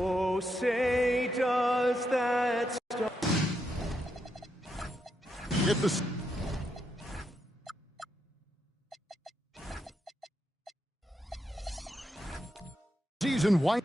Oh, say does that star... Hit the... Season white.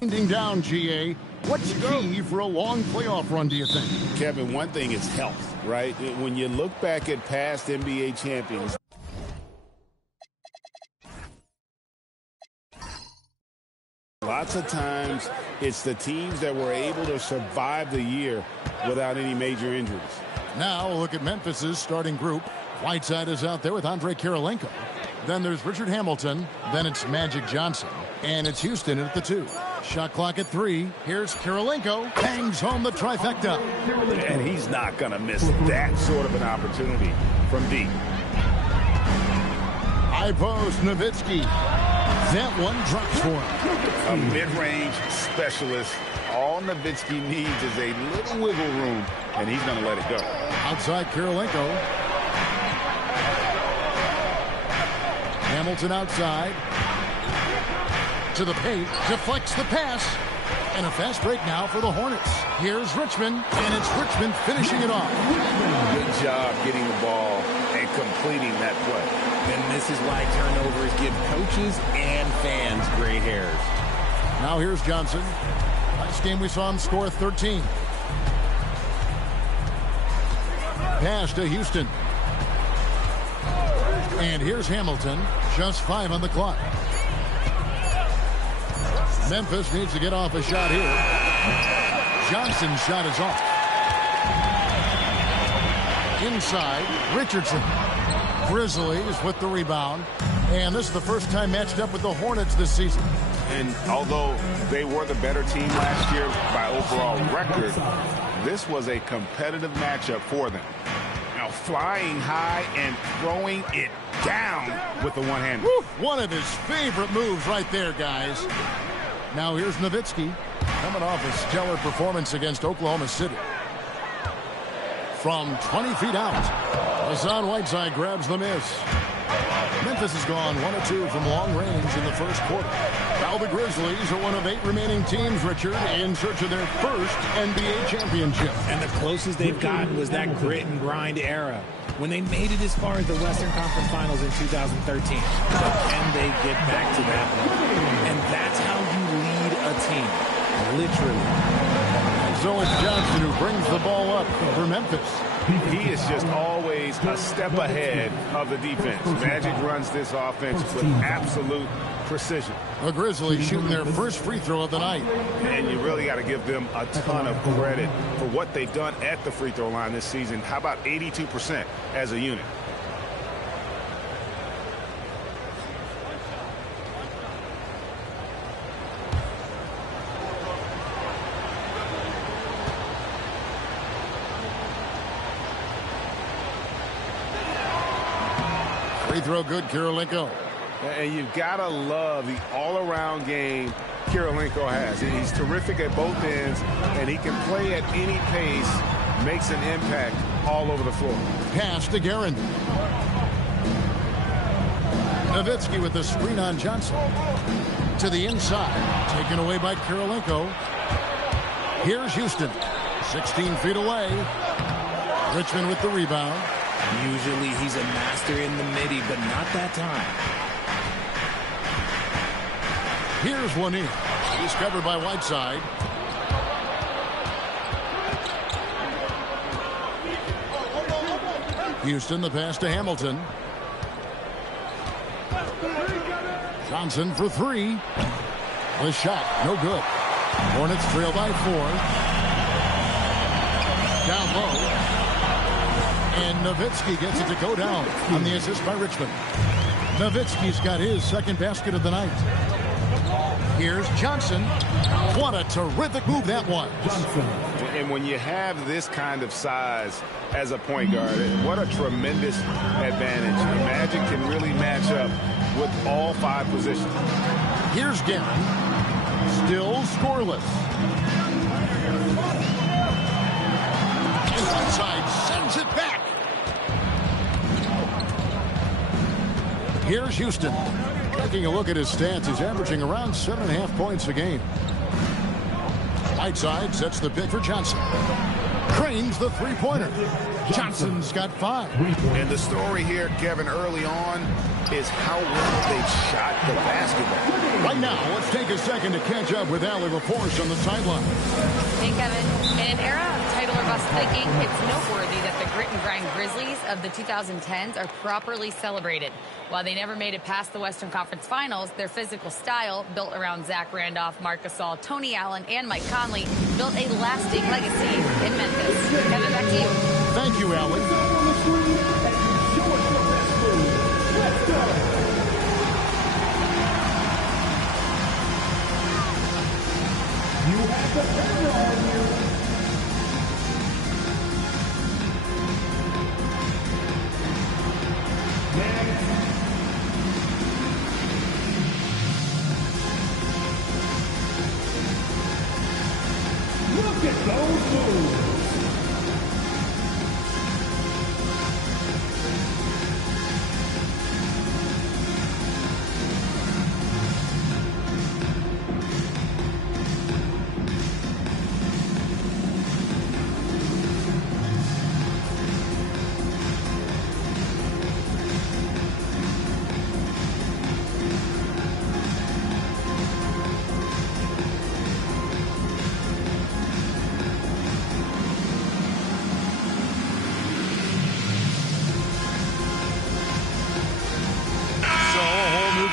Winding down, GA. What's key for a long playoff run, do you think? Kevin, one thing is health, right? When you look back at past NBA champions, lots of times it's the teams that were able to survive the year without any major injuries. Now look at Memphis's starting group. Whiteside is out there with Andre Kirilenko. Then there's Richard Hamilton. Then it's Magic Johnson. And it's Houston at the 2. Shot clock at 3. Here's Kirilenko. Hangs home the trifecta. And he's not going to miss that sort of an opportunity from deep. High post, Nowitzki. That one drops for him. A mid-range specialist. All Nowitzki needs is a little wiggle room, and he's going to let it go. Outside Kirilenko. Hamilton outside. To the paint. Deflects the pass. And a fast break now for the Hornets. Here's Richmond. And it's Richmond finishing it off. Good job getting the ball and completing that play. And this is why turnovers give coaches and fans gray hairs. Now here's Johnson. Last game we saw him score 13. Pass to Houston. And here's Hamilton. Just 5 on the clock. Memphis needs to get off a shot here. Johnson's shot is off. Inside, Richardson. Grizzlies with the rebound. And this is the first time matched up with the Hornets this season. And although they were the better team last year by overall record, this was a competitive matchup for them. Now flying high and throwing it down with the one-hander. One of his favorite moves right there, guys. Now here's Nowitzki coming off a stellar performance against Oklahoma City. From 20 feet out, Hassan Whiteside grabs the miss. Memphis has gone 1 of 2 from long range in the first quarter. Now the Grizzlies are one of 8 remaining teams, Richard, in search of their first NBA championship. And the closest they've gotten was that grit and grind era, when they made it as far as the Western Conference Finals in 2013. Can they get back to that? And that's how you lead a team, literally. So it's Johnson who brings the ball up for Memphis. He is just always a step ahead of the defense. Magic runs this offense with absolute precision. The Grizzlies shooting their first free throw of the night. And you really got to give them a ton of credit for what they've done at the free throw line this season. How about 82% as a unit? Free throw good, Kirilenko. And you've got to love the all-around game Kirilenko has. He's terrific at both ends, and he can play at any pace, makes an impact all over the floor. Pass to Guerin. Nowitzki with the screen on Johnson. To the inside, taken away by Kirilenko. Here's Houston, 16 feet away. Richmond with the rebound. Usually he's a master in the midi, but not that time. Here's one in. Discovered by Whiteside. Houston, the pass to Hamilton. Johnson for 3. The shot, no good. Hornets trail by 4. Down low. And Nowitzki gets it to go down on the assist by Richmond. Nowitzki's got his second basket of the night. Here's Johnson. What a terrific move that was. And when you have this kind of size as a point guard, what a tremendous advantage. The Magic can really match up with all 5 positions. Here's Gary. Still scoreless. And Whiteside sends it back. Here's Houston. Taking a look at his stats, he's averaging around 7.5 points a game. Whiteside sets the pick for Johnson. Cranes the three-pointer. Johnson's got 5. And the story here, Kevin, early on is how well they've shot the basketball. Right now, let's take a second to catch up with Allie Laforce on the sideline. Hey, Kevin. In an era of title or bust thinking, it's noteworthy that the grit and grind Grizzlies of the 2010s are properly celebrated. While they never made it past the Western Conference Finals, their physical style, built around Zach Randolph, Marc Gasol, Tony Allen, and Mike Conley, built a lasting legacy in Memphis. Kevin, back to you. Thank you, Allie. Look at those moves.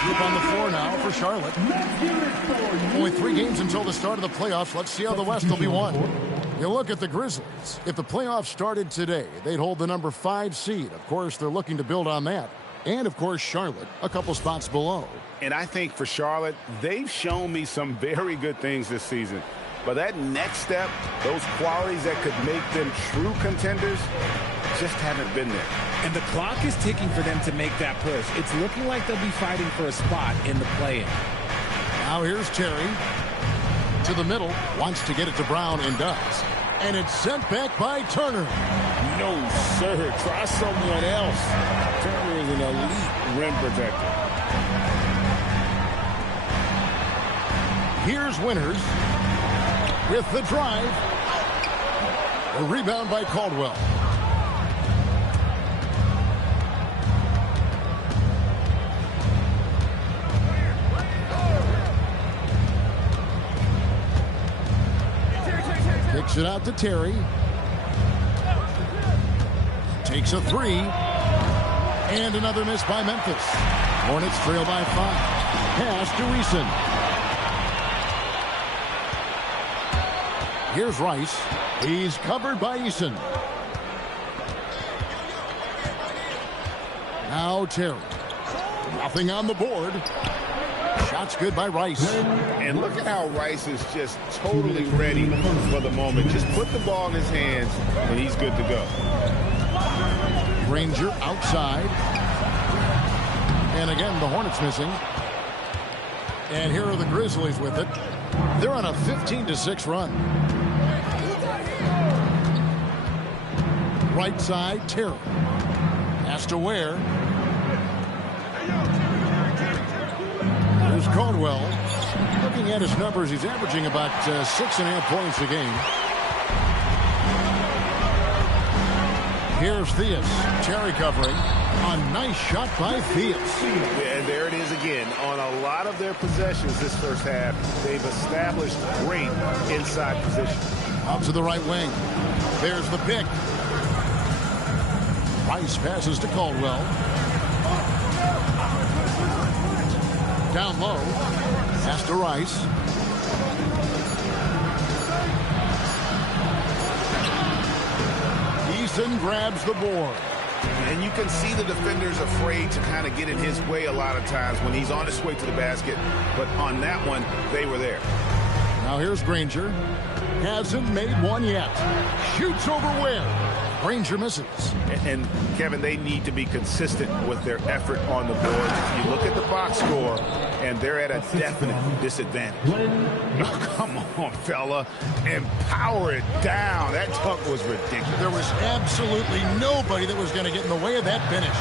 Group on the floor now for Charlotte. Only 3 games until the start of the playoffs. Let's see how the West will be won. You look at the Grizzlies. If the playoffs started today, they'd hold the number 5 seed. Of course, they're looking to build on that. And, of course, Charlotte, a couple spots below. And I think for Charlotte, they've shown me some very good things this season. But that next step, those qualities that could make them true contenders, just haven't been there. And the clock is ticking for them to make that push. It's looking like they'll be fighting for a spot in the play-in. Now here's Terry. To the middle. Wants to get it to Brown and does. And it's sent back by Turner. No, sir. Try someone else. Turner is an elite rim protector. Here's Winters with the drive. A rebound by Caldwell. Kicks it out to Terry. Takes a 3. And another miss by Memphis. Hornets trail by 5. Pass to Eason. Here's Rice. He's covered by Eason. Now Terry. Nothing on the board. Shot's good by Rice. And look at how Rice is just totally ready for the moment. Just put the ball in his hands, and he's good to go. Ranger outside. And again, the Hornets missing. And here are the Grizzlies with it. They're on a 15-6 run. Right side, Terry. Has to Ware. There's Caldwell. Looking at his numbers, he's averaging about 6.5 points a game. Here's Theus. Terry covering. A nice shot by Theus. And there it is again. On a lot of their possessions this first half, they've established great inside position. Out to the right wing. There's the pick. Rice passes to Caldwell. Down low. Pass to Rice. Eason grabs the board. And you can see the defenders afraid to kind of get in his way a lot of times when he's on his way to the basket. But on that one, they were there. Now here's Granger. Hasn't made one yet. Shoots over Ware. Granger misses. And Kevin, they need to be consistent with their effort on the board. You look at the box score, and they're at a definite disadvantage. Oh, come on, fella. And power it down. That dunk was ridiculous. There was absolutely nobody that was going to get in the way of that finish.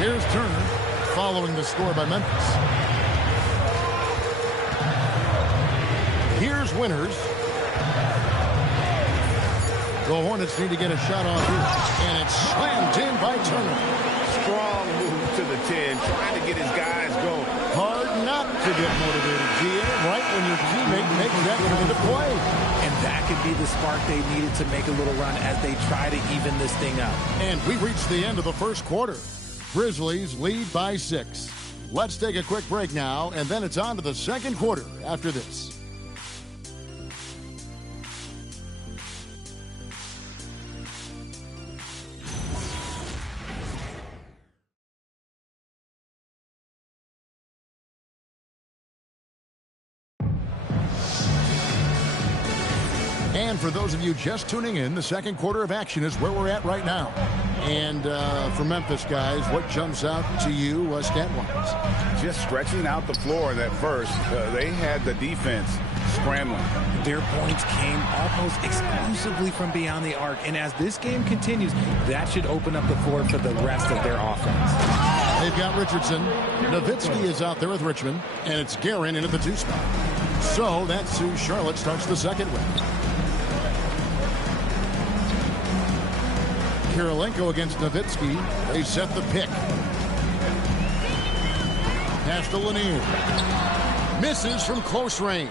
Here's Turner following the score by Memphis. Here's Winters. The Hornets need to get a shot off here. And it's slammed in by Turner. Strong move to the 10, trying to get his guys going. Hard not to get motivated, GA, right when your teammate makes that come into play. And that could be the spark they needed to make a little run as they try to even this thing up. And we reached the end of the first quarter. Grizzlies lead by 6. Let's take a quick break now, and then it's on to the second quarter after this. And for those of you just tuning in, the second quarter of action is where we're at right now. And for Memphis, guys, what jumps out to you stat-wise? Just stretching out the floor in that first. They had the defense scrambling. Their points came almost exclusively from beyond the arc. And as this game continues, that should open up the floor for the rest of their offense. They've got Richardson. Nowitzki is out there with Richmond. And it's Guerin in at the 2 spot. So that's who Charlotte starts the second with. Kirilenko against Nowitzki. They set the pick. Pass to Lanier. Misses from close range.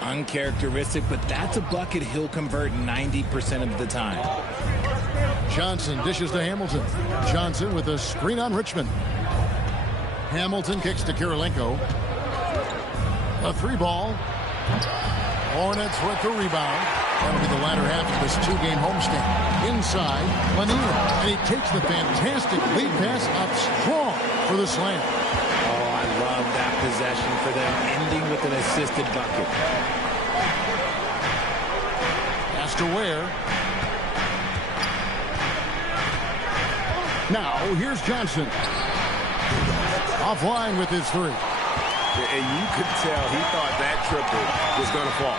Uncharacteristic, but that's a bucket he'll convert 90% of the time. Johnson dishes to Hamilton. Johnson with a screen on Richmond. Hamilton kicks to Kirilenko. A 3-ball. Hornets with the rebound. That'll be the latter half of this 2-game homestand. Inside, Lanier. And he takes the fantastic lead pass up strong for the slam. Oh, I love that possession for them, ending with an assisted bucket. Pass to Ware. Now, here's Johnson. Offline with his 3. And you could tell he thought that triple was going to fall.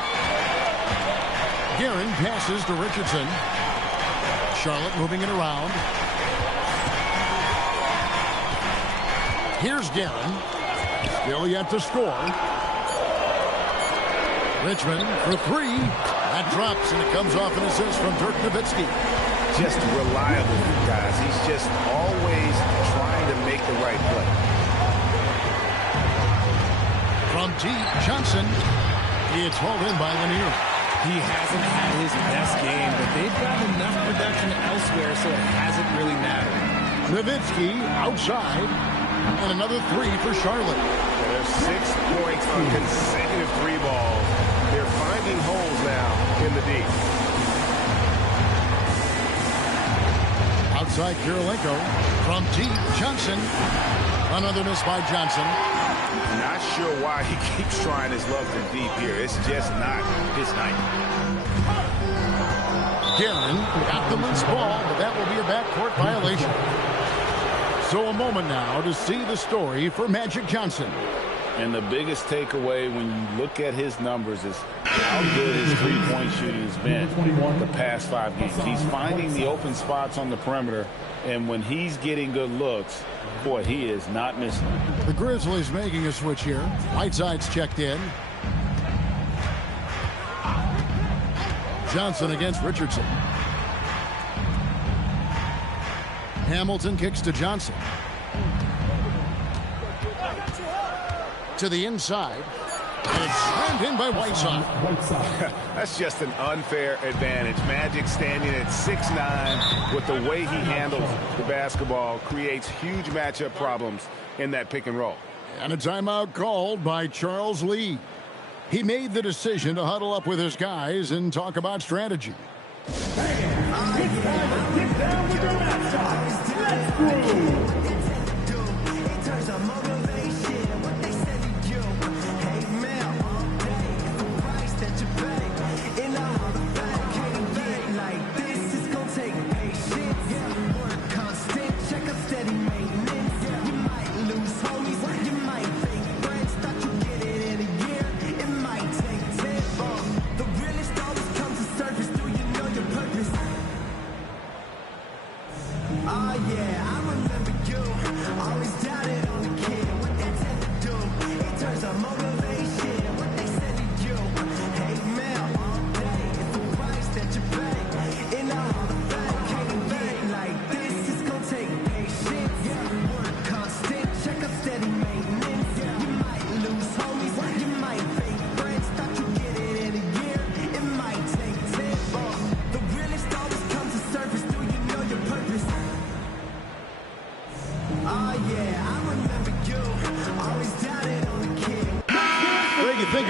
Guerin passes to Richardson. Charlotte moving it around. Here's Guerin. Still yet to score. Richmond for 3. That drops, and it comes off an assist from Dirk Nowitzki. Just reliable, guys. He's just always trying to make the right play. From deep, Johnson. It's hauled in by Lanier. He hasn't had his best game, but they've got enough production elsewhere, so it hasn't really mattered. Nowitzki outside, and another 3 for Charlotte. There's 6 points on consecutive 3 balls. They're finding holes now in the D. Outside Kirilenko. From deep, Johnson. Another miss by Johnson. Not sure why he keeps trying his luck from deep here. It's just not his night. Guerin got the loose ball, but that will be a backcourt violation. So a moment now to see the story for Magic Johnson. And the biggest takeaway when you look at his numbers is how good his three-point shooting has been the past 5 games. He's finding the open spots on the perimeter, and when he's getting good looks, boy, he is not missing. The Grizzlies making a switch here. Whiteside's checked in. Johnson against Richardson. Hamilton kicks to Johnson. To the inside. And it's slammed in by Whiteside. That's just an unfair advantage. Magic standing at 6'9", with the way he handles the basketball, creates huge matchup problems in that pick and roll. And a timeout called by Charles Lee. He made the decision to huddle up with his guys and talk about strategy.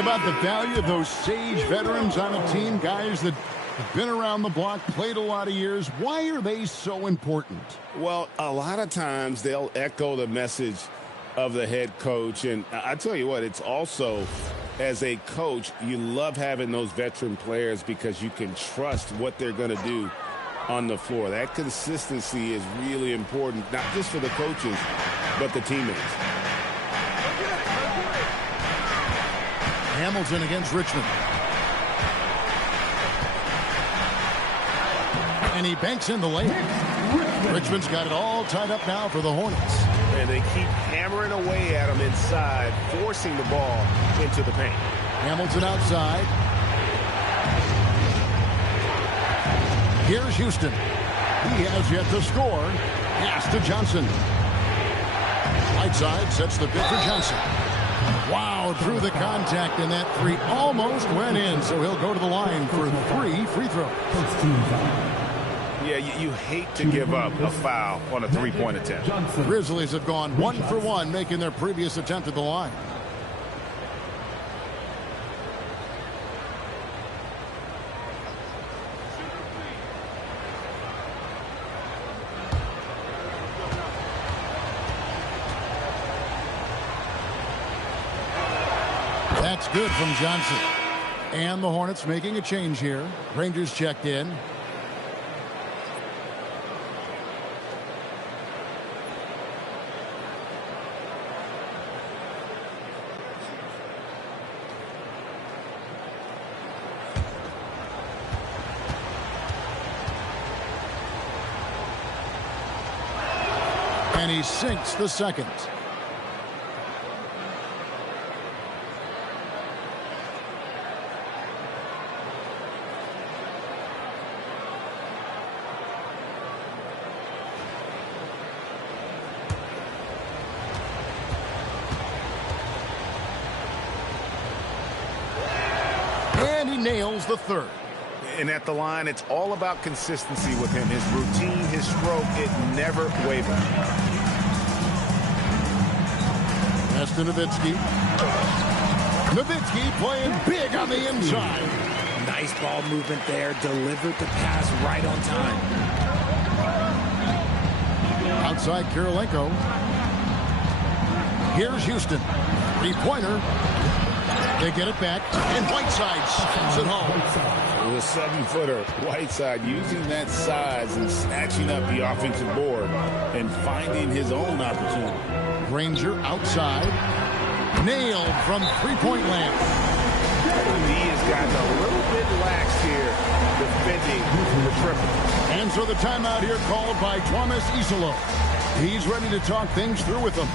about the value of those sage veterans on a team, guys that have been around the block, played a lot of years. Why are they so important? Well, a lot of times they'll echo the message of the head coach. And I tell you what, it's also, as a coach, you love having those veteran players because you can trust what they're going to do on the floor. That consistency is really important, not just for the coaches, but the teammates. Hamilton against Richmond. And he banks in the layup. Richmond's got it all tied up now for the Hornets. And they keep hammering away at him inside, forcing the ball into the paint. Hamilton outside. Here's Houston. He has yet to score. Pass to Johnson. Whiteside sets the bid for Johnson. Wow, through the contact, and that three almost went in, so he'll go to the line for 3 free throws. Yeah, you hate to give up a foul on a three-point attempt. Grizzlies have gone 1 for 1, making their previous attempt at the line. That's good from Johnson. And the Hornets making a change here. Rangers checked in. And he sinks the second. And he nails the third. And at the line, it's all about consistency with him. His routine, his stroke, it never wavers. Pass to Nowitzki. Nowitzki playing big on the inside. Nice ball movement there. Delivered the pass right on time. Outside Kirilenko. Here's Houston. Three-pointer. They get it back, and Whiteside sends it home. The 7-footer, Whiteside, using that size and snatching up the offensive board and finding his own opportunity. Granger outside. Nailed from three-point land. He has gotten a little bit lax here defending the triple. And so the timeout here called by Thomas Isolo. He's ready to talk things through with them.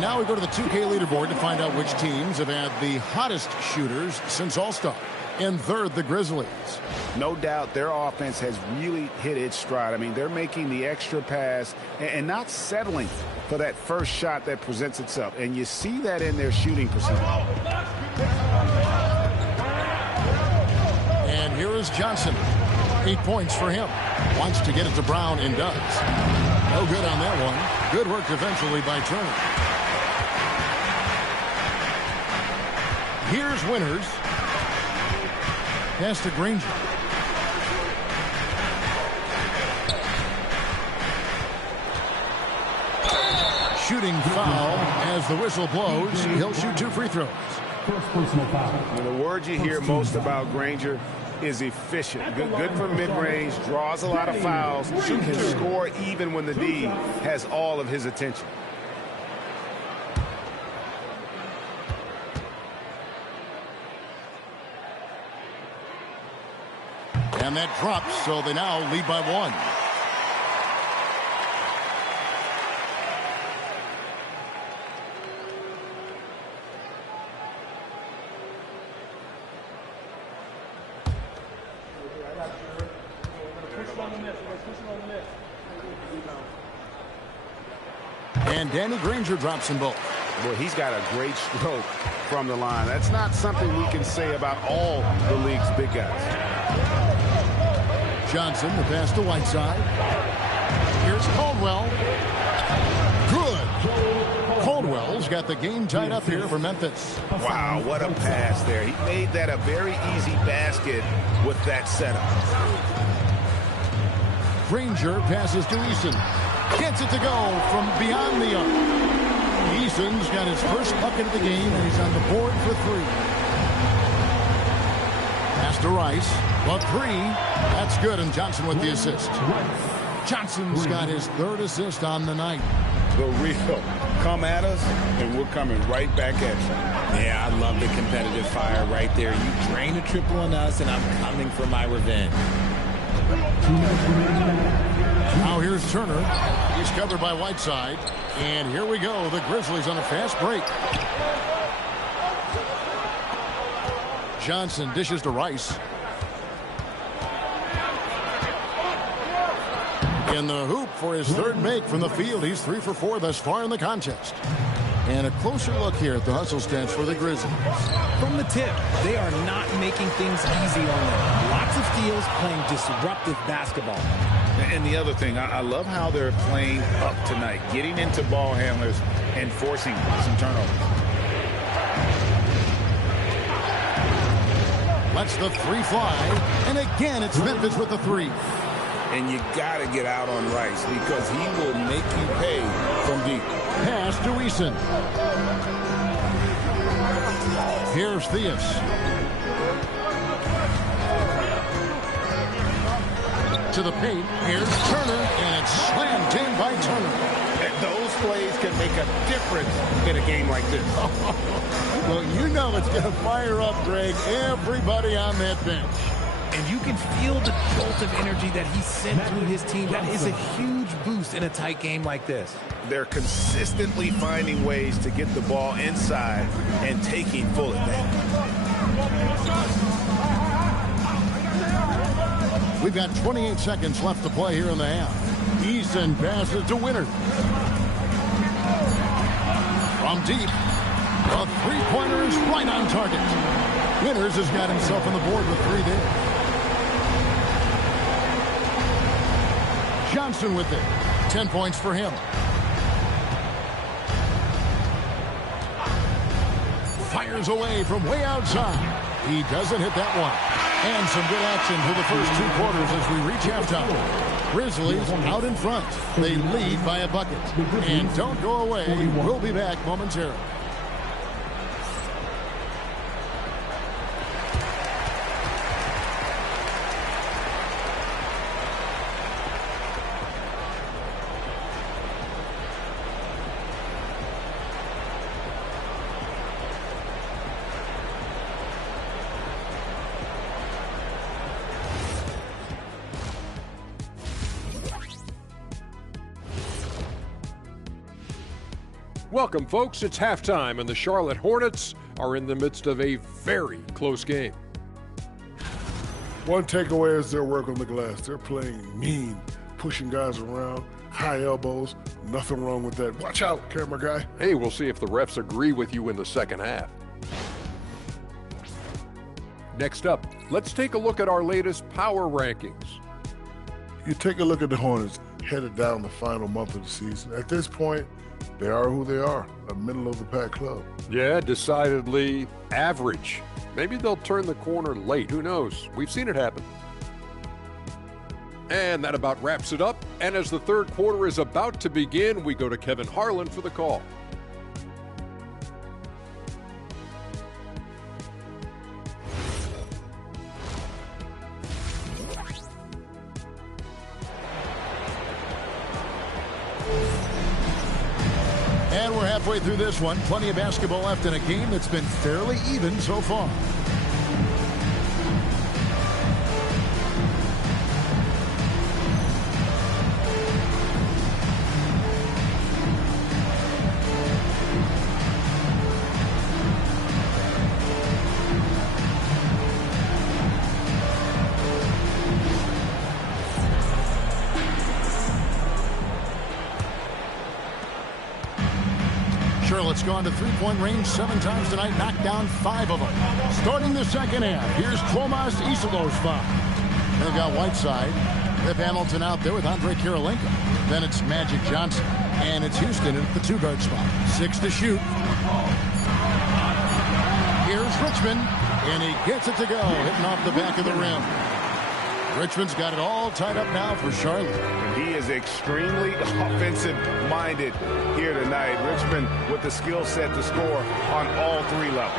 Now we go to the 2K leaderboard to find out which teams have had the hottest shooters since All-Star. In third, the Grizzlies. No doubt their offense has really hit its stride. I mean, they're making the extra pass and not settling for that first shot that presents itself. And you see that in their shooting percentage. And here is Johnson. 8 points for him. Wants to get it to Brown and does. No good on that one. Good work defensively by Turner. Here's Winters. Pass to Granger. Shooting foul as the whistle blows. He'll shoot 2 free throws. First personal foul. And the word you hear most about Granger is efficient. Good from mid-range, draws a lot of fouls, can score even when the D has all of his attention. And that drops, so they now lead by 1. And Danny Granger drops them both. Boy, he's got a great stroke from the line. That's not something we can say about all the league's big guys. Johnson, the pass to Whiteside. Here's Caldwell. Good. Caldwell's got the game tied up here for Memphis. Wow, what a pass there. He made that a very easy basket with that setup. Granger passes to Eason. Gets it to go from beyond the arc. Eason's got his first bucket of the game, and he's on the board for 3. Pass to Rice. But 3. That's good, and Johnson with the assist. Johnson's got his 3rd assist on the night. The real come at us, and we're coming right back at you. Yeah, I love the competitive fire right there. You drain a triple on us, and I'm coming for my revenge. Now here's Turner. He's covered by Whiteside. And here we go. The Grizzlies on a fast break. Johnson dishes to Rice. In the hoop for his 3rd make from the field. He's 3 for 4 thus far in the contest. And a closer look here at the hustle stats for the Grizzlies. From the tip, they are not making things easy on them. Lots of steals, playing disruptive basketball. And the other thing, I love how they're playing up tonight, getting into ball handlers and forcing some turnovers. Lets the 3 fly. And again, it's Memphis with the 3. And you got to get out on Rice because he will make you pay from deep. Pass to Eason. Here's Theus. To the paint. Here's Turner, and it's slammed in by Turner. And those plays can make a difference in a game like this. Well, you know it's going to fire up, Greg, everybody on that bench. And you can feel the jolt of energy that he sent through his team. That is a huge boost in a tight game like this. They're consistently finding ways to get the ball inside and taking full advantage. We've got 28 seconds left to play here in the half. Eason passes to Winters. From deep. The 3-pointer is right on target. Winters has got himself on the board with 3 there. Johnson with it. 10 points for him. Fires away from way outside. He doesn't hit that one. And some good action for the first 2 quarters as we reach halftime. Grizzlies out in front. They lead by a bucket. And don't go away. We'll be back momentarily. Welcome, folks. It's halftime, and the Charlotte Hornets are in the midst of a very close game. One takeaway is their work on the glass. They're playing mean, pushing guys around, high elbows. Nothing wrong with that. Watch out, camera guy. Hey, we'll see if the refs agree with you in the second half. Next up, let's take a look at our latest power rankings. You take a look at the Hornets headed down the final month of the season. At this point, They are who they are, a middle-of-the-pack club. Yeah, decidedly average. Maybe they'll turn the corner late. Who knows? We've seen it happen. And that about wraps it up. And as the third quarter is about to begin, we go to Kevin Harlan for the call. And we're halfway through this one. Plenty of basketball left in a game that's been fairly even so far. Charlotte's gone to three-point range 7 times tonight, knocked down 5 of them. Starting the second half, here's Tomas Isilow's foul. They've got Whiteside. They have Hamilton out there with Andre Kirilenko. Then it's Magic Johnson. And it's Houston at the 2-guard spot. 6 to shoot. Here's Richmond. And he gets it to go, hitting off the back of the rim. Richmond's got it all tied up now for Charlotte. He is extremely offensive-minded here tonight. Richmond with the skill set to score on all 3 levels.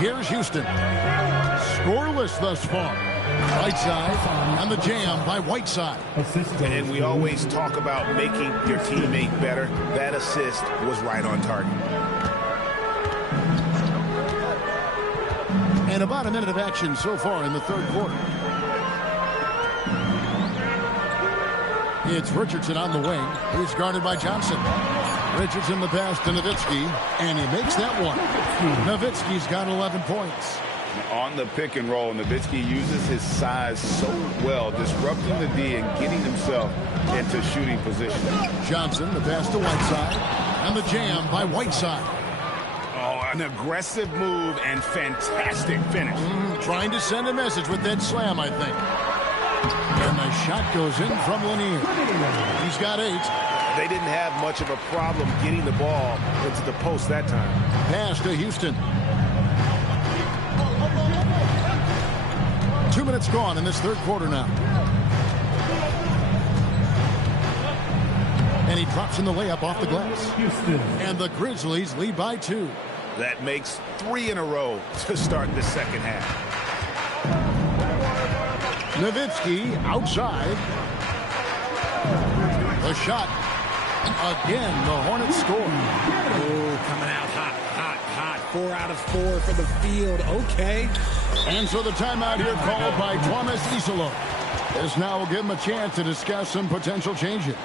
Here's Houston. Scoreless thus far. Whiteside on the jam by Whiteside. And we always talk about making your teammate better. That assist was right on target. And about a minute of action so far in the third quarter. It's Richardson on the wing. He's guarded by Johnson. Richardson the pass to Nowitzki, and he makes that one. Nowitzki's got 11 points. On the pick and roll, Nowitzki uses his size so well, disrupting the D and getting himself into shooting position. Johnson the pass to Whiteside, and the jam by Whiteside. An aggressive move and fantastic finish. Trying to send a message with that slam, I think. And the shot goes in from Lanier. He's got 8. They didn't have much of a problem getting the ball into the post that time. Pass to Houston. 2 minutes gone in this third quarter now. And he drops in the layup off the glass. And the Grizzlies lead by 2. That makes 3 in a row to start the second half. Nowitzki outside. The shot. Again, the Hornets score. Oh, coming out hot, hot, hot. 4 out of 4 for the field. Okay. And so the timeout here called by Tomas Isilov. This now will give him a chance to discuss some potential changes.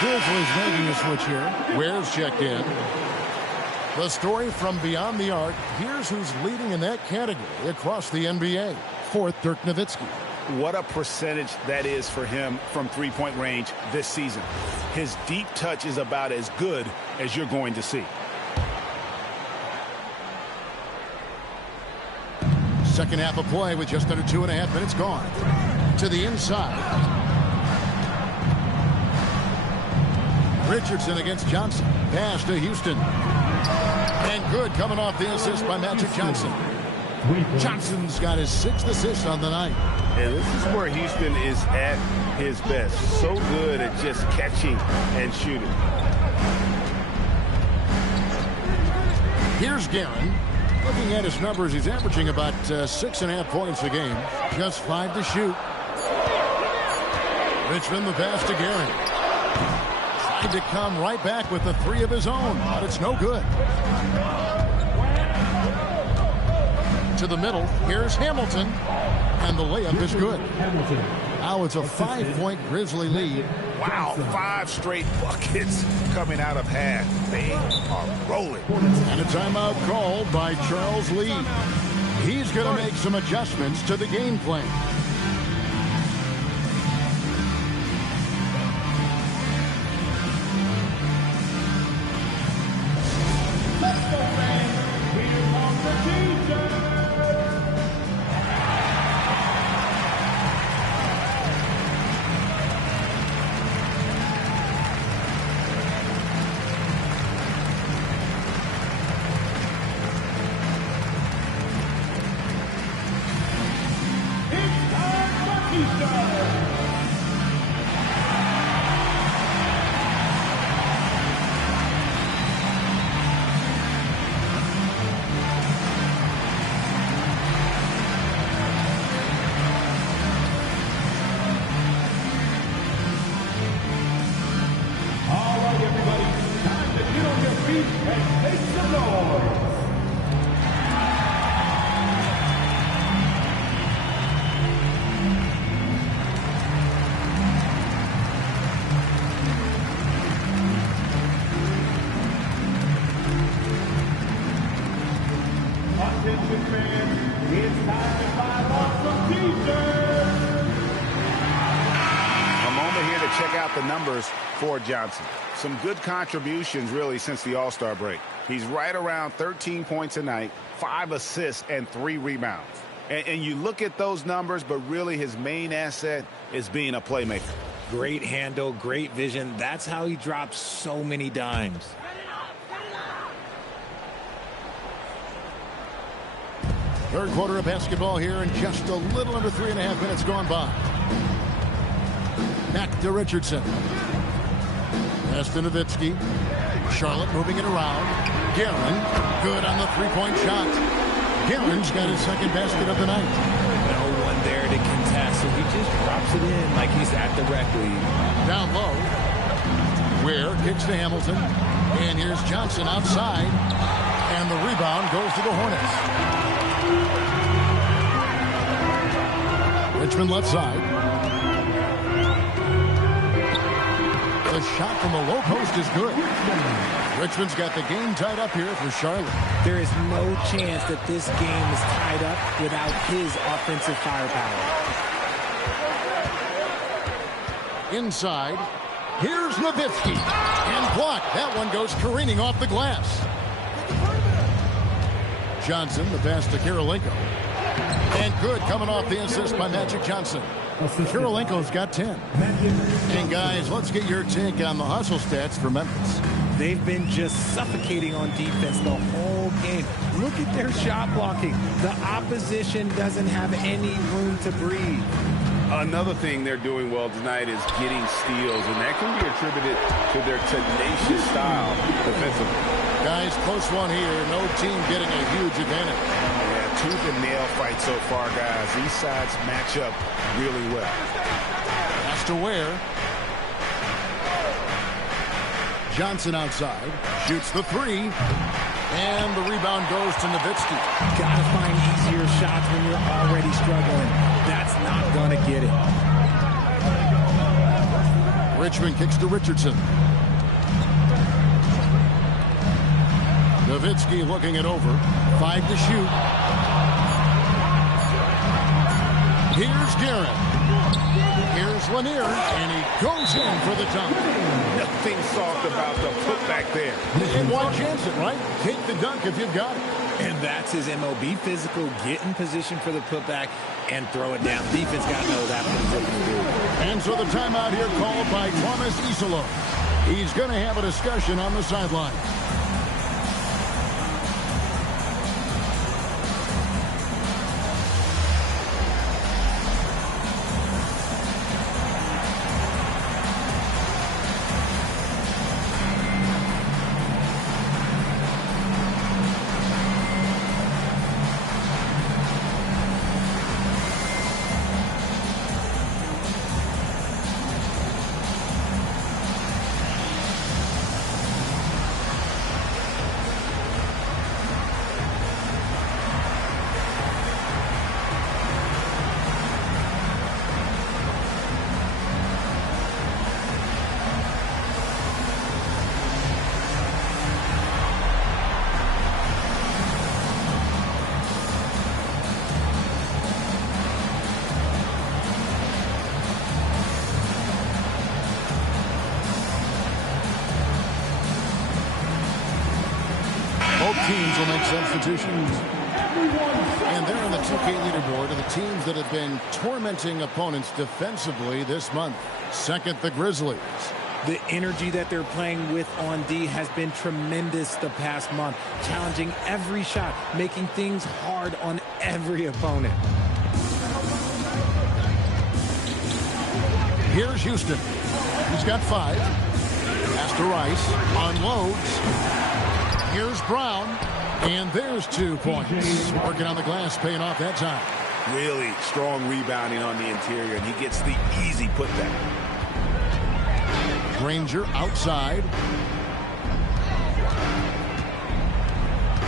Grizzlies making a switch here. Ware's checked in. The story from beyond the arc. Here's who's leading in that category across the NBA. 4th, Dirk Nowitzki. What a percentage that is for him from three-point range this season. His deep touch is about as good as you're going to see. Second half of play with just under 2.5 minutes gone. To the inside. Richardson against Johnson. Pass to Houston. And good coming off the assist by Magic Johnson. Johnson's got his 6th assist on the night. And this is where Houston is at his best. So good at just catching and shooting. Here's Guerin. Looking at his numbers, he's averaging about 6.5 points a game. Just 5 to shoot. Richmond the pass to Guerin. Tried to come right back with the 3 of his own, but it's no good. To the middle, here's Hamilton, and the layup is good. Now it's a 5-point Grizzly lead. Wow, 5 straight buckets coming out of half. They are rolling. And a timeout called by Charles Lee. He's going to make some adjustments to the game plan. The numbers for Johnson. Some good contributions really since the All-Star break. He's right around 13 points a night, 5 assists and 3 rebounds. And you look at those numbers, but really his main asset is being a playmaker. Great handle, great vision. That's how he drops so many dimes. Third quarter of basketball here, and just a little under 3.5 minutes gone by. Back to Richardson. Pass to Nowitzki. Charlotte moving it around. Guerin, good on the 3-point shot. Guerin's got his 2nd basket of the night. No one there to contest, so he just drops it in like he's at the rec league. Down low. Ware kicks to Hamilton. And here's Johnson outside. And the rebound goes to the Hornets. Richmond left side. The shot from the low post is good. Richmond's got the game tied up here for Charlotte. There is no chance that this game is tied up without his offensive firepower. Inside, here's Nowitzki. And blocked. That one goes careening off the glass. Johnson, the pass to Kirilenko. And good coming off the assist by Magic Johnson. Kirilenko's got 10. And guys, let's get your take on the hustle stats for Memphis. They've been just suffocating on defense the whole game. Look at their shot blocking. The opposition doesn't have any room to breathe. Another thing they're doing well tonight is getting steals, and that can be attributed to their tenacious style defensively. Guys, close one here. No team getting a huge advantage. Yeah, tooth and nail fight so far, guys. These sides match up really well. Pass to Ware. Johnson outside. Shoots the 3. And the rebound goes to Nowitzki. Gotta find easier shots when you're already struggling. That's not gonna get it. Richmond kicks to Richardson. Nowitzki looking it over. 5 to shoot. Here's Guerin. Here's Lanier, and he goes in for the dunk. nothing soft about the putback there. And why chance it, right? Take the dunk if you've got it. And that's his MO. Be physical, get in position for the putback, and throw it down. Defense got to know that's what he's looking to do. And so the timeout here called by Thomas Isolo. He's going to have a discussion on the sideline. Teams will make substitutions. And they're on the 2K leaderboard of the teams that have been tormenting opponents defensively this month. Second, the Grizzlies. The energy that they're playing with on D has been tremendous the past month. Challenging every shot, making things hard on every opponent. Here's Houston. He's got 5. Pass to Rice. Unloads. Here's Brown, and there's 2 points. Working on the glass, paying off that time. Really strong rebounding on the interior, and he gets the easy putback. Granger outside.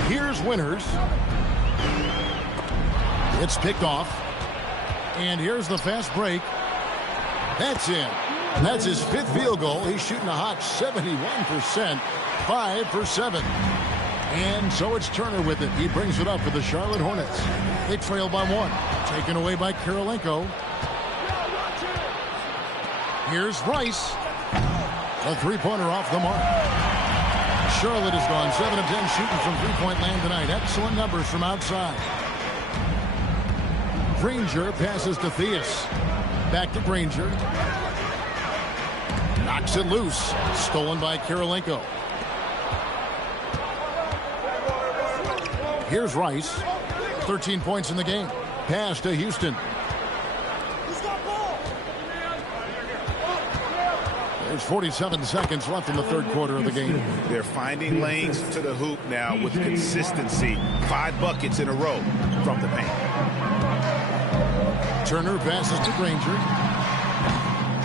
Here's Winters. It's picked off. And here's the fast break. That's in. That's his 5th field goal. He's shooting a hot 71%. 5 for 7. And so it's Turner with it. He brings it up for the Charlotte Hornets. They trail by 1. Taken away by Kirilenko. Here's Rice. A 3-pointer off the mark. Charlotte has gone 7 of 10 shooting from 3-point land tonight. Excellent numbers from outside. Granger passes to Theus. Back to Granger. Knocks it loose. Stolen by Kirilenko. Here's Rice. 13 points in the game. Pass to Houston. There's 47 seconds left in the 3rd quarter of the game. They're finding lanes to the hoop now with consistency. 5 buckets in a row from the paint. Turner passes to Granger.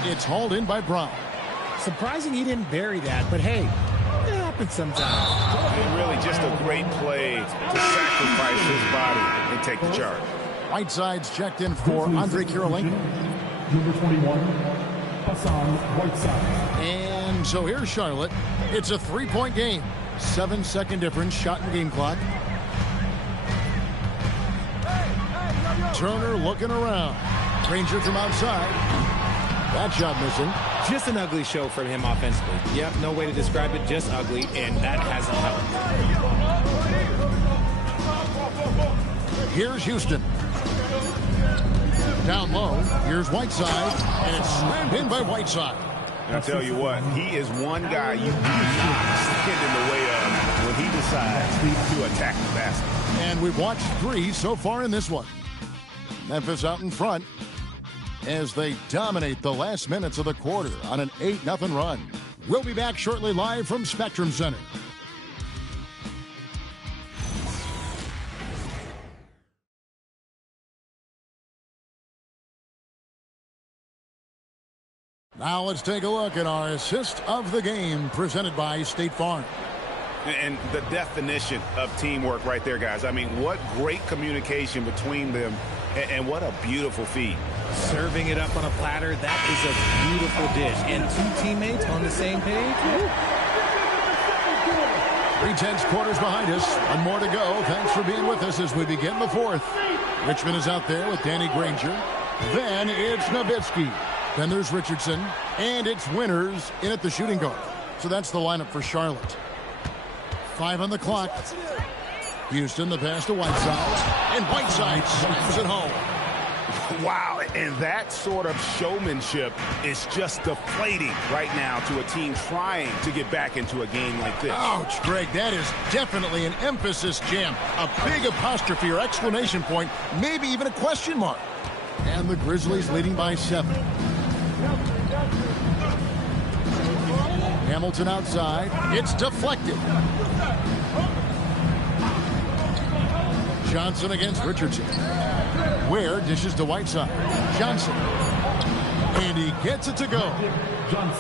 It's hauled in by Brown. Surprising he didn't bury that, but hey, it happens sometimes. And really just a great play to sacrifice his body and take the charge. Whiteside's checked in for Andre Kirilenko. Number 21, Hassan Whiteside. And so here's Charlotte. It's a 3-point game. 7-second difference, shot and game clock. Turner looking around. Granger from outside. That shot missing. Just an ugly show from him offensively. Yep, no way to describe it, just ugly, and that hasn't helped. Here's Houston. Down low, here's Whiteside, and it's slammed in by Whiteside. And I'll tell you what, he is one guy you do not stand in the way of when he decides to attack the basket. And we've watched 3 so far in this one. Memphis out in front as they dominate the last minutes of the quarter on an 8-0 run. We'll be back shortly live from Spectrum Center. Now let's take a look at our assist of the game presented by State Farm. And the definition of teamwork right there, guys. I mean, what great communication between them, and what a beautiful feed. Serving it up on a platter, that is a beautiful dish. And 2 teammates on the same page. 3/10 quarters behind us. 1 more to go. Thanks for being with us as we begin the 4th. Richmond is out there with Danny Granger. Then it's Nowitzki. Then there's Richardson. And it's Winters in at the shooting guard. So that's the lineup for Charlotte. 5 on the clock. Houston, the pass to Whiteside. And Whiteside slams it home. Wow, and that sort of showmanship is just deflating right now to a team trying to get back into a game like this. Ouch, Greg, that is definitely an emphasis jam. A big apostrophe or exclamation point, maybe even a question mark. And the Grizzlies leading by 7. Hamilton outside. It's deflected. Johnson against Richardson. Ware dishes to Whiteside. Johnson. And he gets it to go.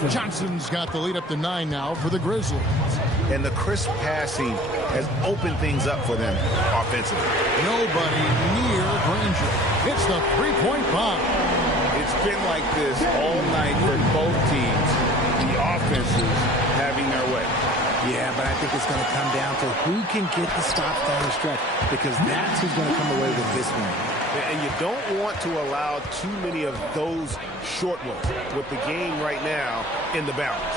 Johnson's got the lead up to 9 now for the Grizzlies. And the crisp passing has opened things up for them offensively. Nobody near Granger. It's the three-point bomb. It's been like this all night for both teams. The offenses having their way. Yeah, but I think it's going to come down to who can get the stops down the stretch, because that's who's going to come away with this one. And you don't want to allow too many of those short ones with the game right now in the balance.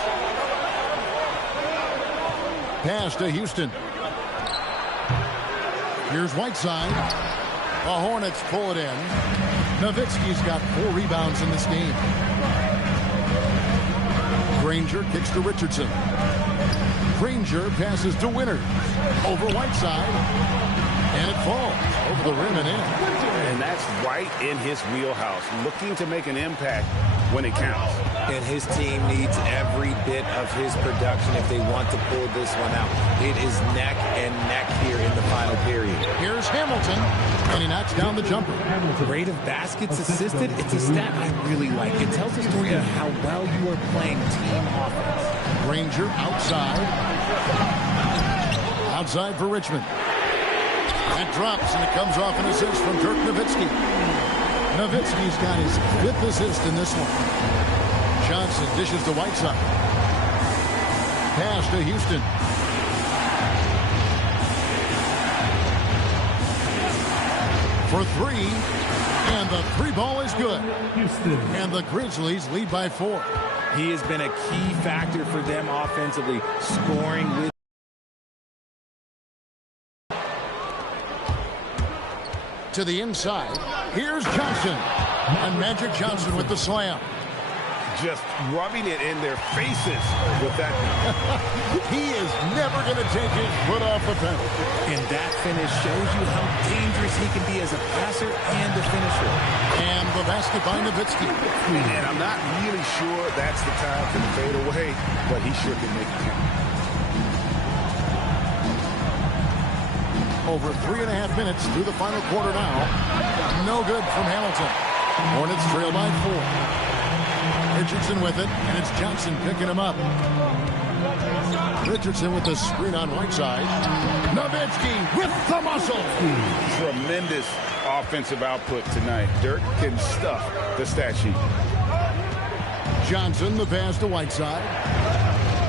Pass to Houston. Here's Whiteside. The Hornets pull it in. Nowitzki's got 4 rebounds in this game. Granger kicks to Richardson. Granger passes to Winters. Over Whiteside. And it falls over the rim and in. And that's right in his wheelhouse, looking to make an impact when it counts. And his team needs every bit of his production if they want to pull this one out. It is neck and neck here in the final period. Here's Hamilton, and he knocks down the jumper. Rate of baskets assisted, it's a stat I really like. It tells a story of how well you are playing team offense. Granger outside. Outside for Richmond. That drops, and it comes off an assist from Dirk Nowitzki. Nowitzki's got his 5th assist in this one. Johnson dishes to Whiteside. Pass to Houston. For 3, and the 3 ball is good. Houston. And the Grizzlies lead by 4. He has been a key factor for them offensively, scoring with. To the inside. Here's Johnson. And Magic Johnson with the slam. Just rubbing it in their faces with that. He is never going to take his foot off the pedal. And that finish shows you how dangerous he can be as a passer and a finisher. And the basket by Nowitzki. And I'm not really sure that's the time to fade away, but he sure can make it count. Over 3.5 minutes through the final quarter now. No good from Hamilton. Hornets trail by 4. Richardson with it, and it's Johnson picking him up. Richardson with the screen on Whiteside. Nowitzki with the muscle. Tremendous offensive output tonight. Dirk can stuff the stat sheet. Johnson, the pass to Whiteside.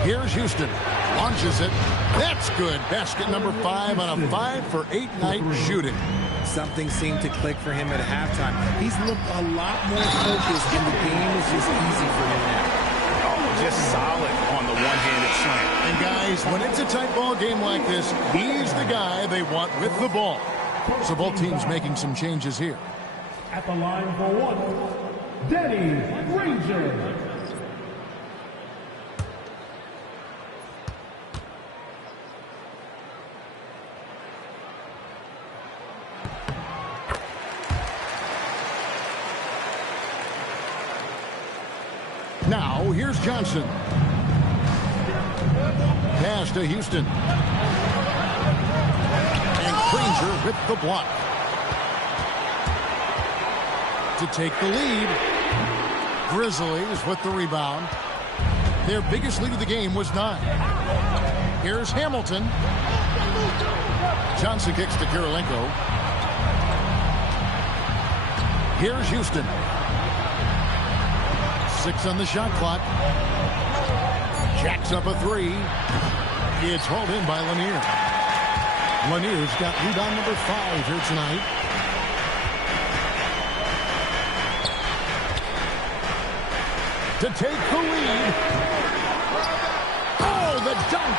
Here's Houston. Launches it. That's good. Basket number 5 on a 5-for-8 night shooting. Something seemed to click for him at halftime. He's looked a lot more focused, and the game is just easy for him now. Oh, just solid on the one-handed slam. And guys, when it's a tight ball game like this, he's the guy they want with the ball. So both teams making some changes here. At the line for 1, Danny Granger. Now, here's Johnson. Pass to Houston. And Granger with the block. To take the lead. Grizzlies with the rebound. Their biggest lead of the game was 9. Here's Hamilton. Johnson kicks to Kirilenko. Here's Houston. 6 on the shot clock. Jacks up a 3. It's hauled in by Lanier. Lanier's got rebound number 5 here tonight. To take the lead. dunk.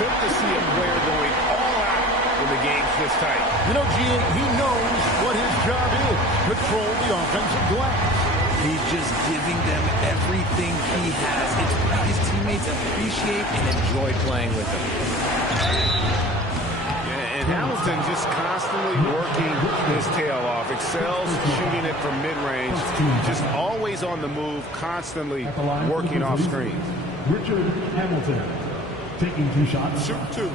Good to see a player going all out when the game's this tight. You know, G, he knows what his job is. Control the offensive glass. He's just giving them everything he has. It's what his teammates appreciate and enjoy playing with him. And Hamilton just constantly working his tail off. Excels shooting it from mid-range. Just always on the move, constantly working off screens. Richard Hamilton taking 2 shots. Shoot 2.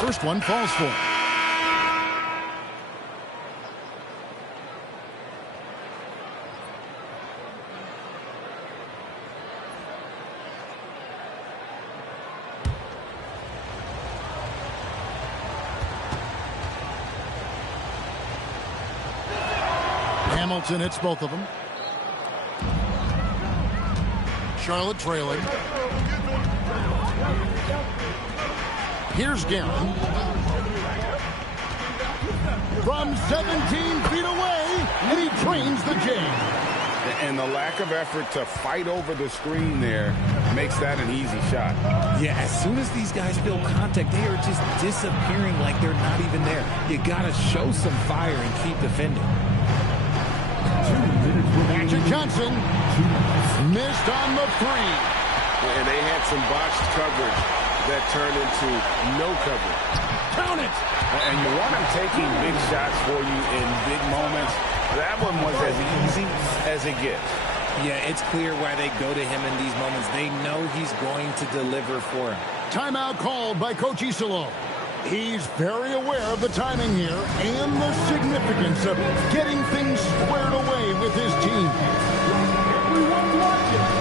First one falls for him. Hamilton hits both of them. Charlotte trailing. Here's Guerin. From 17 feet away, and he drains the jam. And the lack of effort to fight over the screen there makes that an easy shot. Yeah, as soon as these guys feel contact, they are just disappearing like they're not even there. You got to show some fire and keep defending. Magic Johnson missed on the 3. And they had some botched coverage that turned into no coverage. Count it! And you want him taking big shots for you in big moments. That one was as easy as it gets. Yeah, it's clear why they go to him in these moments. They know he's going to deliver for them. Timeout called by Coach Isillo. He's very aware of the timing here and the significance of getting things squared away with his team. Everyone watching.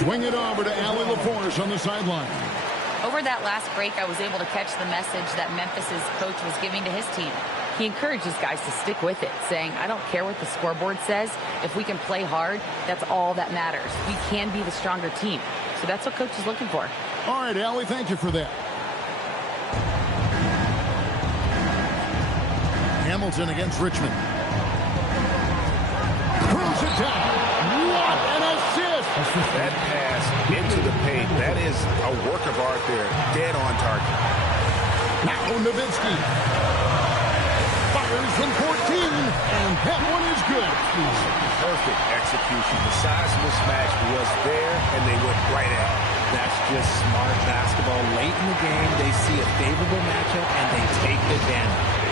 Swing it over to Allie LaForce on the sideline. Over that last break, I was able to catch the message that Memphis's coach was giving to his team. He encourages guys to stick with it, saying, I don't care what the scoreboard says. If we can play hard, that's all that matters. We can be the stronger team. So that's what coach is looking for. All right, Allie, thank you for that. Hamilton against Richmond. Throws it down. What an assist! That pass into the paint, that is a work of art there. Dead on target. Now Nowitzki fires from 14, and that one is good. Perfect execution. The size mismatch was there, and they went right at it. That's just smart basketball. Late in the game, they see a favorable matchup, and they take advantage.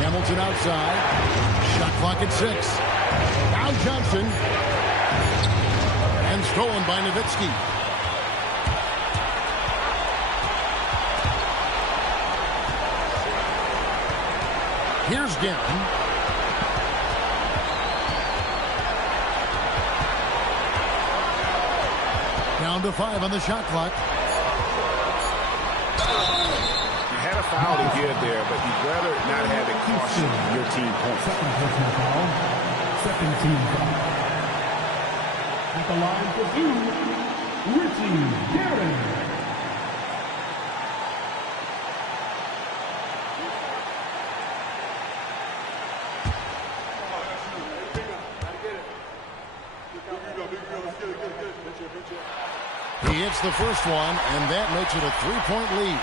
Hamilton outside. Shot clock at 6. Now Johnson. And stolen by Nowitzki. Here's Guerin. Down to 5 on the shot clock. Foul to give there, but you'd rather not have it cost your team points. Second personal foul. Second team foul. At the line for 2, Richie Guerin. He hits That's the first one, and that makes it a 3-point lead.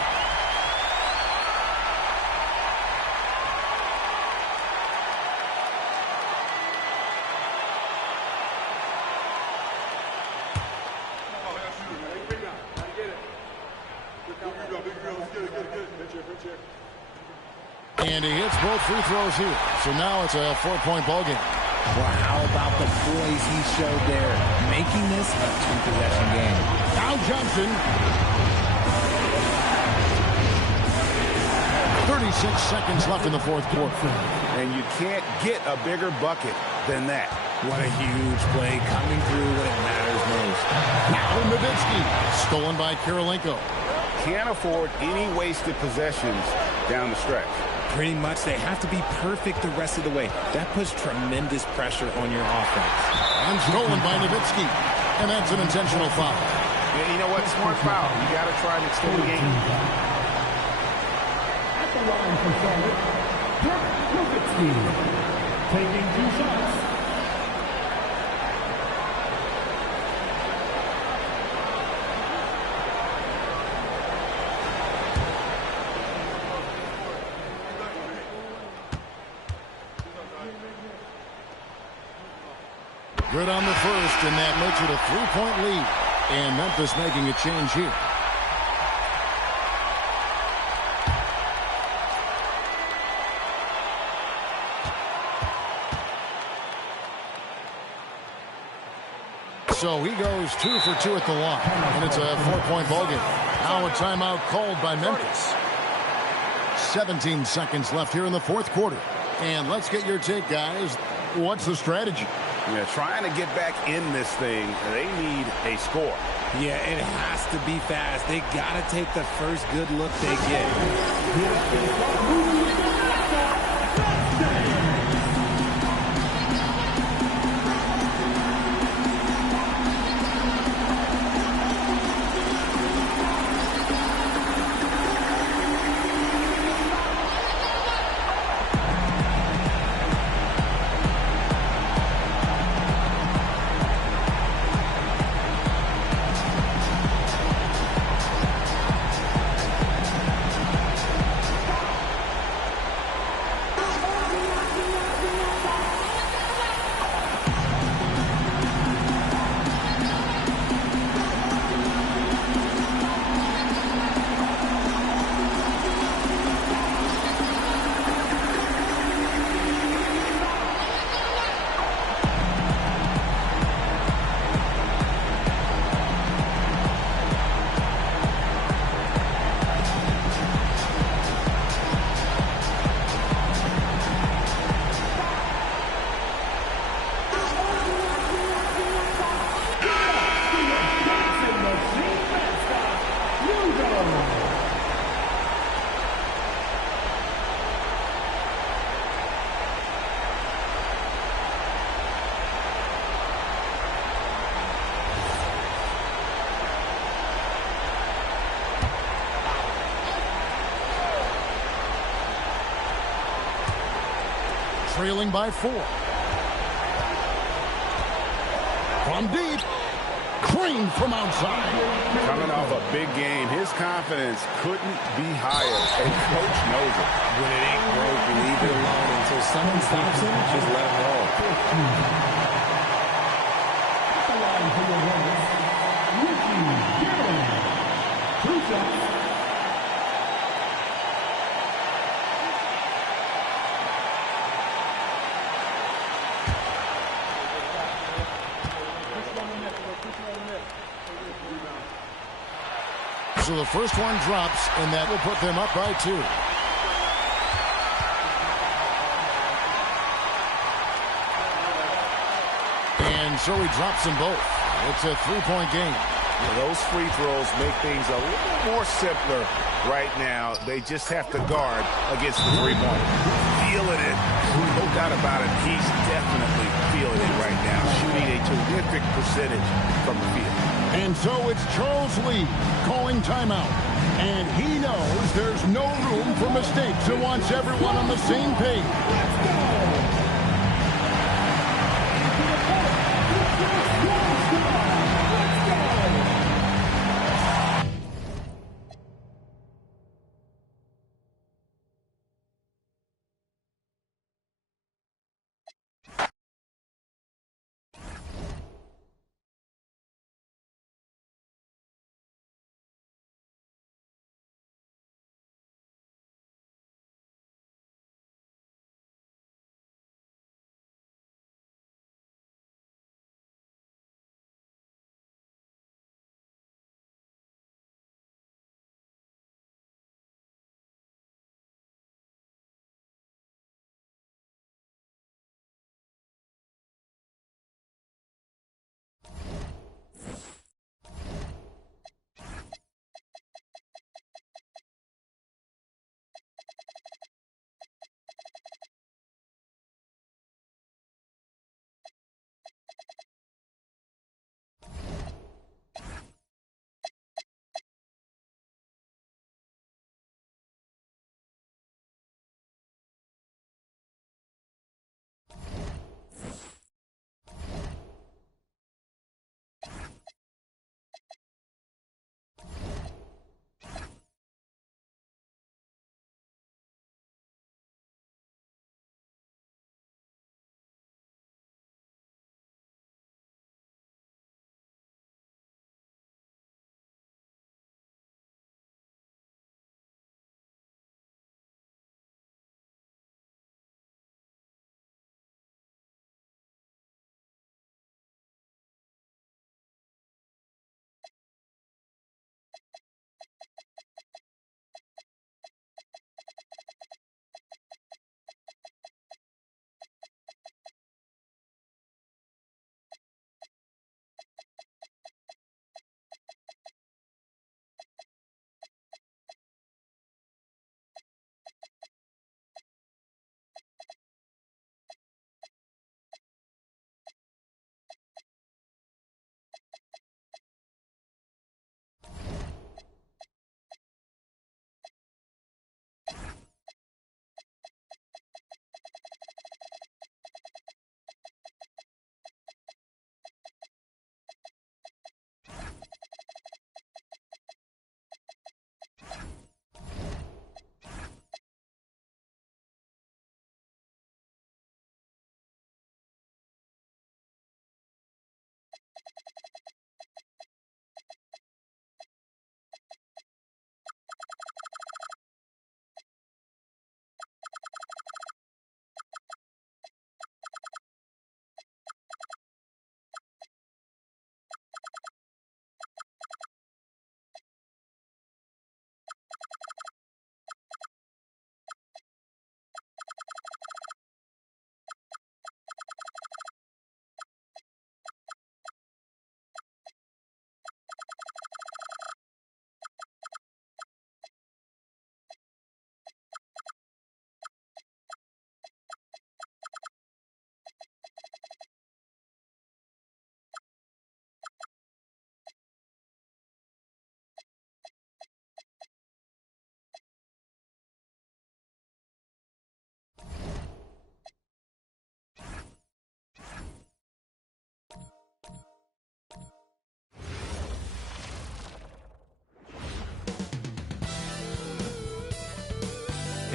And he hits both free throws here. So now it's a 4-point ball game. Well, how about the poise he showed there, making this a 2-possession game. Now Johnson. 36 seconds left in the fourth quarter. And you can't get a bigger bucket than that. What a huge play coming through when it matters most. Now Nowitzki. Stolen by Kirilenko. Can't afford any wasted possessions down the stretch. Pretty much, they have to be perfect the rest of the way. That puts tremendous pressure on your offense. And stolen by Nowitzki. And that's an intentional foul. Yeah, you know what? Smart foul. You got to try and extend the game. At the line for Charlotte, Nowitzki. Taking 2 shots. Good on the first, and that makes it a 3-point lead. And Memphis making a change here. So he goes 2 for 2 at the line, and it's a 4-point ball game. Now a timeout called by Memphis. 17 seconds left here in the fourth quarter. And let's get your take, guys. What's the strategy? Yeah, trying to get back in this thing, they need a score. Yeah, it has to be fast. They got to take the first good look they get. Trailing by 4. From deep. Cream from outside. Coming off a big game, his confidence couldn't be higher, and coach knows it. When it ain't broke, leave it alone until someone stops him. Just let him roll. At the line for your runners, Ricky Dillon. 2 shots. So the first one drops, and that will put them up by 2. And so he drops them both. It's a 3-point game. Those free throws make things a little more simpler right now. They just have to guard against the 3-pointer. Feeling it. No doubt about it. He's definitely feeling it right now. Shooting a terrific percentage from the field. And so it's Charles Lee calling timeout. And he knows there's no room for mistakes and wants everyone on the same page. Let's go!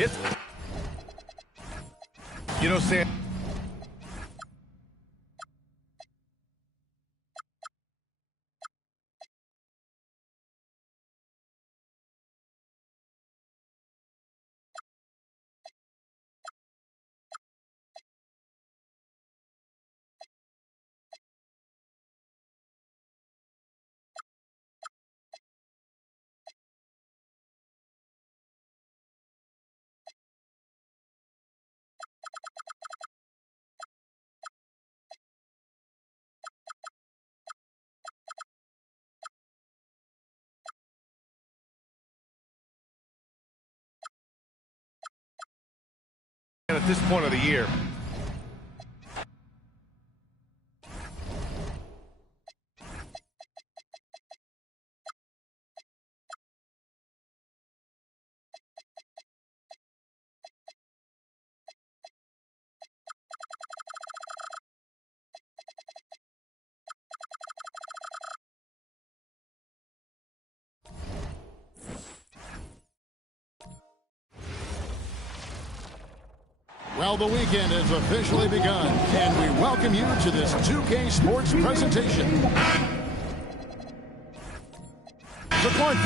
It's... You know, Sam... At this point of the year. Well, the weekend has officially begun, and we welcome you to this 2K Sports presentation. The coin.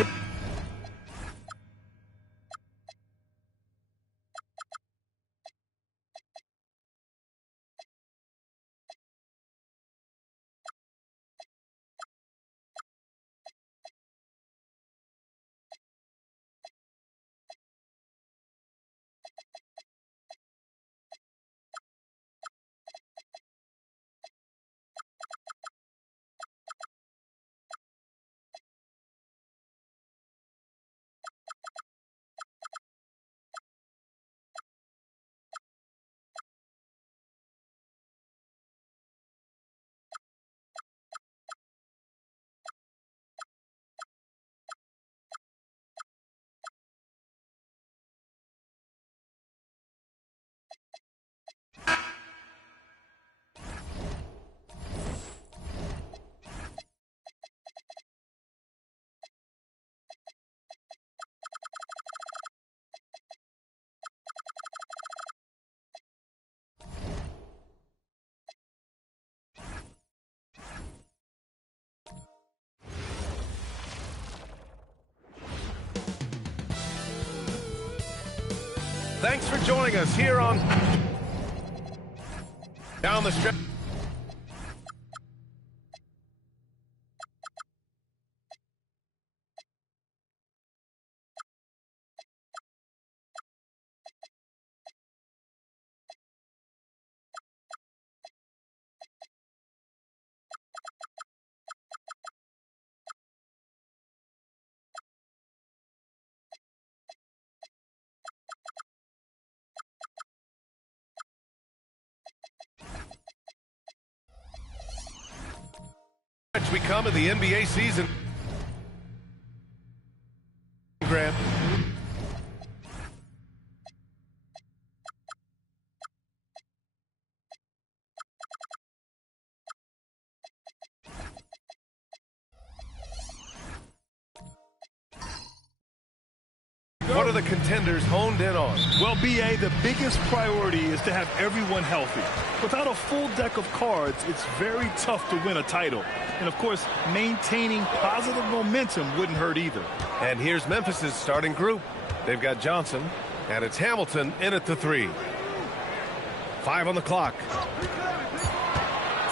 Thanks for joining us here on Down the Stretch. We come in the NBA season. Grant. What are the contenders honed in on? Well, BA, the biggest priority is to have everyone healthy. Without a full deck of cards, it's very tough to win a title. And, of course, maintaining positive momentum wouldn't hurt either. And here's Memphis's starting group. They've got Johnson, and it's Hamilton in at the 3. 5 on the clock.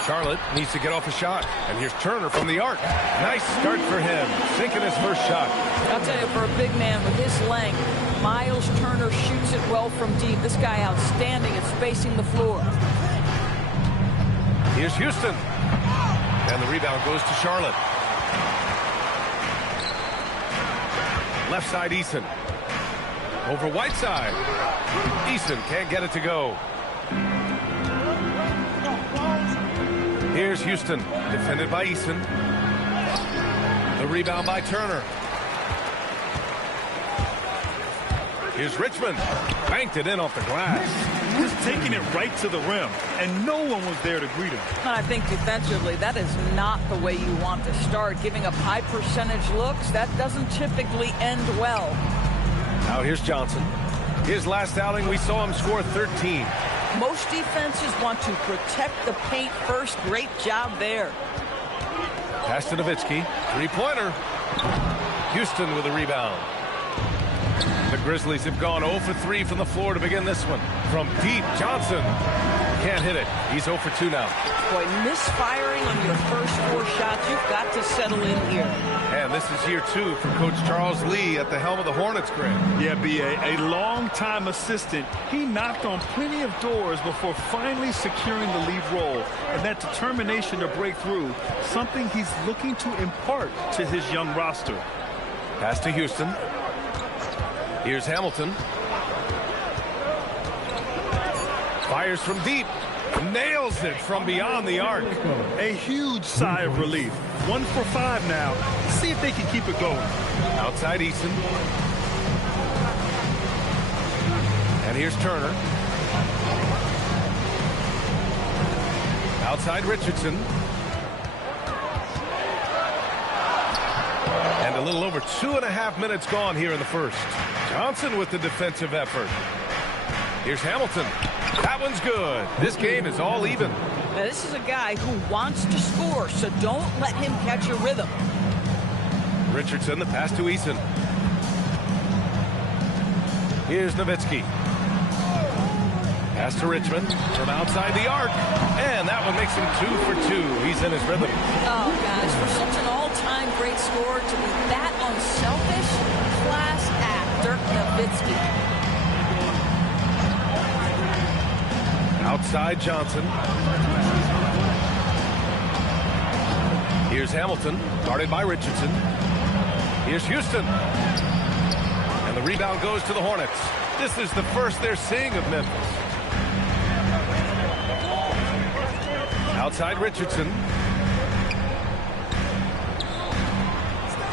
Charlotte needs to get off a shot. And here's Turner from the arc. Nice start for him, sinking his first shot. I'll tell you, for a big man with his length, Miles Turner shoots it well from deep. This guy outstanding at spacing the floor. Here's Houston. And the rebound goes to Charlotte. Left side, Eason. Over Whiteside. Eason can't get it to go. Here's Houston, defended by Eason. The rebound by Turner. Here's Richmond. Banked it in off the glass. Just taking it right to the rim, and no one was there to greet him. I think defensively, that is not the way you want to start. Giving up high percentage looks, that doesn't typically end well. Now here's Johnson. His last outing, we saw him score 13. Most defenses want to protect the paint first. Great job there. Pass to Nowitzki. Three-pointer. Houston with a rebound. The Grizzlies have gone 0 for 3 from the floor to begin this one. From deep, Johnson can't hit it. He's 0 for 2 now. Boy, misfiring on your first 4 shots. You've got to settle in here. And this is year 2 for Coach Charles Lee at the helm of the Hornets, Greg. Yeah, B.A., a long-time assistant. He knocked on plenty of doors before finally securing the lead role. And that determination to break through, something he's looking to impart to his young roster. Pass to Houston. Here's Hamilton. Fires from deep. Nails it from beyond the arc. A huge sigh of relief. 1 for 5 now. See if they can keep it going. Outside Eason. And here's Turner. Outside Richardson. And a little over 2.5 minutes gone here in the first. Johnson with the defensive effort. Here's Hamilton. That one's good. This game is all even. Now, this is a guy who wants to score, so don't let him catch a rhythm. Richardson, the pass to Eason. Here's Nowitzki. Pass to Richmond from outside the arc. And that one makes him 2 for 2. He's in his rhythm. Oh, guys, for such an all-time great scorer to be that unselfish, class act, Dirk Nowitzki. Outside Johnson. Here's Hamilton, guarded by Richardson. Here's Houston. And the rebound goes to the Hornets. This is the first they're seeing of Memphis. Outside Richardson.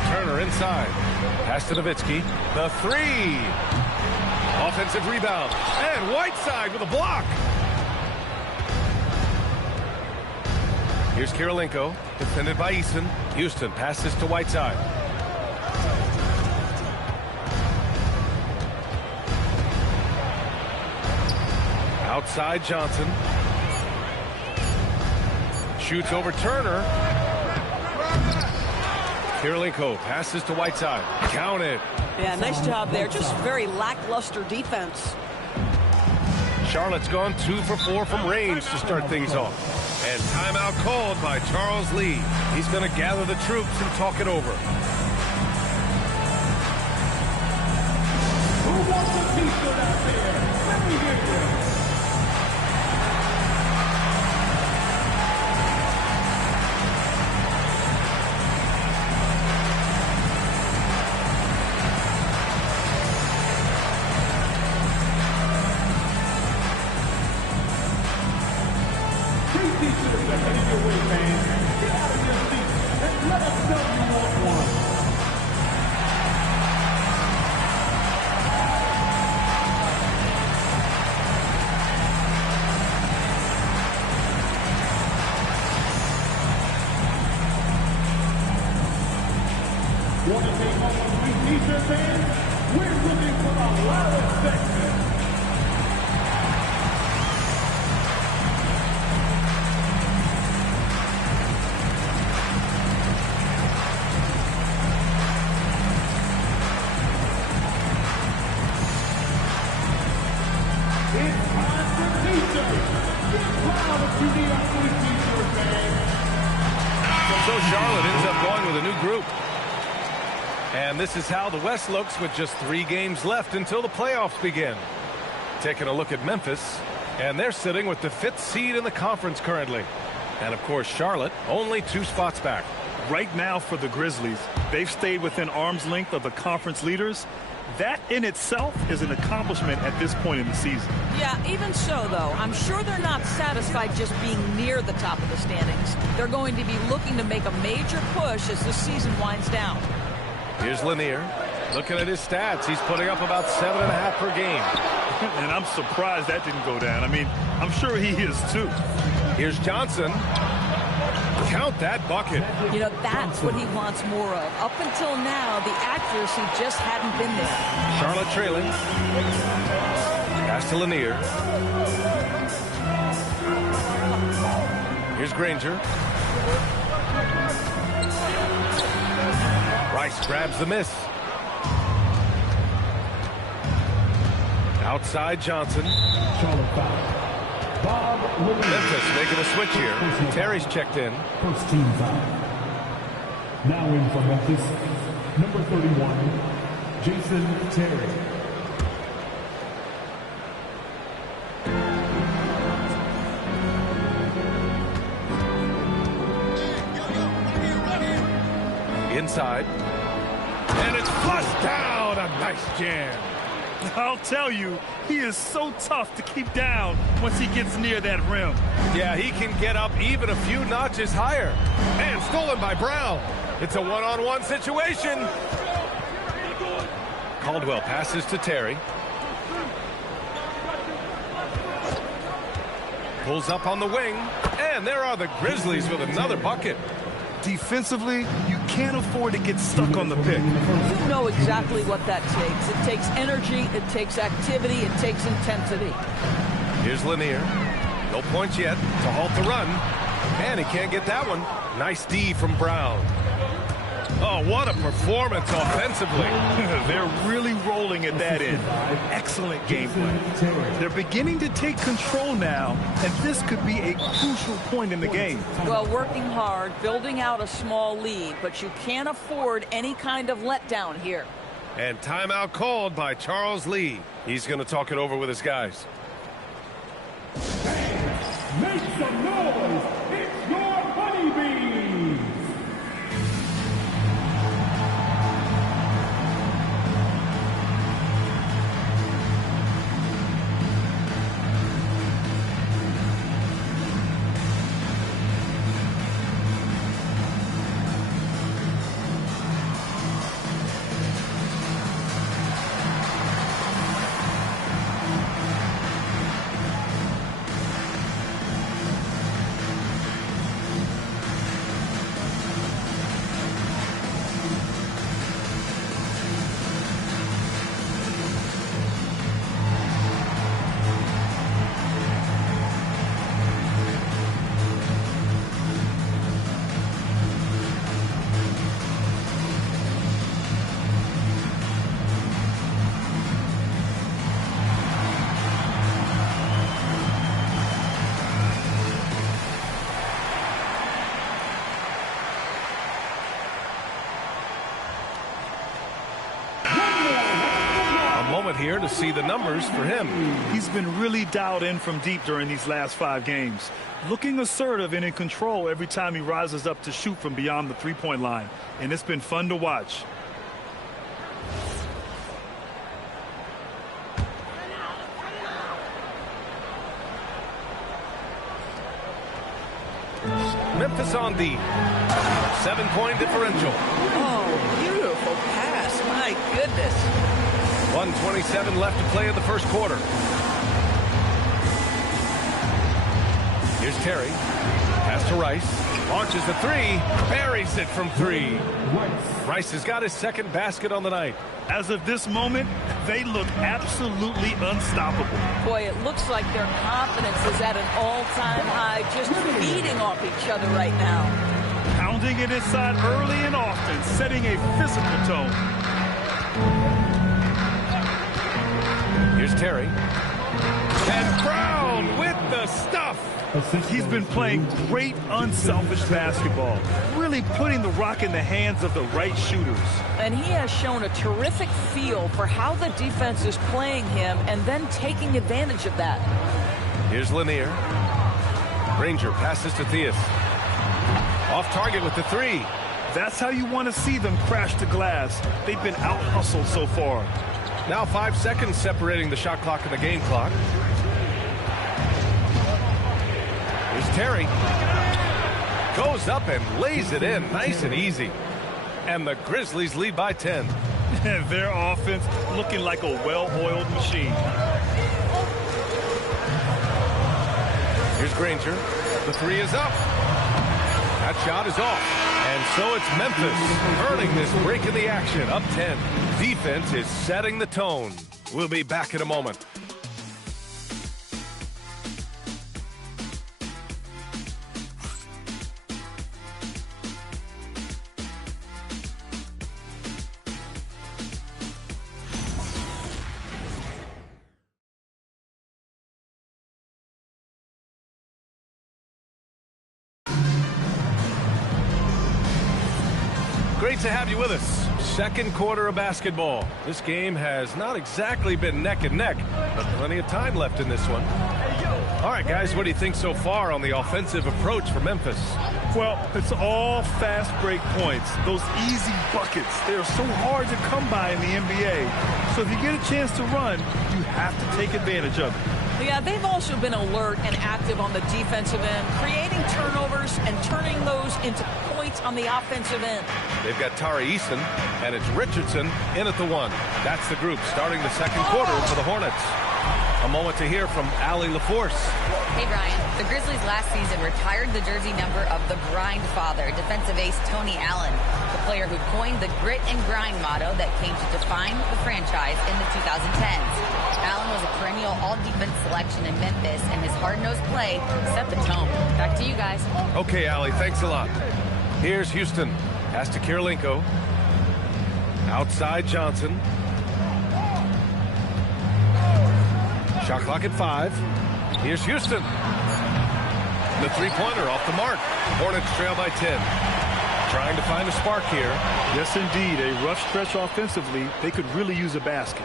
Turner inside. Pass to Nowitzki. The three. Offensive rebound. And Whiteside with a block. Here's Kirilenko, defended by Eason. Houston passes to Whiteside. Outside Johnson. Shoots over Turner. Kirilenko passes to Whiteside. Count it. Yeah, nice job there. Just very lackluster defense. Charlotte's gone 2 for 4 from range to start things off. And timeout called by Charles Lee. He's going to gather the troops and talk it over. Who wants a t-shirt out there? Let me hear you. Want to take home a sweet t-shirt, fans? We're looking for a lot of segment. It's time for t-shirts. Get proud if you need a sweet t-shirt, fans. So Charlotte ends up going with a new group. And this is how the West looks with just 3 games left until the playoffs begin. Taking a look at Memphis, and they're sitting with the 5th seed in the conference currently. And of course, Charlotte only 2 spots back. Right now for the Grizzlies, they've stayed within arm's length of the conference leaders. That in itself is an accomplishment at this point in the season. Yeah, even so, though, I'm sure they're not satisfied just being near the top of the standings. They're going to be looking to make a major push as the season winds down. Here's Lanier. Looking at his stats, he's putting up about 7.5 per game. And I'm surprised that didn't go down. I mean, I'm sure he is too. Here's Johnson. Count that bucket. You know, that's what he wants more of. Up until now, the practice, he just hadn't been there. Charlotte trailing. Pass to Lanier. Here's Granger. Rice grabs the miss. Outside Johnson. Memphis making a switch here. Terry's checked in. First team foul. Now in for Memphis, number 31, Jason Terry. Inside. And it's flushed down. A nice jam. I'll tell you, he is so tough to keep down once he gets near that rim. Yeah, he can get up even a few notches higher. And stolen by Brown. It's a one-on-one situation. Caldwell passes to Terry. Pulls up on the wing. And there are the Grizzlies with another bucket. Defensively, you can't afford to get stuck on the pick. You know exactly what that takes. It takes energy, it takes activity, it takes intensity. Here's Lanier. No points yet to halt the run. And he can't get that one. Nice D from Brown. Oh, what a performance offensively. They're really rolling at that end. Excellent game plan. They're beginning to take control now, and this could be a crucial point in the game. Well, working hard, building out a small lead, but you can't afford any kind of letdown here. And timeout called by Charles Lee. He's going to talk it over with his guys. Make some noise! It's your honeybees! Here to see the numbers for him. He's been really dialed in from deep during these last 5 games. Looking assertive and in control every time he rises up to shoot from beyond the three-point line. And it's been fun to watch. Memphis on the 7-point differential. Oh, beautiful pass. My goodness. 1:27 left to play in the first quarter. Here's Terry. Pass to Rice. Launches the three. Buries it from 3. Rice has got his second basket on the night. As of this moment, they look absolutely unstoppable. Boy, it looks like their confidence is at an all-time high, just feeding off each other right now. Pounding it inside early and often, setting a physical tone. Here's Terry. And Brown with the stuff. He's been playing great, unselfish basketball, really putting the rock in the hands of the right shooters. And he has shown a terrific feel for how the defense is playing him and then taking advantage of that. Here's Lanier. Granger passes to Theus. Off target with the 3. That's how you want to see them crash the glass. They've been out-hustled so far. Now 5 seconds separating the shot clock and the game clock. Here's Terry. Goes up and lays it in nice and easy. And the Grizzlies lead by 10. Their offense looking like a well-oiled machine. Here's Granger. The 3 is up. That shot is off. And so it's Memphis earning this break in the action, up 10. Defense is setting the tone. We'll be back in a moment. Great to have you with us. Second quarter of basketball. This game has not exactly been neck and neck, but plenty of time left in this one. All right, guys, what do you think so far on the offensive approach for Memphis? Well, it's all fast break points. Those easy buckets. They're so hard to come by in the NBA. So if you get a chance to run, you have to take advantage of it. Yeah, they've also been alert and active on the defensive end, creating turnovers and turning those into points on the offensive end. They've got Tari Eason, and it's Richardson in at the 1. That's the group starting the second quarter for the Hornets. A moment to hear from Allie LaForce. Hey, Brian. The Grizzlies last season retired the jersey number of the grind father, defensive ace Tony Allen, the player who coined the grit and grind motto that came to define the franchise in the 2010s. Allen was a perennial all-defense selection in Memphis, and his hard-nosed play set the tone. Back to you guys. Okay, Allie, thanks a lot. Here's Houston. Pass to Kirilenko. Outside Johnson. Shot clock at 5. Here's Houston. The three-pointer off the mark. Hornets trail by 10. Trying to find a spark here. Yes, indeed. A rough stretch offensively. They could really use a basket.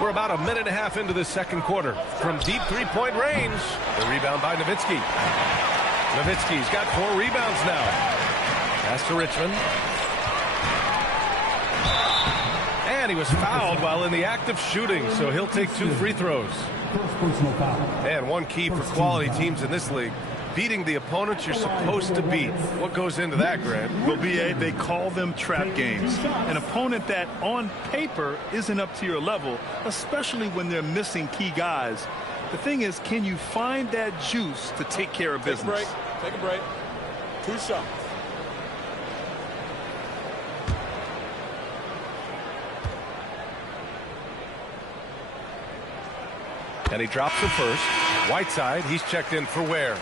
We're about a minute and a half into the second quarter. From deep three-point range, the rebound by Nowitzki. Nowitzki's got 4 rebounds now. Pass to Richmond. And he was fouled while in the act of shooting, so he'll take 2 free throws. And one key for quality teams in this league, beating the opponents you're supposed to beat. What goes into that, Grant? Well, B.A., they call them trap games. An opponent that, on paper, isn't up to your level, especially when they're missing key guys. The thing is, can you find that juice to take care of business? Take a break. 2 shots. And he drops the first. Whiteside, he's checked in for Ware.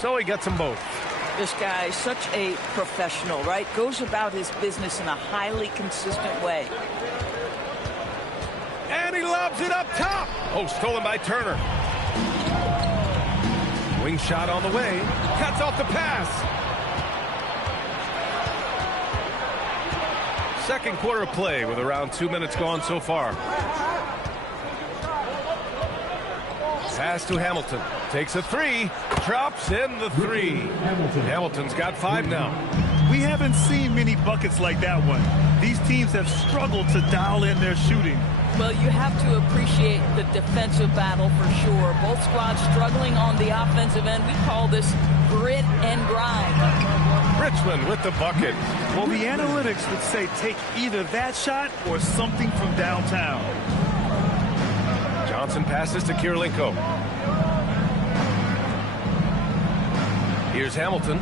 So he gets them both. This guy is such a professional, right? Goes about his business in a highly consistent way. And he lobs it up top. Oh, stolen by Turner. Wing shot on the way. Cuts off the pass. Second quarter of play with around 2 minutes gone so far. Pass to Hamilton. Takes a 3. Drops in the 3. Hamilton's got 5 now. We haven't seen many buckets like that one. These teams have struggled to dial in their shooting. Well, you have to appreciate the defensive battle for sure. Both squads struggling on the offensive end. We call this grit and grind. Richmond with the bucket. Well, the analytics would say take either that shot or something from downtown. Johnson passes to Kirilenko. Here's Hamilton.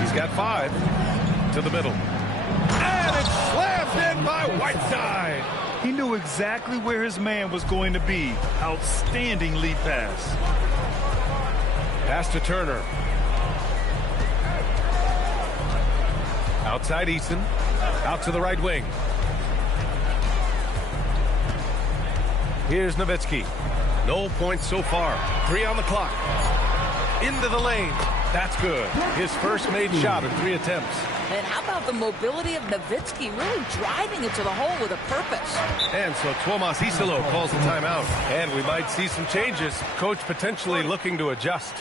He's got 5 to the middle. And it's slammed in by Whiteside. He knew exactly where his man was going to be. Outstanding lead pass. Pass to Turner. Outside Eason. Out to the right wing. Here's Nowitzki. No points so far. 3 on the clock. Into the lane. That's good. His first made shot in 3 attempts. And how about the mobility of Nowitzki, really driving it to the hole with a purpose. And so Tuomas Isalo calls the timeout. And we might see some changes. Coach potentially looking to adjust.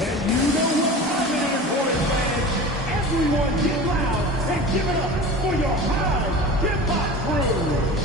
And you Give it up for your high hip-hop crew.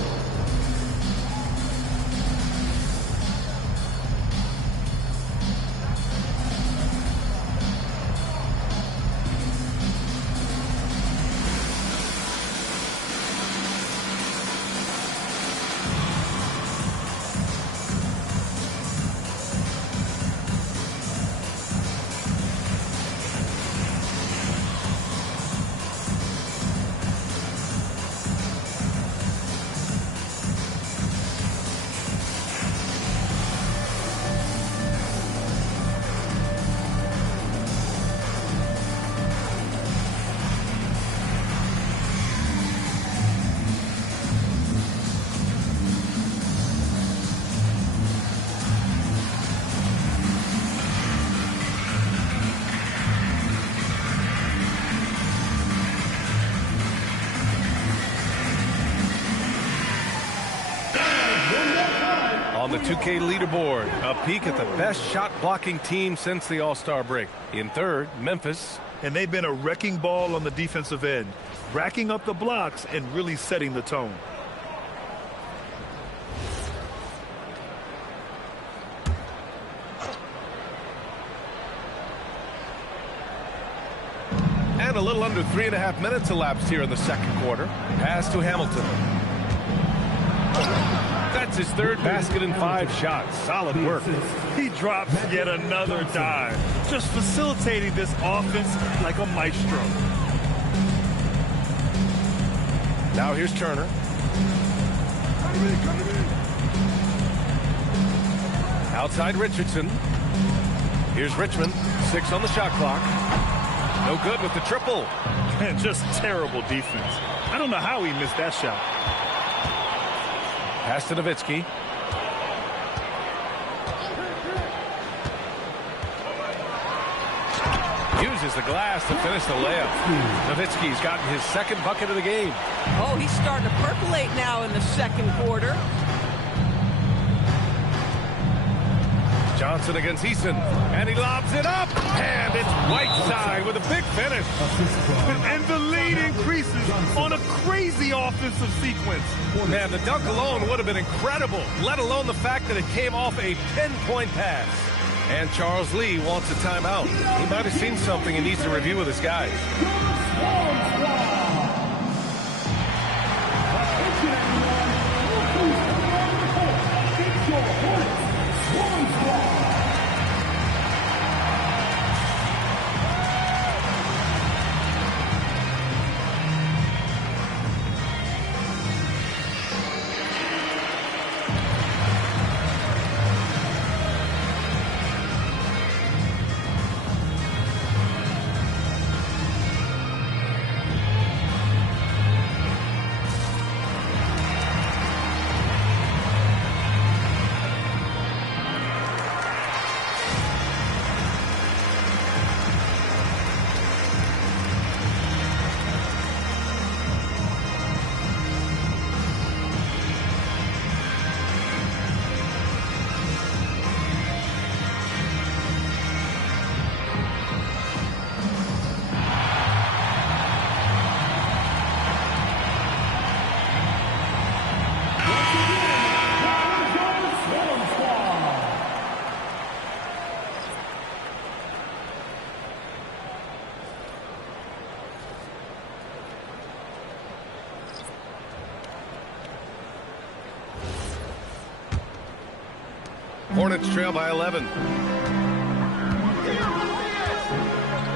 On the 2K leaderboard, a peek at the best shot-blocking team since the All-Star break. In third, Memphis. And they've been a wrecking ball on the defensive end, racking up the blocks and really setting the tone. And a little under 3.5 minutes elapsed here in the second quarter. Pass to Hamilton. That's his third basket in 5 shots. Solid work. He drops yet another dime, just facilitating this offense like a maestro. Now here's Turner. Outside Richardson. Here's Richmond. 6 on the shot clock. No good with the triple. And just terrible defense. I don't know how he missed that shot. Pass to Nowitzki. Uses the glass to finish the layup. Nowitzki's gotten his second bucket of the game. Oh, he's starting to percolate now in the second quarter. Johnson against Eason, and he lobs it up, and it's Whiteside with a big finish. And the lead increases on a crazy offensive sequence. Man, the dunk alone would have been incredible, let alone the fact that it came off a pinpoint pass. And Charles Lee wants a timeout. He might have seen something and needs to review with his guys. Hornets trail by 11.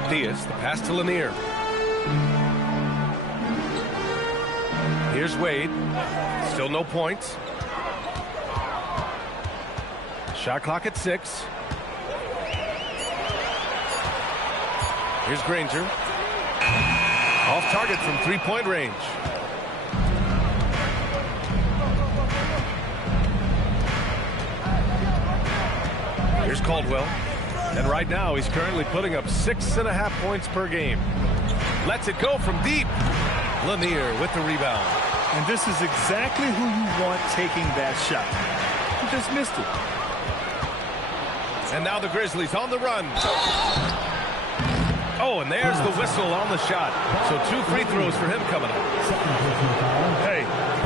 Diaz, the pass to Lanier. Here's Wade. Still no points. Shot clock at 6. Here's Granger. Off target from 3-point range. Here's Caldwell. And right now, he's currently putting up 6.5 points per game. Lets it go from deep. Lanier with the rebound. And this is exactly who you want taking that shot. He just missed it. And now the Grizzlies on the run. Oh, and there's the whistle on the shot. So 2 free throws for him coming up. Hey,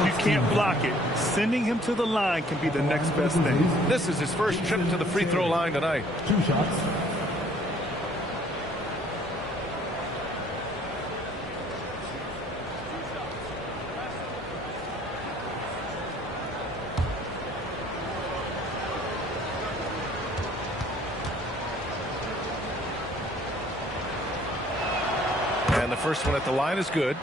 you can't block it. Sending him to the line can be the next best thing. This is his first trip to the free throw line tonight. 2 shots. And the first one at the line is good.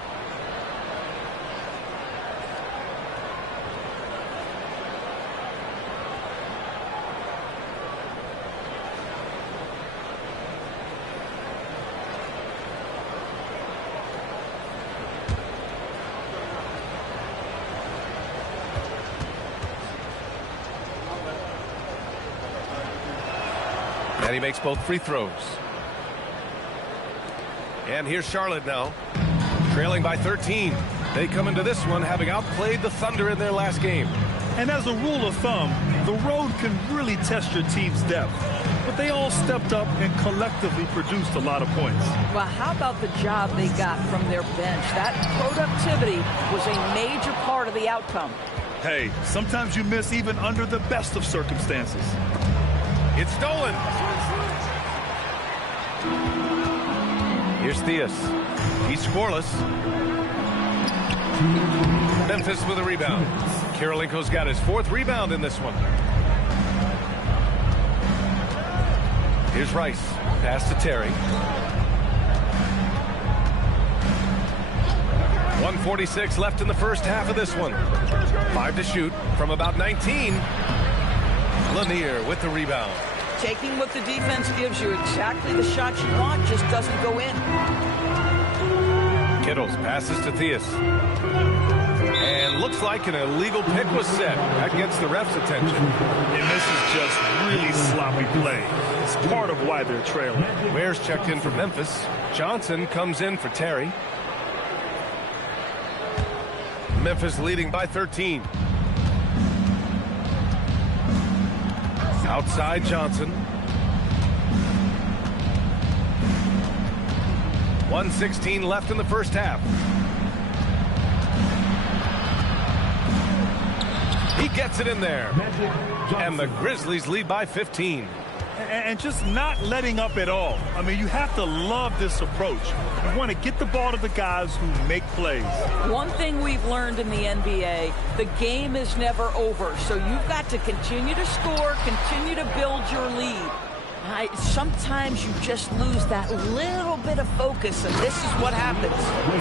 And he makes both free throws. And here's Charlotte now, trailing by 13. They come into this one having outplayed the Thunder in their last game. And as a rule of thumb, the road can really test your team's depth. But they all stepped up and collectively produced a lot of points. Well, how about the job they got from their bench? That productivity was a major part of the outcome. Hey, sometimes you miss even under the best of circumstances. It's stolen. Here's Theus. He's scoreless. Memphis with a rebound. Kirilenko's got his 4th rebound in this one. Here's Rice. Pass to Terry. 1:46 left in the first half of this one. 5 to shoot from about 19. Lanier with the rebound. Taking what the defense gives you, exactly the shot you want, just doesn't go in. Kittles passes to Theus. And looks like an illegal pick was set. That gets the ref's attention. And this is just really sloppy play. It's part of why they're trailing. Ware's checked in for Memphis. Johnson comes in for Terry. Memphis leading by 13. Outside Johnson. 1:16 left in the first half. He gets it in there. And the Grizzlies lead by 15. And just not letting up at all. I mean, you have to love this approach. You want to get the ball to the guys who make plays. One thing we've learned in the NBA, the game is never over. So you've got to continue to score, continue to build your lead. Sometimes you just lose that little bit of focus, and this is what happens.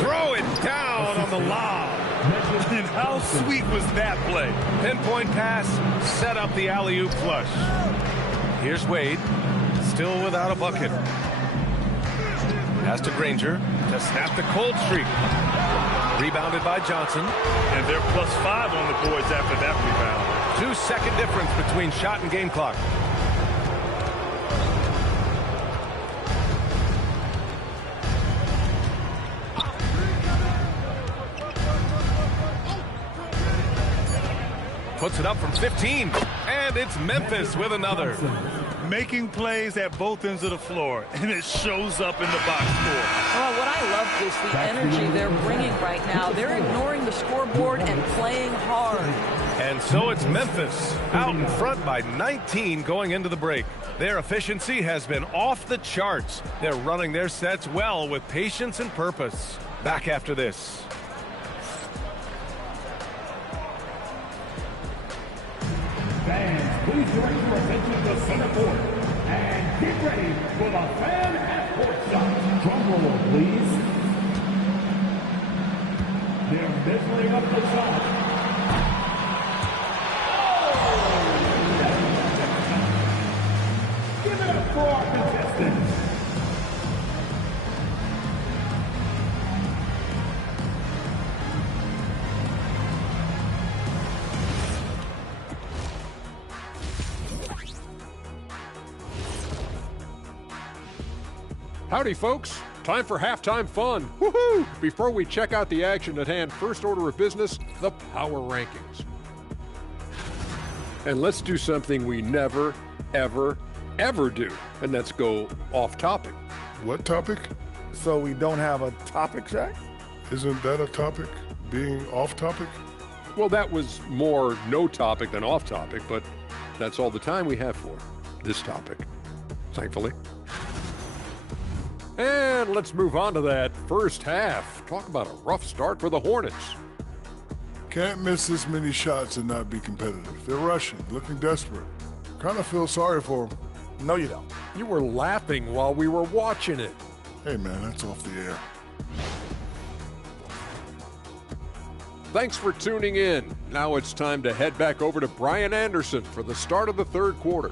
Throw it down on the lob. And how sweet was that play? Pinpoint pass, set up the alley-oop flush. Here's Wade, still without a bucket. Pass to Granger to snap the cold streak. Rebounded by Johnson. And they're +5 on the boards after that rebound. 2-second difference between shot and game clock. Puts it up from 15, and it's Memphis with another. Making plays at both ends of the floor, and it shows up in the box score. Well, what I love is the energy they're bringing right now. They're ignoring the scoreboard and playing hard. And so it's Memphis out in front by 19 going into the break. Their efficiency has been off the charts. They're running their sets well with patience and purpose. Back after this. Fans, please direct your attention to center court and get ready for the fan half-court shot. Drum roll, please. They're measuring up the shot. Give it up for our contestants. Howdy, folks. Time for halftime fun. Woohoo! Before we check out the action at hand, first order of business, the power rankings. And let's do something we never, ever, ever do, and that's go off topic. What topic? So we don't have a topic, Shaq? Isn't that a topic? Being off topic? Well, that was more no topic than off topic, but that's all the time we have for this topic, thankfully. And let's move on to that first half. Talk about a rough start for the Hornets. Can't miss this many shots and not be competitive. They're rushing, looking desperate. Kind of feel sorry for them. No, you don't. You were laughing while we were watching it. Hey, man, that's off the air. Thanks for tuning in. Now it's time to head back over to Brian Anderson for the start of the third quarter.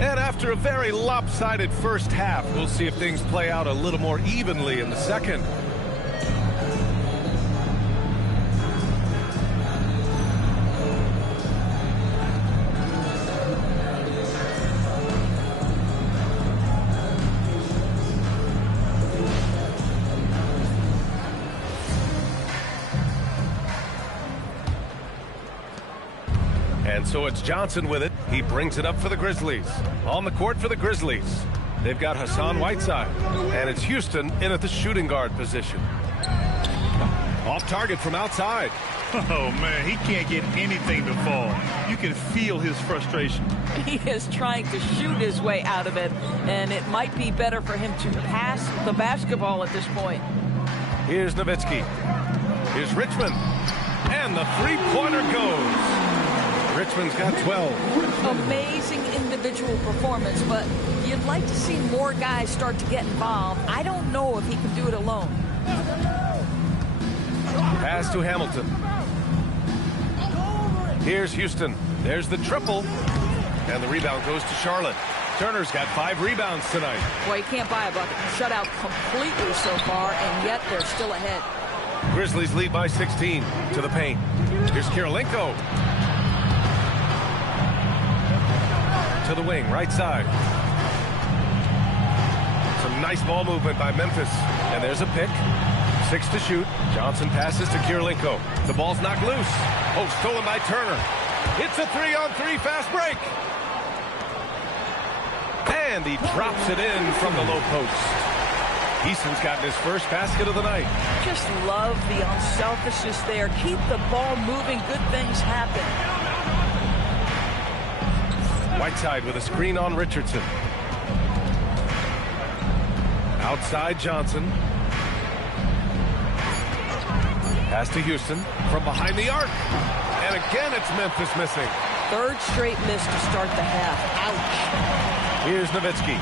And after a very lopsided first half, we'll see if things play out a little more evenly in the second. And so it's Johnson with it. He brings it up for the Grizzlies. On the court for the Grizzlies, they've got Hassan Whiteside. And it's Houston in at the shooting guard position. Off target from outside. Oh, man, he can't get anything to fall. You can feel his frustration. He is trying to shoot his way out of it, and it might be better for him to pass the basketball at this point. Here's Nowitzki. Here's Richmond. And the three-pointer goes. Richmond's got 12. Amazing individual performance, but you'd like to see more guys start to get involved. I don't know if he can do it alone. Pass to Hamilton. Here's Houston. There's the triple. And the rebound goes to Charlotte. Turner's got 5 rebounds tonight. Well, you can't buy a bucket. Shut out completely so far, and yet they're still ahead. Grizzlies lead by 16 to the paint. Here's Kirilenko. To the wing, right side. Some nice ball movement by Memphis. And there's a pick. 6 to shoot. Johnson passes to Kirilenko. The ball's knocked loose. Oh, stolen by Turner. It's a 3-on-3 fast break. And he drops it in from the low post. Easton's gotten his first basket of the night. Just love the unselfishness there. Keep the ball moving. Good things happen. Whiteside with a screen on Richardson. Outside Johnson. Pass to Houston from behind the arc. And again it's Memphis missing. Third straight miss to start the half. Ouch. Here's Nowitzki.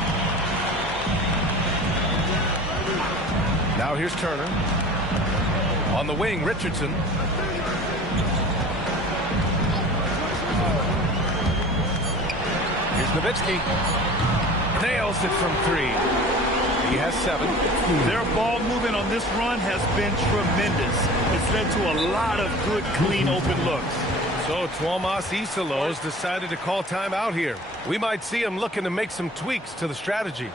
Now here's Turner. On the wing, Richardson. Here's Nowitzki. Nails it from 3. He has 7. Their ball movement on this run has been tremendous. It's led to a lot of good, clean, open looks. So Tuomas Isalos decided to call timeout here. We might see him looking to make some tweaks to the strategy.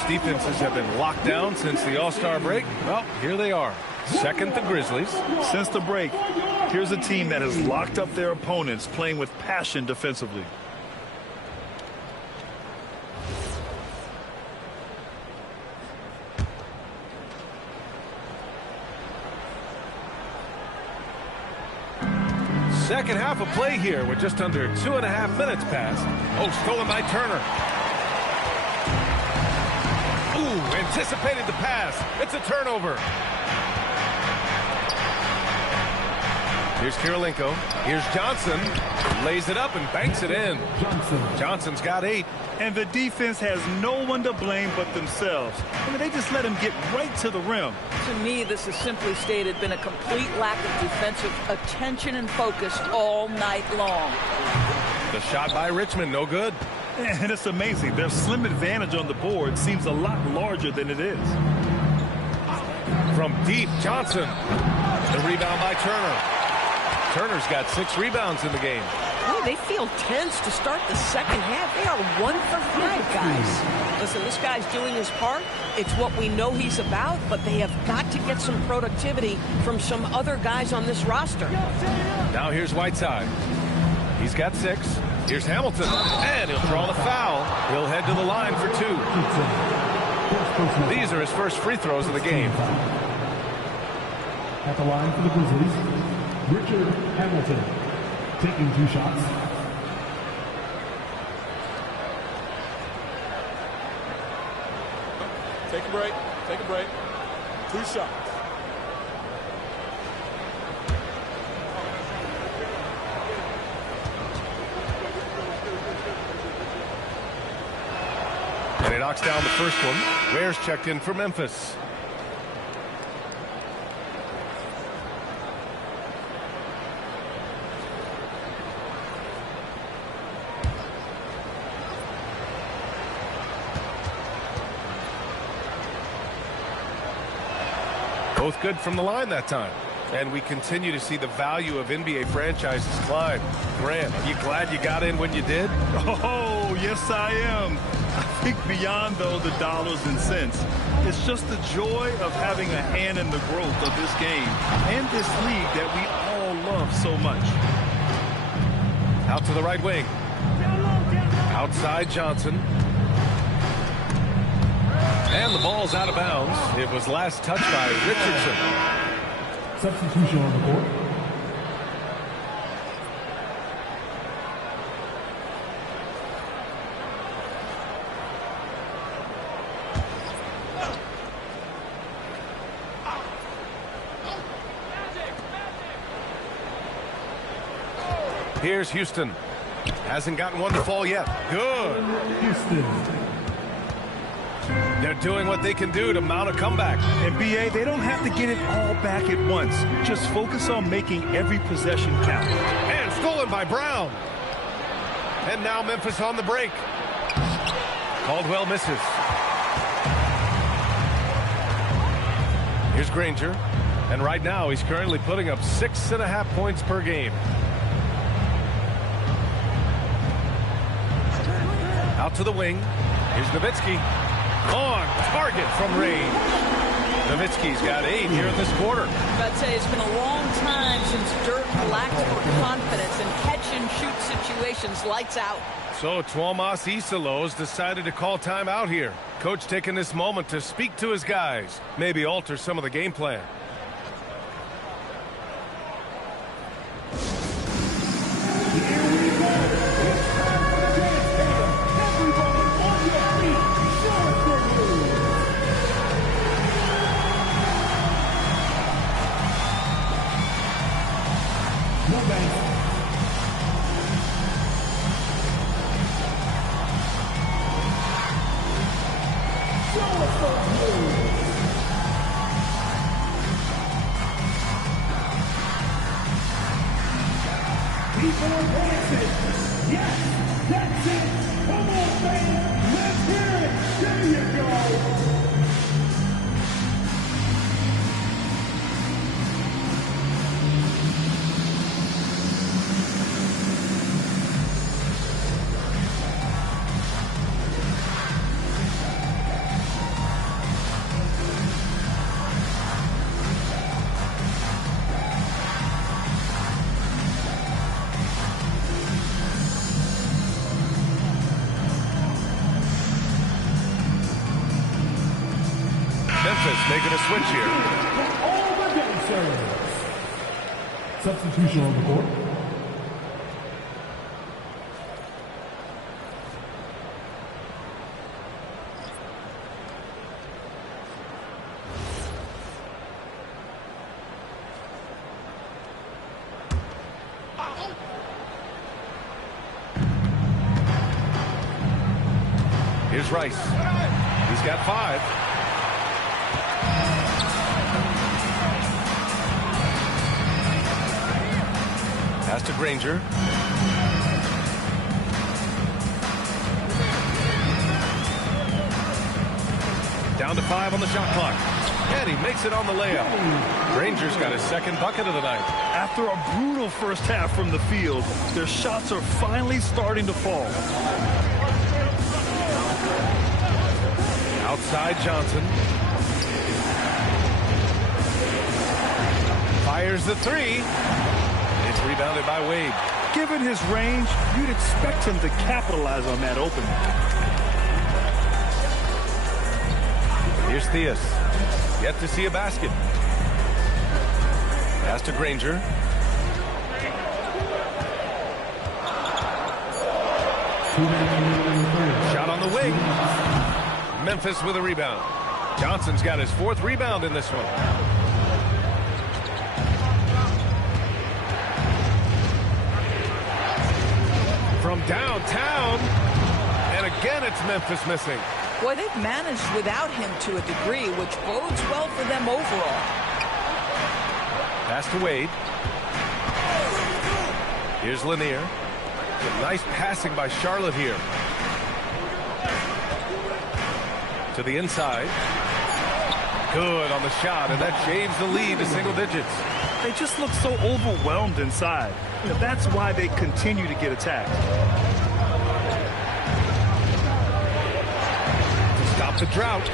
Both defenses have been locked down since the All-Star break. Well, here they are. Second, the Grizzlies. Since the break, here's a team that has locked up their opponents, playing with passion defensively. Second half of play here with just under 2.5 minutes passed. Oh, stolen by Turner. Ooh, anticipated the pass. It's a turnover. Here's Kirilenko. Here's Johnson. Lays it up and banks it in. Johnson's got 8. And the defense has no one to blame but themselves. I mean, they just let him get right to the rim. To me, this has simply stated been a complete lack of defensive attention and focus all night long. The shot by Richmond, no good. And it's amazing. Their slim advantage on the board seems a lot larger than it is. From deep, Johnson. The rebound by Turner. Turner's got 6 rebounds in the game. Boy, they feel tense to start the second half. They are 1 for 5, guys. Listen, this guy's doing his part. It's what we know he's about, but they have got to get some productivity from some other guys on this roster. Now here's Whiteside. He's got 6. Here's Hamilton, and he'll draw the foul. He'll head to the line for 2. These are his first free throws of the game. At the line for the Grizzlies, Richard Hamilton, taking 2 shots. Take a break. Take a break. 2 shots. And he knocks down the first one. Ware's checked in for Memphis. Both good from the line that time. And we continue to see the value of NBA franchises climb. Grant, are you glad you got in when you did? Oh, yes, I am. I think beyond, though, the dollars and cents, it's just the joy of having a hand in the growth of this game and this league that we all love so much. Out to the right wing. Outside Johnson. And the ball's out of bounds. It was last touched by Richardson. Substitution on the court. Here's Houston. Hasn't gotten one to fall yet. Good. Houston. They're doing what they can do to mount a comeback. And BA, they don't have to get it all back at once. Just focus on making every possession count. And stolen by Brown. And now Memphis on the break. Caldwell misses. Here's Granger. And right now he's currently putting up 6.5 points per game. Out to the wing. Here's Nowitzki. On target from range. Nowitzki's got 8 here in this quarter. I'd say it's been a long time since Dirk lacked for confidence in catch-and-shoot situations, lights out. So Tuomas Isalos decided to call timeout here. Coach taking this moment to speak to his guys, maybe alter some of the game plan. making a switch here. All the day serves. Substitution on the court. Here's Rice. He's got 5. Pass to Granger. Down to 5 on the shot clock. And he makes it on the layup. Granger's got his second bucket of the night. After a brutal first half from the field, their shots are finally starting to fall. Outside Johnson. Fires the 3. It's rebounded by Wade. Given his range, you'd expect him to capitalize on that opening. Here's Theus. Yet to see a basket. Pass to Granger. Shot on the wing. Memphis with a rebound. Johnson's got his 4th rebound in this one. From downtown. And again, it's Memphis missing. Boy, they've managed without him to a degree, which bodes well for them overall. Pass to Wade. Here's Lanier. Nice passing by Charlotte here. To the inside. Good on the shot, and that shaves the lead to single digits. They just look so overwhelmed inside. That's why they continue to get attacked. To stop the drought.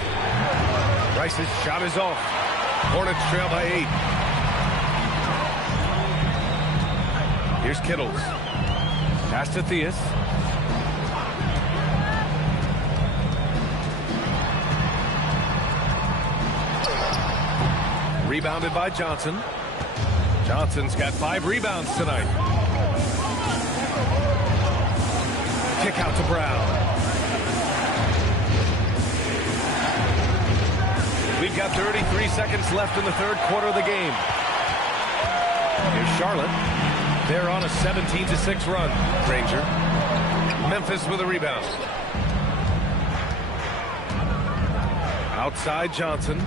Rice's shot is off. Hornets trail by 8. Here's Kittles. Pass to Theus. Rebounded by Johnson. Johnson's got 5 rebounds tonight. Kick out to Brown. We've got 33 seconds left in the 3rd quarter of the game. Here's Charlotte. They're on a 17-6 run. Granger. Memphis with a rebound. Outside Johnson.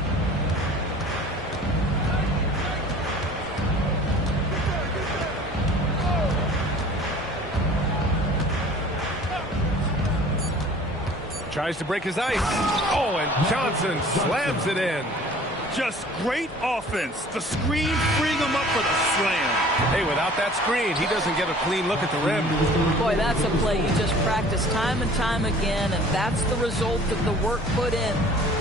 Tries to break his ice. Oh, and Johnson slams it in. Just great offense. The screen freeing him up for the slam. Hey, without that screen, he doesn't get a clean look at the rim. Boy, that's a play you just practice time and time again, and that's the result of the work put in.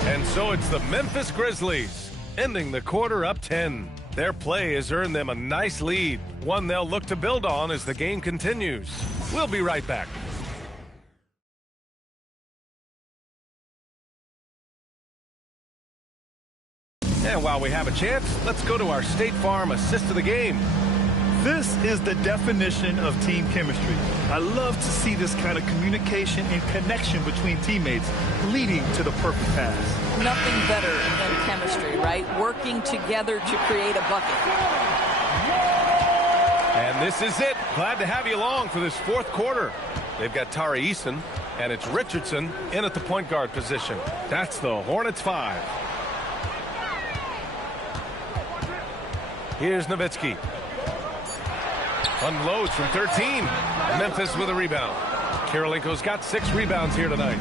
And so it's the Memphis Grizzlies, ending the quarter up 10. Their play has earned them a nice lead, one they'll look to build on as the game continues. We'll be right back. And while we have a chance, let's go to our State Farm assist of the game. This is the definition of team chemistry. I love to see this kind of communication and connection between teammates leading to the perfect pass. Nothing better than chemistry, right? Working together to create a bucket. And this is it. Glad to have you along for this 4th quarter. They've got Tari Eason, and it's Richardson in at the point guard position. That's the Hornets 5. Here's Nowitzki. Unloads from 13. Memphis with a rebound. Karolinko's got 6 rebounds here tonight.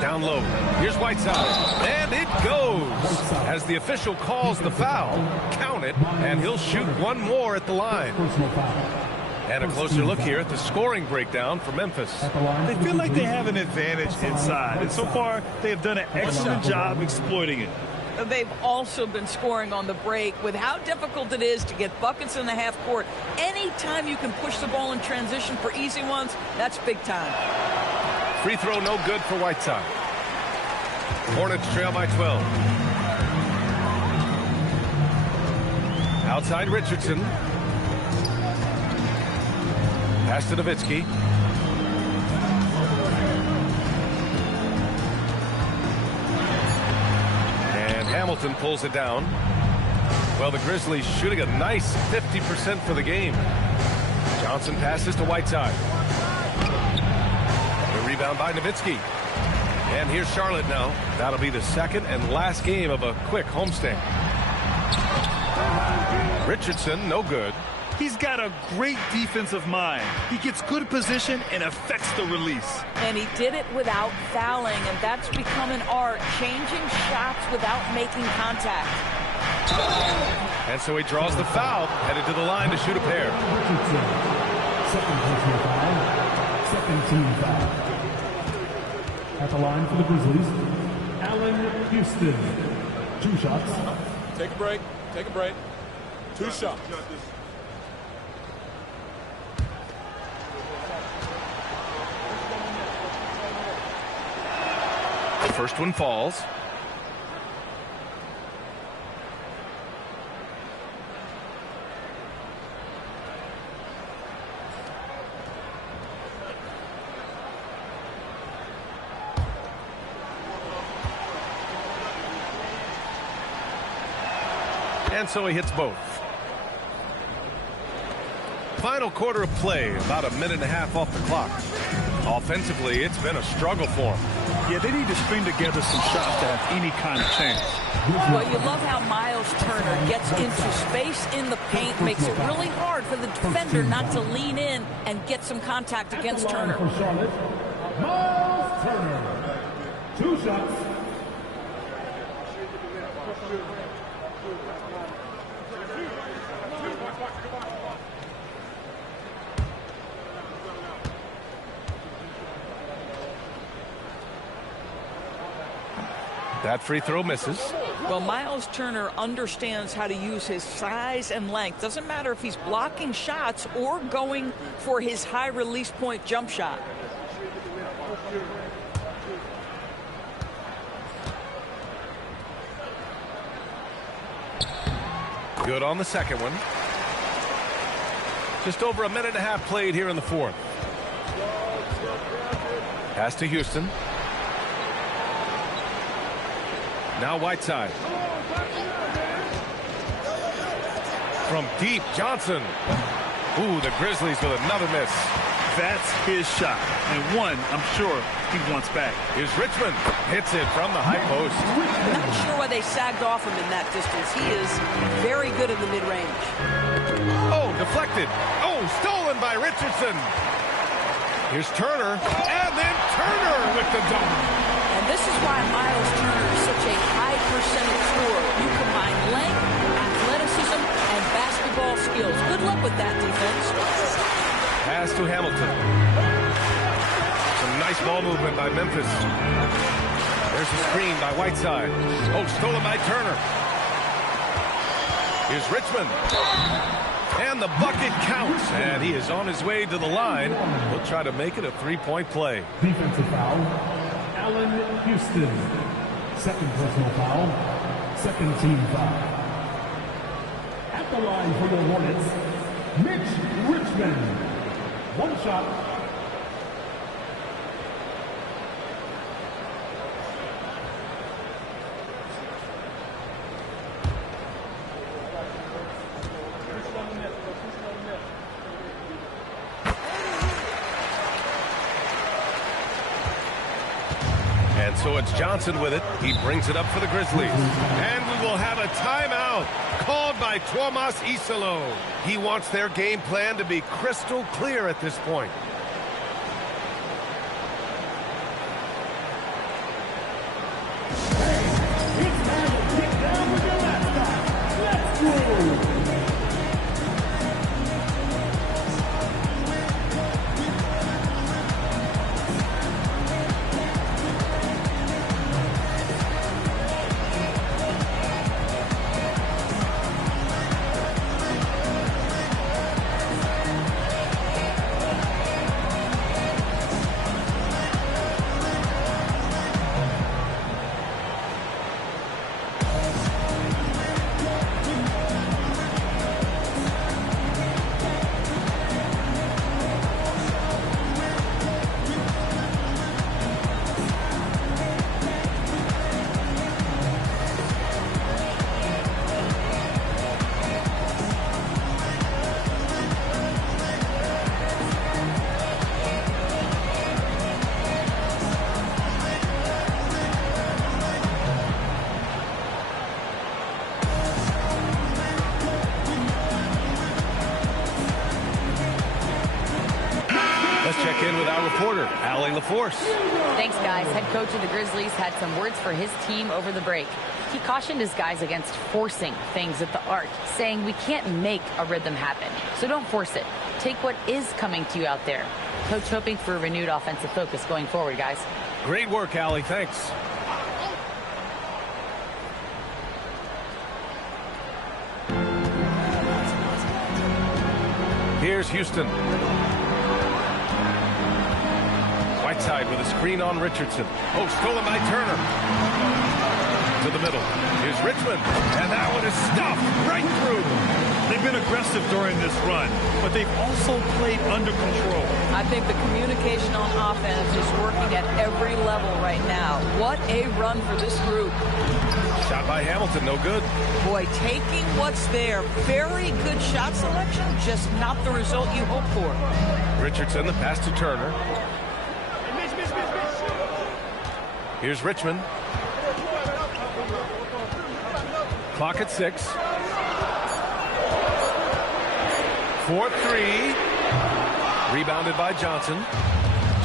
Down low. Here's Whiteside. And it goes. As the official calls the foul, count it, and he'll shoot one more at the line. And a closer look here at the scoring breakdown for Memphis. They feel like they have an advantage inside, and so far they have done an excellent job exploiting it. They've also been scoring on the break with how difficult it is to get buckets in the half court. Anytime you can push the ball in transition for easy ones, that's big time. Free throw no good for Whiteside. Hornets trail by 12. Outside Richardson. Pass to Nowitzki. And Hamilton pulls it down. Well, the Grizzlies shooting a nice 50% for the game. Johnson passes to Whiteside. The rebound by Nowitzki. And here's Charlotte now. That'll be the second and last game of a quick homestand. Richardson, no good. He's got a great defensive mind. He gets good position and affects the release. And he did it without fouling, and that's become an art, changing shots without making contact. And so he draws the foul, headed to the line to shoot a pair. Second personal foul. Second team foul. At the line for the Grizzlies, Allen Houston. 2 shots. Take a break. Take a break. 2 shots. The first one falls. And so he hits both. Final quarter of play, about a minute and a half off the clock. Offensively, it's been a struggle for him. Yeah, they need to string together some shots to have any kind of chance. Well, you love how Miles Turner gets into space in the paint, makes it really hard for the defender not to lean in and get some contact against Turner. For Charlotte, Miles Turner. 2 shots. That free throw misses. Well, Miles Turner understands how to use his size and length. Doesn't matter if he's blocking shots or going for his high release point jump shot. Good on the second one. Just over a minute and a half played here in the fourth. Pass to Houston. Now Whiteside. From deep, Johnson. Ooh, the Grizzlies with another miss. That's his shot, and one I'm sure he wants back. Here's Richmond. Hits it from the high post. I'm not sure why they sagged off him in that distance. He is very good in the mid-range. Oh, deflected. Oh, stolen by Richardson. Here's Turner, and then Turner with the dunk. And this is why Miles Turner is such a high percentage scorer. You combine length, athleticism, and basketball skills. Good luck with that defense. Pass to Hamilton. Some nice ball movement by Memphis. There's a screen by Whiteside. Oh, stolen by Turner. Here's Richmond. And the bucket counts. And he is on his way to the line. He'll try to make it a three-point play. Defensive foul. Allen Houston. Second personal foul. Second team foul. At the line for the Hornets, Mitch Richmond. 1 shot. And so it's Johnson with it. He brings it up for the Grizzlies. And we will have a timeout called by Tomas Isalo. He wants their game plan to be crystal clear at this point. It's time to get down with your mascot. Let's go. quarter. Allie LaForce. Thanks, guys. Head coach of the Grizzlies had some words for his team over the break. He cautioned his guys against forcing things at the arc, saying we can't make a rhythm happen, so don't force it. Take what is coming to you out there. Coach hoping for a renewed offensive focus going forward, guys. Great work, Allie. Thanks. Here's Houston. Whiteside with a screen on Richardson. Oh, stolen by Turner. To the middle. Here's Richmond. And that one is stuffed right through. They've been aggressive during this run, but they've also played under control. I think the communication on offense is working at every level right now. What a run for this group. Shot by Hamilton, no good. Boy, taking what's there. Very good shot selection, just not the result you hope for. Richardson, the pass to Turner. Here's Richmond. Clock at 6. 4-3. Rebounded by Johnson.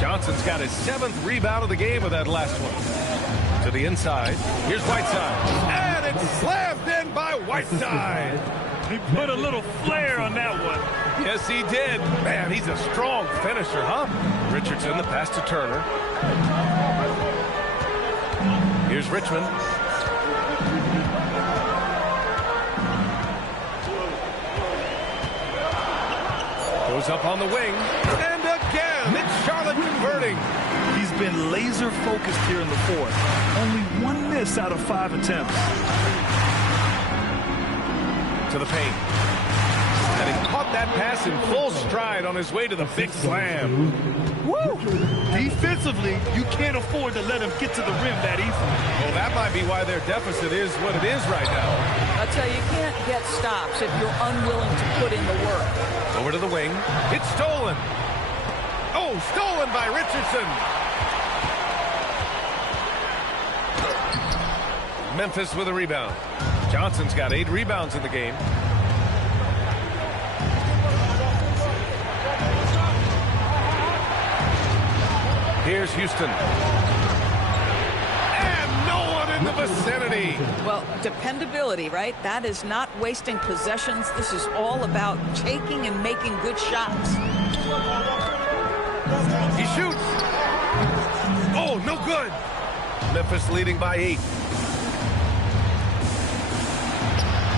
Johnson's got his 7th rebound of the game with that last one. To the inside. Here's Whiteside. And it's slammed in by Whiteside. He put a little flair on that one. Yes, he did. Man, he's a strong finisher, huh? Richardson, the pass to Turner. Here's Richmond. Goes up on the wing. And again, it's Charlotte converting. He's been laser focused here in the fourth. Only 1 miss out of 5 attempts. To the paint. And he caught that pass in full stride on his way to the big slam. Woo! Defensively, you can't afford to let him get to the rim that easily. Well, that might be why their deficit is what it is right now. I'll tell you, you can't get stops if you're unwilling to put in the work. Over to the wing. It's stolen. Oh, stolen by Richardson. Memphis with a rebound. Johnson's got 8 rebounds in the game. Here's Houston. And no one in the vicinity. Well, dependability, right? That is not wasting possessions. This is all about taking and making good shots. He shoots. Oh, no good. Memphis leading by 8.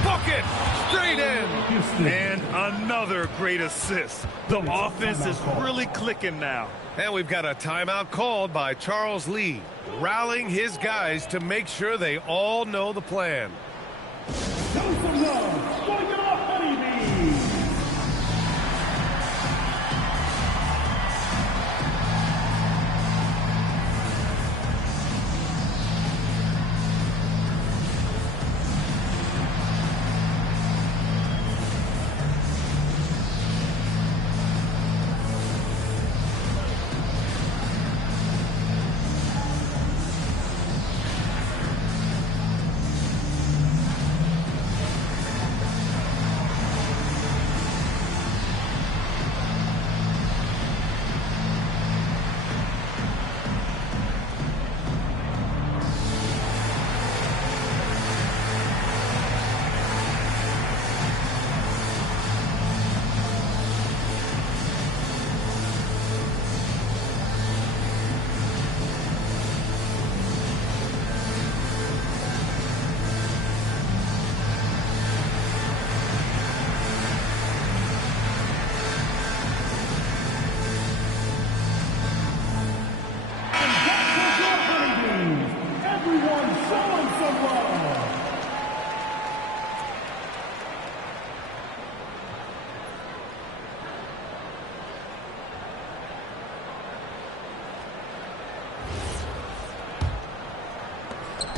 Bucket. Straight in. And another great assist. The offense is really clicking now. And we've got a timeout called by Charles Lee, rallying his guys to make sure they all know the plan. Show some love for your honeybees.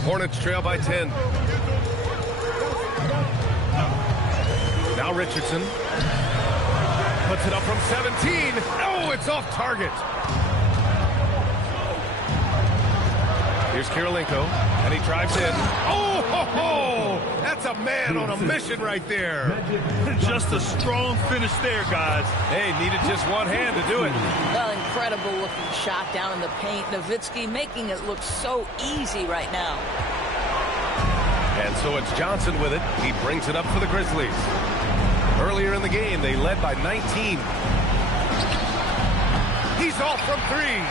Hornets trail by 10. Now Richardson puts it up from 17. Oh, it's off target. Here's Kirilenko, and he drives in. Oh, Oh, that's a man on a mission right there. Just a strong finish there, guys. Hey, needed just one hand to do it. Well, incredible looking shot down in the paint. Nowitzki making it look so easy right now. And so it's Johnson with it. He brings it up for the Grizzlies. Earlier in the game, they led by 19. He's off from three.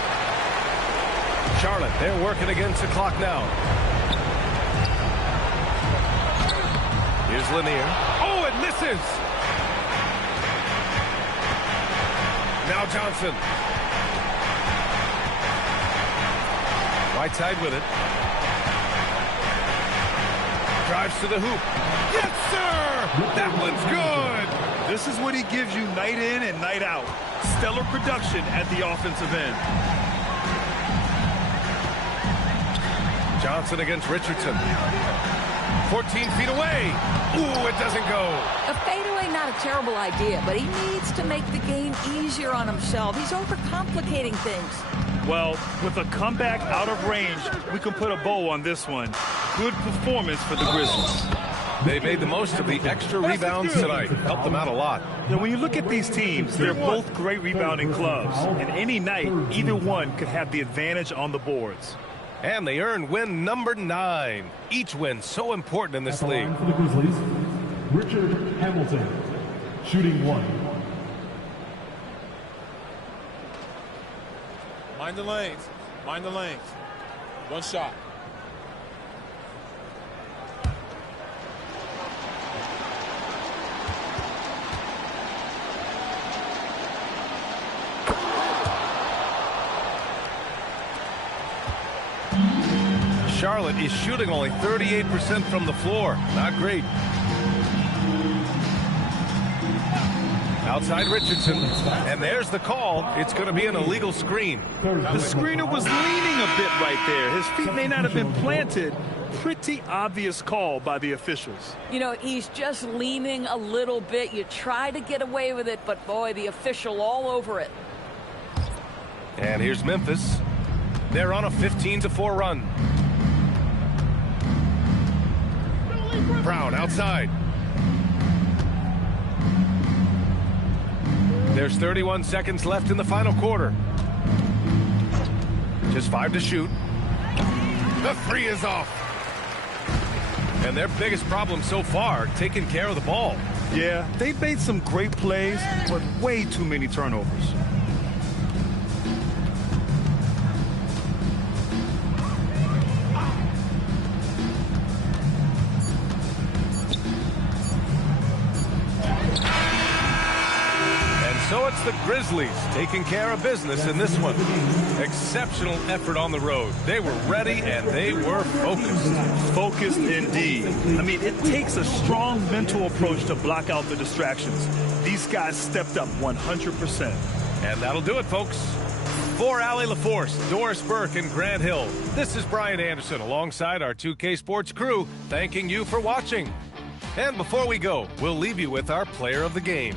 Charlotte, they're working against the clock now. Here's Lanier. Oh, it misses. Now Johnson. Whiteside with it. Drives to the hoop. Yes, sir! That one's good! This is what he gives you night in and night out. Stellar production at the offensive end. Johnson against Richardson. 14 feet away. Ooh, it doesn't go. A fadeaway, not a terrible idea, but he needs to make the game easier on himself. He's overcomplicating things. Well, with a comeback out of range, we can put a bow on this one. Good performance for the Grizzlies. They made the most of the extra rebounds tonight. Helped them out a lot. Now, when you look at these teams, they're both great rebounding clubs. And any night, either one could have the advantage on the boards. And they earn win number 9. Each win so important in this league. For the Grizzlies, Richard Hamilton, shooting 1. Mind the lanes. Mind the lanes. One shot. Charlotte is shooting only 38% from the floor. Not great. Outside Richardson. And there's the call. It's going to be an illegal screen. The screener was leaning a bit right there. His feet may not have been planted. Pretty obvious call by the officials. You know, he's just leaning a little bit. You try to get away with it, but boy, the official all over it. And here's Memphis. They're on a 15-4 run. Brown outside. There's 31 seconds left in the final quarter. Just 5 to shoot. The 3 is off. And their biggest problem so far, taking care of the ball. Yeah, they've made some great plays, but way too many turnovers. So it's the Grizzlies taking care of business in this one. Exceptional effort on the road. They were ready and they were focused. Focused indeed. I mean, it takes a strong mental approach to block out the distractions. These guys stepped up 100%. And that'll do it, folks. For Allie LaForce, Doris Burke, and Grant Hill, this is Brian Anderson alongside our 2K Sports crew, thanking you for watching. And before we go, we'll leave you with our player of the game.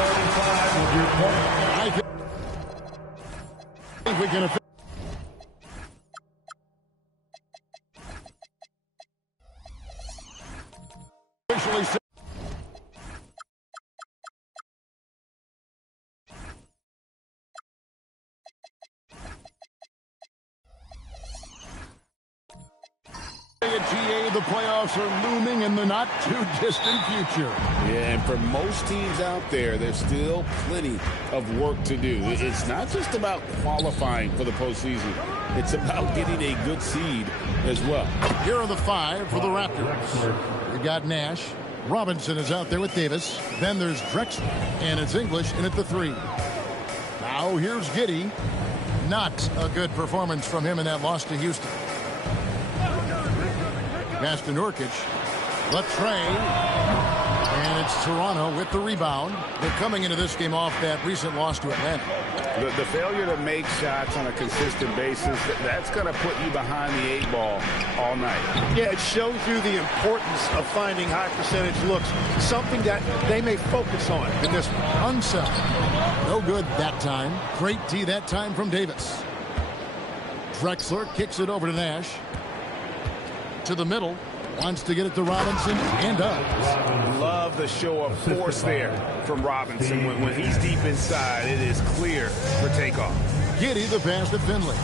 I think we can officially say at GA, the playoffs are looming in the not-too-distant future. Yeah, and for most teams out there, there's still plenty of work to do. It's not just about qualifying for the postseason. It's about getting a good seed as well. Here are the 5 for the Raptors. We got Nash. Robinson is out there with Davis. Then there's Drexler, and it's English in at the 3. Now here's Giddey. Not a good performance from him in that loss to Houston. Pass to Nurkic. Latrey. And it's Toronto with the rebound. They're coming into this game off that recent loss to Atlanta. The failure to make shots on a consistent basis, that's going to put you behind the 8 ball all night. Yeah, it shows you the importance of finding high percentage looks, something that they may focus on in this one. Unsettled. No good that time. Great D that time from Davis. Drexler kicks it over to Nash. To the middle. Wants to get it to Robinson and does. Love the show of force there from Robinson. When he's deep inside, it is clear for takeoff. Giddey the pass to Finley.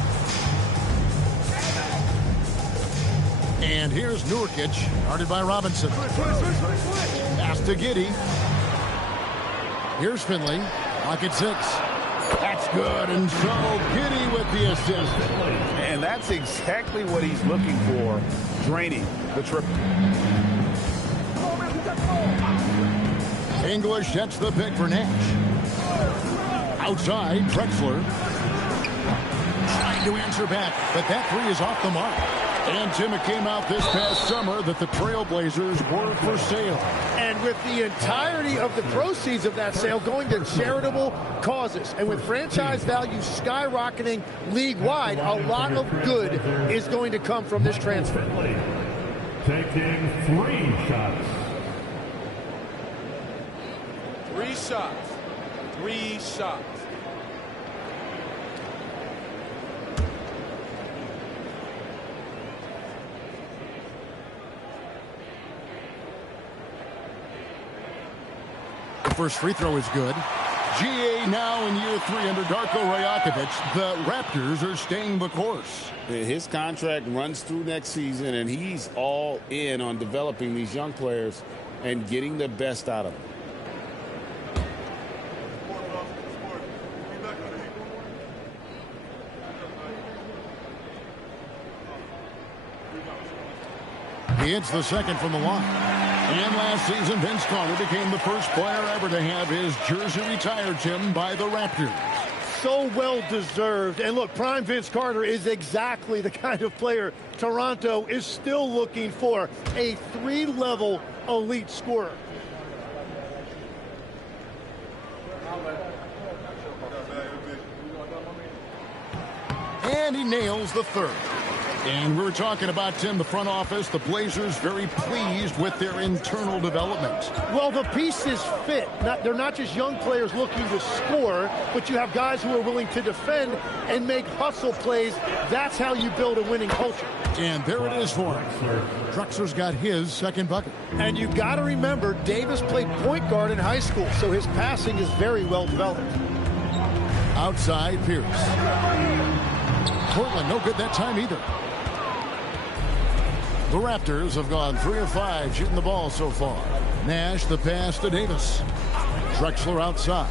And here's Nurkic, guarded by Robinson. Pass to Giddey. Here's Finley. Pocket 6. That's good, and so Giddey with the assist. And that's exactly what he's looking for, draining the triple. English sets the pick for Nash. Outside, Drexler. Trying to answer back, but that 3 is off the mark. And Tim, it came out this past summer that the Trailblazers were for sale. And with the entirety of the proceeds of that sale going to charitable causes, and with franchise value skyrocketing league-wide, a lot of good is going to come from this transfer. Taking 3 shots. 3 shots. 3 shots. First free throw is good. GA now in year 3 under Darko Rajakovic. The Raptors are staying the course. His contract runs through next season, and he's all in on developing these young players and getting the best out of them. He hits the second from the line. And last season, Vince Carter became the first player ever to have his jersey retired, Tim, by the Raptors. So well deserved. And look, prime Vince Carter is exactly the kind of player Toronto is still looking for. A 3-level elite scorer. And he nails the 3rd. And we were talking about, Tim, the front office, the Blazers very pleased with their internal development. Well, the pieces fit. They're not just young players looking to score, but you have guys who are willing to defend and make hustle plays. That's how you build a winning culture. And there it is for him. Drexler's got his second bucket. And you got to remember, Davis played point guard in high school, so his passing is very well developed. Outside, Pierce. Portland, no good that time either. The Raptors have gone 3 of 5 shooting the ball so far. Nash the pass to Davis. Drexler outside.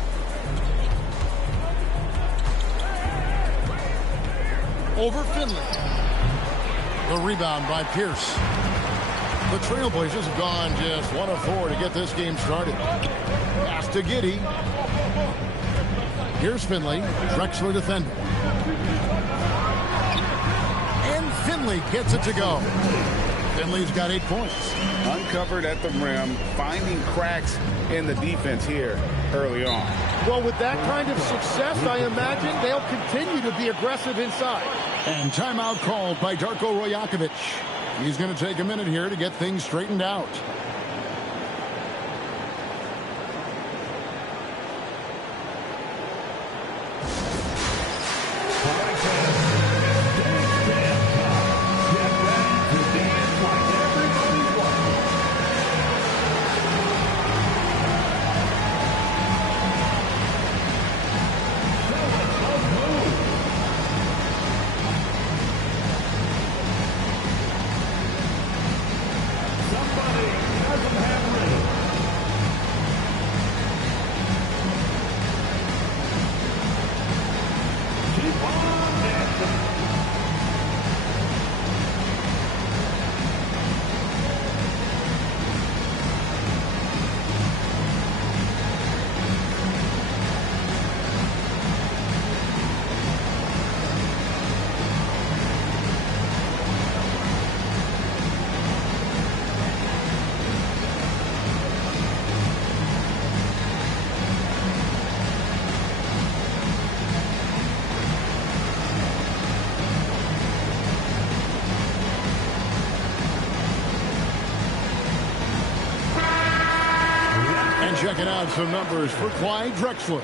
Over Finley. The rebound by Pierce. The Trailblazers have gone just 1 of 4 to get this game started. Pass to Giddey. Here's Finley. Drexler defending. And Finley gets it to go. Finley's got 8 points. Uncovered at the rim, finding cracks in the defense here early on. Well, with that kind of success, I imagine they'll continue to be aggressive inside. And timeout called by Darko Rajakovic. He's going to take a minute here to get things straightened out. Checking out some numbers for Clyde Drexler.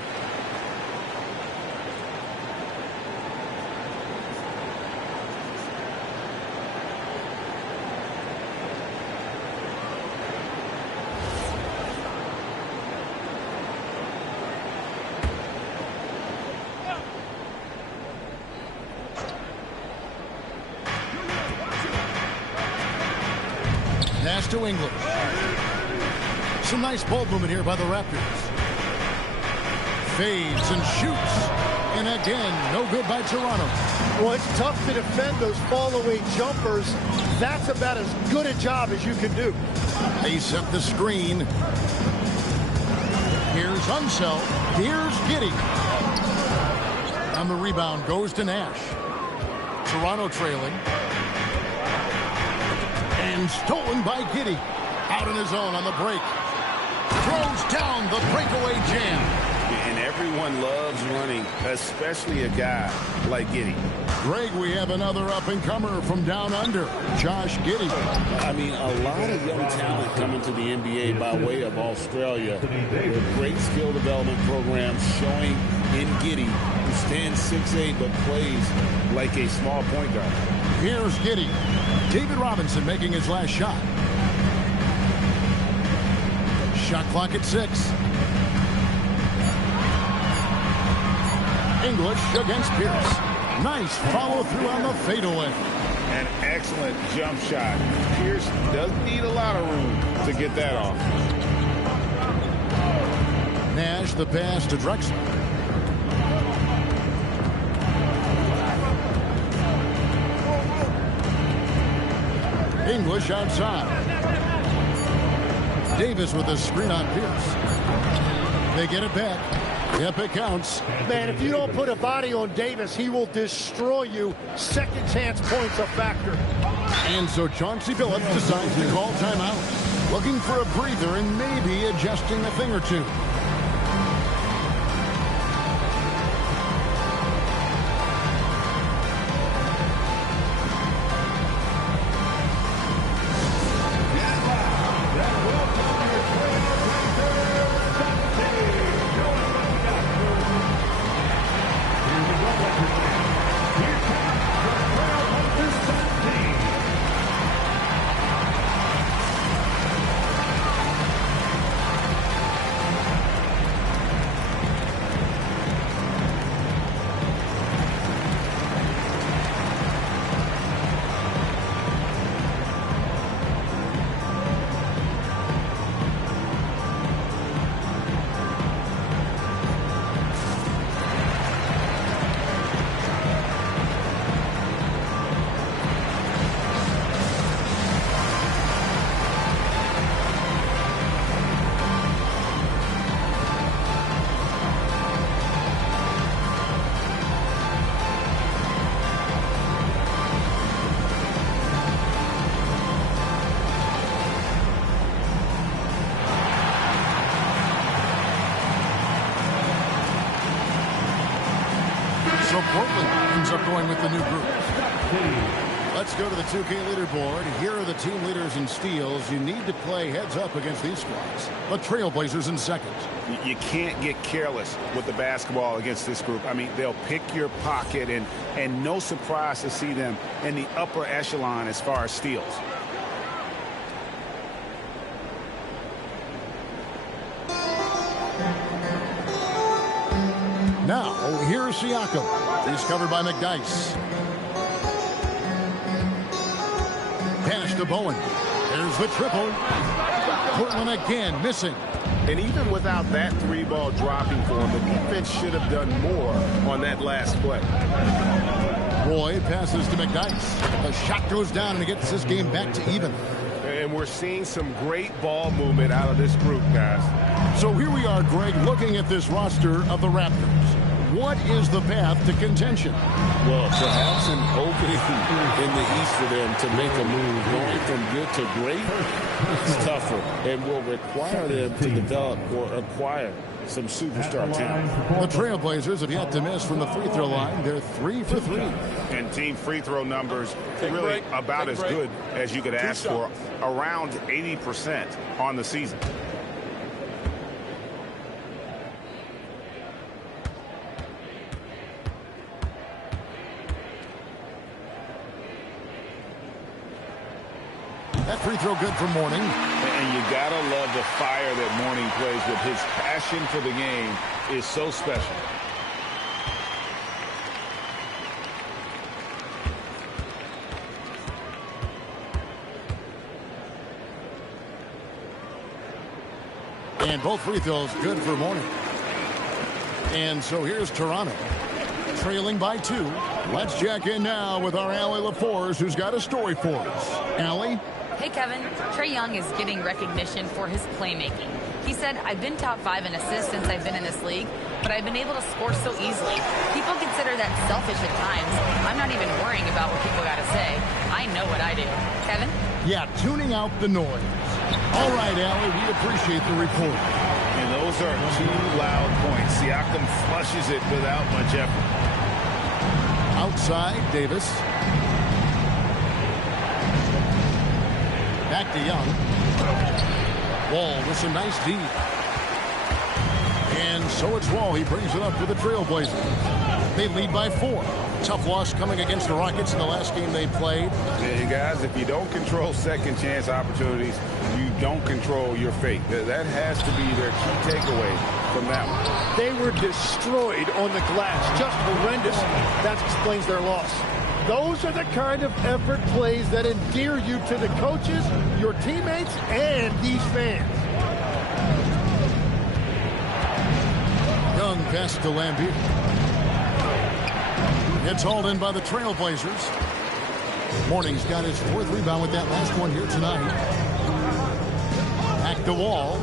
Pass to English. Some nice ball movement here by the Raptors. Fades and shoots. And again, no good by Toronto. Well, it's tough to defend those fall-away jumpers. That's about as good a job as you can do. They set the screen. Here's Unseld. Here's Giddey. On the rebound goes to Nash. Toronto trailing. And stolen by Giddey. Out on his own on the break. Throws down the breakaway jam. And everyone loves running, especially a guy like Giddey. Greg, we have another up-and-comer from down under, Josh Giddey. I mean, a lot of young talent coming to the NBA by way of Australia. With great skill development programs showing in Giddey, who stands 6'8", but plays like a small point guard. Here's Giddey. David Robinson making his last shot. Shot clock at 6. English against Pierce. Nice follow through on the fadeaway. An excellent jump shot. Pierce doesn't need a lot of room to get that off. Nash the pass to Drexler. English outside. Davis with a screen on Pierce. They get it back. Yep, it counts. Man, if you don't put a body on Davis, he will destroy you. Second chance points a factor. And so Chauncey Billups decides to call timeout. Looking for a breather and maybe adjusting a thing or two. So Portland ends up going with the new group. Let's go to the 2K leaderboard. Here are the team leaders in steals. You need to play heads up against these squads. The Trailblazers in second. You can't get careless with the basketball against this group. I mean, they'll pick your pocket, and no surprise to see them in the upper echelon as far as steals. Now, here's Siakam. He's covered by McDyess. Pass to Bowen. There's the triple. Portland again missing. And even without that three ball dropping for him, the defense should have done more on that last play. Roy passes to McDyess. The shot goes down and it gets this game back to even. And we're seeing some great ball movement out of this group, guys. So here we are, Greg, looking at this roster of the Raptors. What is the path to contention? Well, perhaps an opening in the East for them to make a move. Going from good to great is tougher and will require them to develop or acquire some superstar talent. The Trailblazers have yet to miss from the free throw line. They're 3 for 3. And team free throw numbers really about as good as you could ask for. Around 80% on the season. That free throw good for Mourning. And you got to love the fire that Mourning plays with. His passion for the game is so special. And both free throws good for Mourning. And so here's Toronto, trailing by 2. Let's check in now with our Allie LaForce, who's got a story for us. Allie? Hey, Kevin. Trae Young is getting recognition for his playmaking. He said, I've been top 5 in assists since I've been in this league, but I've been able to score so easily. People consider that selfish at times. I'm not even worrying about what people got to say. I know what I do. Kevin? Yeah, tuning out the noise. All right, Allie, we appreciate the report. And those are 2 loud points. Siakam flushes it without much effort. Outside, Davis. Back to Young. Wall with some nice D. And so it's Wall. He brings it up with the Trailblazers. They lead by 4. Tough loss coming against the Rockets in the last game they played. Hey, guys, if you don't control second chance opportunities, you don't control your fate. That has to be their key takeaway from that one. They were destroyed on the glass. Just horrendous. That explains their loss. Those are the kind of effort plays that endear you to the coaches, your teammates, and these fans. Young pass to Lambeer. It's hauled in by the Trailblazers. Mourning's got his 4th rebound with that last one here tonight. Back to Wall.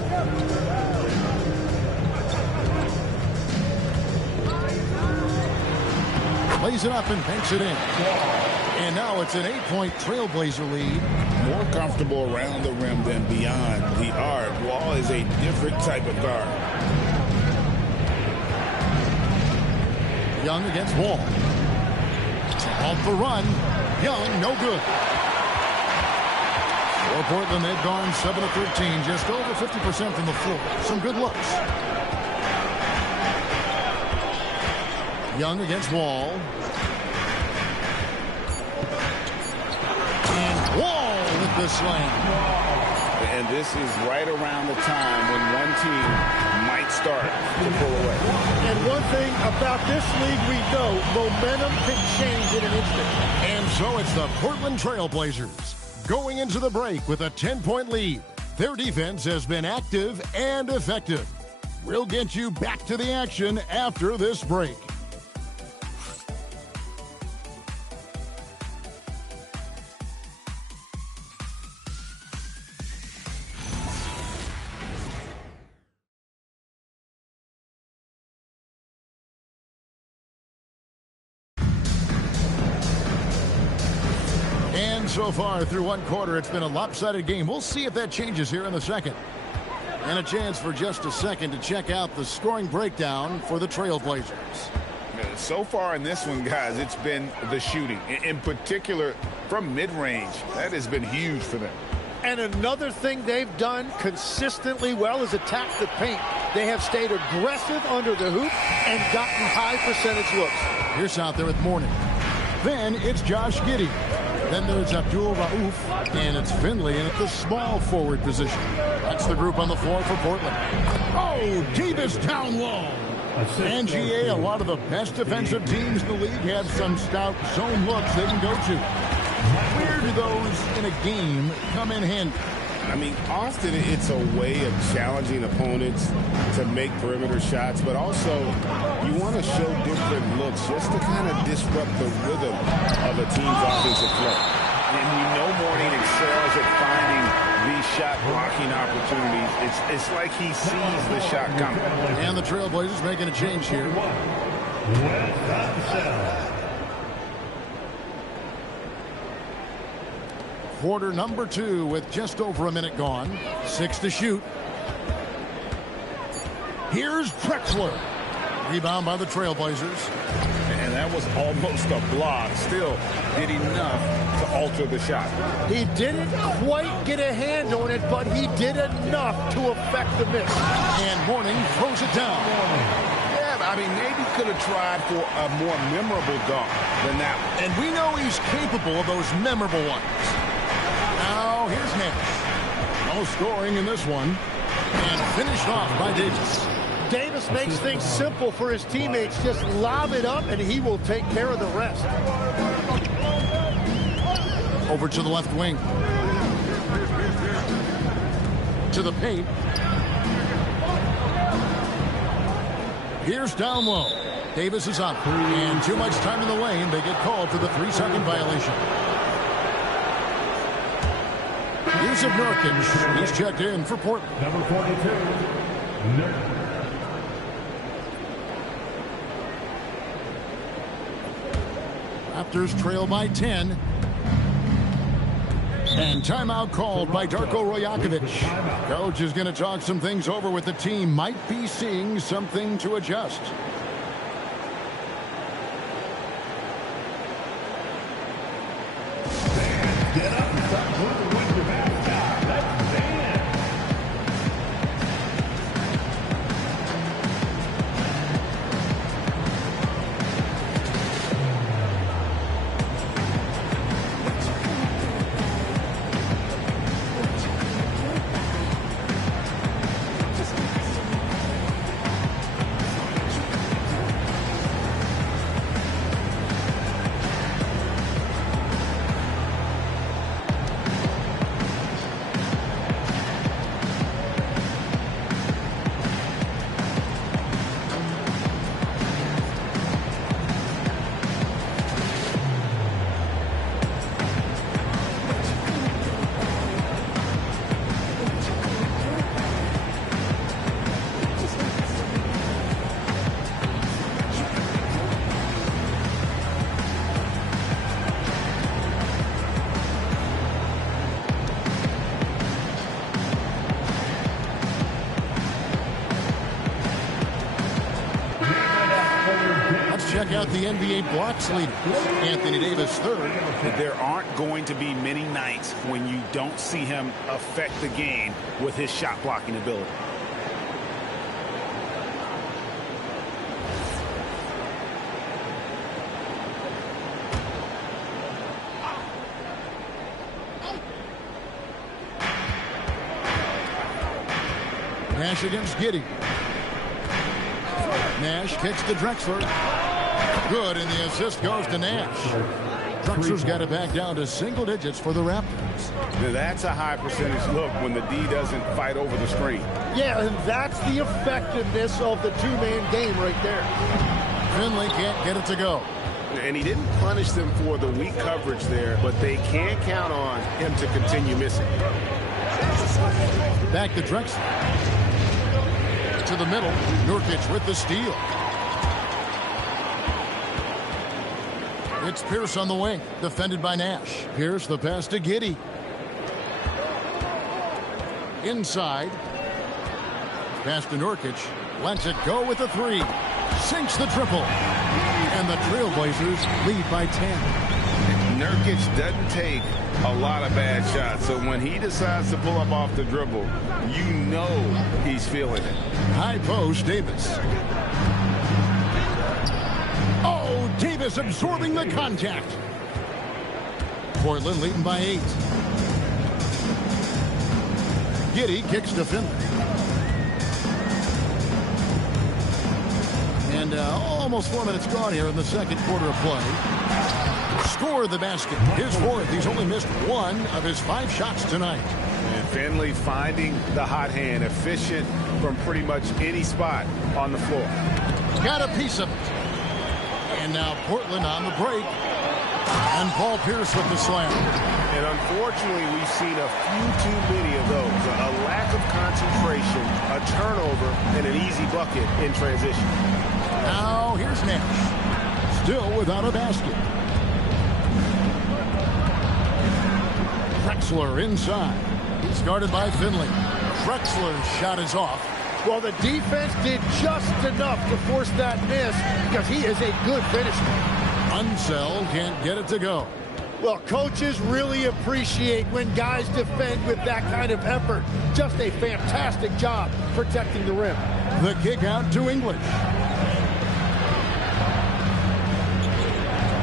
Plays it up and banks it in. And now it's an 8-point Trailblazer lead. More comfortable around the rim than beyond the arc. Wall is a different type of guard. Young against Wall. Off the run. Young, no good. For Portland, they've gone 7 of 13, just over 50% from the floor. Some good looks. Young against Wall. And Wall with the slam. And this is right around the time when one team might start to pull away. And one thing about this league we know, momentum can change in an instant. And so it's the Portland Trailblazers going into the break with a 10-point lead. Their defense has been active and effective. We'll get you back to the action after this break. So far through one quarter, it's been a lopsided game. We'll see if that changes here in the second. And a chance for just a second to check out the scoring breakdown for the Trailblazers. So far in this one, guys, it's been the shooting. In particular, from mid-range. That has been huge for them. And another thing they've done consistently well is attack the paint. They have stayed aggressive under the hoop and gotten high percentage looks. Here's out there with Mourning. Then it's Josh Giddey. Then there's Abdul Rauf, and it's Finley in at the small forward position. That's the group on the floor for Portland. Oh, Davis down low. And GA, a lot of the best defensive teams in the league have some stout zone looks they can go to. Where do those in a game come in handy? I mean, often it's a way of challenging opponents to make perimeter shots, but also you want to show different looks just to kind of disrupt the rhythm of a team's offensive flow. And we know Mourning excels at finding these shot blocking opportunities. It's like he sees the shot coming. And the Trailblazers making a change here. Quarter number 2 with just over a minute gone. 6 to shoot. Here's Drexler. Rebound by the Trailblazers. And that was almost a block. Still did enough to alter the shot. He didn't quite get a hand on it, but he did enough to affect the miss. And Mourning throws it down. Yeah, I mean, maybe could have tried for a more memorable dunk than that one. And we know he's capable of those memorable ones. Now Now here's Nash. No scoring in this one. And finished off by Davis. Davis makes things simple for his teammates. Just lob it up, and he will take care of the rest. Over to the left wing. To the paint. Here's down low. Davis is up. And too much time in the lane. They get called for the 3-second violation. Here's of Nurkic. He's checked in for Portland. Number 42. Raptors trail by 10. And timeout called by Darko Rajakovic. Coach is going to talk some things over with the team. Might be seeing something to adjust. Get up and start moving with your mascot. That's Dan. Check out the NBA blocks leader, Anthony Davis third. There aren't going to be many nights when you don't see him affect the game with his shot blocking ability. Nash against Giddey. Nash kicks to Drexler. Good, and the assist goes to Nash. Drexler's got it back down to single digits for the Raptors. Now that's a high percentage look when the D doesn't fight over the screen. Yeah, and that's the effectiveness of the two-man game right there. Finley can't get it to go. And he didn't punish them for the weak coverage there, but they can't count on him to continue missing. Back to Drexler. To the middle. Nurkic with the steal. It's Pierce on the wing, defended by Nash. Pierce the pass to Giddey. Inside. Pass to Nurkic. Lets it go with the three. Sinks the triple. And the Trailblazers lead by 10. Nurkic doesn't take a lot of bad shots, so when he decides to pull up off the dribble, you know he's feeling it. High post, Davis. Oh, Davis absorbing the contact. Portland leading by 8. Giddey kicks to Finley. And almost 4 minutes gone here in the second quarter of play. Scored the basket. His fourth. He's only missed 1 of his 5 shots tonight. And Finley finding the hot hand, efficient from pretty much any spot on the floor. Got a piece of it. And now Portland on the break. And Paul Pierce with the slam. And unfortunately, we've seen a few too many of those. A lack of concentration, a turnover, and an easy bucket in transition. Now here's Nash. Still without a basket. Drexler inside. He's guarded by Finley. Drexler's shot is off. Well, the defense did just enough to force that miss because he is a good finisher. Unseld can't get it to go. Well, coaches really appreciate when guys defend with that kind of effort. Just a fantastic job protecting the rim. The kick out to English.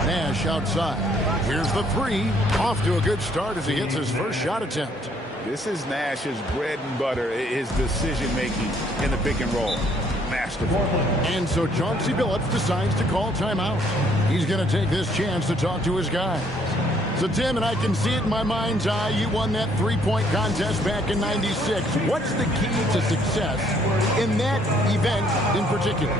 Nash outside. Here's the three. Off to a good start as he hits his first shot attempt. This is Nash's bread and butter, his decision-making in the pick and roll. Masterful. And so Chauncey Billups decides to call timeout. He's going to take this chance to talk to his guys. So, Tim, and I can see it in my mind's eye, you won that three-point contest back in '96. What's the key to success in that event in particular?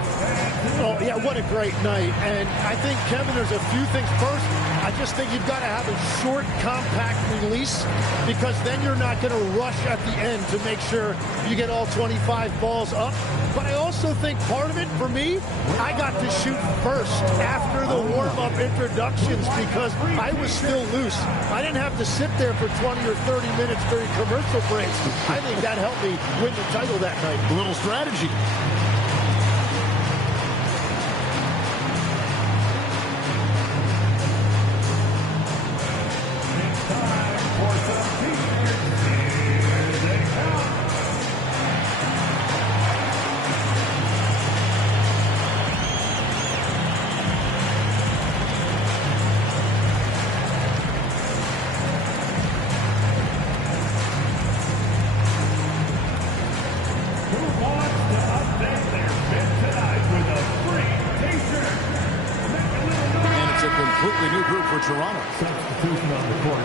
Oh, yeah, what a great night. And I think, Kevin, there's a few things. First, I just think you've got to have a short, compact release because then you're not going to rush at the end to make sure you get all 25 balls up. But I also think part of it, for me, I got to shoot first after the warm-up introductions because I was still loose. I didn't have to sit there for 20 or 30 minutes during commercial breaks. I think that helped me win the title that night. A little strategy. Completely new group for Toronto. Substitution on the court.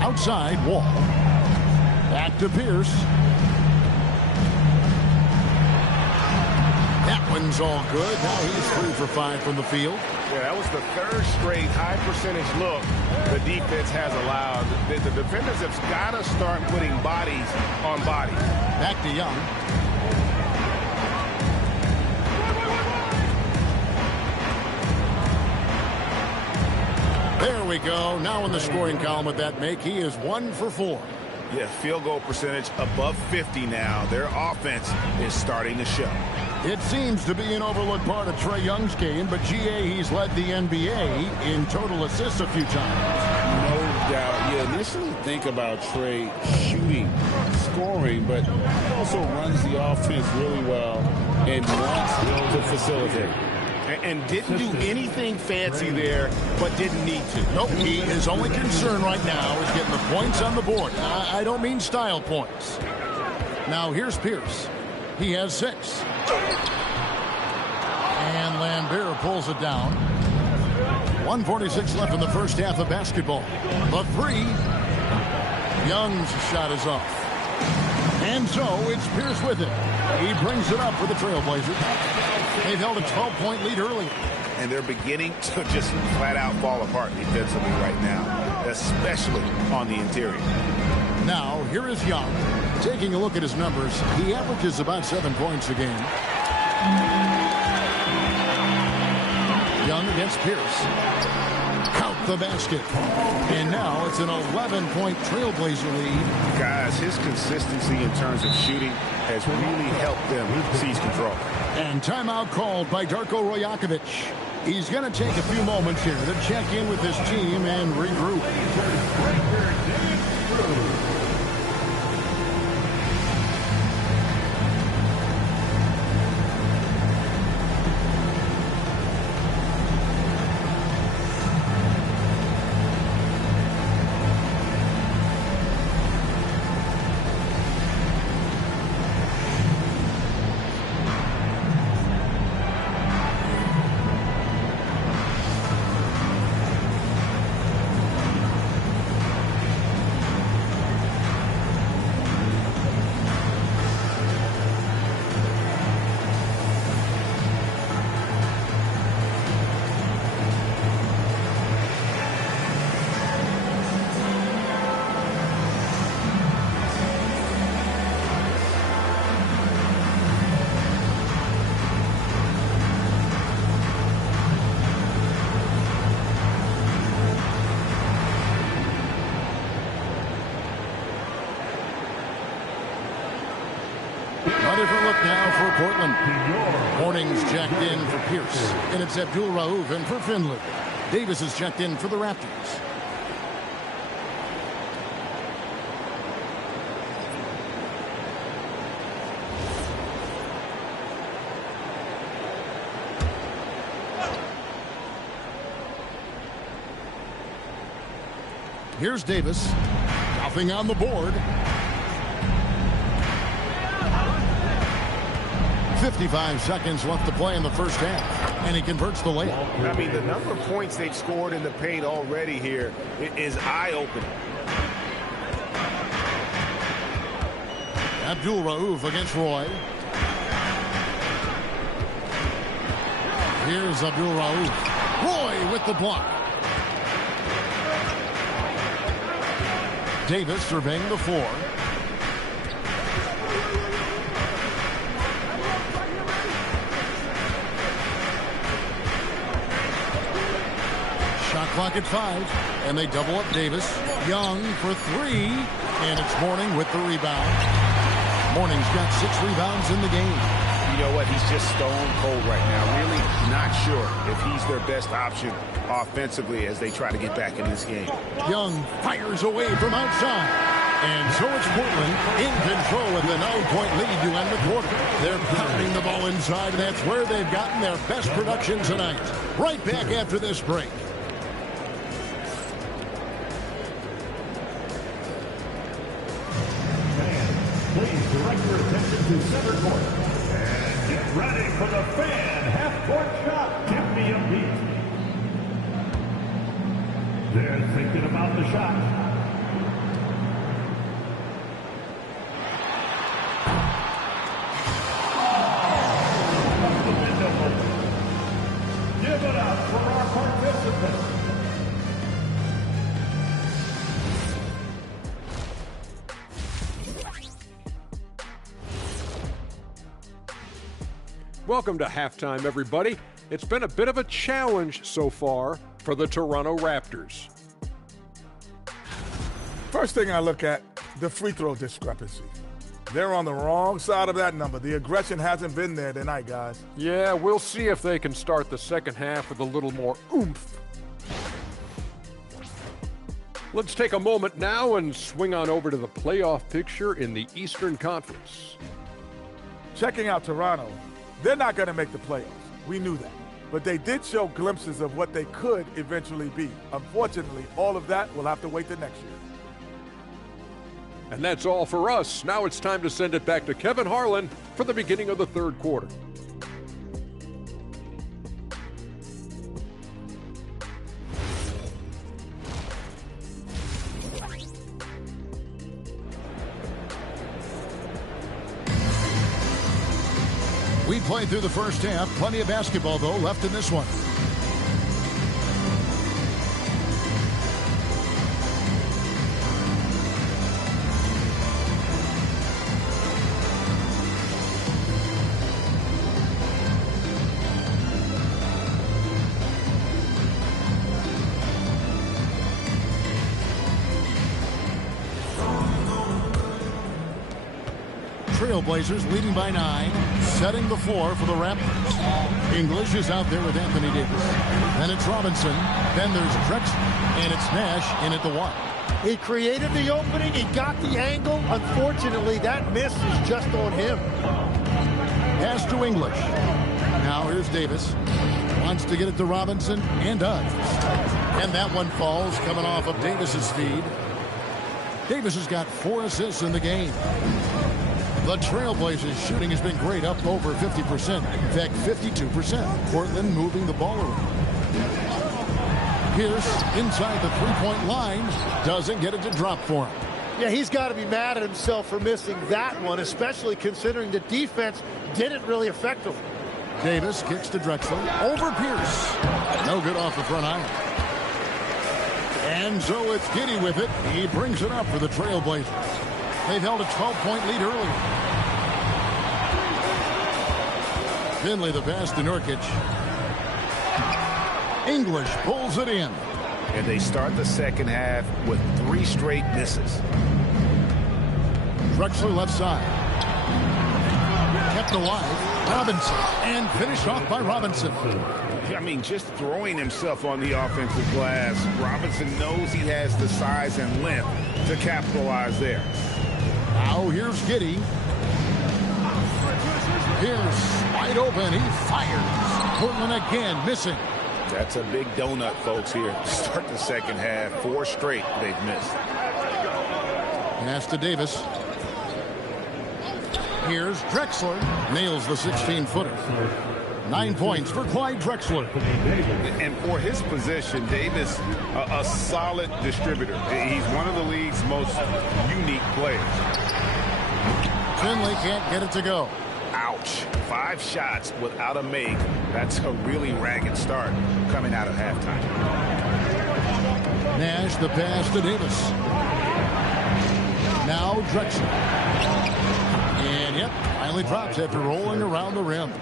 Outside Wall. Back to Pierce. That one's all good. Now he's 3 for 5 from the field. Yeah, that was the third straight high percentage look the defense has allowed. The defenders have got to start putting bodies on bodies. Back to Young. There we go. Now in the scoring column with that make, he is 1 for 4. Yeah, field goal percentage above 50 now. Their offense is starting to show. It seems to be an overlooked part of Trae Young's game, but GA, he's led the NBA in total assists a few times. No doubt. You initially think about Trae shooting, scoring, but he also runs the offense really well and wants to facilitate. And didn't do anything fancy there, but didn't need to. Nope, his only concern right now is getting the points on the board. I don't mean style points. Now here's Pierce. He has 6. And Lambert pulls it down. 1:46 left in the first half of basketball. The 3. Young's shot is off. And so it's Pierce with it. He brings it up for the Trailblazers. They've held a 12-point lead early. And they're beginning to just flat out fall apart defensively right now, especially on the interior. Now, here is Young. Taking a look at his numbers, he averages about 7 points a game. Young against Pierce. Count the basket. And now it's an 11-point Trailblazer lead. Guys, his consistency in terms of shooting has really helped them seize control. And timeout called by Darko Rajakovic. He's going to take a few moments here to check in with his team and regroup. look now for Portland. Hornings checked in for Pierce. And it's Abdul Rauf in for Finley. Davis is checked in for the Raptors. Here's Davis. Nothing on the board. 55 seconds left to play in the first half. And he converts the layup. I mean, the number of points they've scored in the paint already here is eye-opening. Abdul Rauf against Roy. Here's Abdul Rauf. Roy with the block. Davis surveying the floor. Shot clock at 5, and they double up Davis. Young for 3, and it's Mourning with the rebound. Mourning's got 6 rebounds in the game. You know what? He's just stone cold right now. Really not sure if he's their best option offensively as they try to get back in this game. Young fires away from outside. And so it's Portland in control with a 9-point lead to end the quarter. They're pounding the ball inside, and that's where they've gotten their best production tonight. Right back after this break. Please direct your attention to center court. And get ready for the fan half-court shot. Give me a beat. They're thinking about the shot. Give it up for our participants. Welcome to halftime, everybody. It's been a bit of a challenge so far for the Toronto Raptors. First thing I look at, the free throw discrepancy. They're on the wrong side of that number. The aggression hasn't been there tonight, guys. Yeah, we'll see if they can start the second half with a little more oomph. Let's take a moment now and swing on over to the playoff picture in the Eastern Conference. Checking out Toronto, they're not going to make the playoffs. We knew that. But they did show glimpses of what they could eventually be. Unfortunately, all of that will have to wait till next year. And that's all for us. Now it's time to send it back to Kevin Harlan for the beginning of the third quarter. We played through the first half. Plenty of basketball, though, left in this one. Trailblazers leading by 9, setting the floor for the Raptors. English is out there with Anthony Davis. Then it's Robinson. Then there's Drexler. And it's Nash in at the 1. He created the opening. He got the angle. Unfortunately, that miss is just on him. Pass to English. Now here's Davis. Wants to get it to Robinson and does. And that one falls coming off of Davis's feed. Davis has got 4 assists in the game. The Trailblazers' shooting has been great, up over 50%. In fact, 52%. Portland moving the ball around. Pierce inside the three-point line. Doesn't get it to drop for him. Yeah, he's got to be mad at himself for missing that one, especially considering the defense didn't really affect him. Davis kicks to Drexler. Over Pierce. No good off the front iron. And so it's Giddy with it. He brings it up for the Trailblazers. They've held a 12-point lead earlier. Finley the pass to Nurkic. English pulls it in. And they start the second half with 3 straight misses. Drexler left side. Kept Kept alive. Robinson. And finished off by Robinson. I mean, just throwing himself on the offensive glass. Robinson knows he has the size and length to capitalize there. Now here's Giddey. Here's wide open. He fires. Portland again missing. That's a big donut, folks, here. Start the second half. 4 straight they've missed. Pass to Davis. Here's Drexler. Nails the 16-footer. 9 points for Clyde Drexler. And for his position, Davis, a solid distributor. He's one of the league's most unique players. Finley can't get it to go. Ouch. 5 shots without a make. That's a really ragged start coming out of halftime. Nash the pass to Davis. Now Drexler. And yep, finally drops after rolling around the rim.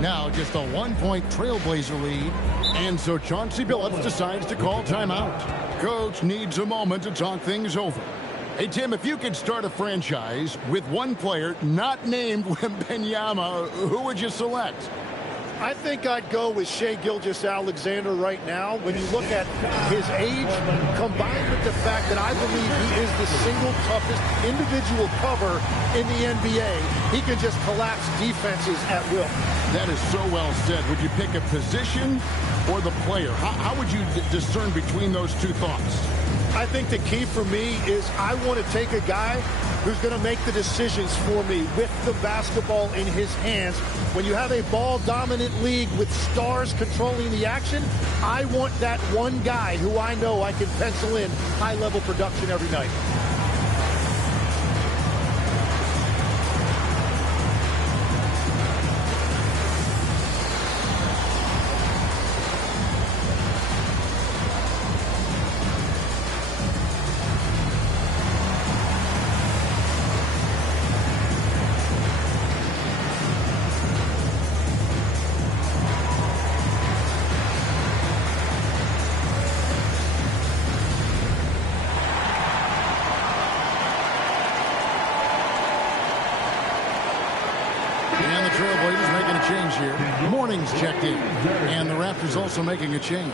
Now just a 1-point Trailblazer lead. And so Chauncey Billups decides to call timeout. Coach needs a moment to talk things over. Hey, Tim, if you could start a franchise with one player not named Wembanyama, who would you select? I think I'd go with Shai Gilgeous-Alexander right now. When you look at his age, combined with the fact that I believe he is the single toughest individual cover in the NBA, he can just collapse defenses at will. That is so well said. Would you pick a position or the player? How would you discern between those two thoughts? I think the key for me is I want to take a guy who's going to make the decisions for me with the basketball in his hands. When you have a ball-dominant league with stars controlling the action, I want that one guy who I know I can pencil in high-level production every night. Checked in, and the Raptors also making a change.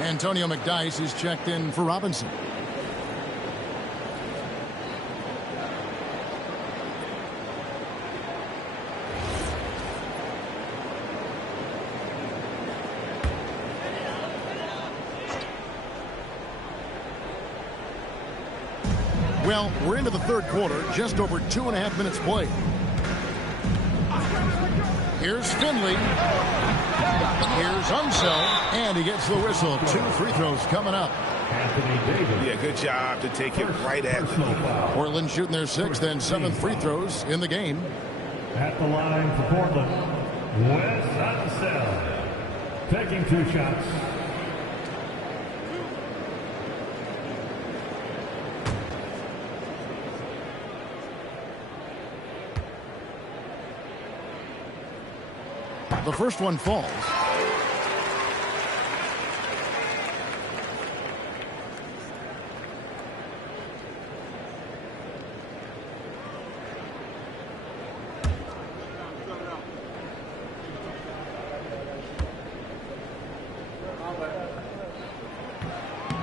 Antonio McDyess is checked in for Robinson. Well, we're into the third quarter, just over 2.5 minutes played. Here's Finley. Here's Unseld, and he gets the whistle. 2 free throws coming up. Yeah, good job to take it right at them. Portland shooting their 6th and 7th free throws in the game. At the line for Portland, Wes Unseld, taking 2 shots. The first one falls.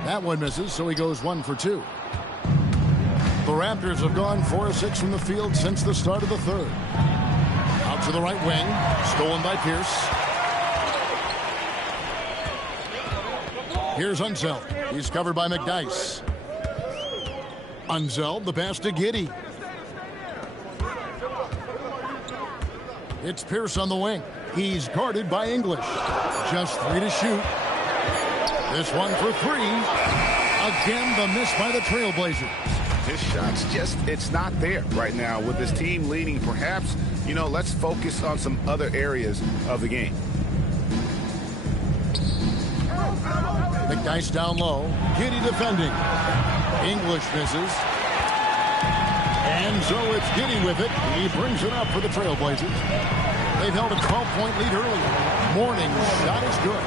That one misses, so he goes 1 for 2. The Raptors have gone 4 of 6 from the field since the start of the third. Out to the right wing, stolen by Pierce. Here's Unseld. He's covered by McDyess. Unseld, the pass to Giddey. It's Pierce on the wing. He's guarded by English. Just 3 to shoot. This one for 3. Again, the miss by the Trailblazers. His shot's just, it's not there right now. With this team leading, perhaps, you know, let's focus on some other areas of the game. McDyess down low. Giddey defending. English misses. And so it's Giddey with it. He brings it up for the Trailblazers. They've held a 12-point lead earlier. Morning's shot is good.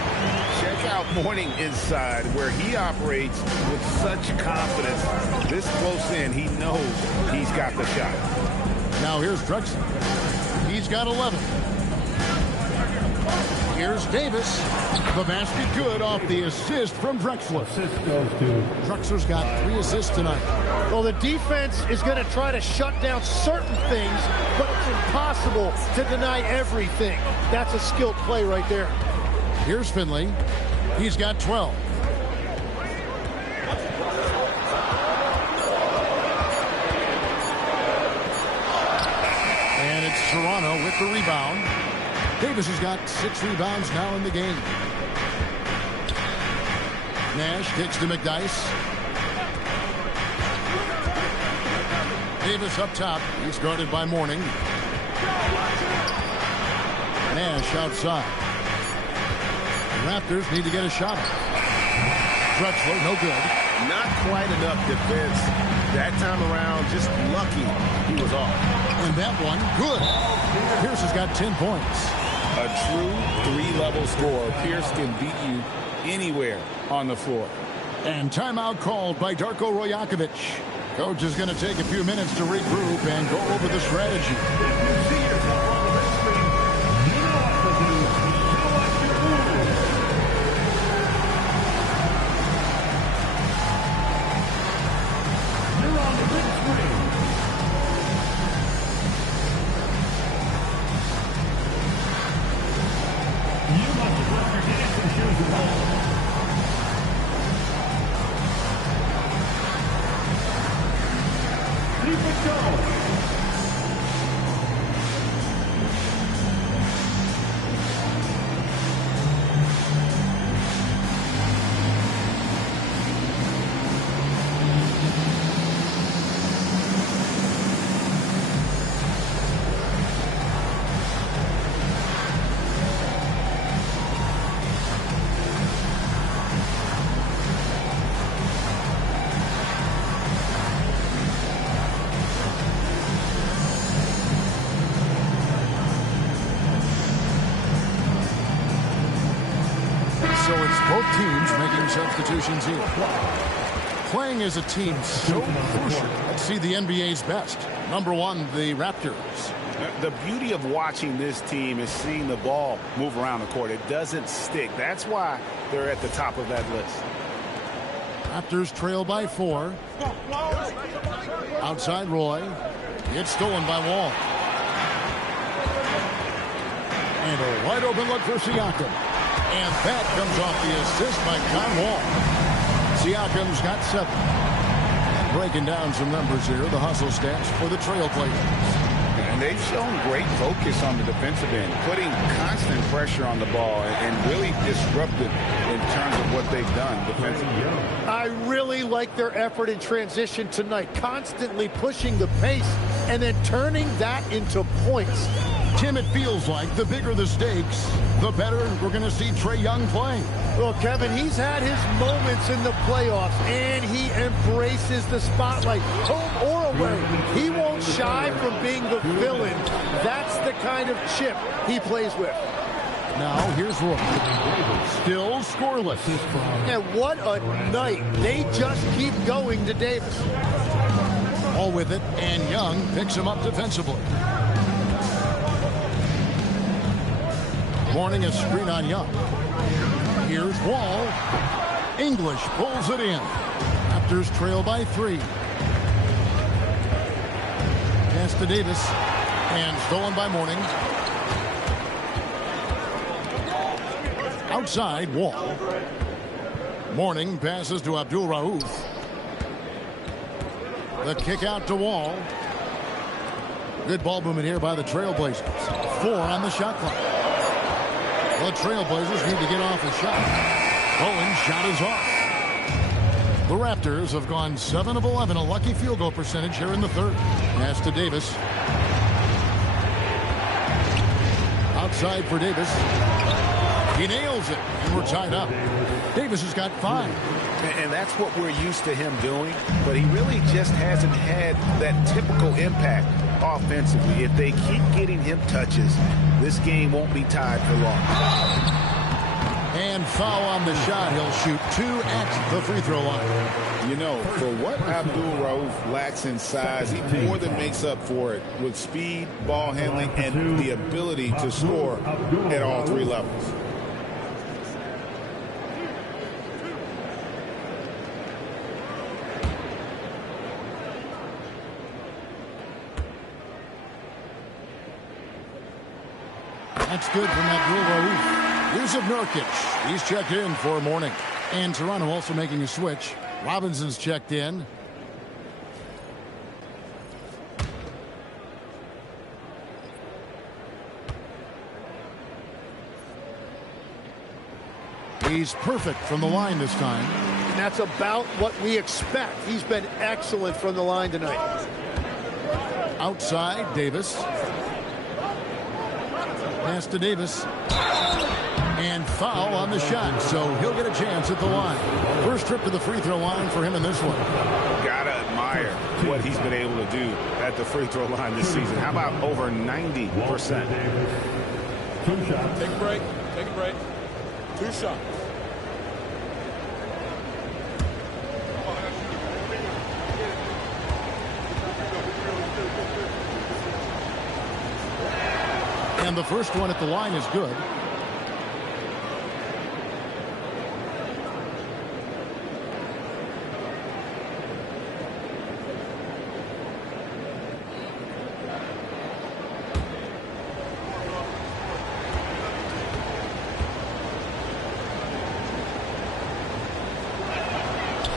Check out Morning inside, where he operates with such confidence. This close in, he knows he's got the shot. Now here's Drexler. He's He's got 11. Here's Davis. The basket good off the assist from Drexler. Drexler's got 3 assists tonight. Well, the defense is going to try to shut down certain things, but it's impossible to deny everything. That's a skilled play right there. Here's Finley. He's got 12. And it's Toronto with the rebound. Davis has got 6 rebounds now in the game. Nash kicks to McDyess. Davis up top. He's guarded by Mourning. Nash outside. The Raptors need to get a shot. Drexler, no good. Not quite enough defense. That time around, just lucky he was off. And that one, good. Pierce has got 10 points. A true 3-level scorer. Pierce can beat you anywhere on the floor. And timeout called by Darko Rojakovic. Coach is going to take a few minutes to regroup and go over the strategy. So it's both teams making substitutions here. Playing as a team so crucial. Let's see the NBA's best. Number 1, the Raptors. The beauty of watching this team is seeing the ball move around the court. It doesn't stick. That's why they're at the top of that list. Raptors trail by 4. Outside Roy. It's stolen by Wall. And a wide open look for Siakam. And that comes off the assist by John Wall. Siakam's got 7. And breaking down some numbers here, the hustle stats for the Trailblazers. And they've shown great focus on the defensive end, putting constant pressure on the ball and really disruptive in terms of what they've done defensively. I really like their effort in transition tonight, constantly pushing the pace and then turning that into points. Tim, it feels like the bigger the stakes, the better we're going to see Trae Young play. Well, Kevin, he's had his moments in the playoffs, and he embraces the spotlight, home or away. He won't shy from being the villain. That's the kind of chip he plays with. Now, here's Roy. Still scoreless. And what a night. They just keep going to Davis. All with it, and Young picks him up defensively. Mourning a screen on Young. Here's Wall. English pulls it in. Raptors trail by 3. Pass to Davis. And stolen by Mourning. Outside, Wall. Mourning passes to Abdul Rauf. The kick out to Wall. Good ball movement here by the Trailblazers. 4 on the shot clock. The Trailblazers need to get off a shot. Bowen's shot is off. The Raptors have gone 7 of 11, a lucky field goal percentage here in the third. Pass to Davis. Outside for Davis. He nails it, and we're tied up. Davis has got 5. And that's what we're used to him doing, but he really just hasn't had that typical impact offensively. If they keep getting him touches, this game won't be tied for long. And foul on the shot. He'll shoot 2 at the free throw line. You know, for what Abdul-Rauf lacks in size, he more than makes up for it with speed, ball handling, and the ability to score at all 3 levels. That's good from Abdul-Rauf. Yusuf Nurkic. He's checked in for morning. And Toronto also making a switch. Robinson's checked in. He's perfect from the line this time. And that's about what we expect. He's been excellent from the line tonight. Outside, Davis. Pass to Davis. And foul on the shot, so he'll get a chance at the line. First trip to the free throw line for him in this one. Gotta admire what he's been able to do at the free throw line this season. How about over 90%? 2 shots. Take a break. Take a break. 2 shots. And the first one at the line is good.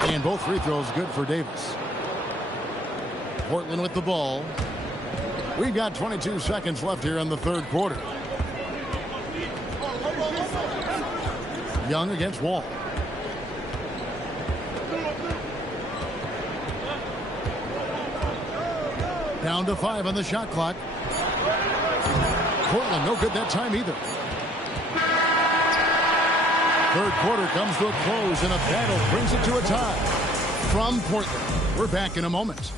And both free throws good for Davis. Portland with the ball. We've got 22 seconds left here in the third quarter. Young against Wall. Down to 5 on the shot clock. Portland no good that time either. Third quarter comes to a close, and a battle brings it to a tie. From Portland, we're back in a moment.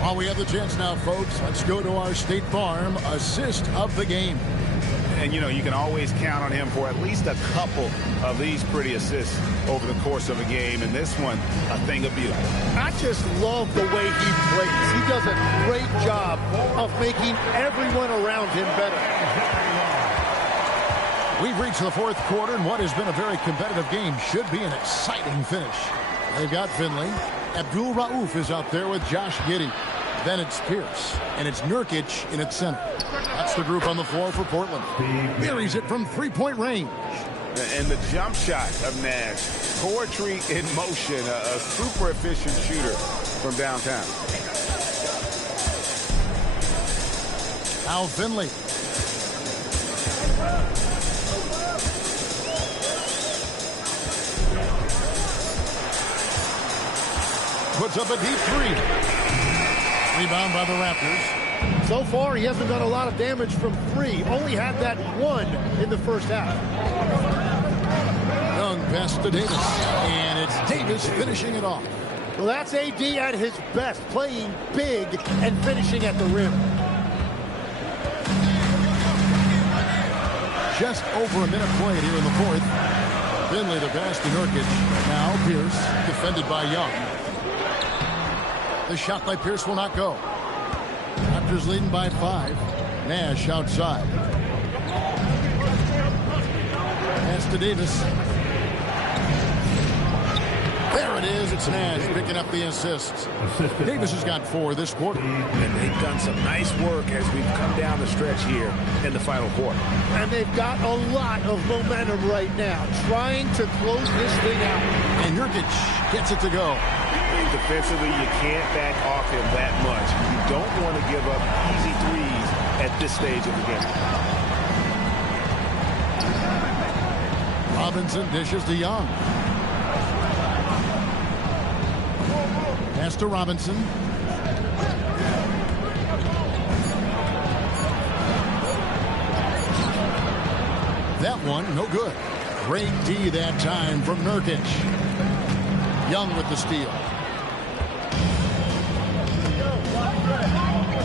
While we have the chance now, folks, let's go to our State Farm assist of the game. And, you know, you can always count on him for at least a couple of these pretty assists over the course of a game. And this one, a thing of beauty. I just love the way he plays. He does a great job of making everyone around him better. We've reached the fourth quarter, and what has been a very competitive game should be an exciting finish. They've got Finley. Abdul-Rauf is out there with Josh Giddey. Then it's Pierce, and it's Nurkic in its center. That's the group on the floor for Portland. Buries it from three-point range. And the jump shot of Nash. Poetry in motion. A super efficient shooter from downtown. Al Finley. Puts up a deep 3. Rebound by the Raptors. So far, he hasn't done a lot of damage from 3. Only had that 1 in the first half. Young pass to Davis. And it's Davis finishing it off. Well, that's AD at his best, playing big and finishing at the rim. Just over a minute played here in the fourth. Finley the pass to Nurkic. Now Pierce, defended by Young. The shot by Pierce will not go. Raptors leading by 5. Nash outside. Pass to Davis. There it is. It's Nash picking up the assists. Davis has got 4 this quarter. And they've done some nice work as we've come down the stretch here in the final quarter. And they've got a lot of momentum right now, trying to close this thing out. And Nurkic gets it to go. Defensively, you can't back off him that much. You don't want to give up easy threes at this stage of the game. Robinson dishes to Young. Pass to Robinson. one, no good. Great D that time from Nurkic. Young with the steal.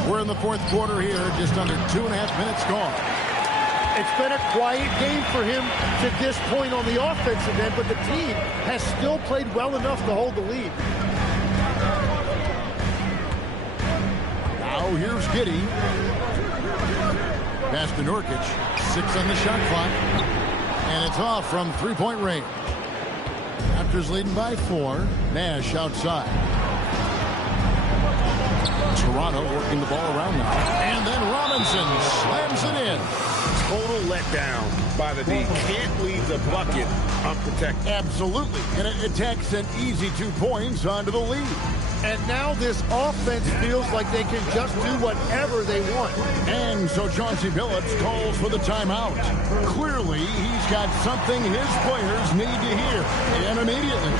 We're in the fourth quarter here, just under 2.5 minutes gone. It's been a quiet game for him to this point on the offensive end, but the team has still played well enough to hold the lead. Now here's Giddey. Pass to Nurkic. 6 on the shot clock. And it's off from three-point range. Raptors leading by 4. Nash outside. Toronto working the ball around now. And then Robinson slams it in. Total letdown by the D. Can't leave the bucket unprotected. Absolutely. And it takes an easy 2 points onto the lead. And now this offense feels like they can just do whatever they want. And so Chauncey Billups calls for the timeout. Clearly, he's got something his players need to hear. And immediately.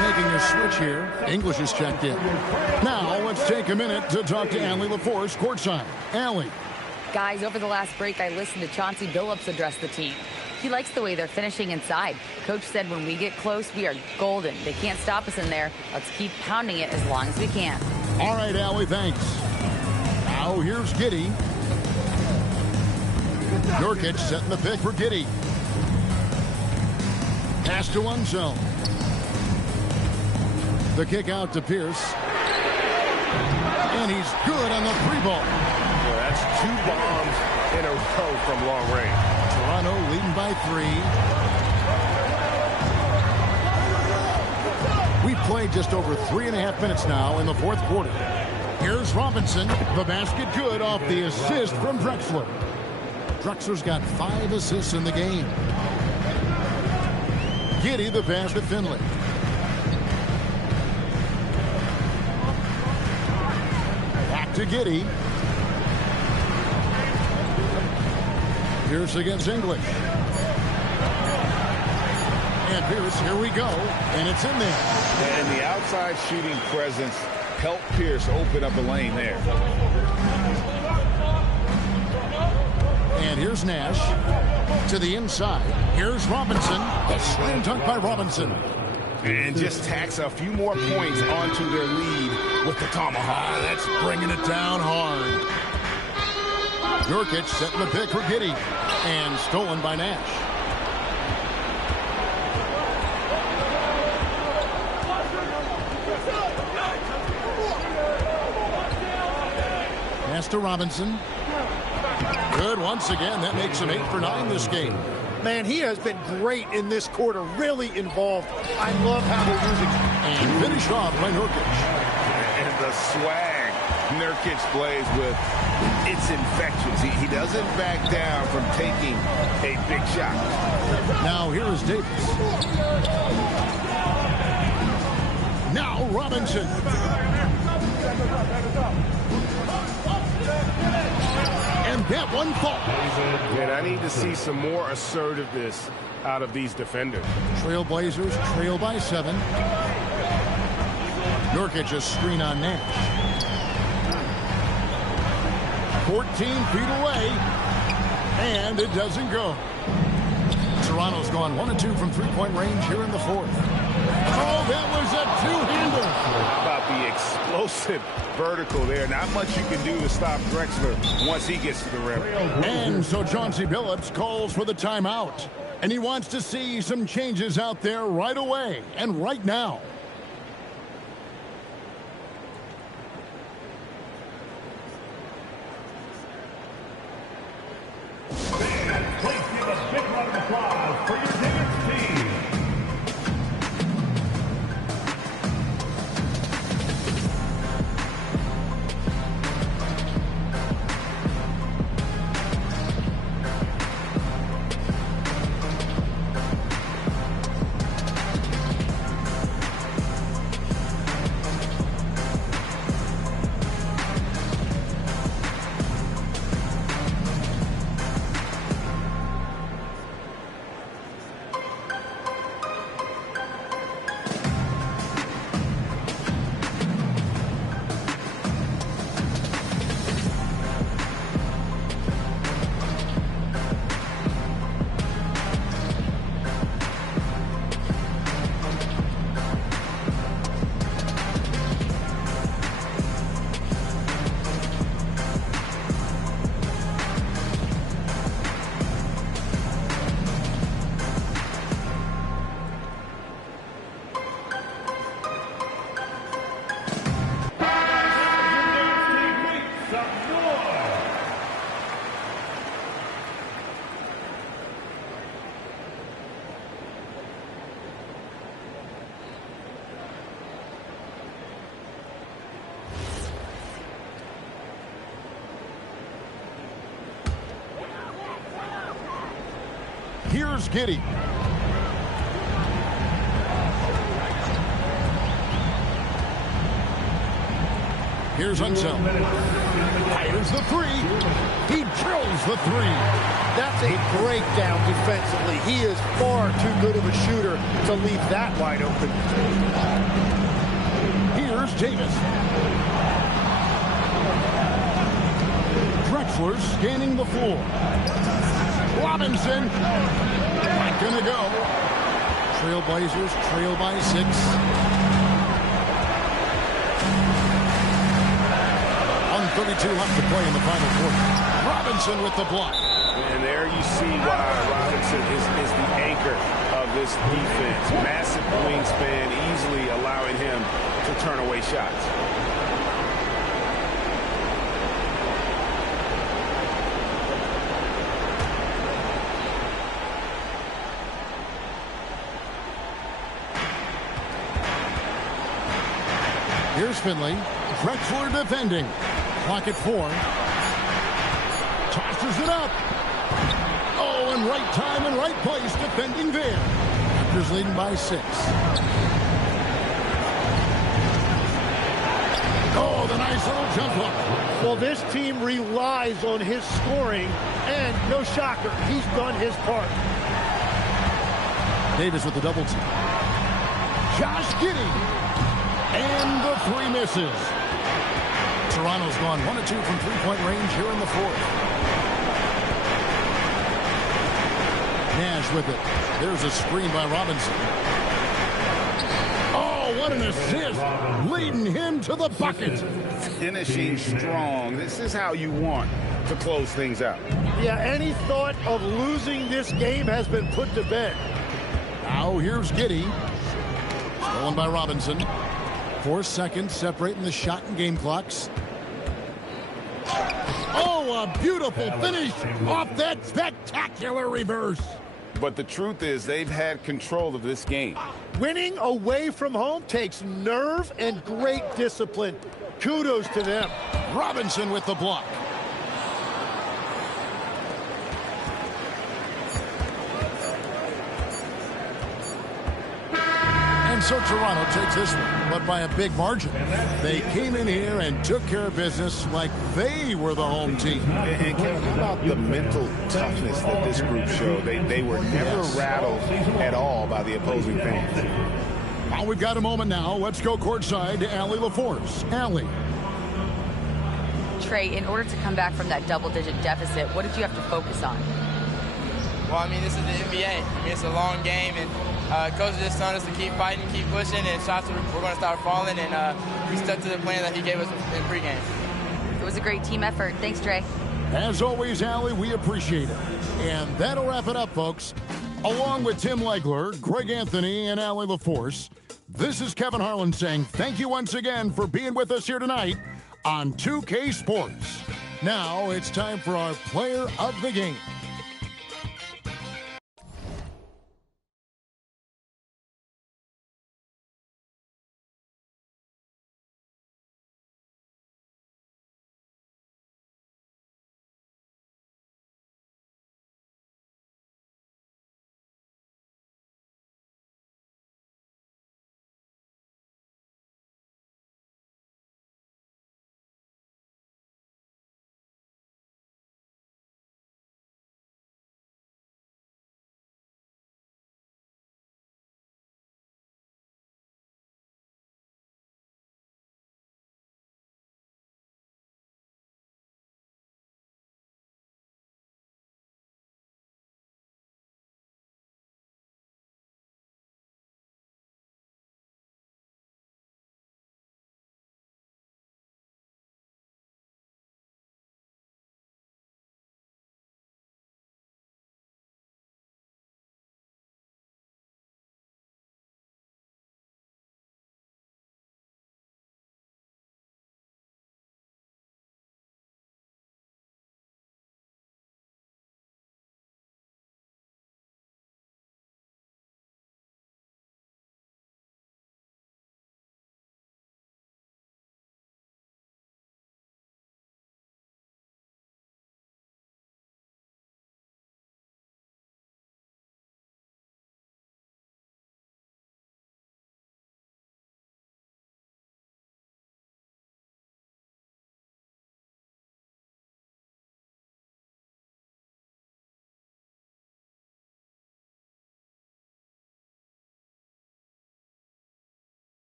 Making a switch here. English is checked in. Now let's take a minute to talk to Allie LaForce courtside. Allie. Guys, over the last break, I listened to Chauncey Billups address the team. He likes the way they're finishing inside. Coach said when we get close, we are golden. They can't stop us in there. Let's keep pounding it as long as we can. All right, Allie, thanks. Now here's Giddey. Nurkic setting the pick for Giddey. Pass to one zone. The kick out to Pierce. And he's good on the three ball. Well, that's 2 bombs in a row from long range. Toronto leading by 3. We've played just over 3.5 minutes now in the fourth quarter. Here's Robinson. The basket good off the assist from Drexler. Drexler's got 5 assists in the game. Giddey the pass to Finley. To Giddey. Pierce against English. And Pierce, here we go. And it's in there. And the outside shooting presence helped Pierce open up a lane there. And here's Nash. To the inside. Here's Robinson. A slam dunk by Robinson. And just tacks a few more points onto their lead with the tomahawk. That's bringing it down hard. Nurkic setting the pick for Giddey. And stolen by Nash. Pass to Robinson. Good once again. That makes him 8 for 9 this game. Man, he has been great in this quarter, really involved. I love how they're using him. And finished off by Nurkic. And the swag Nurkic plays with, it's infectious. He doesn't back down from taking a big shot. Now here is Davis. Now Robinson. And that one falls. Man, I need to see some more assertiveness out of these defenders. Trailblazers trail by 7. Nurkic a screen on Nash. 14 feet away. And it doesn't go. Toronto's gone 1 of 2 from three-point range here in the fourth. Oh, that was a two-hander. How about the explosive vertical there? Not much you can do to stop Drexler once he gets to the rim. And so Chauncey Billups calls for the timeout. And he wants to see some changes out there right away and right now. Please give a big round of applause for your Davis team. Here's Giddey. Here's Unseld. Fires the three. He drills the three. That's a breakdown defensively. He is far too good of a shooter to leave that wide open. Here's Davis. Drexler scanning the floor. Robinson. Not gonna go. Trailblazers trail by 6. 1:32 left to play in the final quarter. Robinson with the block. And there you see why Robinson is the anchor of this defense. Massive wingspan, easily allowing him to turn away shots. Here's Finley. Drexler defending. Clock at 4. Tosses it up. Oh, in right time and right place, defending there. Raptors leading by 6. Oh, the nice little jump hook. Well, this team relies on his scoring, and no shocker, he's done his part. Davis with the double team. Josh Giddey. And the 3 misses. Toronto's gone 1 of 2 from three-point range here in the 4th. Nash with it. There's a screen by Robinson. Oh, what an assist. Leading him to the bucket. Finishing strong. This is how you want to close things out. Yeah, any thought of losing this game has been put to bed. Now here's Giddey. Stolen by Robinson. 4 seconds separating the shot and game clocks. Oh, a beautiful finish off that spectacular reverse. But the truth is they've had control of this game. Winning away from home takes nerve and great discipline. Kudos to them. Robinson with the block. And so Toronto takes this one, but by a big margin. They came in here and took care of business like they were the home team. And Kevin, how about the mental toughness that this group showed? They were never rattled at all by the opposing fans. Well, we've got a moment now. Let's go courtside to Allie LaForce. Allie. Trey, in order to come back from that double-digit deficit, what did you have to focus on? Well, I mean, this is the NBA. I mean, it's a long game, and Coach just told us to keep fighting, keep pushing, and shots we're going to start falling, and we stuck to the plan that he gave us in pregame. It was a great team effort. Thanks, Trey. As always, Allie, we appreciate it. And that'll wrap it up, folks. Along with Tim Legler, Greg Anthony, and Allie LaForce, this is Kevin Harlan saying thank you once again for being with us here tonight on 2K Sports. Now it's time for our player of the game.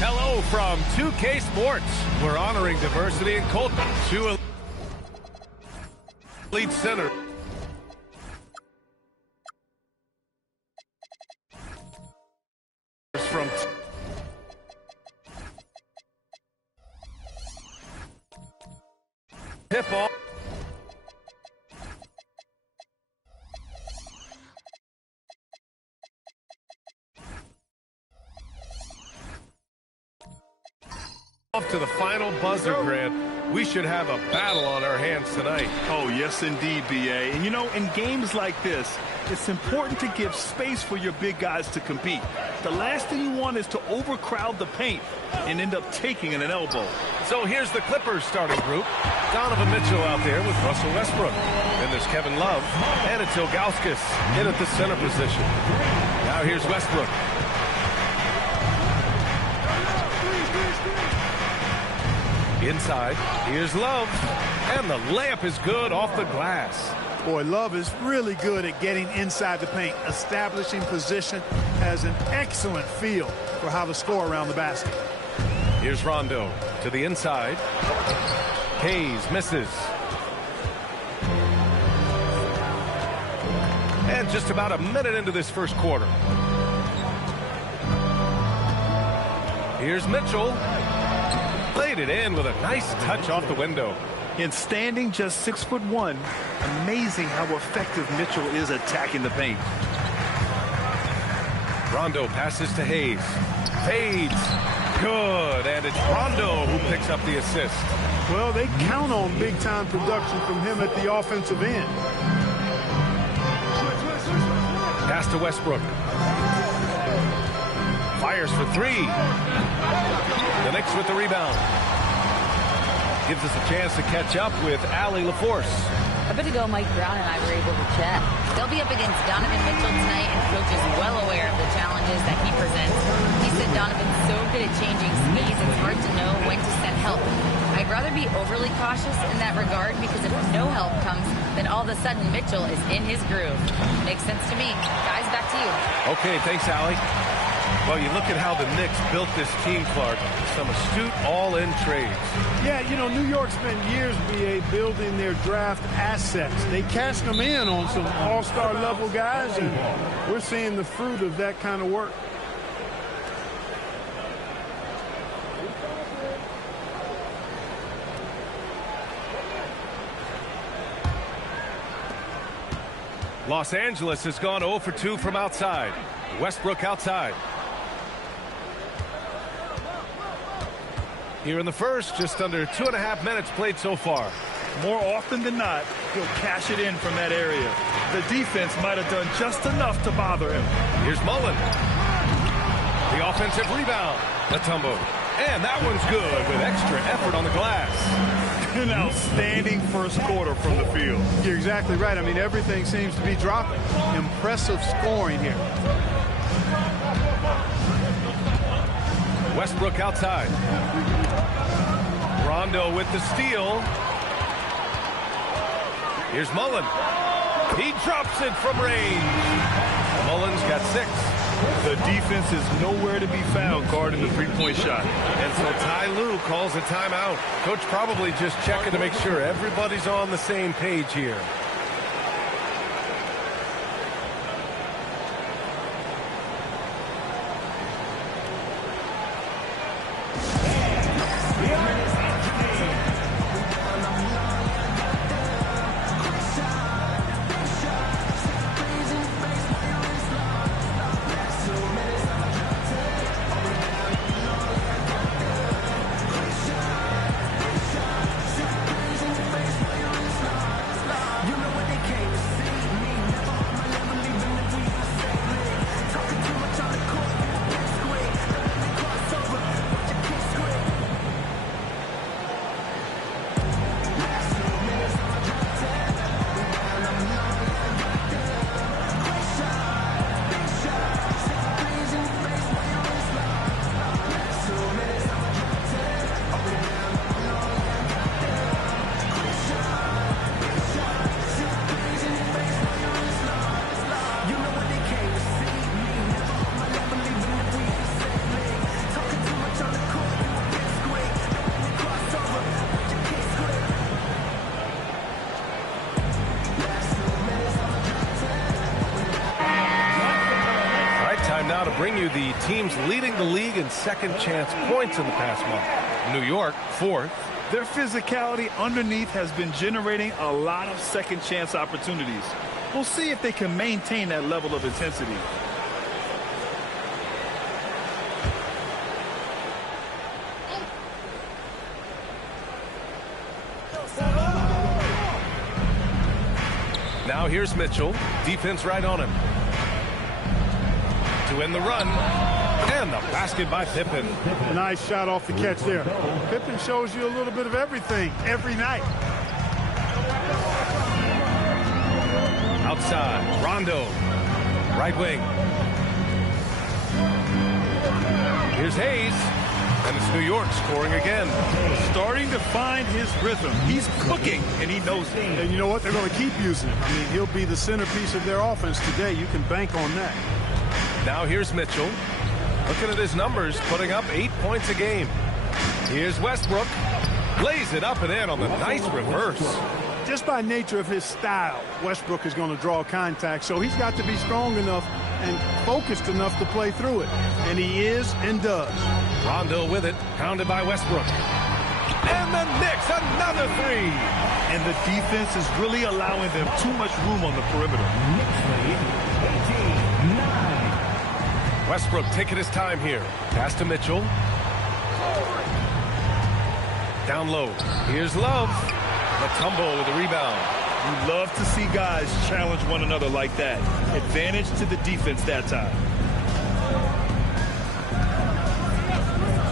Hello from 2K Sports. We're honoring diversity and culture. Two elite center. From tip off. Off to the final buzzer, Grant. We should have a battle on our hands tonight. Oh, yes, indeed, B.A. And, you know, in games like this, it's important to give space for your big guys to compete. The last thing you want is to overcrowd the paint and end up taking an elbow. So here's the Clippers starting group. Donovan Mitchell out there with Russell Westbrook. Then there's Kevin Love, and it's Ilgauskas in at the center position. Now here's Westbrook. Inside, here's Love, and the layup is good off the glass. Boy, Love is really good at getting inside the paint, establishing position, has an excellent feel for how to score around the basket. Here's Rondo to the inside. Hayes misses. And just about a minute into this first quarter. Here's Mitchell. Played it in with a nice touch off the window. In standing just 6'1", amazing how effective Mitchell is attacking the paint. Rondo passes to Hayes. Fades. Good. And it's Rondo who picks up the assist. Well, they count on big-time production from him at the offensive end. Pass to Westbrook. Fires for three. The Knicks with the rebound. Gives us a chance to catch up with Allie LaForce. A bit ago, Mike Brown and I were able to chat. They'll be up against Donovan Mitchell tonight, and Coach is well aware of the challenges that he presents. He said Donovan's so good at changing speeds, it's hard to know when to send help. I'd rather be overly cautious in that regard, because if no help comes, then all of a sudden Mitchell is in his groove. Makes sense to me. Guys, back to you. Okay, thanks, Allie. Well, you look at how the Knicks built this team, Clark. Some astute all-in trades. Yeah, you know, New York spent years, B.A., building their draft assets. They cashed them in on some all-star level guys, and we're seeing the fruit of that kind of work. Los Angeles has gone 0 for 2 from outside. Westbrook outside. Here in the first, just under 2.5 minutes played so far. More often than not, he'll cash it in from that area. The defense might have done just enough to bother him. Here's Mullen. The offensive rebound. Latumbo. And that one's good with extra effort on the glass. An outstanding first quarter from the field. You're exactly right. I mean, everything seems to be dropping. Impressive scoring here. Westbrook outside. Rondo with the steal. Here's Mullen. He drops it from range. Mullen's got 6. The defense is nowhere to be found guarding the three-point shot. And so Ty Lue calls a timeout. Coach probably just checking to make sure everybody's on the same page here. Now to bring you the teams leading the league in second chance points in the past month. New York, 4th. Their physicality underneath has been generating a lot of second chance opportunities. We'll see if they can maintain that level of intensity. Now here's Mitchell. Defense right on him. To win the run. And the basket by Pippen. Nice shot off the catch there. Pippen shows you a little bit of everything every night. Outside, Rondo. Right wing. Here's Hayes. And it's New York scoring again. Starting to find his rhythm. He's cooking, and he knows it. And you know what? They're going to keep using him. I mean, he'll be the centerpiece of their offense today. You can bank on that. Now here's Mitchell. Looking at his numbers, putting up 8 points a game. Here's Westbrook. Lays it up and in on the nice reverse. Just by nature of his style, Westbrook is going to draw contact, so he's got to be strong enough and focused enough to play through it. And he is and does. Rondo with it, pounded by Westbrook. And the Knicks, another three. And the defense is really allowing them too much room on the perimeter. Westbrook taking his time here. Pass to Mitchell. Down low. Here's Love. The tumble with the rebound. You love to see guys challenge one another like that. Advantage to the defense that time.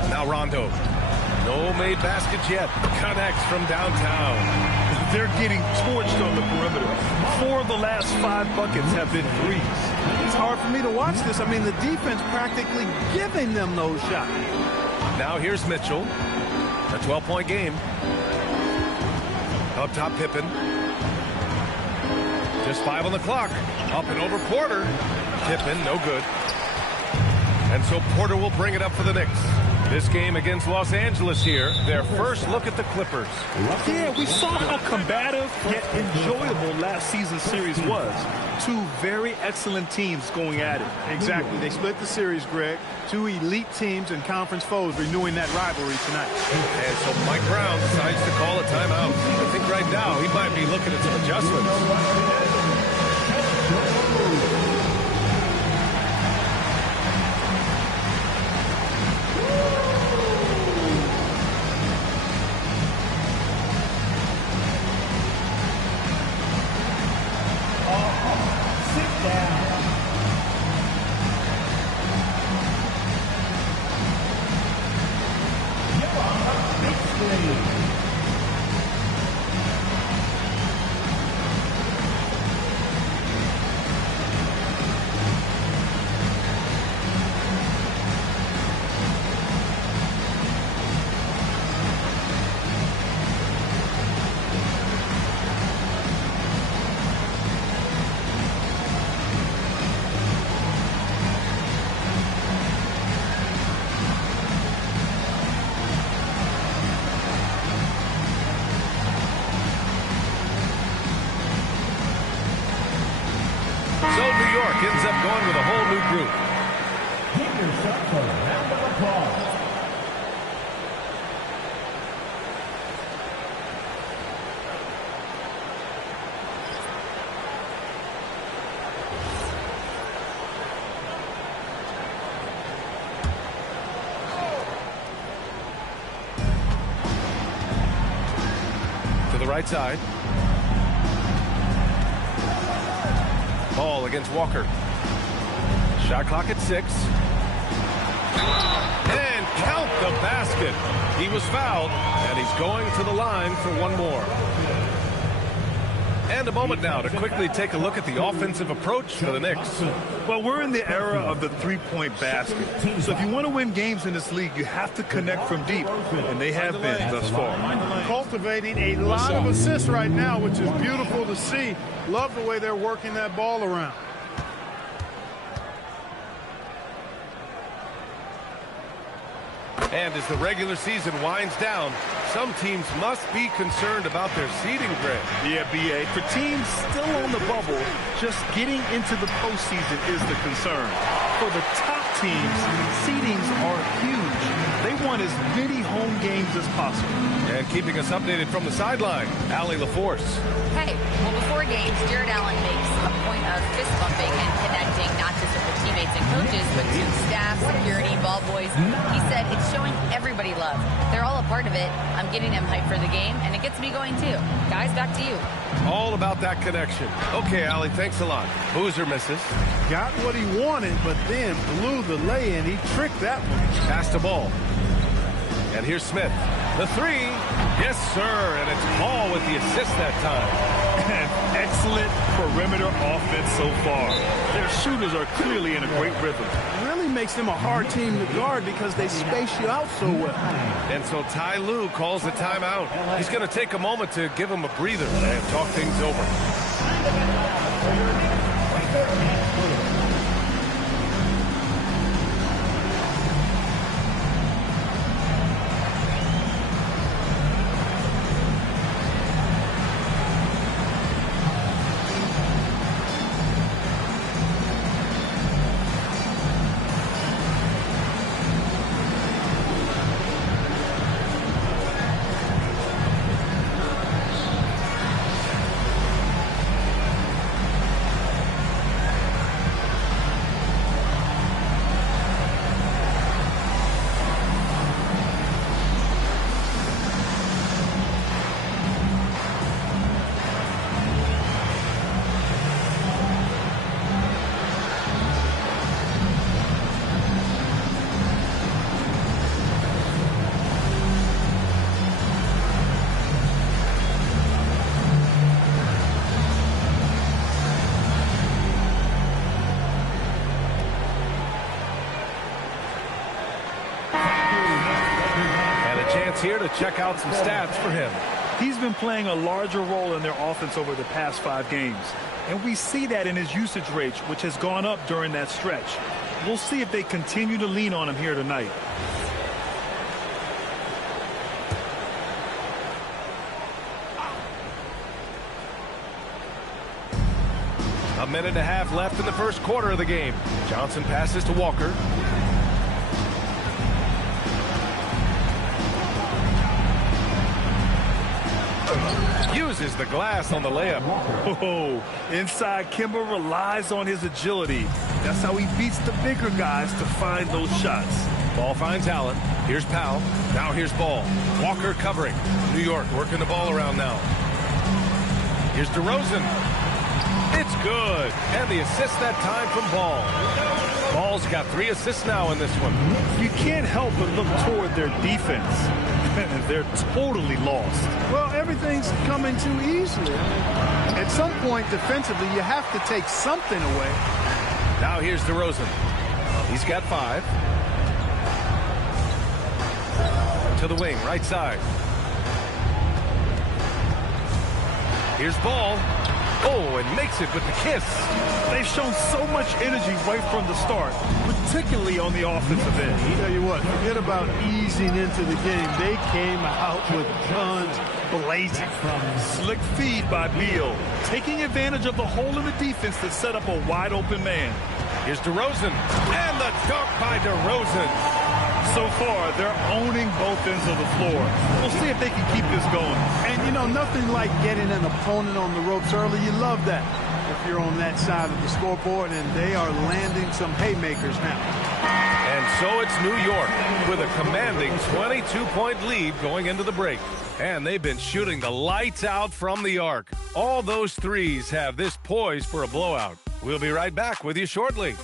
Now Rondo. No made baskets yet. Connects from downtown. They're getting torched on the perimeter. 4 of the last 5 buckets have been threes. It's hard for me to watch this. I mean, the defense practically giving them those shots. Now here's Mitchell. A 12-point game. Up top, Pippen. Just 5 on the clock. Up and over Porter. Pippen, no good. And so Porter will bring it up for the Knicks. This game against Los Angeles here, their first look at the Clippers. Yeah, we saw how combative yet enjoyable last season's series was. 2 very excellent teams going at it. Exactly. They split the series, Greg. 2 elite teams and conference foes renewing that rivalry tonight. And so Mike Brown decides to call a timeout. I think right now he might be looking at some adjustments. Ends up going with a whole new group. Give yourself a round of applause. To the right side. Ball against Walker. Shot clock at 6. And count the basket. He was fouled, and he's going to the line for one more. And a moment now to quickly take a look at the offensive approach for the Knicks. Well, we're in the era of the three-point basket. So if you want to win games in this league, you have to connect from deep, and they have been thus far. Cultivating a lot of assists right now, which is beautiful to see. Love the way they're working that ball around. And as the regular season winds down, some teams must be concerned about their seeding, Greg. Yeah, B.A. For teams still on the bubble, just getting into the postseason is the concern. For the top teams, seedings are huge. They want as many home games as possible. And keeping us updated from the sideline, Allie LaForce. Hey, well, before games, Jared Allen makes a point of fist bumping and connecting not just with the teammates and coaches, but to staff, security, ball boys. He said it's showing everybody love. They're all a part of it. I'm getting them hyped for the game, and it gets me going too. Guys, back to you. All about that connection. Okay, Allie, thanks a lot. Who's or misses? Got what he wanted, but then blew the lay-in. He tricked that one. Pass the ball. And here's Smith. The three. Yes, sir. And it's Paul with the assist that time. An excellent perimeter offense so far. Their shooters are clearly in a great rhythm. It really makes them a hard team to guard because they space you out so well. And so Ty Lue calls the timeout. He's going to take a moment to give him a breather and talk things over. Here to check out some stats for him. He's been playing a larger role in their offense over the past 5 games. And we see that in his usage rate, which has gone up during that stretch. We'll see if they continue to lean on him here tonight. A minute and a half left in the first quarter of the game. Johnson passes to Walker. Uses the glass on the layup. Oh, inside Kimber relies on his agility. That's how he beats the bigger guys to find those shots. Ball finds Allen. Here's Powell. Now here's Ball. Walker covering. New York working the ball around now. Here's DeRozan. It's good. And the assist that time from Ball. Ball's got 3 assists now in this one. You can't help but look toward their defense. They're totally lost. Well, everything's coming too easily. At some point, defensively, you have to take something away. Now here's DeRozan. He's got 5. To the wing, right side. Here's Ball. Oh, and makes it with the kiss. They've shown so much energy right from the start, particularly on the offensive end. I'll tell you what, forget about easing into the game. They came out with guns blazing. Slick feed by Beal, taking advantage of the hole in the defense to set up a wide open man. Here's DeRozan, and the dunk by DeRozan. So far, they're owning both ends of the floor. We'll see if they can keep this going. And, you know, nothing like getting an opponent on the ropes early. You love that if you're on that side of the scoreboard, and they are landing some haymakers now. And so it's New York with a commanding 22-point lead going into the break. And they've been shooting the lights out from the arc. All those threes have this poised for a blowout. We'll be right back with you shortly.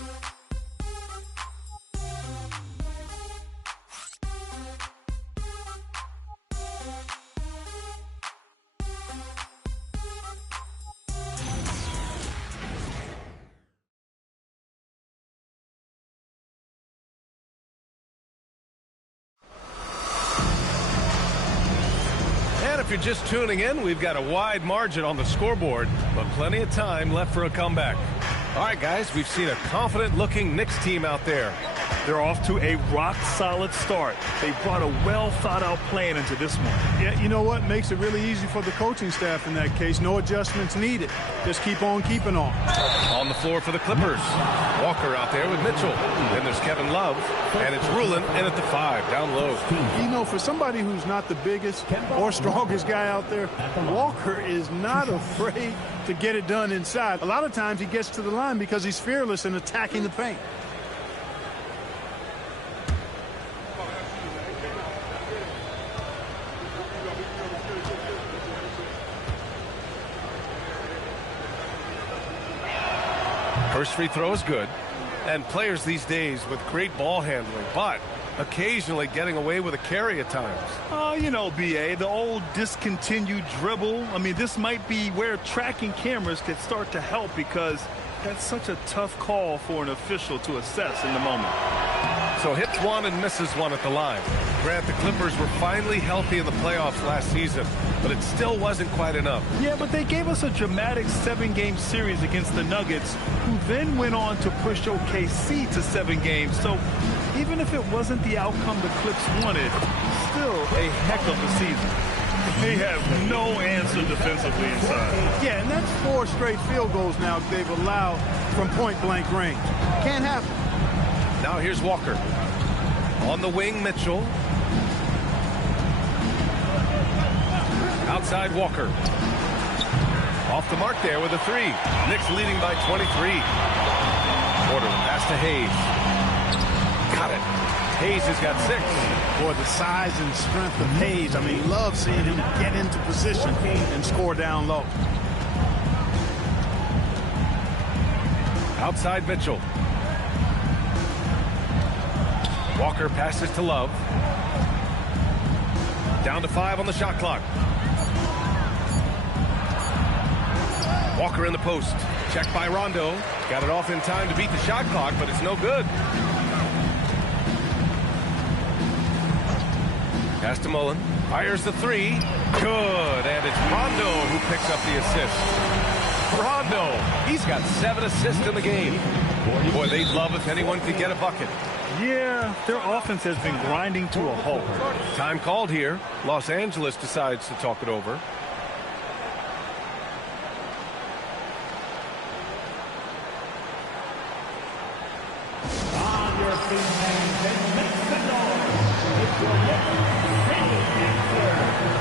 If you're just tuning in, we've got a wide margin on the scoreboard, but plenty of time left for a comeback. All right, guys, we've seen a confident-looking Knicks team out there. They're off to a rock-solid start. They brought a well-thought-out plan into this one. Yeah, you know what? Makes it really easy for the coaching staff in that case. No adjustments needed. Just keep on keeping on. On the floor for the Clippers. Walker out there with Mitchell. Then there's Kevin Love. And it's Rulin in at the 5, down low. You know, for somebody who's not the biggest or strongest guy out there, Walker is not afraid to get it done inside. A lot of times he gets to the line because he's fearless in attacking the paint. First free throw is good. And players these days with great ball handling, but occasionally getting away with a carry at times. You know, B.A., the old discontinued dribble. I mean, this might be where tracking cameras could start to help because that's such a tough call for an official to assess in the moment. So hits one and misses one at the line. Grant, the Clippers were finally healthy in the playoffs last season, but it still wasn't quite enough. Yeah, but they gave us a dramatic 7-game series against the Nuggets, who then went on to push OKC to 7 games. So even if it wasn't the outcome the Clips wanted, still a heck of a season. They have no answer defensively inside. Yeah, and that's 4 straight field goals now they've allowed from point-blank range. Can't happen. Now here's Walker. On the wing, Mitchell. Outside Walker. Off the mark there with a 3. Knicks leading by 23. Porter pass to Hayes. Got it. Hayes has got 6. Boy, the size and strength of Hayes. I mean, love seeing him get into position and score down low. Outside Mitchell. Walker passes to Love. Down to 5 on the shot clock. Walker in the post. Checked by Rondo. Got it off in time to beat the shot clock, but it's no good. Pass to Mullen. Fires the 3. Good. And it's Rondo who picks up the assist. Rondo. He's got 7 assists in the game. Boy, they'd love if anyone could get a bucket. Yeah, their offense has been grinding to a halt. Time called here. Los Angeles decides to talk it over. On your feet, fans, and make the noise. It's your next single answer.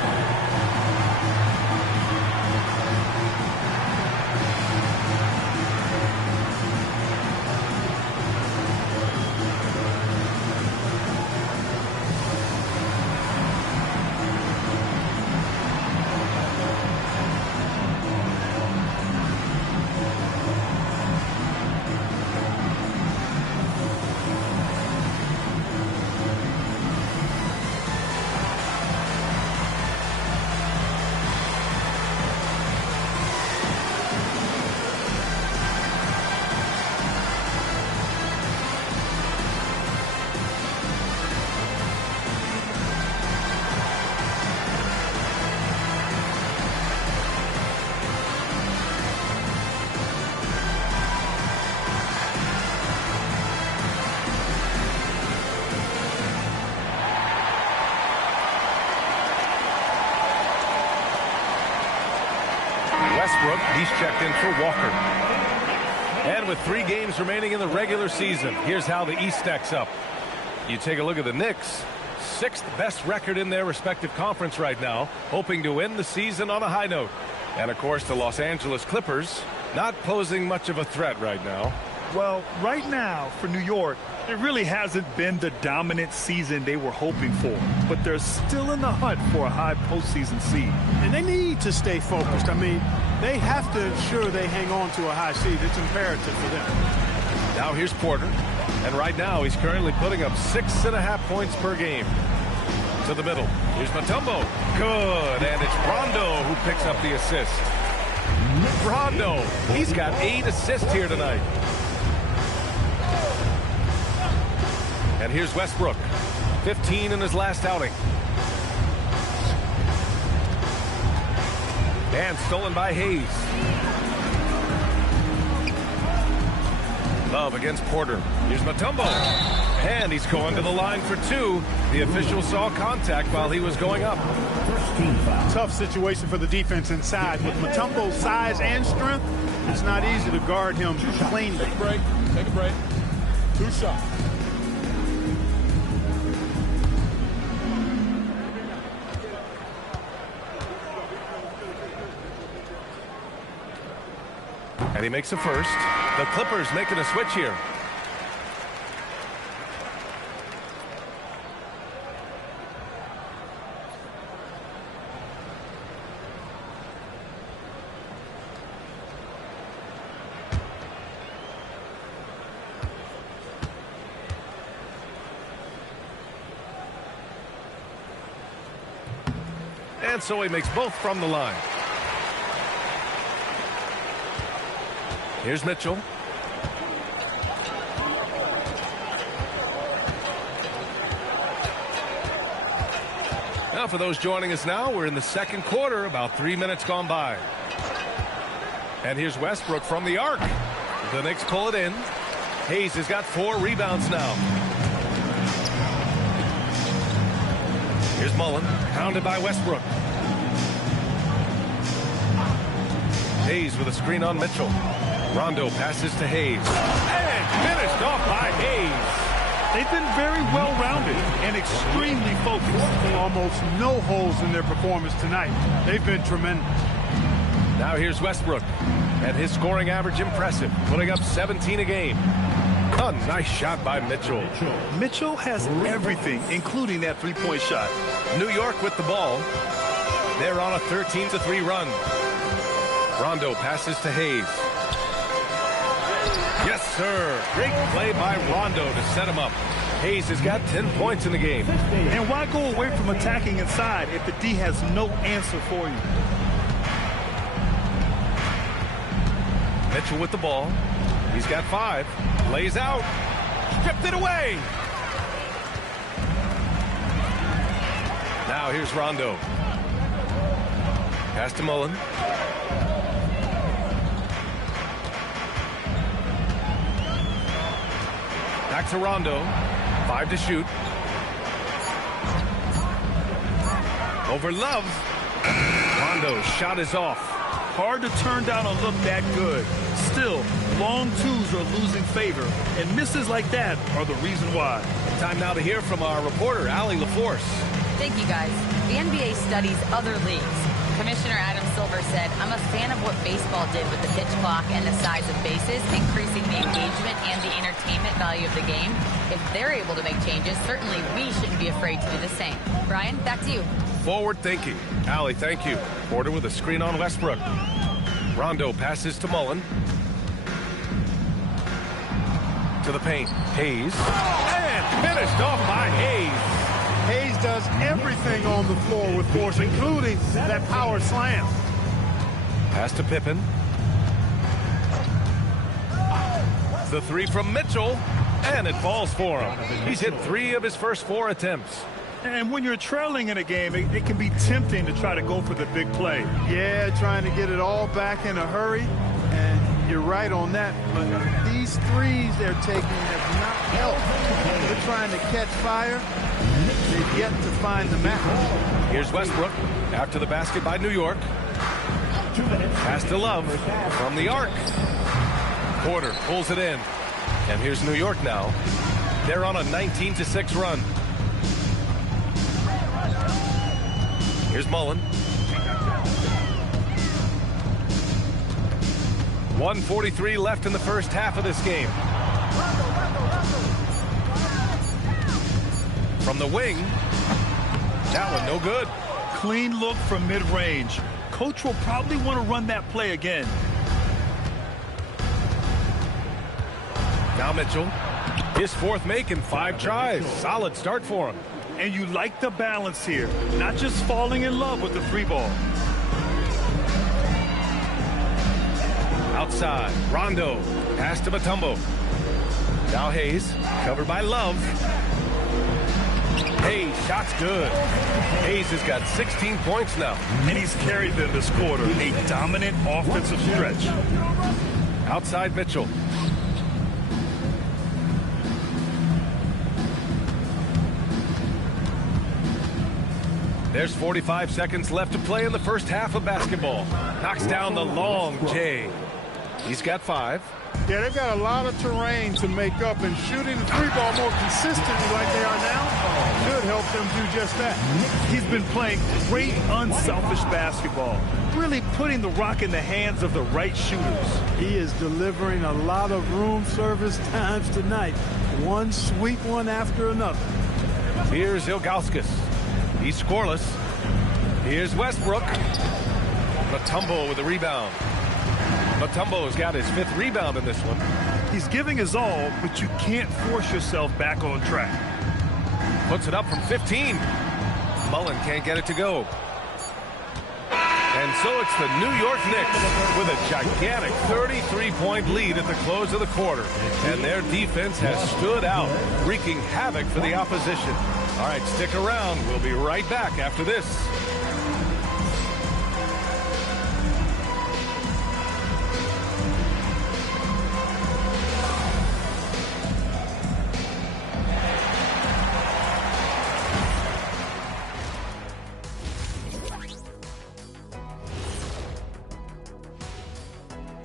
Westbrook, he's checked in for Walker. And with 3 games remaining in the regular season, here's how the East stacks up. You take a look at the Knicks, 6th best record in their respective conference right now, hoping to end the season on a high note. And of course, the Los Angeles Clippers, not posing much of a threat right now. Well, right now for New York, it really hasn't been the dominant season they were hoping for, but they're still in the hunt for a high postseason seed. And they need to stay focused. I mean, they have to ensure they hang on to a high seed. It's imperative for them. Now here's Porter, and right now he's currently putting up 6.5 points per game. To the middle. Here's Mutombo. Good, and it's Rondo who picks up the assist. Rondo, he's got 8 assists here tonight. And here's Westbrook, 15 in his last outing. And stolen by Hayes. Love against Porter. Here's Mutombo. And he's going to the line for two. The official saw contact while he was going up. Tough situation for the defense inside. With Mutombo's size and strength, it's not easy to guard him cleanly. Take a break. Take a break. 2 shots. And he makes a first. The Clippers making a switch here. And so he makes both from the line. Here's Mitchell. Now for those joining us now, we're in the second quarter, about 3 minutes gone by. And here's Westbrook from the arc. The Knicks pull it in. Hayes has got 4 rebounds now. Here's Mullen, pounded by Westbrook. Hayes with a screen on Mitchell. Rondo passes to Hayes. And finished off by Hayes. They've been very well-rounded and extremely focused. Almost no holes in their performance tonight. They've been tremendous. Now here's Westbrook. And his scoring average impressive, putting up 17 a game. A nice shot by Mitchell. Mitchell has everything, including that three-point shot. New York with the ball. They're on a 13-3 run. Rondo passes to Hayes. Yes, sir. Great play by Rondo to set him up. Hayes has got 10 points in the game. And why go away from attacking inside if the D has no answer for you? Mitchell with the ball. He's got 5. Lays out. Stripped it away. Now here's Rondo. Pass to Mullen. Back to Rondo. 5 to shoot. Over Love. Rondo's shot is off. Hard to turn down a look that good. Still, long twos are losing favor, and misses like that are the reason why. Time now to hear from our reporter, Allie LaForce. Thank you, guys. The NBA studies other leagues. Commissioner Adam Silver said, I'm a fan of what baseball did with the pitch clock and the size of bases, increasing the engagement and the entertainment value of the game. If they're able to make changes, certainly we shouldn't be afraid to do the same. Brian, back to you. Forward thinking. Allie, thank you. Porter with a screen on Westbrook. Rondo passes to Mullen. To the paint. Hayes. And finished off by Hayes. Hayes does everything on the floor with force, including that power slam. Pass to Pippen. The 3 from Mitchell. And it falls for him. He's hit 3 of his first 4 attempts. And when you're trailing in a game, it can be tempting to try to go for the big play. Yeah, trying to get it all back in a hurry. And you're right on that. But these threes they're taking have not helped. They're trying to catch fire. They've yet to find the match. Here's Westbrook after the basket by New York. Pass to Love from the arc. Porter pulls it in. And here's New York now. They're on a 19-6 run. Here's Mullen. 1:43 left in the first half of this game. From the wing. That one no good. Clean look from mid-range. Coach will probably want to run that play again. Now Mitchell. His 4th make in 5 tries. Solid start for him. And you like the balance here. Not just falling in love with the 3 ball. Outside. Rondo. Pass to Mutombo. Now Hayes. Covered by Love. Hayes, shot's good. Hayes has got 16 points now. And he's carried them this quarter. A dominant offensive stretch. Outside Mitchell. There's 45 seconds left to play in the first half of basketball. Knocks down the long J. He's got 5. Yeah, they've got a lot of terrain to make up, and shooting the 3-ball more consistently like they are now should help them do just that. He's been playing great, unselfish basketball, really putting the rock in the hands of the right shooters. He is delivering a lot of room service times tonight. One sweet one after another. Here's Ilgauskas. He's scoreless. Here's Westbrook. Mutombo with the rebound. Mutombo's got his 5th rebound in this one. He's giving his all, but you can't force yourself back on track. Puts it up from 15. Mullen can't get it to go. And so it's the New York Knicks with a gigantic 33-point lead at the close of the quarter. And their defense has stood out, wreaking havoc for the opposition. All right, stick around. We'll be right back after this.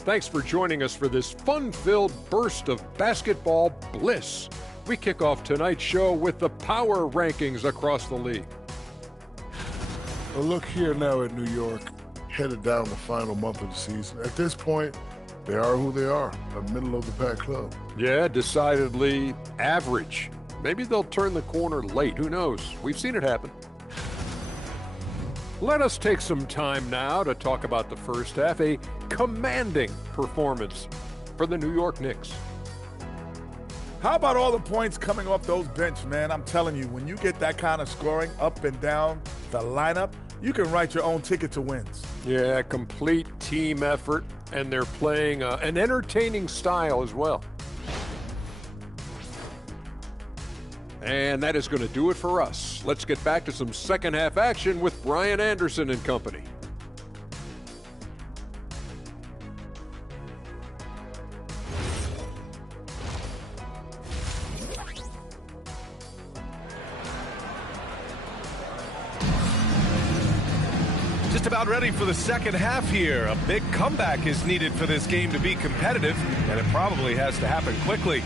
Thanks for joining us for this fun-filled burst of basketball bliss. We kick off tonight's show with the power rankings across the league. Well, look here now at New York, headed down the final month of the season. At this point, they are who they are, a middle-of-the-pack club. Yeah, decidedly average. Maybe they'll turn the corner late. Who knows? We've seen it happen. Let us take some time now to talk about the first half, a commanding performance for the New York Knicks. How about all the points coming off those bench, man? I'm telling you, when you get that kind of scoring up and down the lineup, you can write your own ticket to wins. Yeah, complete team effort, and they're playing an entertaining style as well. And that is going to do it for us. Let's get back to some second half action with Brian Anderson and company. Just about ready for the second half here. A big comeback is needed for this game to be competitive, and it probably has to happen quickly.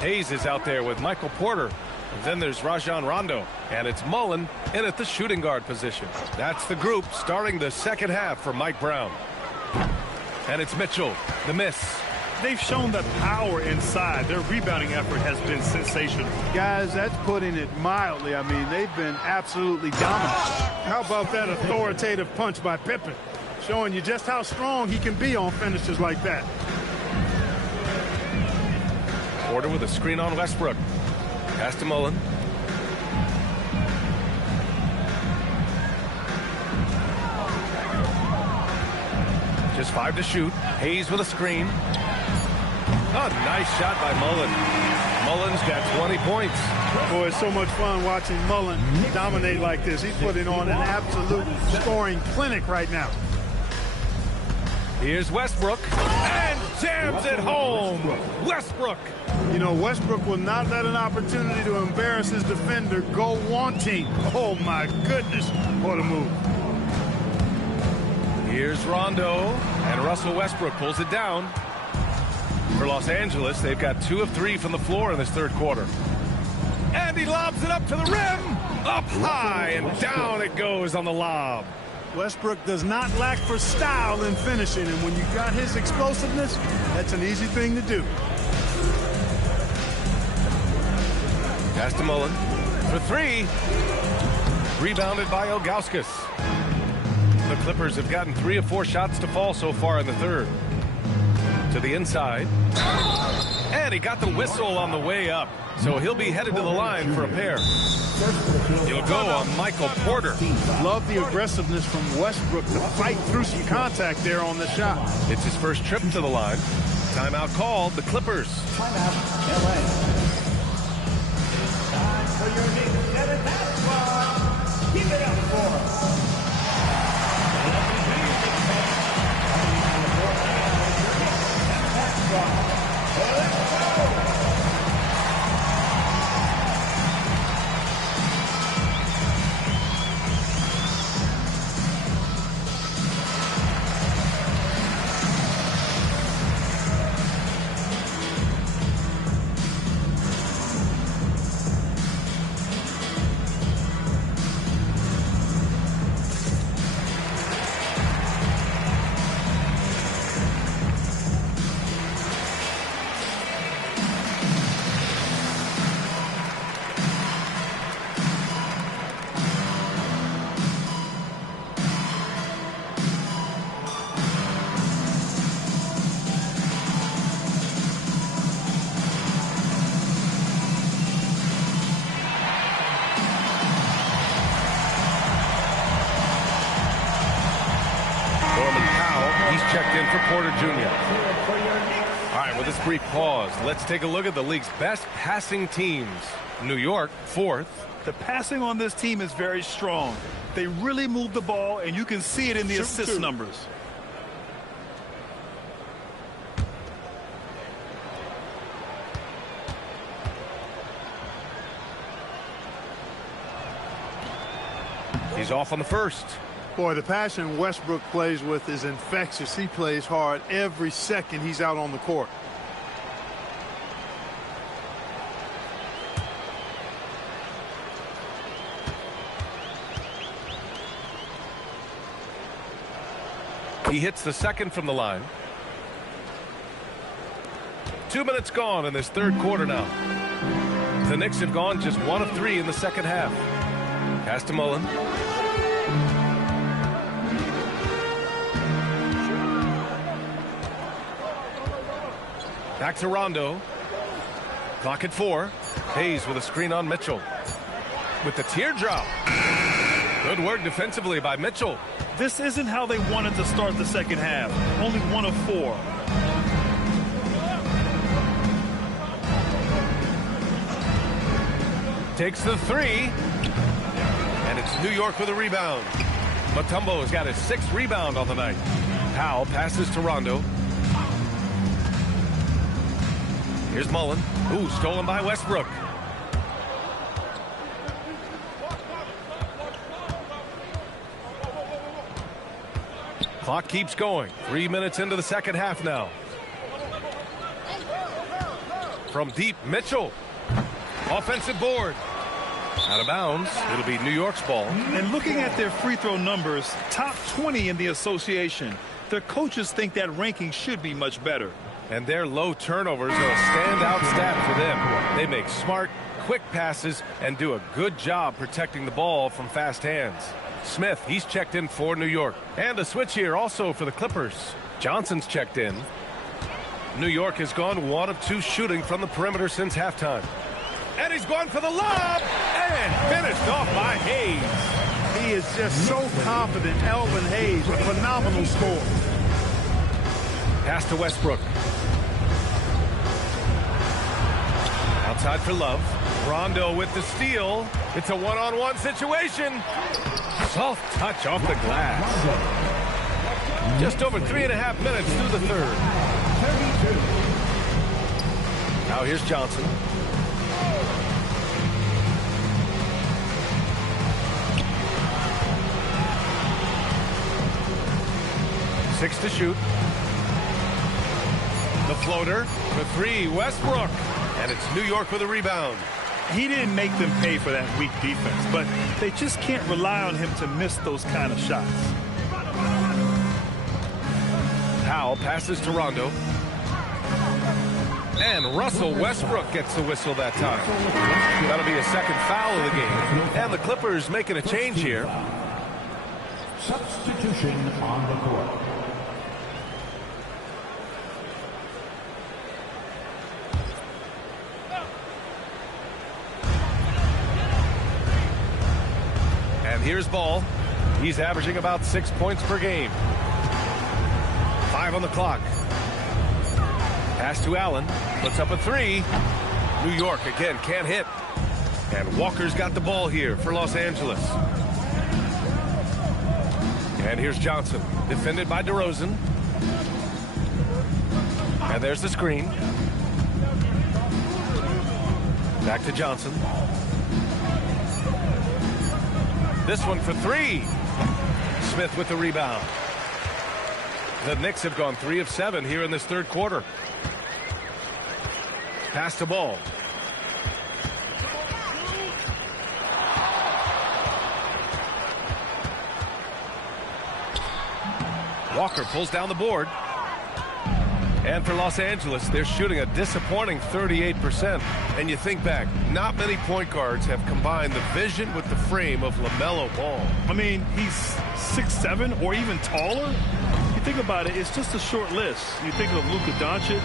Hayes is out there with Michael Porter. And then there's Rajon Rondo. And it's Mullen in at the shooting guard position. That's the group starting the second half for Mike Brown. And it's Mitchell, the miss. They've shown the power inside. Their rebounding effort has been sensational. Guys, that's putting it mildly. I mean, they've been absolutely dominant. How about that authoritative punch by Pippen? Showing you just how strong he can be on finishes like that. Porter with a screen on Westbrook. Pass to Mullen. Just 5 to shoot. Hayes with a screen. Oh, nice shot by Mullen. Mullen's got 20 points. Boy, it's so much fun watching Mullen dominate like this. He's putting on an absolute scoring clinic right now. Here's Westbrook, and jams it home. Westbrook. You know, Westbrook will not let an opportunity to embarrass his defender go wanting. Oh, my goodness. What a move. Here's Rondo, and Russell Westbrook pulls it down. For Los Angeles, they've got 2 of 3 from the floor in this third quarter. And he lobs it up to the rim. Up high, and down it goes on the lob. Westbrook does not lack for style in finishing, and when you got his explosiveness, that's an easy thing to do. Pass to Mullen for 3. Rebounded by Ilgauskas. The Clippers have gotten 3 of 4 shots to fall so far in the third. To the inside. And he got the whistle on the way up. So he'll be headed to the line for a pair. He'll go on Michael Porter. Love the aggressiveness from Westbrook to fight through some contact there on the shot. It's his first trip to the line. Timeout called, the Clippers. Timeout, LA. Time for your Knicks 7-half squad. Keep it up for checked in for Porter Jr. All right, with this brief pause, let's take a look at the league's best passing teams. New York, 4th. The passing on this team is very strong. They really move the ball, and you can see it in the assist numbers. He's off on the first. Boy, the passion Westbrook plays with is infectious. He plays hard every second he's out on the court. He hits the second from the line. 2 minutes gone in this third quarter now. The Knicks have gone just 1 of 3 in the second half. Pass to Mullen. Back to Rondo. Clock at 4. Hayes with a screen on Mitchell. With the teardrop. Good work defensively by Mitchell. This isn't how they wanted to start the second half. Only 1 of 4. Takes the 3. And it's New York with a rebound. Mutombo's got his 6th rebound on the night. Powell passes to Rondo. Here's Mullen. Ooh, stolen by Westbrook. Clock keeps going. 3 minutes into the second half now. From deep, Mitchell. Offensive board. Out of bounds. It'll be New York's ball. And looking at their free throw numbers, top 20 in the association. Their coaches think that ranking should be much better. And their low turnovers are a standout stat for them. They make smart, quick passes and do a good job protecting the ball from fast hands. Smith, he's checked in for New York. And a switch here also for the Clippers. Johnson's checked in. New York has gone 1 of 2 shooting from the perimeter since halftime. And he's gone for the lob and finished off by Hayes. He is just so confident. Elvin Hayes, a phenomenal score. Pass to Westbrook. Outside for Love. Rondo with the steal. It's a one-on-one situation. Soft touch off the glass. Just over 3.5 minutes through the third. Now here's Johnson. Six to shoot. The floater for 3, Westbrook. And it's New York with a rebound. He didn't make them pay for that weak defense, but they just can't rely on him to miss those kind of shots. Powell passes to Rondo. And Russell Westbrook gets the whistle that time. That'll be a second foul of the game. And the Clippers making a change here. Substitution on the court. And here's Ball. He's averaging about 6 points per game. 5 on the clock. Pass to Allen. Puts up a three. New York again can't hit. And Walker's got the ball here for Los Angeles. And here's Johnson, defended by DeRozan. And there's the screen. Back to Johnson. This one for three. Smith with the rebound. The Knicks have gone 3 of 7 here in this third quarter. Pass the ball. Walker pulls down the board. And for Los Angeles, they're shooting a disappointing 38%. And you think back, not many point guards have combined the vision with the frame of LaMelo Ball. I mean, he's 6'7" or even taller. You think about it, it's just a short list. You think of Luka Doncic,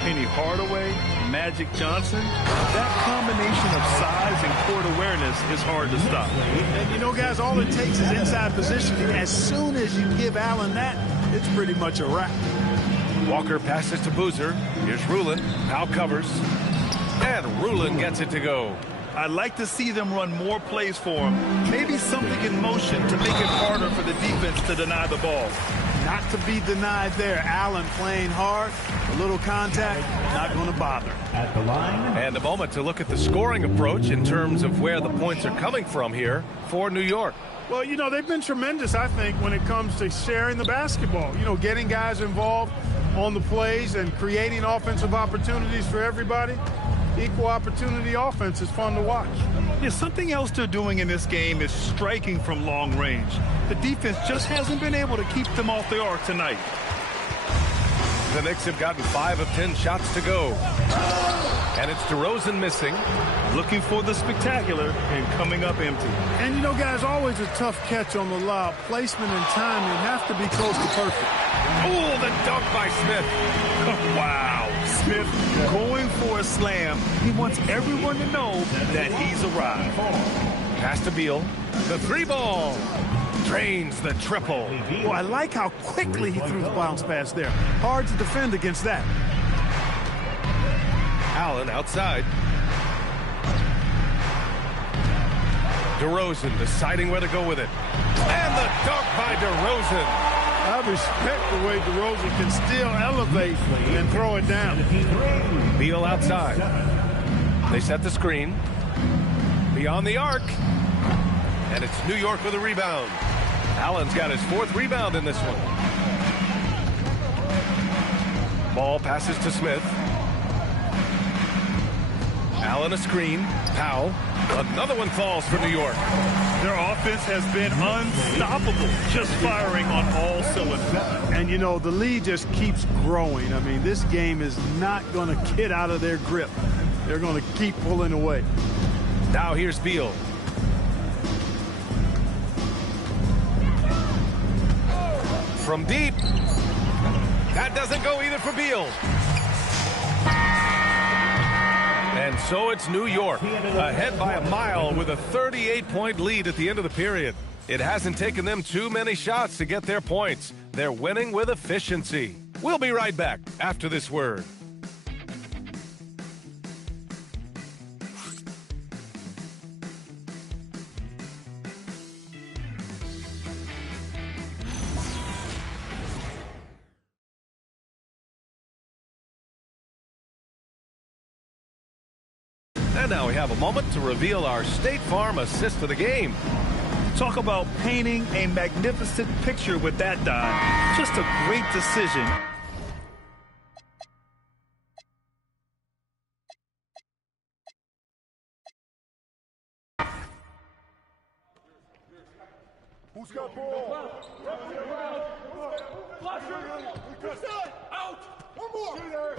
Penny Hardaway, Magic Johnson. That combination of size and court awareness is hard to stop. And you know, guys, all it takes is inside positioning. As soon as you give Allen that, it's pretty much a wrap. Walker passes to Boozer. Here's Rulin. Now covers. And Rulin gets it to go. I'd like to see them run more plays for him. Maybe something in motion to make it harder for the defense to deny the ball. Not to be denied there. Allen playing hard. A little contact, not going to bother. At the line. And a moment to look at the scoring approach in terms of where the points are coming from here for New York. Well, you know, they've been tremendous, I think, when it comes to sharing the basketball. You know, getting guys involved on the plays and creating offensive opportunities for everybody. Equal opportunity offense is fun to watch. Yeah, something else they're doing in this game is striking from long range. The defense just hasn't been able to keep them off the arc tonight. The Knicks have gotten 5 of 10 shots to go. And it's DeRozan missing. Looking for the spectacular and coming up empty. And, you know, guys, always a tough catch on the lob. Placement and timing have to be close to perfect. Oh, the dunk by Smith. Wow. Smith going for a slam. He wants everyone to know that he's arrived. Pass to Beal. The three ball. Drains the triple. Well, I like how quickly he threw the bounce pass there. Hard to defend against that. Allen outside. DeRozan deciding where to go with it. And the dunk by DeRozan. I respect the way DeRozan can still elevate and throw it down. Beal outside. They set the screen. Beyond the arc. And it's New York with a rebound. Allen's got his 4th rebound in this one. Ball passes to Smith. Allen a screen. Powell. Another one falls for New York. Their offense has been unstoppable, just firing on all cylinders. And, you know, the lead just keeps growing. I mean, this game is not going to get out of their grip. They're going to keep pulling away. Now here's Beal. From deep. That doesn't go either for Beal. And so it's New York, ahead by a mile with a 38-point lead at the end of the period. It hasn't taken them too many shots to get their points. They're winning with efficiency. We'll be right back after this word. And now we have a moment to reveal our State Farm assist of the game. Talk about painting a magnificent picture with that dive. Just a great decision. Who's got ball? Out! One more!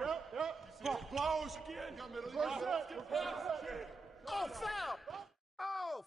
Yep. Close again. Oh, foul!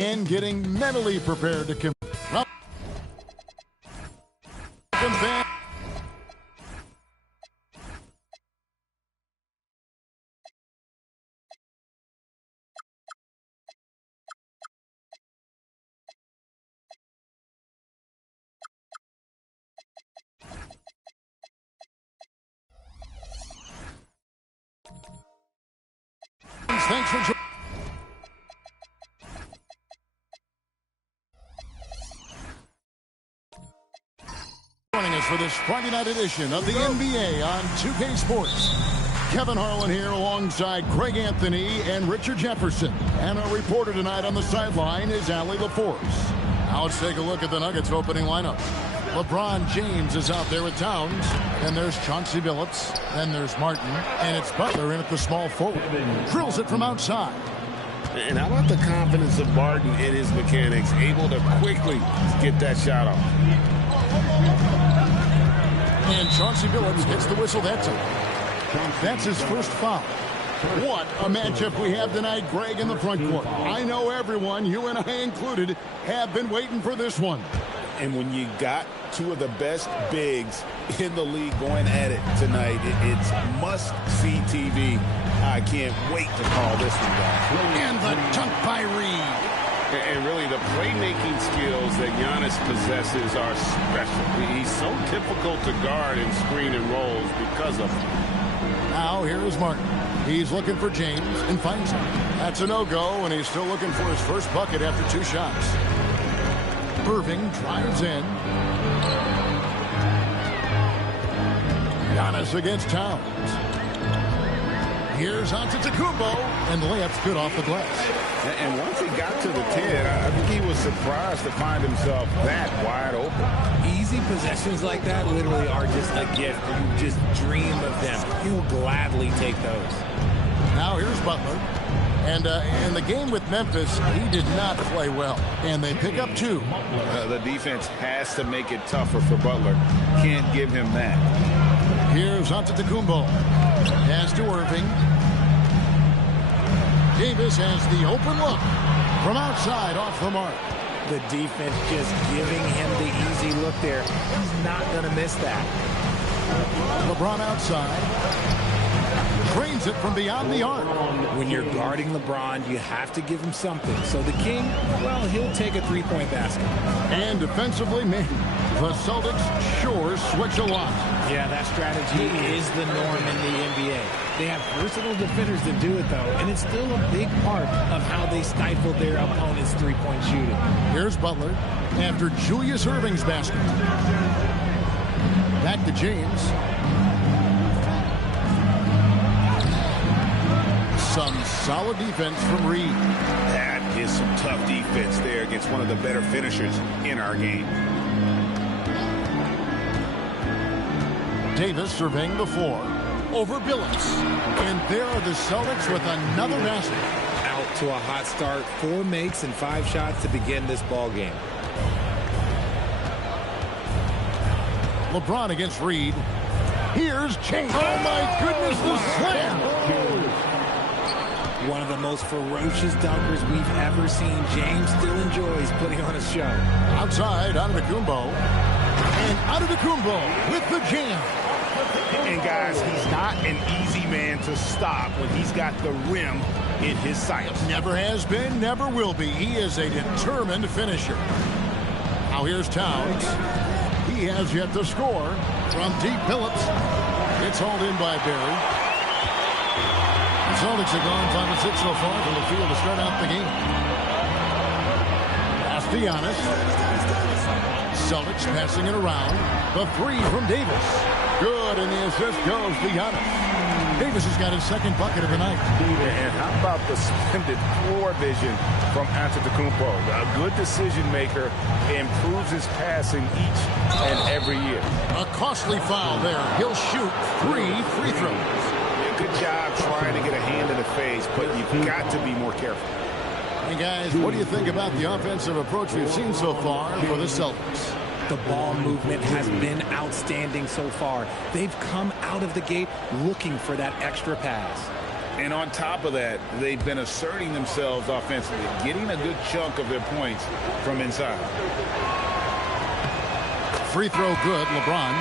and getting mentally prepared to compete. Thanks for joining us for this Friday night edition of the NBA on 2K Sports. Kevin Harlan here alongside Craig Anthony and Richard Jefferson. And our reporter tonight on the sideline is Allie LaForce. Now let's take a look at the Nuggets opening lineup. LeBron James is out there with Towns. Then there's Chauncey Billups. Then there's Martin. And it's Butler in at the small forward. Drills it from outside. And how about the confidence of Martin in his mechanics, able to quickly get that shot off. And Chauncey Billups gets the whistle that time. That's his first foul. What a matchup we have tonight, Greg, in the front court. I know everyone, you and I included, have been waiting for this one. And when you got two of the best bigs in the league going at it tonight, it's must-see TV. I can't wait to call this one, guys. And the dunk by Reed. And really, the playmaking skills that Giannis possesses are special. He's so difficult to guard and screen and rolls because of it. Now, here is Martin. He's looking for James and finds him. That's a no-go, and he's still looking for his first bucket after 2 shots. Irving drives in. Giannis against Towns. Here's Antetokounmpo, and the layup's good off the glass. And once he got to the 10, I think he was surprised to find himself that wide open. Easy possessions like that literally are just a gift. You just dream of them. He'll gladly take those. Now here's Butler. And in the game with Memphis, he did not play well. And they pick up 2. The defense has to make it tougher for Butler. Can't give him that. Here's Antetokounmpo. Pass to Irving. Davis has the open look. From outside, off the mark. The defense just giving him the easy look there. He's not going to miss that. LeBron outside. Drains it from beyond the arc. When you're guarding LeBron, you have to give him something. So the King, well, he'll take a 3-point basket. And defensively, man, the Celtics sure switch a lot. Yeah, that strategy is the norm in the NBA. They have versatile defenders that do it, though, and it's still a big part of how they stifle their opponent's 3-point shooting. Here's Butler after Julius Irving's basket. Back to James. Some solid defense from Reed. That is some tough defense there against one of the better finishers in our game. Davis surveying the floor. Over Billups. And there are the Celtics with another basket. Out to a hot start. 4 makes and 5 shots to begin this ball game. LeBron against Reed. Here's James. Oh, my goodness, the slam. One of the most ferocious dunkers we've ever seen. James still enjoys putting on a show. Outside, Antetokounmpo. And Antetokounmpo with the jam. And guys, he's not an easy man to stop when he's got the rim in his sights. Never has been, never will be. He is a determined finisher. Now here's Towns. He has yet to score from deep. Billups. It's hauled in by Barry. The Celtics have gone 5 of 6 so far from the field to start out the game. Pass to Giannis. Celtics passing it around. The 3 from Davis. Good, and the assist goes to Giannis. Davis has got his second bucket of the night. And how about the splendid floor vision from Antetokounmpo? A good decision maker, improves his passing each and every year. A costly foul there. He'll shoot 3 free throws. Good job trying to get a hand in the face, but you've got to be more careful. Hey guys, what do you think about the offensive approach we've seen so far for the Celtics? The ball movement has been outstanding so far. They've come out of the gate looking for that extra pass. And on top of that, they've been asserting themselves offensively, getting a good chunk of their points from inside. Free throw good, LeBron.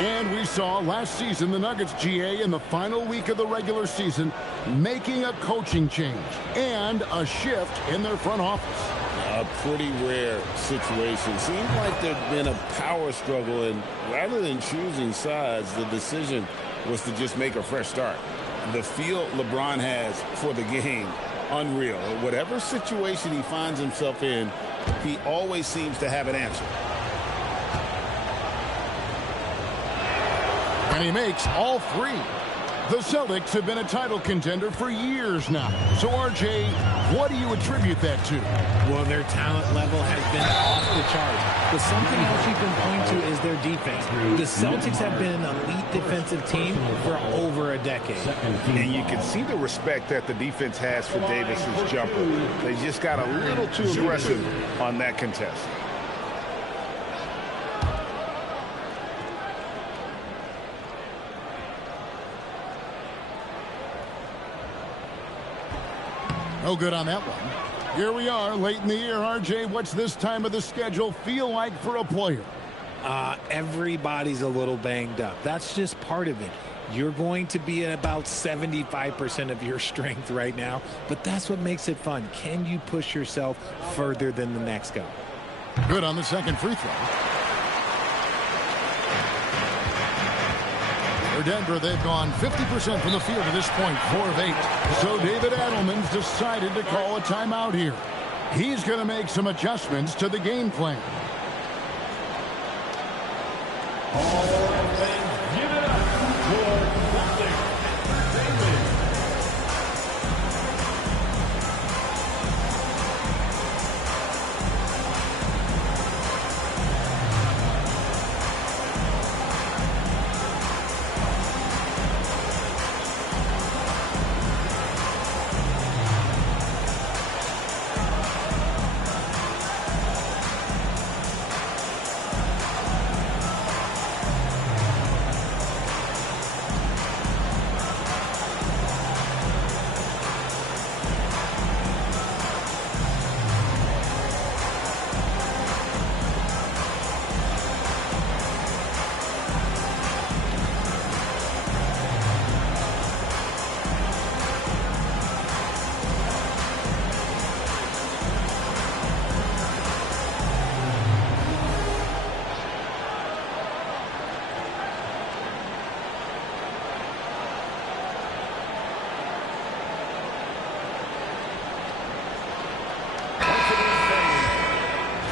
And we saw last season the Nuggets, GA, in the final week of the regular season, making a coaching change and a shift in their front office. A pretty rare situation. Seems like there's been a power struggle, and rather than choosing sides, the decision was to just make a fresh start. The feel LeBron has for the game, unreal. Whatever situation he finds himself in, he always seems to have an answer. And he makes all three. The Celtics have been a title contender for years now. So, RJ, what do you attribute that to? Well, their talent level has been off the charts. But something else you can point to is their defense. The Celtics have been an elite defensive team for over a decade. And you can see the respect that the defense has for Davis's jumper. They just got a little too aggressive on that contest. No good on that one. Here we are late in the year. RJ, what's this time of the schedule feel like for a player? Everybody's a little banged up. That's just part of it. You're going to be at about 75% of your strength right now, but that's what makes it fun. Can you push yourself further than the next guy? Good on the second free throw. For Denver, they've gone 50% from the field at this point, 4 of 8. So David Adelman's decided to call a timeout here. He's going to make some adjustments to the game plan. Give it up for Celtics Entertainment.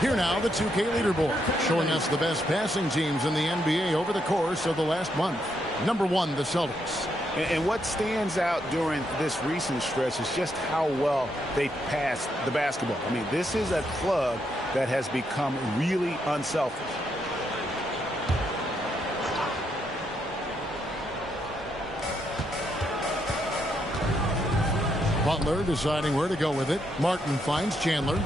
Here now, the 2K leaderboard, showing us the best passing teams in the NBA over the course of the last month. Number 1, the Celtics. And what stands out during this recent stretch is just how well they pass the basketball. I mean, this is a club that has become really unselfish. Butler deciding where to go with it. Martin finds Chandler.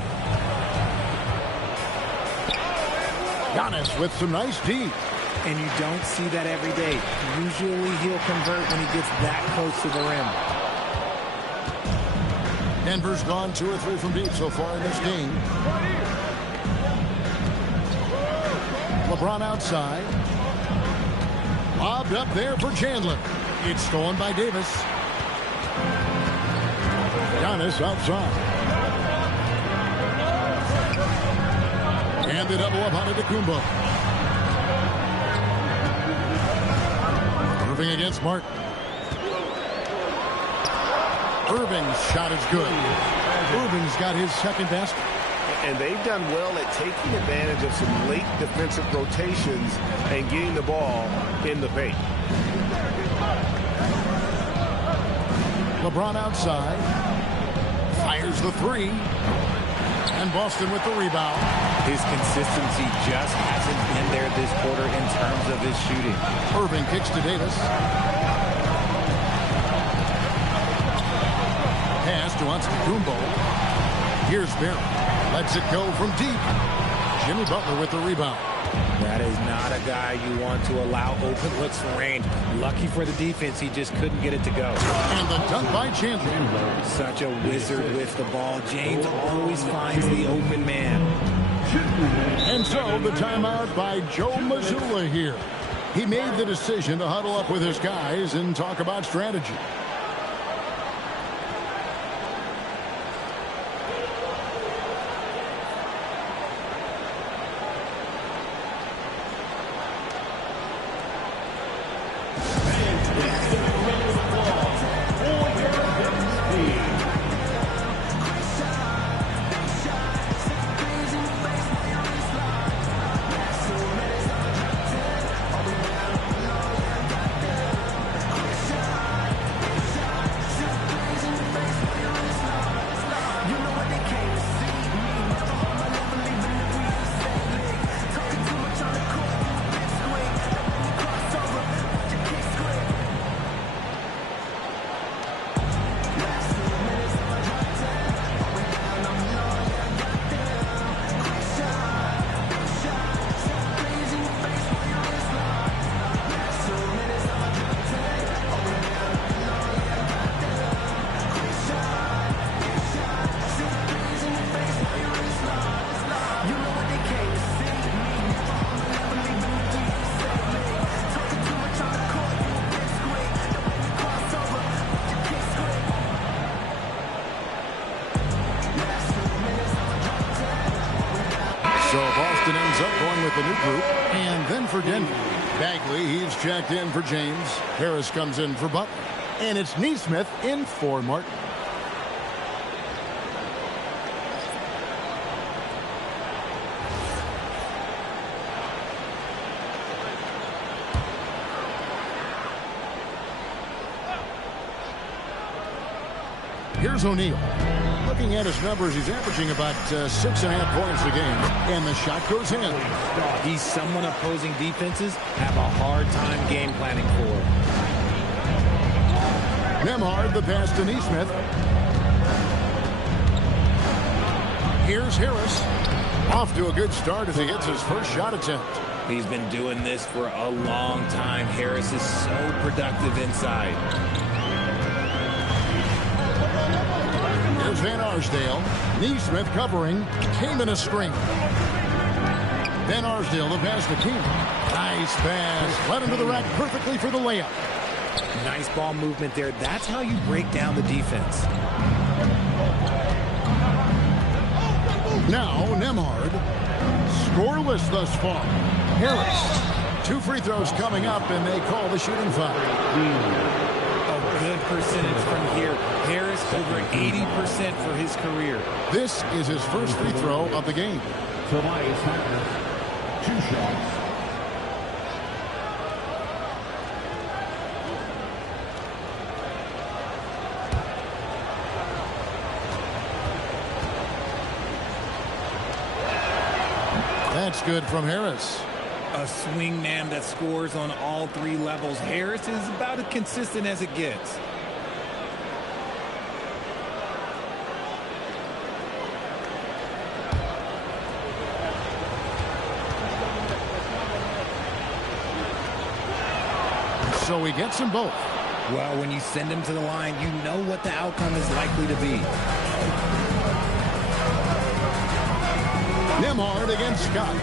Giannis with some nice D. And you don't see that every day. Usually he'll convert when he gets that close to the rim. Denver's gone 2 or 3 from deep so far in this game. LeBron outside. Lobbed up there for Chandler. It's stolen by Davis. Giannis outside. And the double up on Antetokounmpo. Irving against Martin. Irving's shot is good. Irving's got his second basket. And they've done well at taking advantage of some late defensive rotations and getting the ball in the paint. LeBron outside. Fires the 3. And Boston with the rebound. His consistency just hasn't been there this quarter in terms of his shooting. Irving kicks to Davis. Pass to Antetokounmpo. Here's Barrett. Lets it go from deep. Jimmy Butler with the rebound. That is not a guy you want to allow open looks for range. Lucky for the defense, he just couldn't get it to go. And the dunk by Chandler. Such a wizard with the ball. James always finds the open man. And so the timeout by Joe Mazzulla here. He made the decision to huddle up with his guys and talk about strategy. So Boston ends up going with the new group. And then for Denver, Bagley, he's checked in for James. Harris comes in for Butler. And it's Neesmith in for Martin. Here's O'Neal. Looking at his numbers, he's averaging about 6.5 points a game. And the shot goes in. He's someone opposing defenses have a hard time game planning for. Nembhard, the pass to Neesmith. Here's Harris. Off to a good start as he gets his first shot attempt. He's been doing this for a long time. Harris is so productive inside. Here's Van Arsdale. Neesmith covering. Came in a screen. Van Arsdale, the pass to Keenan. Nice pass. Led him to the rack perfectly for the layup. Nice ball movement there. That's how you break down the defense. Now, Nembhard. Scoreless thus far. Harris. 2 free throws coming up, and they call the shooting foul. A good percentage from here. Harris over 80% for his career. This is his first free throw of the game. Tobias Harris, 2 shots. That's good from Harris. A swing man that scores on all 3 levels. Harris is about as consistent as it gets. So he gets them both. Well, when you send him to the line, you know what the outcome is likely to be. Nembhard against Scott.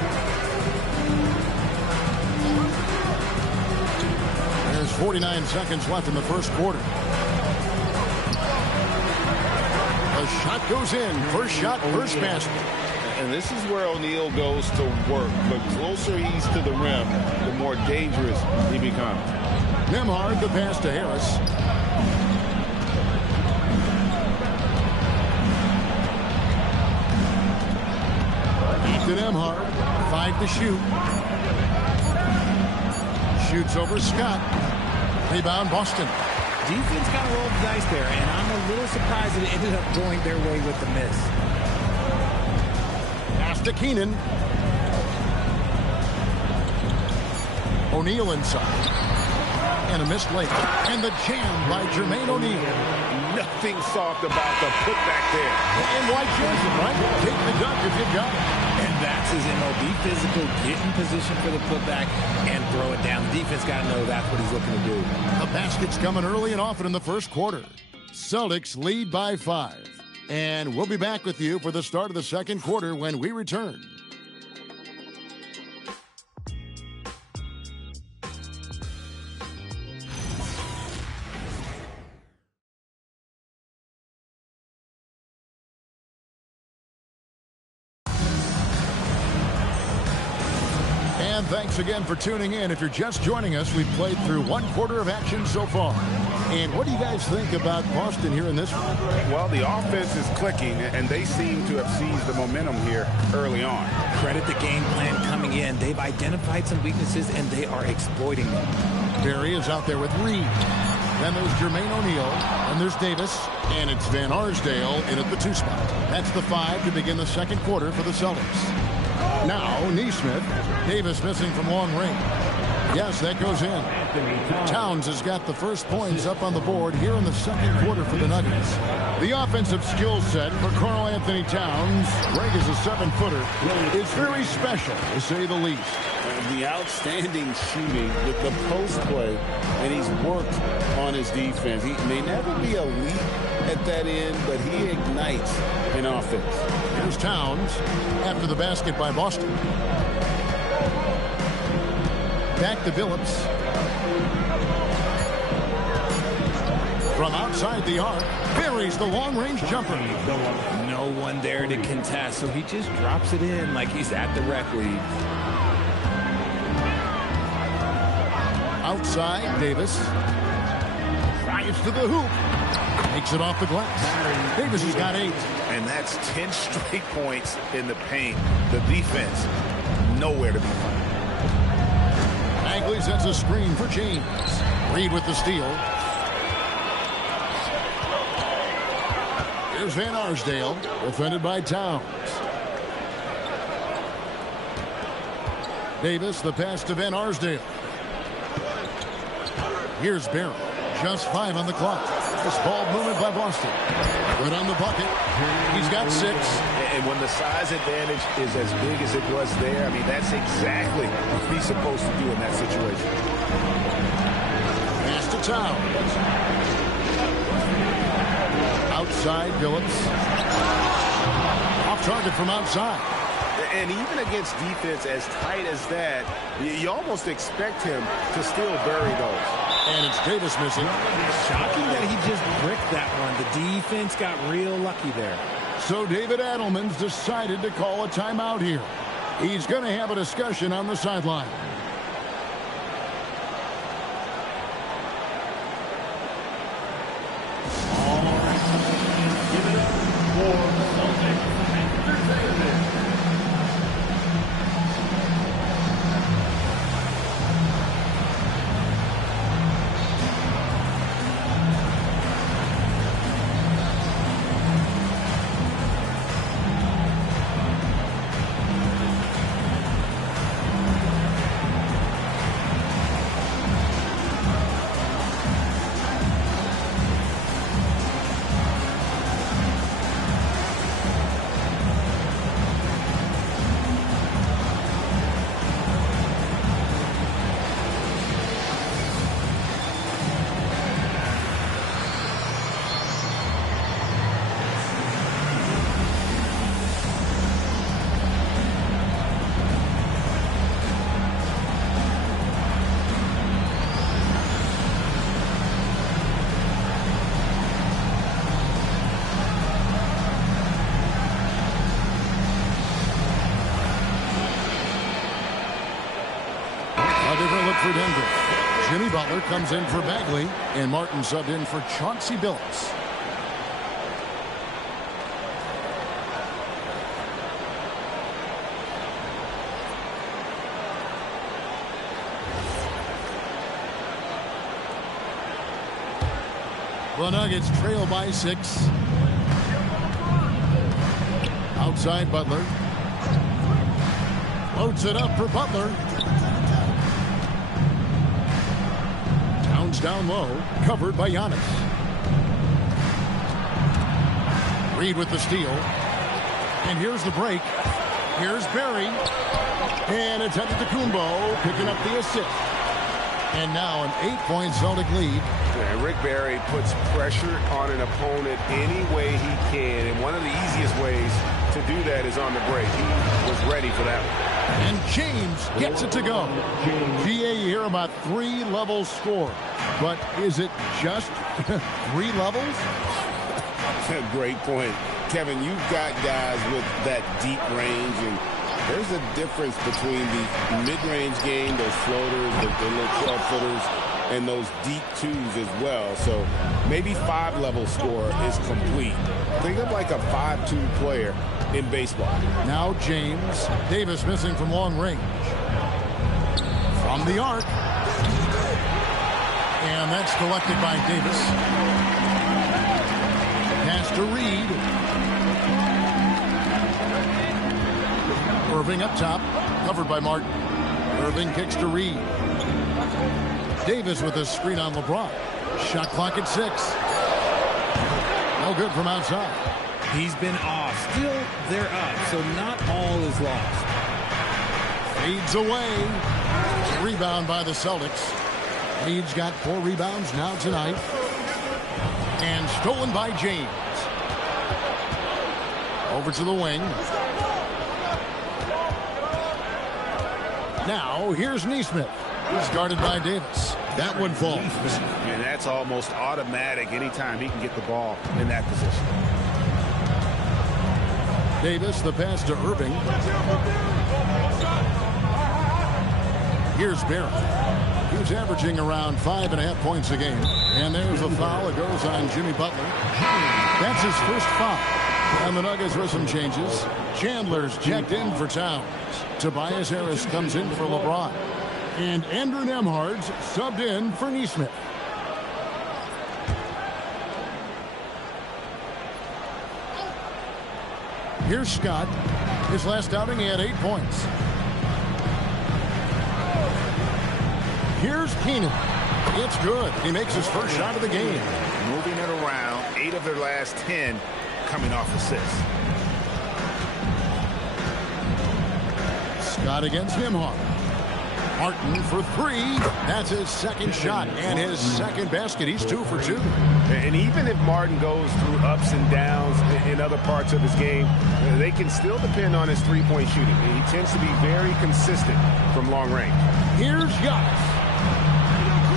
There's 49 seconds left in the first quarter. The shot goes in. First shot, first basket. And this is where O'Neal goes to work. The closer he's to the rim, the more dangerous he becomes. Nembhard, the pass to Harris. To Nembhard. 5 to shoot. Shoots over Scott. Rebound Boston. Defense kind of rolled the dice there, and I'm a little surprised that it ended up going their way with the miss. Pass to Keenan. O'Neal inside. And a missed layup. And the jam by Jermaine O'Neal. Nothing soft about the putback there. And why chance it, right? Take the dunk if you've got it. And That's his MO. Be physical, get in position for the putback, and throw it down. The defense got to know that's what he's looking to do. The basket's coming early and often in the first quarter. Celtics lead by 5. And we'll be back with you for the start of the second quarter when we return. And thanks again for tuning in. If you're just joining us, we've played through one quarter of action so far. And what do you guys think about Boston here in this one? Well, the offense is clicking, and they seem to have seized the momentum here early on. Credit the game plan coming in. They've identified some weaknesses, and they are exploiting them. Barry is out there with Reed. Then there's Jermaine O'Neal, and there's Davis, and it's Van Arsdale in at the 2 spot. That's the 5 to begin the second quarter for the Celtics. Now, Neesmith. Davis missing from long range. Yes, that goes in. Towns has got the first points up on the board here in the second quarter for the Nuggets. The offensive skill set for Karl Anthony Towns, Greg is a 7-footer, is very special, to say the least. The outstanding shooting with the post play, and he's worked on his defense. He may never be elite at that end, but he ignites an offense. Here's Towns after the basket by Boston. Back to Billups. From outside the arc, buries the long-range jumper. No one there to contest, so he just drops it in like he's at the rec league. Outside, Davis. Drives to the hoop. Takes it off the glass. Davis has got 8. And that's 10 straight points in the paint. The defense, nowhere to be found. Bagley sets a screen for James. Reed with the steal. Here's Van Arsdale, defended by Towns. Davis, the pass to Van Arsdale. Here's Barron. Just 5 on the clock. This ball movement by Boston. Good on the bucket. He's got 6. And when the size advantage is as big as it was there, I mean, that's exactly what he's supposed to do in that situation. Pass to Towns. Outside, Billups. Off target from outside. And even against defense as tight as that, you almost expect him to still bury those. And it's Davis missing. Shocking that he just bricked that one. The defense got real lucky there. So David Adelman's decided to call a timeout here. He's going to have a discussion on the sideline. For Denver. Jimmy Butler comes in for Bagley, and Martin subbed in for Chauncey Billups. The Nuggets trail by 6. Outside Butler. Loads it up for Butler. Down low, covered by Giannis. Reed with the steal. And here's the break. Here's Berry. And it's headed to Kumbo, picking up the assist. And now an 8-point Celtic lead. Yeah, Rick Barry puts pressure on an opponent any way he can. And one of the easiest ways to do that is on the break. He was ready for that one. And James gets it to go. GA, you hear about 3-level score. But is it just 3 levels? Great point. Kevin, you've got guys with that deep range, and there's a difference between the mid-range game, those floaters, the little 12-footers, and those deep twos as well. So maybe 5-level score is complete. Think of like a 5-2 player in baseball. Now James. Davis missing from long range. From the arc. And that's collected by Davis. Pass to Reed. Irving up top, covered by Martin. Irving kicks to Reed. Davis with a screen on LeBron. Shot clock at 6. No good from outside. He's been off. Still, they're up, so not all is lost. Fades away. Rebound by the Celtics. Reed's got 4 rebounds now tonight. And stolen by James. Over to the wing. Now, here's Neesmith. He's guarded by Davis. That one falls. And that's almost automatic anytime he can get the ball in that position. Davis, the pass to Irving. Here's Barrett. He was averaging around 5.5 points a game. And there's a foul. It goes on Jimmy Butler. That's his first foul. And the Nuggets with some changes. Chandler's checked in for Towns. Tobias Harris comes in for LeBron. And Andrew Nembhard's subbed in for Neesmith. Here's Scott. His last outing, he had 8 points. Here's Keenan. It's good. He makes his first shot of the game. Moving it around. 8 of their last 10 coming off assists. Scott against Nembhard. Martin for 3. That's his second shot and his second basket. He's 2 for 2. And even if Martin goes through ups and downs in other parts of his game, they can still depend on his three-point shooting. He tends to be very consistent from long range. Here's Giannis.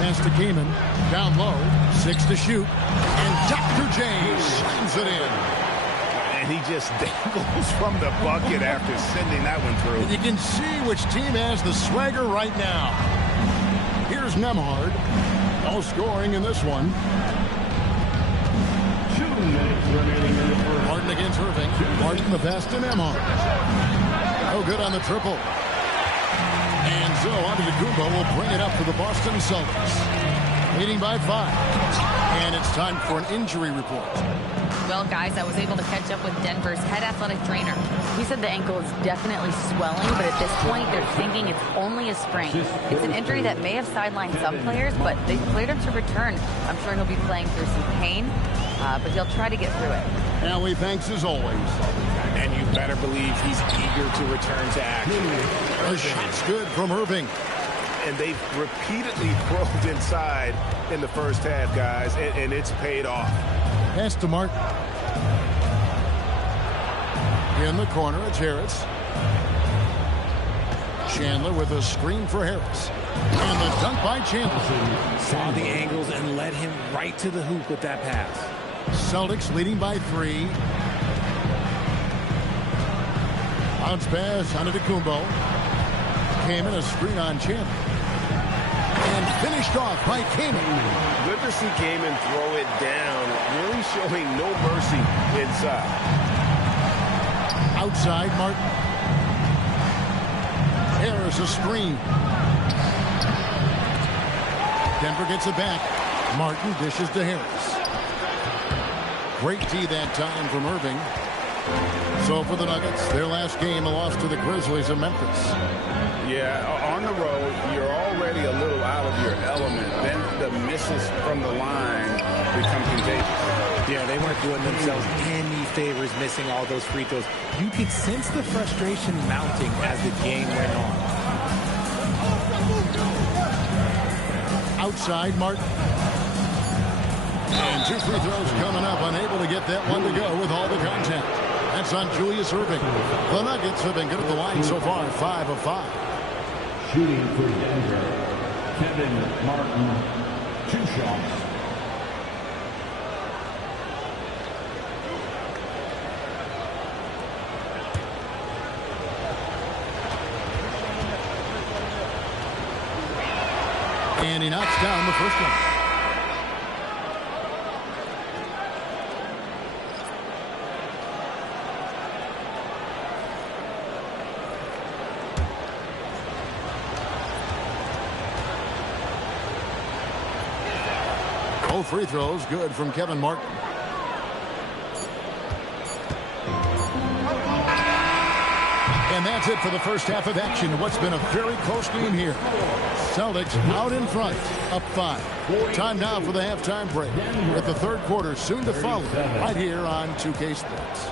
Pass to Kaman. Down low. 6 to shoot. And Dr. J slams it in. And he just dangles from the bucket after sending that one through. And you can see which team has the swagger right now. Here's Nembhard. No scoring in this one. 2 minutes remaining in the first. Martin against Irving. Martin the pass to Nembhard. No good on the triple. And so Antetokounmpo will bring it up for the Boston Celtics. Leading by 5. And it's time for an injury report. Well, guys, I was able to catch up with Denver's head athletic trainer. He said the ankle is definitely swelling, but at this point, they're thinking it's only a sprain. It's an injury that may have sidelined some players, but they've cleared him to return. I'm sure he'll be playing through some pain, but he'll try to get through it. Allie, thanks as always. And you better believe he's eager to return to action. The shot's good from Irving. And they've repeatedly probed inside in the first half, guys, and it's paid off. Pass to Martin. In the corner, it's Harris. Chandler with a screen for Harris. And the dunk by Chandler. Saw the angles and led him right to the hoop with that pass. Celtics leading by 3. Bounce pass Antetokounmpo. Came in a screen on Chandler. And finished off by Kaman. Good to see Kaman throw it down, really showing no mercy inside. Outside, Martin. Harris a screen. Denver gets it back. Martin dishes to Harris. Great D that time from Irving. So for the Nuggets, their last game, a loss to the Grizzlies of Memphis. Yeah, on the road, you're already a little out of your element. Then the misses from the line become contagious. Yeah, they weren't doing themselves any favors missing all those free throws. You could sense the frustration mounting as the game went on. Outside, Martin. And 2 free throws coming up. Unable to get that one to go with all the contact. That's on Julius Erving. The Nuggets have been good at the line so far, 5 of 5. Shooting for Denver, Kevin Martin, 2 shots. And he knocks down the first one. Both free throws good from Kevin Martin. And that's it for the first half of action. What's been a very close game here. Celtics out in front, up 5. Time now for the halftime break, with the third quarter soon to follow right here on 2K Sports.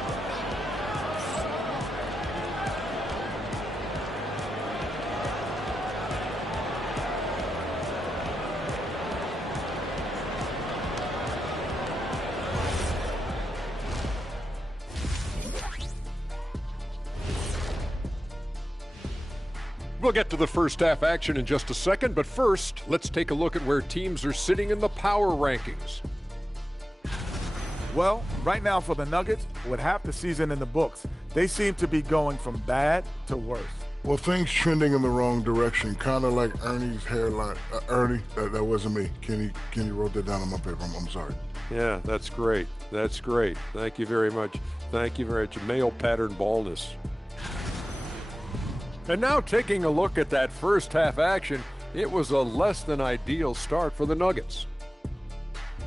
We'll get to the first half action in just a second, but first, let's take a look at where teams are sitting in the power rankings. Well, right now for the Nuggets, with half the season in the books, they seem to be going from bad to worse. Well, things trending in the wrong direction, kind of like Ernie's hairline. Ernie, that wasn't me. Kenny wrote that down on my paper. I'm sorry. Yeah, that's great. That's great. Thank you very much. Thank you very much. Male pattern baldness. And now taking a look at that first half action, it was a less than ideal start for the Nuggets.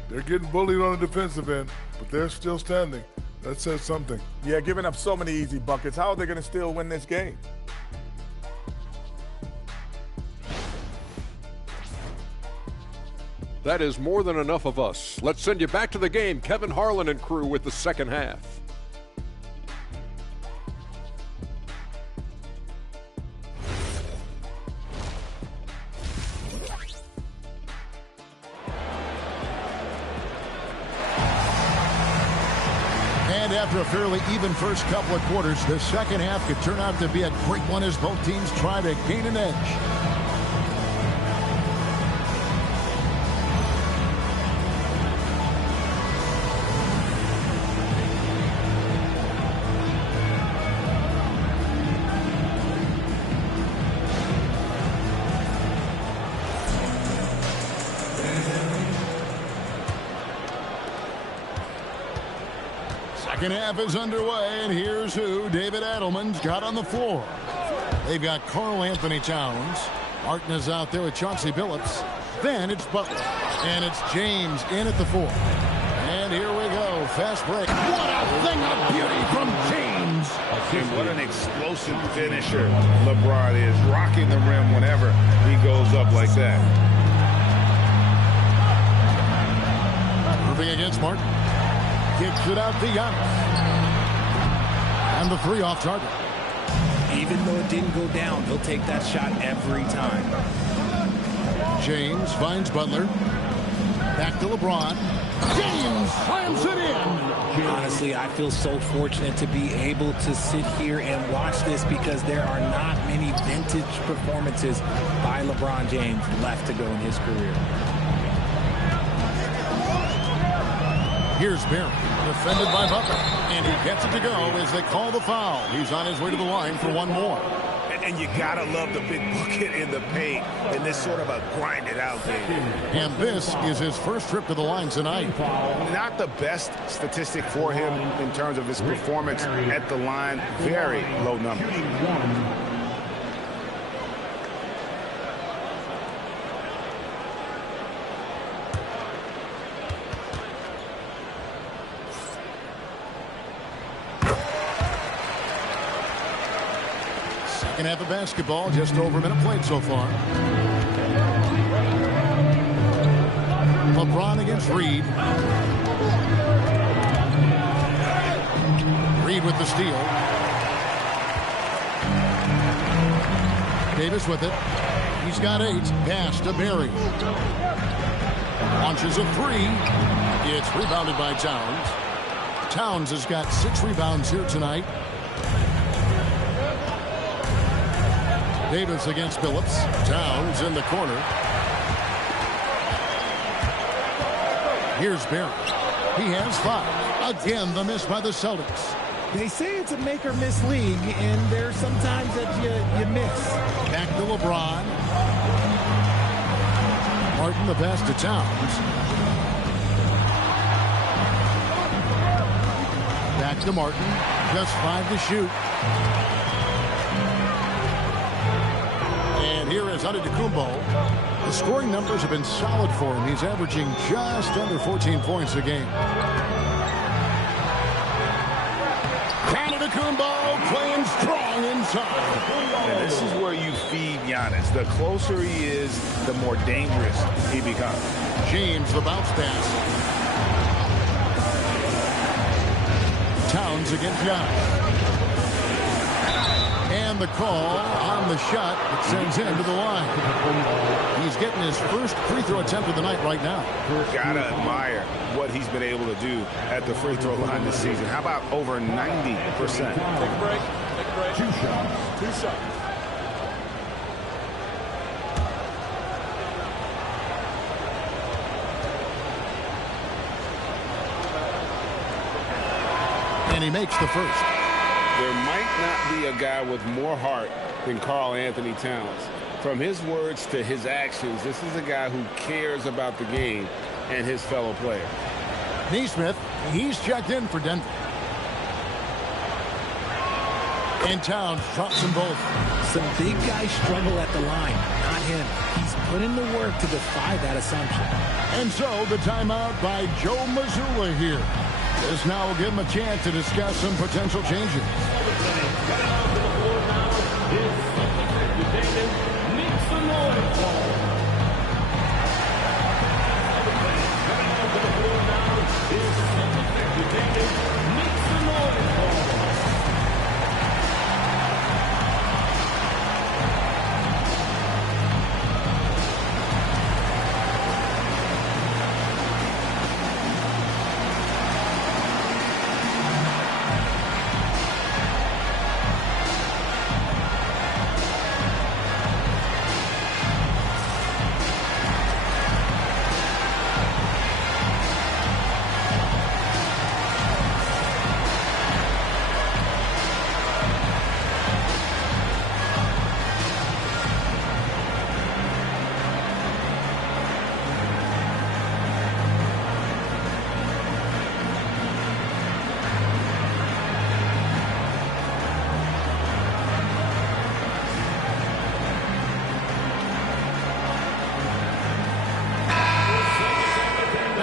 They're getting bullied on the defensive end, but they're still standing. That says something. Yeah, giving up so many easy buckets. How are they going to still win this game? That is more than enough of us. Let's send you back to the game. Kevin Harlan and crew with the second half. And after a fairly even first couple of quarters, the second half could turn out to be a great one as both teams try to gain an edge. Second half is underway, and here's who David Adelman's got on the floor. They've got Karl Anthony Towns. Martin is out there with Chauncey Billups. Then it's Butler. And it's James in at the 4. And here we go. Fast break. What a thing of beauty from James. And what an explosive finisher LeBron is. Rocking the rim whenever he goes up like that. Moving against Martin. Kicks it out to Giannis. And the 3 off target. Even though it didn't go down, he'll take that shot every time. James finds Butler. Back to LeBron. James slams it in. Honestly, I feel so fortunate to be able to sit here and watch this because there are not many vintage performances by LeBron James left to go in his career. Here's Barry, defended by Butler, and he gets it to go as they call the foul. He's on his way to the line for one more. And you gotta love the big bucket in the paint in this sort of a grinded-out game. And this is his first trip to the line tonight. Not the best statistic for him in terms of his performance at the line. Very low number. Second half of basketball, just over a minute played so far. LeBron against Reed. Reed with the steal. Davis with it. He's got 8. Pass to Berry. Launches a 3. It's rebounded by Towns. Towns has got 6 rebounds here tonight. Davis against Phillips. Towns in the corner. Here's Berry. He has 5. Again, the miss by the Celtics. They say it's a make-or-miss league, and there's sometimes that you miss. Back to LeBron. Martin, the pass to Towns. Back to Martin. Just 5 to shoot. And here is Antetokounmpo. The scoring numbers have been solid for him. He's averaging just under 14 points a game. Antetokounmpo playing strong inside. And this is where you feed Giannis. The closer he is, the more dangerous he becomes. James, the bounce pass. Towns against Giannis. And the call on the shot that sends him to the line. He's getting his first free throw attempt of the night right now. Gotta admire what he's been able to do at the free throw line this season. How about over 90%? Take a break. Take a break. 2 shots. 2 shots. And he makes the first. There might not be a guy with more heart than Karl Anthony Towns. From his words to his actions, this is a guy who cares about the game and his fellow players. Neesmith, he's checked in for Denver. And Towns drops them both. Some big guys struggle at the line, not him. He's put in the work to defy that assumption. And so the timeout by Joe Mazzulla here. This now will give him a chance to discuss some potential changes.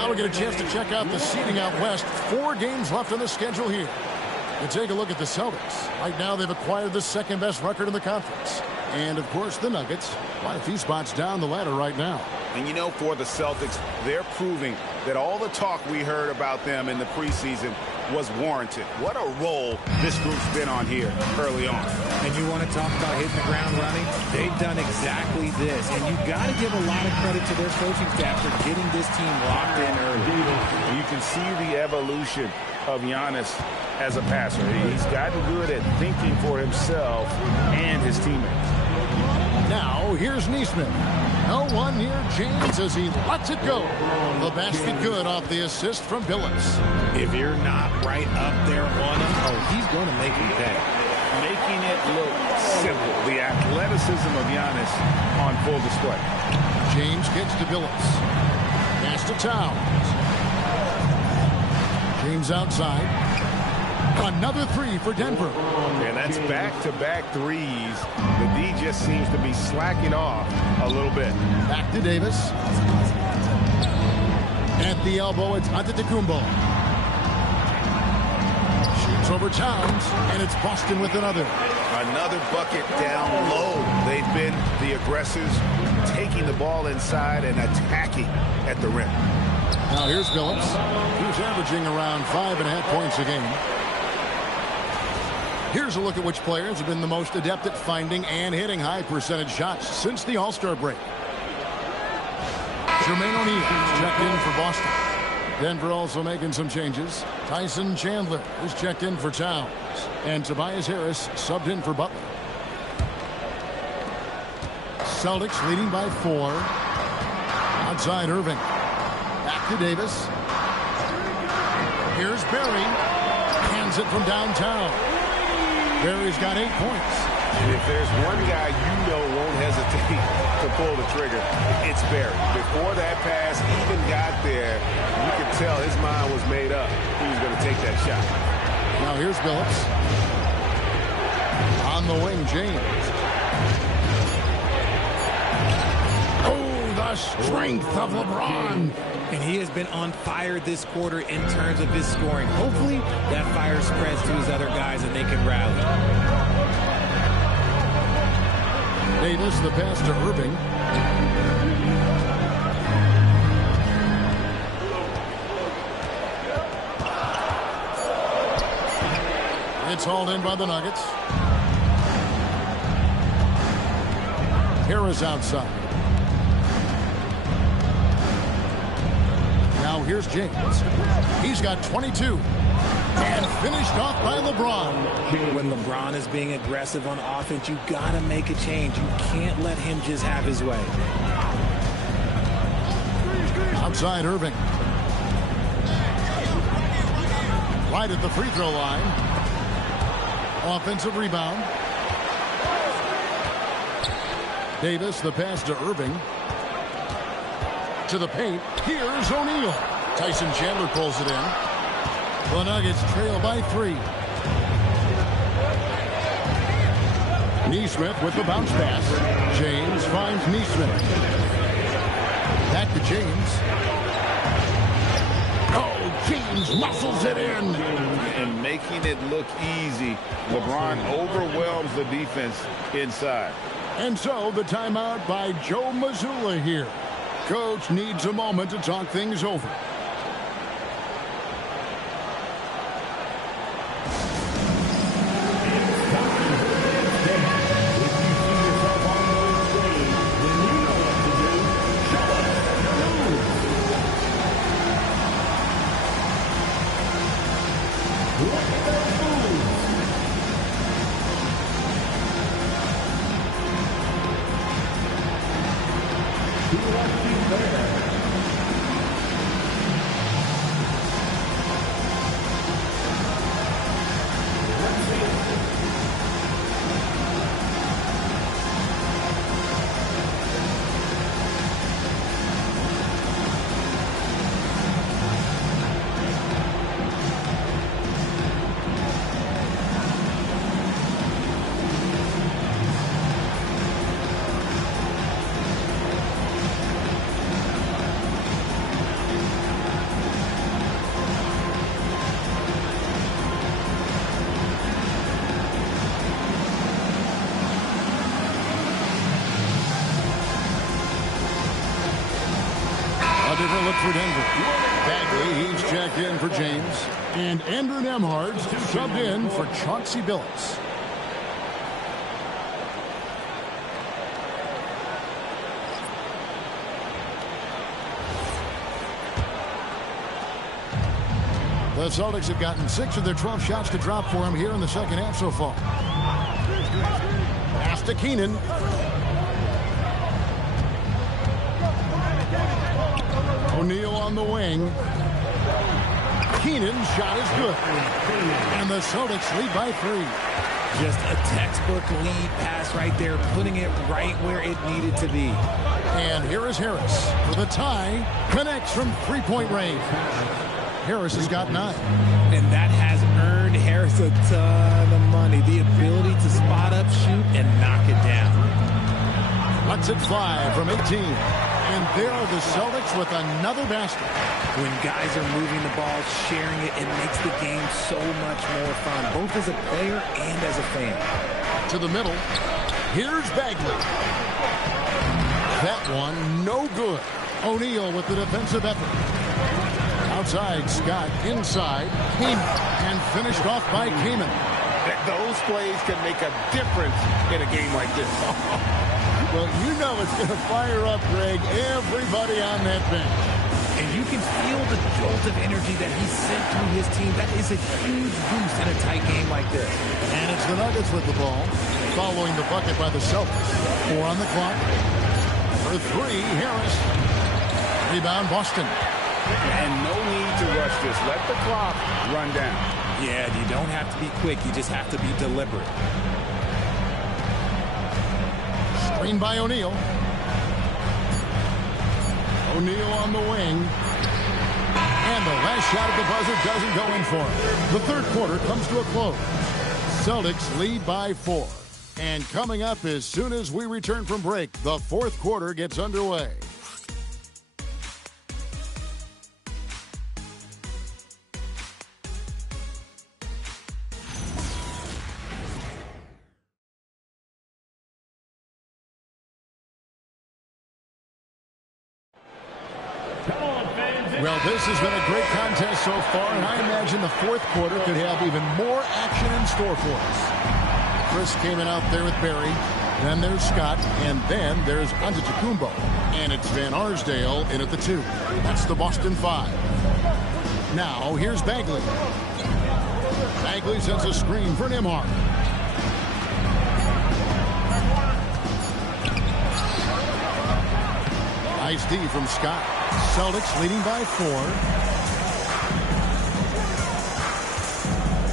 We'll get a chance to check out the seeding out west. 4 games left on the schedule here. We'll take a look at the Celtics. Right now, they've acquired the second-best record in the conference. And, of course, the Nuggets. Quite a few spots down the ladder right now. And, you know, for the Celtics, they're proving that all the talk we heard about them in the preseason was warranted. What a role this group's been on here early on. And you want to talk about hitting the ground running? They've done exactly this. And you got to give a lot of credit to their coaching staff for getting this team locked in early. You can see the evolution of Giannis as a passer. He's gotten good at thinking for himself and his teammates. Now, here's Neesmith. No one near James as he lets it go. The basket good off the assist from Billups. If you're not right up there on him, he's going to make him pay. Making it look simple. The athleticism of Giannis on full display. James gets to Billups. Pass to Towns. James outside. Another 3 for Denver. And that's back-to-back threes. The D just seems to be slacking off a little bit. Back to Davis. At the elbow, it's Antetokounmpo. Shoots over Towns, and it's Boston with another. Another bucket down low. They've been the aggressors, taking the ball inside and attacking at the rim. Now here's Billups. He's averaging around 5.5 points a game. Here's a look at which players have been the most adept at finding and hitting high percentage shots since the All-Star break. Jermaine O'Neal checked in for Boston. Denver also making some changes. Tyson Chandler is checked in for Towns. And Tobias Harris subbed in for Butler. Celtics leading by 4. Outside Irving. Back to Davis. Here's Barry. Hands it from downtown. Barry's got 8 points. And if there's one guy you know won't hesitate to pull the trigger, it's Barry. Before that pass even got there, you could tell his mind was made up. He was going to take that shot. Now here's Billups. On the wing, James. Oh, the strength of LeBron. And he has been on fire this quarter in terms of his scoring. Hopefully that fire spreads to his other guys and they can rally. Davis, the pass to Irving. It's hauled in by the Nuggets. Harris outside. Now here's James. He's got 22. And finished off by LeBron. When LeBron is being aggressive on offense, you got to make a change. You can't let him just have his way. Outside Irving. Right at the free throw line. Offensive rebound. Davis, the pass to Irving. To the paint. Here's O'Neal. Tyson Chandler pulls it in. The Nuggets trail by 3. Neesmith with the bounce pass. James finds Neesmith. Back to James. Oh, James muscles it in. And making it look easy. LeBron overwhelms the defense inside. And so the timeout by Joe Mazzulla here. Coach needs a moment to talk things over. Look for Denver. Bagley, he's checked in for James. And Andrew Nembhard subbed in for Chauncey Billups. The Celtics have gotten 6 of their 12 shots to drop for him here in the second half so far. Pass to Keenan. O'Neal on the wing. Keenan's shot is good. And the Celtics lead by 3. Just a textbook lead pass right there, putting it right where it needed to be. And here is Harris for the tie. Connects from three-point range. Harris has got 9. And that has earned Harris a ton of money. The ability to spot up, shoot, and knock it down. Lets it fly from 18. And there are the Celtics with another basket. When guys are moving the ball, sharing it, it makes the game so much more fun, both as a player and as a fan. To the middle. Here's Bagley. That one, no good. O'Neal with the defensive effort. Outside, Scott inside. Kaman. And finished off by Kaman. Those plays can make a difference in a game like this. Well, you know it's going to fire up, Greg, everybody on that bench. And you can feel the jolt of energy that he sent through his team. That is a huge boost in a tight game like this. And it's the Nuggets with the ball, following the bucket by the Celtics. 4 on the clock. For 3, Harris. Rebound, Boston. And no need to rush this. Let the clock run down. Yeah, you don't have to be quick. You just have to be deliberate. Screen by O'Neal. O'Neal on the wing. And the last shot at the buzzer doesn't go in for him. The third quarter comes to a close. Celtics lead by 4. And coming up as soon as we return from break, the fourth quarter gets underway. Well, this has been a great contest so far, and I imagine the fourth quarter could have even more action in store for us. Chris came in out there with Barry. Then there's Scott, and then there's Antetokounmpo. And it's Van Arsdale in at the 2. That's the Boston 5. Now, here's Bagley. Bagley sends a screen for Nembhard. Nice D from Scott. Celtics leading by 4.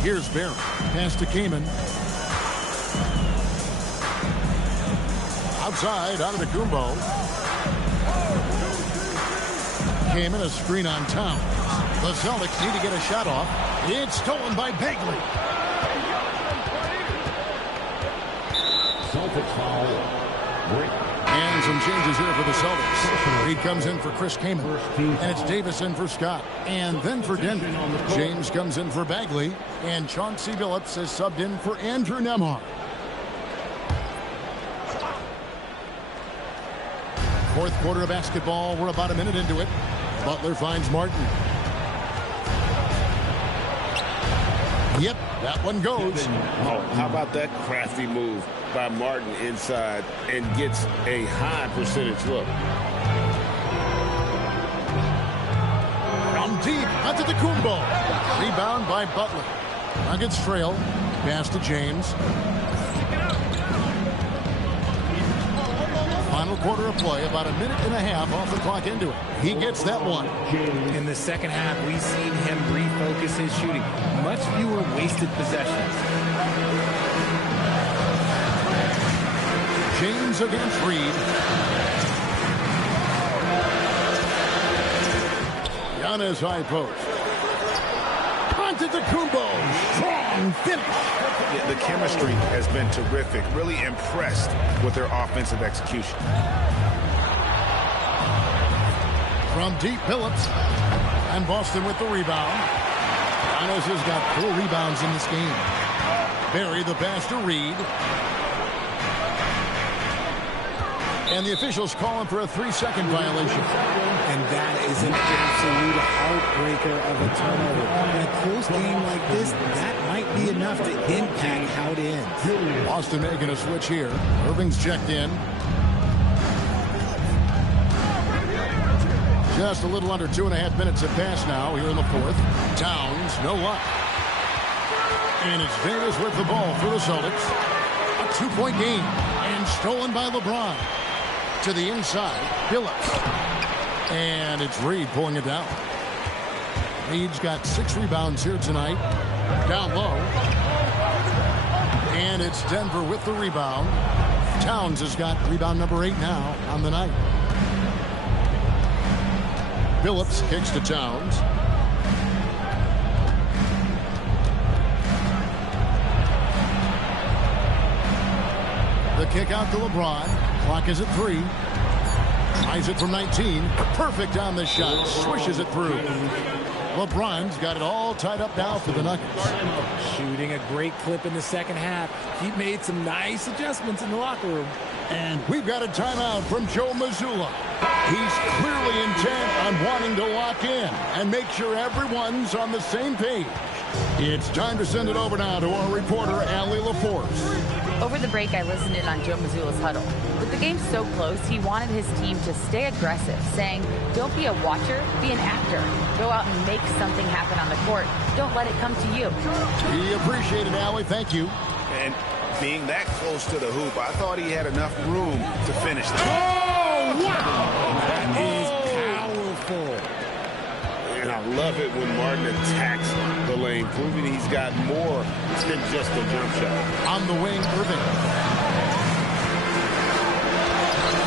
Here's Barry. Pass to Kaman. Outside, Antetokounmpo. Kaman, a screen on Towns. The Celtics need to get a shot off. It's stolen by Bagley. Celtics foul. And some changes here for the Celtics. Reed comes in for Chris Kaman. And it's Davis in for Scott. And then for Denver, James comes in for Bagley. And Chauncey Billups is subbed in for Andrew Nembhard. Fourth quarter of basketball. We're about a minute into it. Butler finds Martin. Yep, that one goes. Oh, how about that crafty move by Martin inside and gets a high percentage look. From deep, Antetokounmpo. Rebound by Butler. Nuggets trail. Pass to James. Final quarter of play, about a minute and a half off the clock into it. He gets that one. In the second half, we've seen him refocus his shooting. Much fewer wasted possessions. James against Reed. Giannis high post. Antetokounmpo. Strong finish. Yeah, the chemistry has been terrific. Really impressed with their offensive execution. From deep, Billups. And Boston with the rebound. Giannis has got 4 rebounds in this game. Barry the pass to Reed. And the officials calling for a 3-second violation. And that is an absolute heartbreaker of a turnover. In a close game like this, that might be enough to impact how it ends. Boston making a switch here. Irving's checked in. Just a little under 2.5 minutes have passed now here in the fourth. Towns, no luck. And it's Davis with the ball for the Celtics. A 2-point game. And stolen by LeBron. To the inside, Billups. And it's Reed pulling it down. Reed's got 6 rebounds here tonight. Down low. And it's Denver with the rebound. Towns has got rebound number 8 now on the night. Billups kicks to Towns. The kick out to LeBron. Clock is at 3. Tries it from 19. Perfect on the shot. Swishes it through. LeBron's got it all tied up now for the Nuggets. Shooting a great clip in the second half. He made some nice adjustments in the locker room. And we've got a timeout from Joe Mazzulla. He's clearly intent on wanting to lock in and make sure everyone's on the same page. It's time to send it over now to our reporter, Allie LaForce. Over the break, I listened in on Joe Mazzulla's huddle. With the game so close, he wanted his team to stay aggressive, saying, don't be a watcher, be an actor. Go out and make something happen on the court. Don't let it come to you. We appreciate it, Allie. Thank you. And being that close to the hoop, I thought he had enough room to finish that. Oh, wow! That is powerful. And I love it when Martin attacks the lane, proving he's got more than just a jump shot. On the wing, Irving.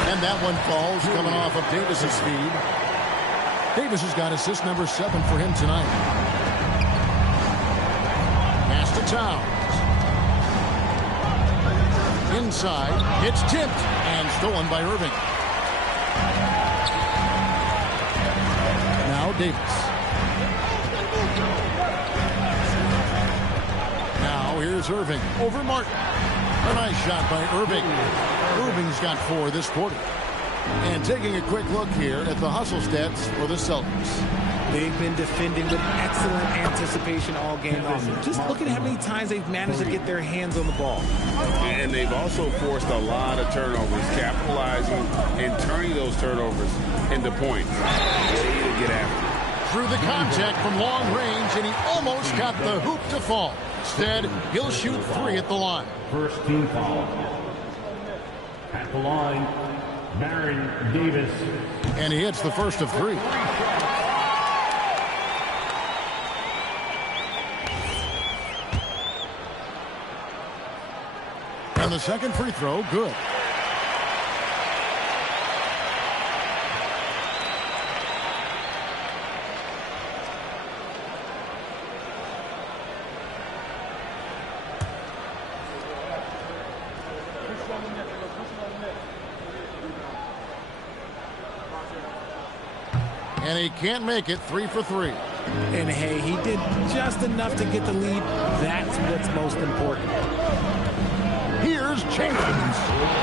And that one falls, coming off of Davis's feed. Davis has got assist number 7 for him tonight. Pass to Towns. Inside, it's tipped and stolen by Irving. Now Davis. Now here's Irving over Martin. A nice shot by Irving. Irving's got 4 this quarter. And taking a quick look here at the hustle stats for the Celtics. They've been defending with excellent anticipation all game long. Just look at how many times they've managed to get their hands on the ball. And they've also forced a lot of turnovers, capitalizing and turning those turnovers into points. Way to get after it. Through the contact from long range, and he almost got the hoop to fall. Instead, he'll shoot 3 at the line. First team foul. At the line, Baron Davis. And he hits the first of 3. And the second free throw, good. And he can't make it. 3 for 3. And hey, he did just enough to get the lead. That's what's most important. Here's James.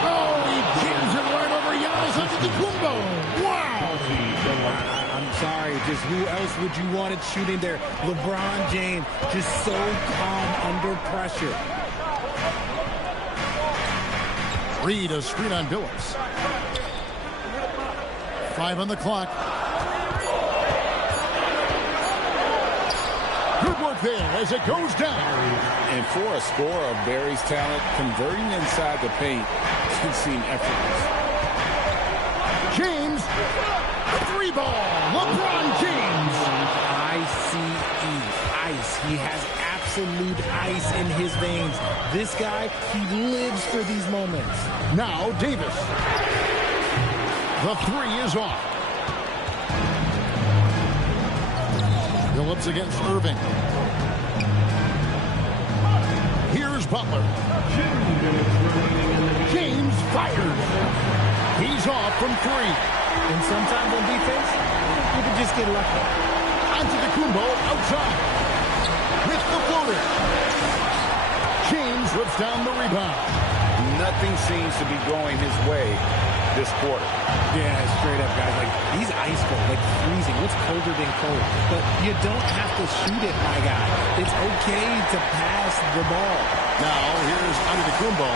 Oh, he jams it right over Giannis Antetokounmpo. Wow. I'm sorry, just who else would you want it shooting there? LeBron James, just so calm under pressure. Reed, a screen on Billups. 5 on the clock. Good work there as it goes down. And for a scorer of Barry's talent, converting inside the paint can seem effortless. James, 3-ball. LeBron James. Ice. He has absolute ice in his veins. This guy, he lives for these moments. Now Davis. The 3 is off. Phillips against Irving. Here's Butler. James fires. He's off from 3. And sometimes on defense, you can just get lucky. Antetokounmpo outside. With the floater. James rips down the rebound. Nothing seems to be going his way this quarter. Yeah, straight up, guys. Like, he's ice cold, like freezing. What's colder than cold? But you don't have to shoot it, my guy. It's okay to pass the ball. Now, here's Antetokounmpo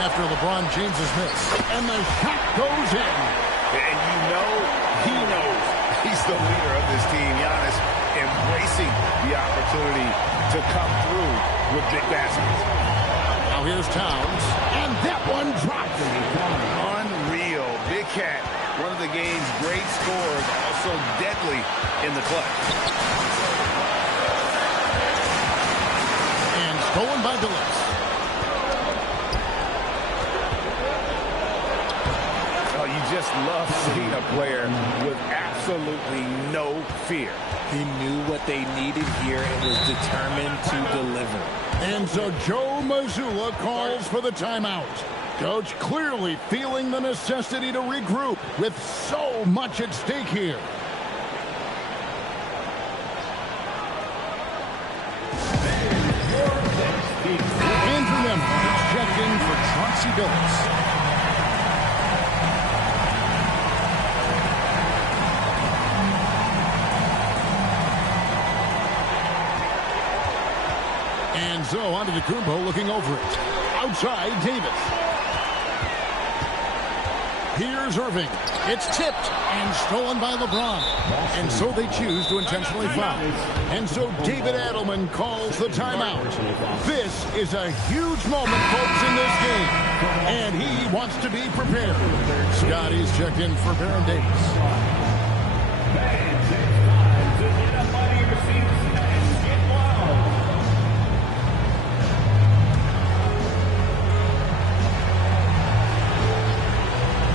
after LeBron James's miss. And the shot goes in. And you know he knows he's the leader of this team. Giannis embracing the opportunity to come through with big baskets. Now here's Towns. And that one drops. Unreal. Big Cat, one of the game's great scorers, also deadly in the clutch. And stolen by Billups. Oh, you just love seeing a player with absolutely no fear. He knew what they needed here and was determined to deliver. And so Joe Mazzulla calls for the timeout. Coach clearly feeling the necessity to regroup with so much at stake here. And remember, checking for Chauncey Billups. And so onto the Kumbo looking over it. Outside, Davis. Here's Irving. It's tipped and stolen by LeBron. And so they choose to intentionally foul. And so David Adelman calls the timeout. This is a huge moment, folks, in this game. And he wants to be prepared. Scotty's checked in for Baron Davis.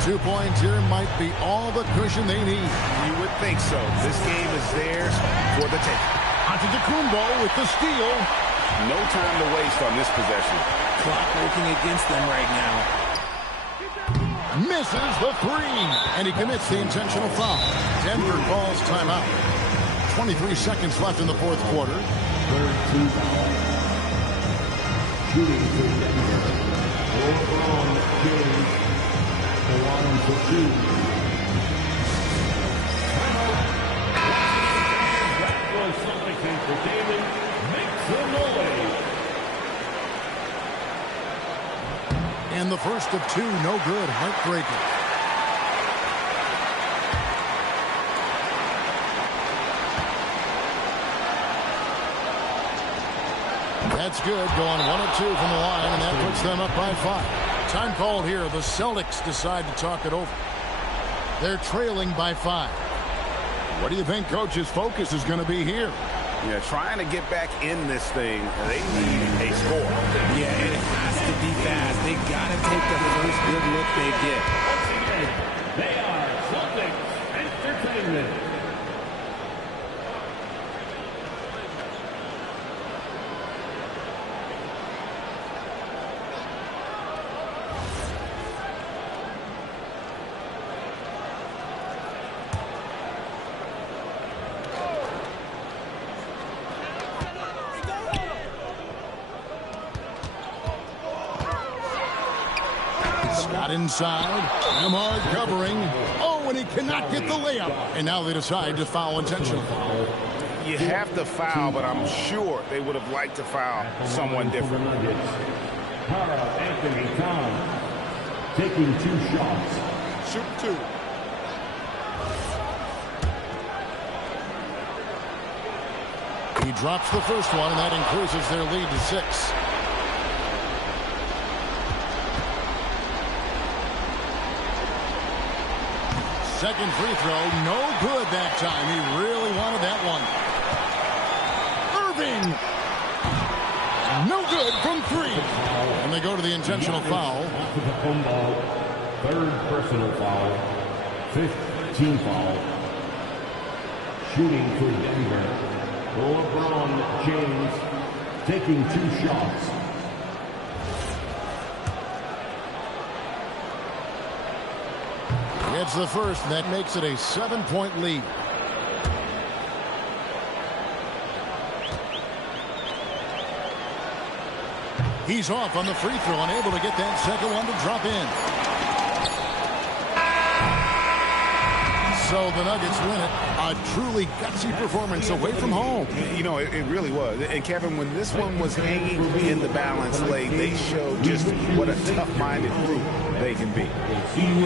2 points here might be all the cushion they need. You would think so. This game is theirs for the taking. Antetokounmpo with the steal. No time to waste on this possession. Clock working against them right now. Misses the three. And he commits the intentional foul. Denver calls timeout. 23 seconds left in the fourth quarter. Third team foul. Shooting for Denver. LeBron James. The line for two. That was something for David. Make some noise. And the first of two, no good. Heartbreaker. That's good. Going 1 of 2 from the line, and that puts them up by 5. Time called here. The Celtics decide to talk it over. They're trailing by 5. What do you think Coach's focus is going to be here? Yeah, trying to get back in this thing. They need a score. Yeah, it has to be fast. They got to take the first good look they get. They are Celtics Entertainment. Got inside. Lamar covering. Oh, and he cannot get the layup. And now they decide to foul intentional. You have to foul, but I'm sure they would have liked to foul someone different. Anthony Towns taking 2 shots. Shoot 2. He drops the first one, and that increases their lead to 6. Second free throw, no good that time. He really wanted that one. Irving! No good from 3. And they go to the intentional foul. Third personal foul. 5th team foul. Shooting for Denver. LeBron James taking 2 shots. It's the first, and that makes it a 7-point lead. He's off on the free throw, unable to get that second one to drop in. So the Nuggets win it. A truly gutsy performance away from home. You know, it really was. And Kevin, when this one was hanging in the balance late, they showed just what a tough-minded group they can be.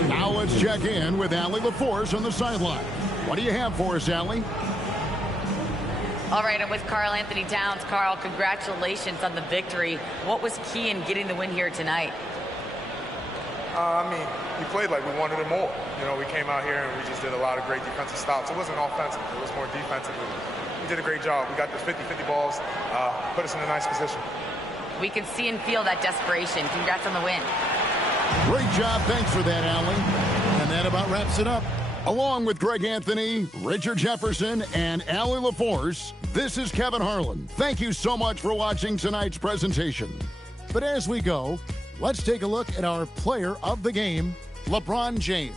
Now let's check in with Allie LaForce on the sideline. What do you have for us, Allie? All right, I'm with Karl Anthony Towns. Karl, congratulations on the victory. What was key in getting the win here tonight? I mean, we played like we wanted it more. You know, we came out here and we just did a lot of great defensive stops. It wasn't offensive. It was more defensive. We did a great job. We got the 50-50 balls, put us in a nice position. We can see and feel that desperation. Congrats on the win. Great job. Thanks for that, Allie. And that about wraps it up. Along with Greg Anthony, Richard Jefferson, and Allie LaForce, this is Kevin Harlan. Thank you so much for watching tonight's presentation. But as we go, let's take a look at our player of the game, LeBron James.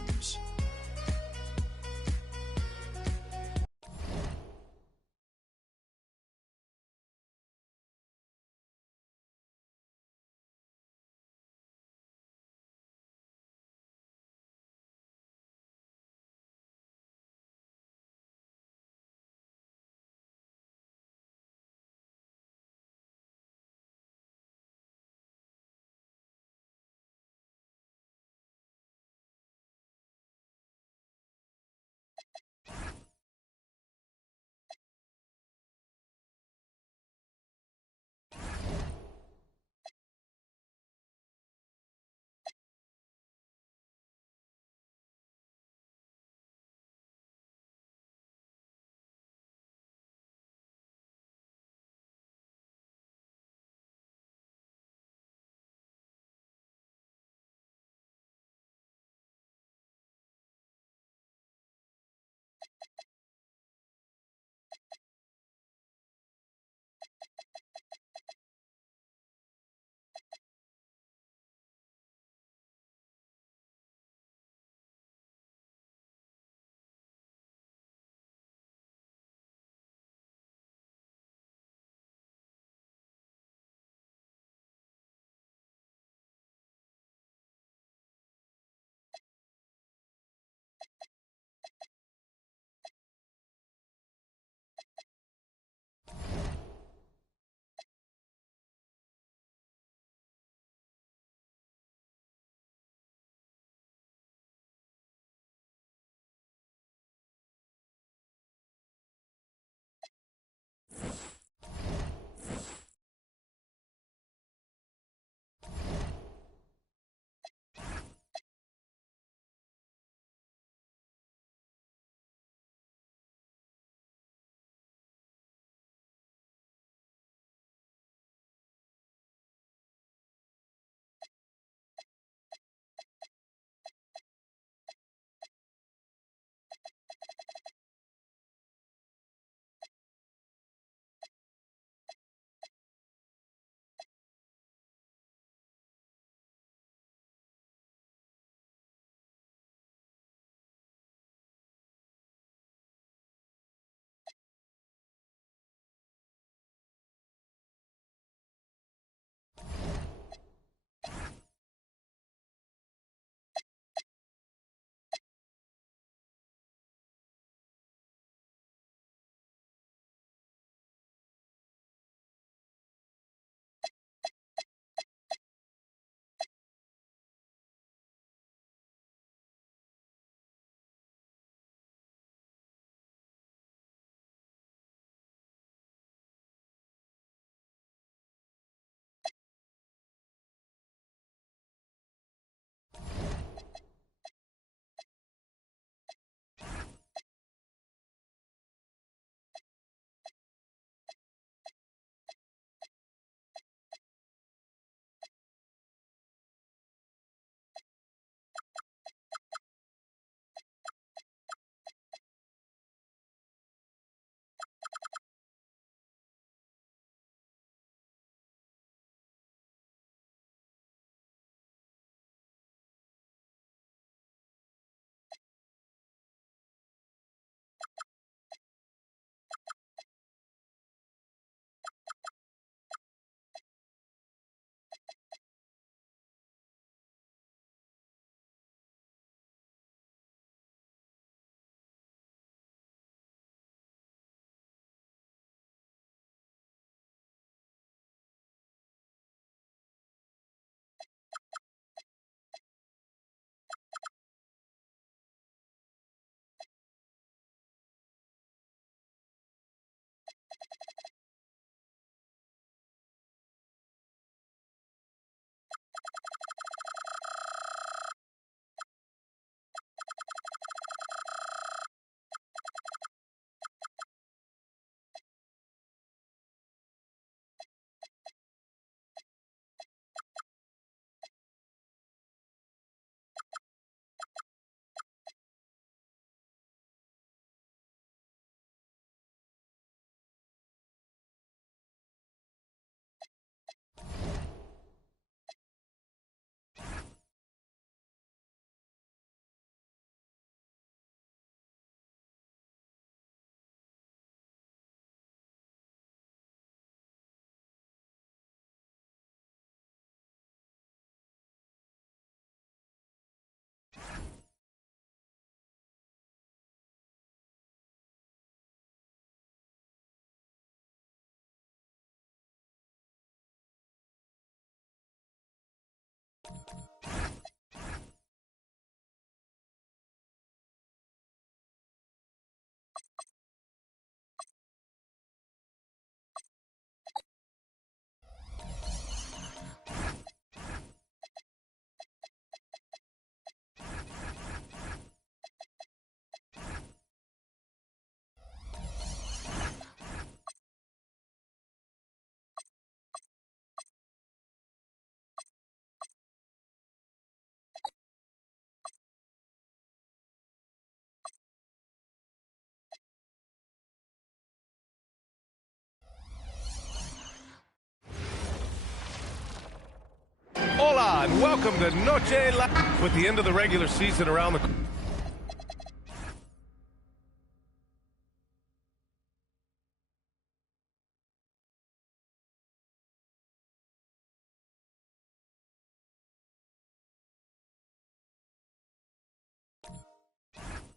and welcome to Noche La. With the end of the regular season around the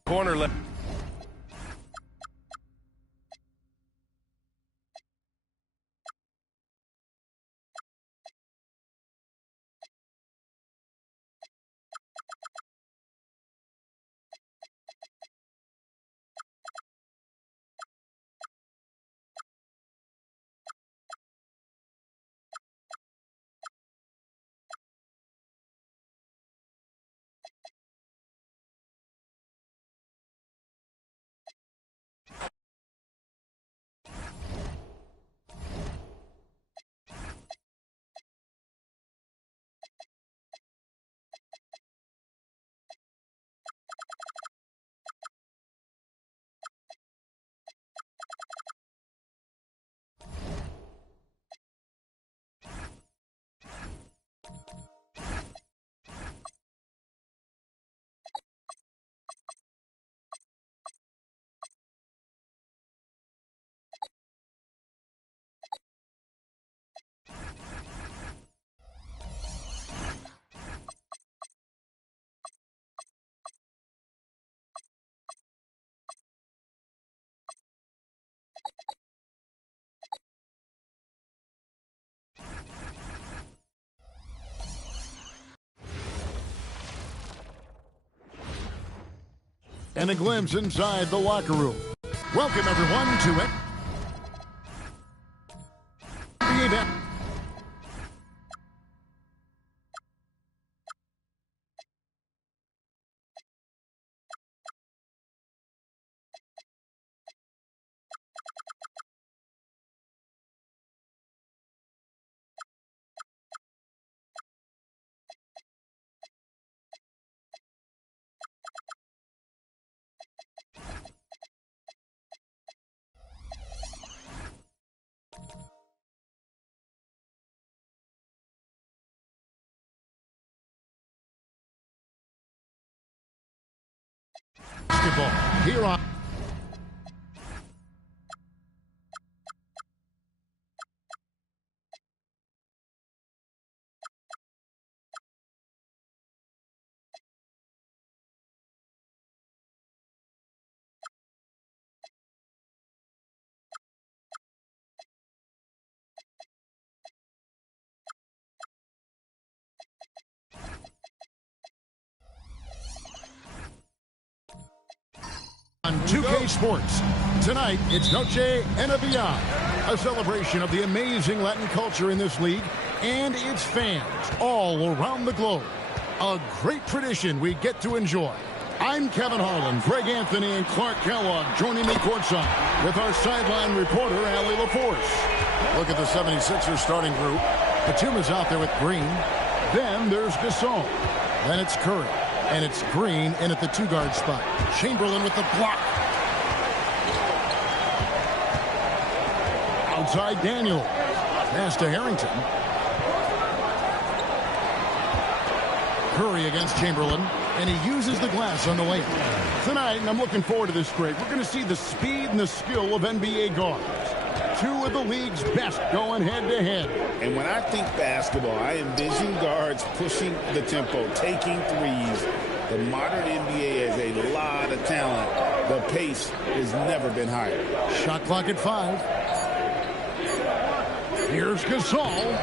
corner left. And a glimpse inside the locker room. Welcome, everyone, to it. Basketball here on on 2K Sports. Tonight, it's Noche and Beyond, a celebration of the amazing Latin culture in this league and its fans all around the globe. A great tradition we get to enjoy. I'm Kevin Harlan, Greg Anthony, and Clark Kellogg joining me courtside with our sideline reporter, Allie LaForce. Look at the 76ers starting group. Batuma's out there with Green. Then there's Gasol. Then it's Curry. And it's Green in at the two-guard spot. Chamberlain with the block. Outside Daniel. Pass to Harrington. Curry against Chamberlain. And he uses the glass on the layup. Tonight, and I'm looking forward to this, Greg, we're going to see the speed and the skill of NBA guards. Two of the league's best going head-to-head. And when I think basketball, I envision guards pushing the tempo, taking threes. The modern NBA has a lot of talent. The pace has never been higher. Shot clock at 5. Here's Gasol.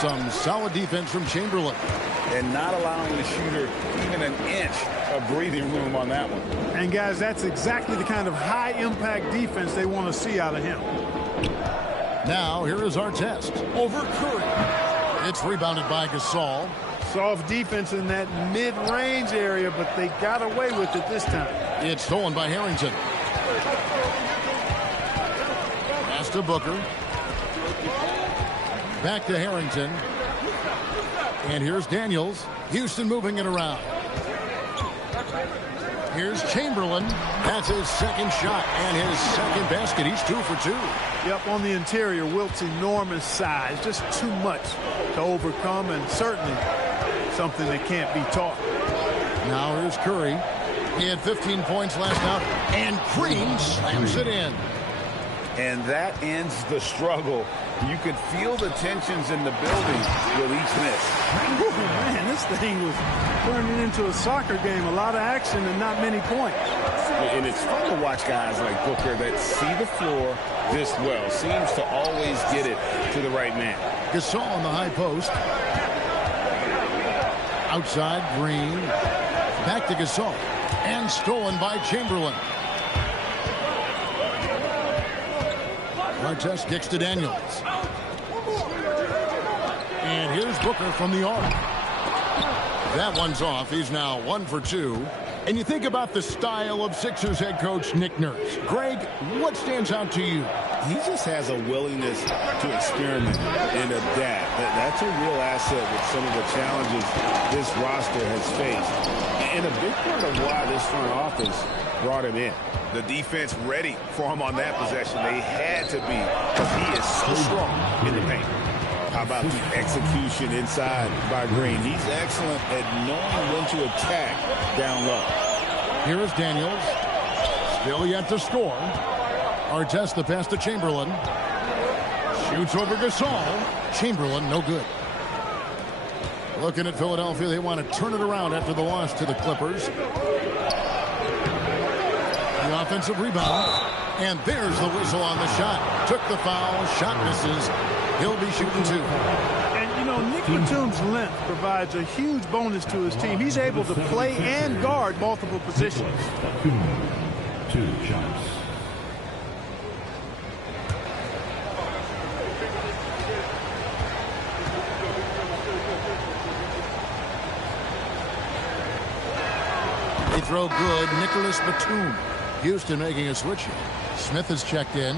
Some solid defense from Chamberlain. And not allowing the shooter even an inch of breathing room on that one. And, guys, that's exactly the kind of high-impact defense they want to see out of him. Now, here is our test. Over Curry. It's rebounded by Gasol. Soft defense in that mid-range area, but they got away with it this time. It's stolen by Harrington. Pass to Booker. Back to Harrington. And here's Daniels. Houston moving it around. Here's Chamberlain. That's his second shot and his second basket. He's 2 for 2. Yep, on the interior, Wilt's enormous size. Just too much to overcome, and certainly something that can't be taught. Now here's Curry. He had 15 points last out, and Green slams it in. And that ends the struggle. You could feel the tensions in the building with each miss. Whew, man, this thing was turning into a soccer game. A lot of action and not many points. And it's fun to watch guys like Booker that see the floor this well. Seems to always get it to the right man. Gasol on the high post. Outside, Green. Back to Gasol. And stolen by Chamberlain. Artest kicks to Daniels. And here's Booker from the arc. That one's off. He's now 1 for 2. And you think about the style of Sixers head coach Nick Nurse. Greg, what stands out to you? He just has a willingness to experiment and adapt. That's a real asset with some of the challenges this roster has faced. And a big part of why this front office brought him in. The defense ready for him on that possession. They had to be, because he is so strong in the paint. How about the execution inside by Green? He's excellent at knowing when to attack down low. Here is Daniels. Still yet to score. Artest the pass to Chamberlain. Shoots over Gasol. Chamberlain, no good. Looking at Philadelphia, they want to turn it around after the loss to the Clippers. The offensive rebound. And there's the whistle on the shot. Took the foul. Shot misses. He'll be shooting 2. And, you know, Nick Batum's length provides a huge bonus to his team. He's able to play and guard multiple positions. 2 shots. They throw good. Nicholas Batum. Houston making a switch here. Smith has checked in.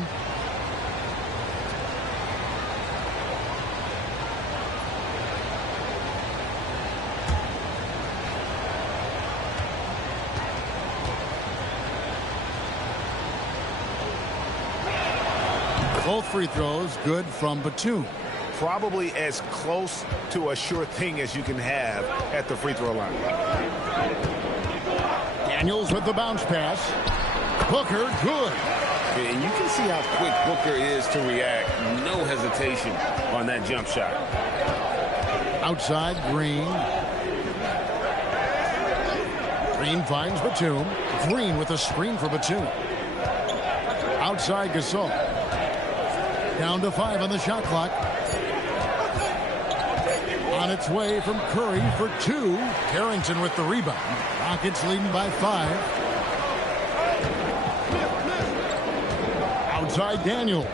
Both free throws good from Batum. Probably as close to a sure thing as you can have at the free throw line. Daniels with the bounce pass. Booker, good. And you can see how quick Booker is to react. No hesitation on that jump shot. Outside, Green. Green finds Batum. Green with a screen for Batum. Outside, Gasol. Down to 5 on the shot clock. On its way from Curry for 2. Carrington with the rebound. Rockets leading by 5. Outside Daniel.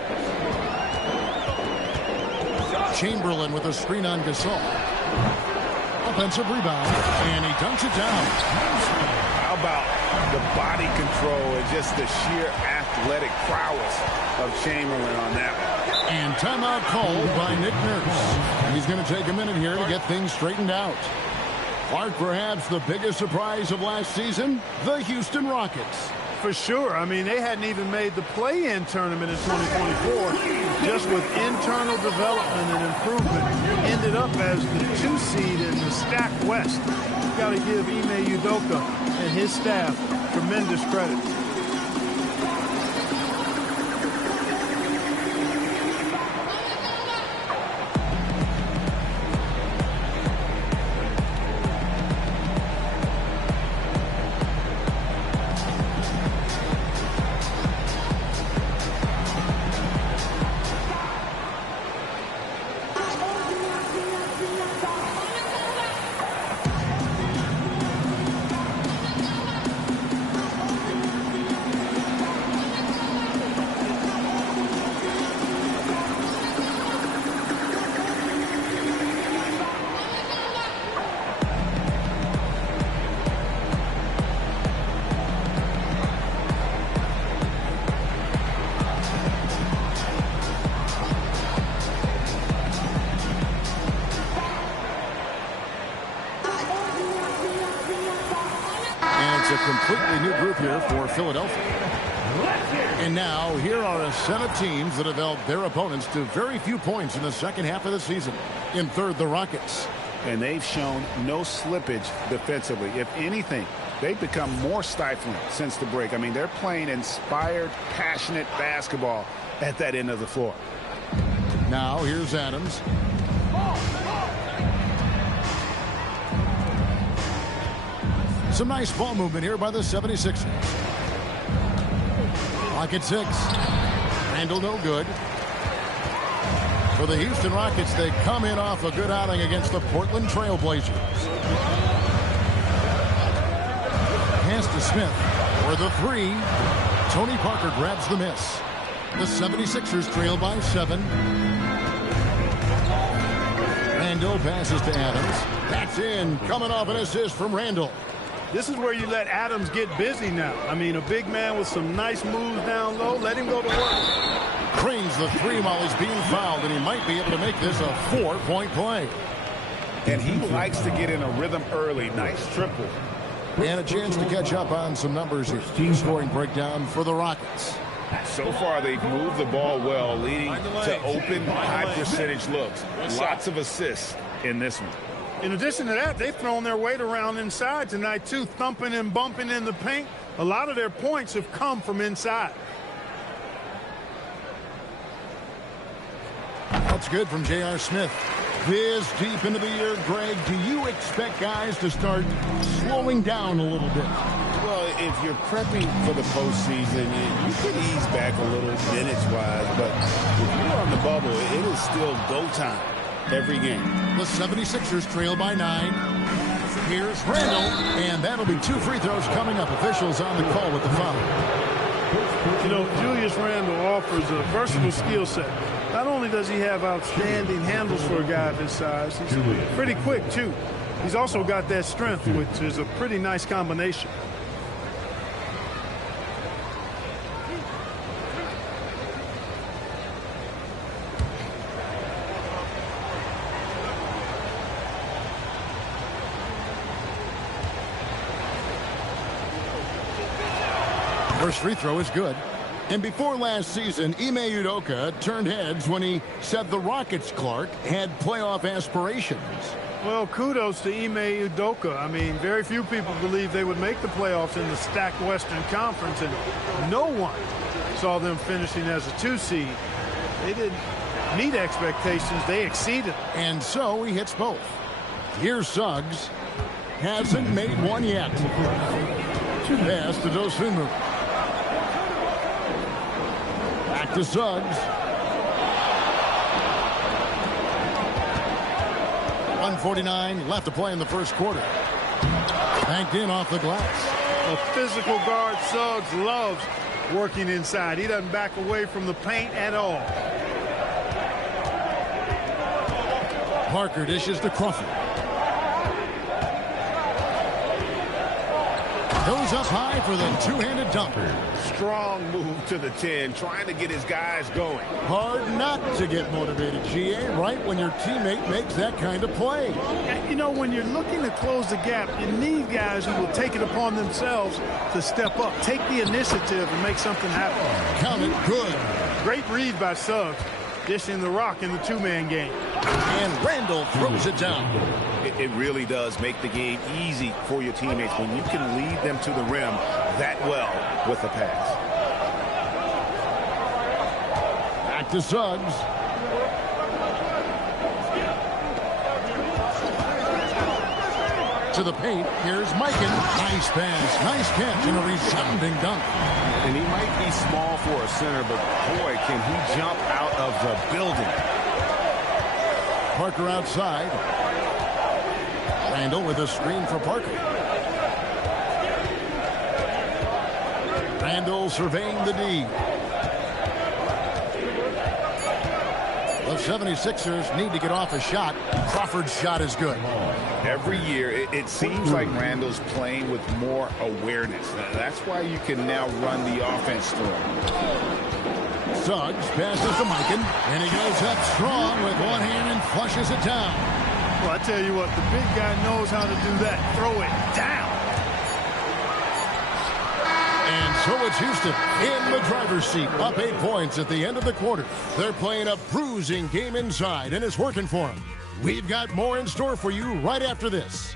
Chamberlain with a screen on Gasol. Offensive rebound. And he dunks it down. How about the body control and just the sheer athletic prowess of Chamberlain on that one. And timeout called by Nick Nurse. He's going to take a minute here to get things straightened out. Clark, perhaps the biggest surprise of last season, the Houston Rockets. For sure. I mean, they hadn't even made the play-in tournament in 2024. Just with internal development and improvement, ended up as the 2 seed in the stacked West. You've got to give Ime Udoka and his staff tremendous credit. It's a completely new group here for Philadelphia. And now, here are a set of teams that have held their opponents to very few points in the second half of the season. In third, the Rockets. and they've shown no slippage defensively. If anything, they've become more stifling since the break. I mean, they're playing inspired, passionate basketball at that end of the floor. Now here's Adams. Some nice ball movement here by the 76ers. Clock at 6. Randall no good. For the Houston Rockets, they come in off a good outing against the Portland Trail Blazers. Pass to Smith for the 3. Tony Parker grabs the miss. The 76ers trail by 7. Randall passes to Adams. That's in. Coming off an assist from Randall. This is where you let Adams get busy now. I mean, a big man with some nice moves down low. Let him go to work. Cranes the 3 while he's being fouled, and he might be able to make this a 4-point play. And he likes to get in a rhythm early. Nice triple. And a chance to catch up on some numbers here. Team scoring breakdown for the Rockets. So far, they've moved the ball well, leading to open, high-percentage looks. Lots of assists in this one. In addition to that, they've thrown their weight around inside tonight, too, thumping and bumping in the paint. A lot of their points have come from inside. That's good from J.R. Smith. This deep into the year, Greg, do you expect guys to start slowing down a little bit? Well, if you're prepping for the postseason, you could ease back a little minutes-wise, but if you're on the bubble, it is still go time every game. The 76ers trail by 9. Here's Randall, and that'll be 2 free throws coming up. Officials on the call with the foul. You know, Julius Randle offers a versatile skill set. Not only does he have outstanding handles for a guy of his size, he's pretty quick, too. He's also got that strength, which is a pretty nice combination. First free throw is good. And before last season, Ime Udoka turned heads when he said the Rockets, Clark, had playoff aspirations. Well, kudos to Ime Udoka. I mean, very few people believe they would make the playoffs in the stacked Western Conference, and no one saw them finishing as a 2 seed. They didn't meet expectations. They exceeded. And so he hits both. Here's Suggs. Hasn't made one yet. Pass to Dosunmu. Back to Suggs. 1:49 left to play in the first quarter. Banked in off the glass. A physical guard, Suggs, loves working inside. He doesn't back away from the paint at all. Parker dishes to Crawford. Goes up high for the two-handed dunker. Strong move to the 10, trying to get his guys going. Hard not to get motivated, GA, right when your teammate makes that kind of play. You know, when you're looking to close the gap, you need guys who will take it upon themselves to step up, take the initiative, and make something happen. Count it good. Great read by Suggs, dishing the rock in the two-man game. And Randall throws it down. It really does make the game easy for your teammates when you can lead them to the rim that well with the pass. Back to Suggs. To the paint. Here's Mikan. Nice pass. Nice catch and a resounding dunk. And he might be small for a center, but boy, can he jump out of the building. Parker outside. Randall with a screen for Parker. Randall surveying the D. The 76ers need to get off a shot. Crawford's shot is good. Every year, it seems like Randall's playing with more awareness. That's why you can now run the offense through him. Suggs passes to Mikan, and he goes up strong with one hand and flushes it down. Well, I tell you what, the big guy knows how to do that. Throw it down. And so it's Houston in the driver's seat, up 8 points at the end of the quarter. They're playing a bruising game inside, and it's working for them. We've got more in store for you right after this.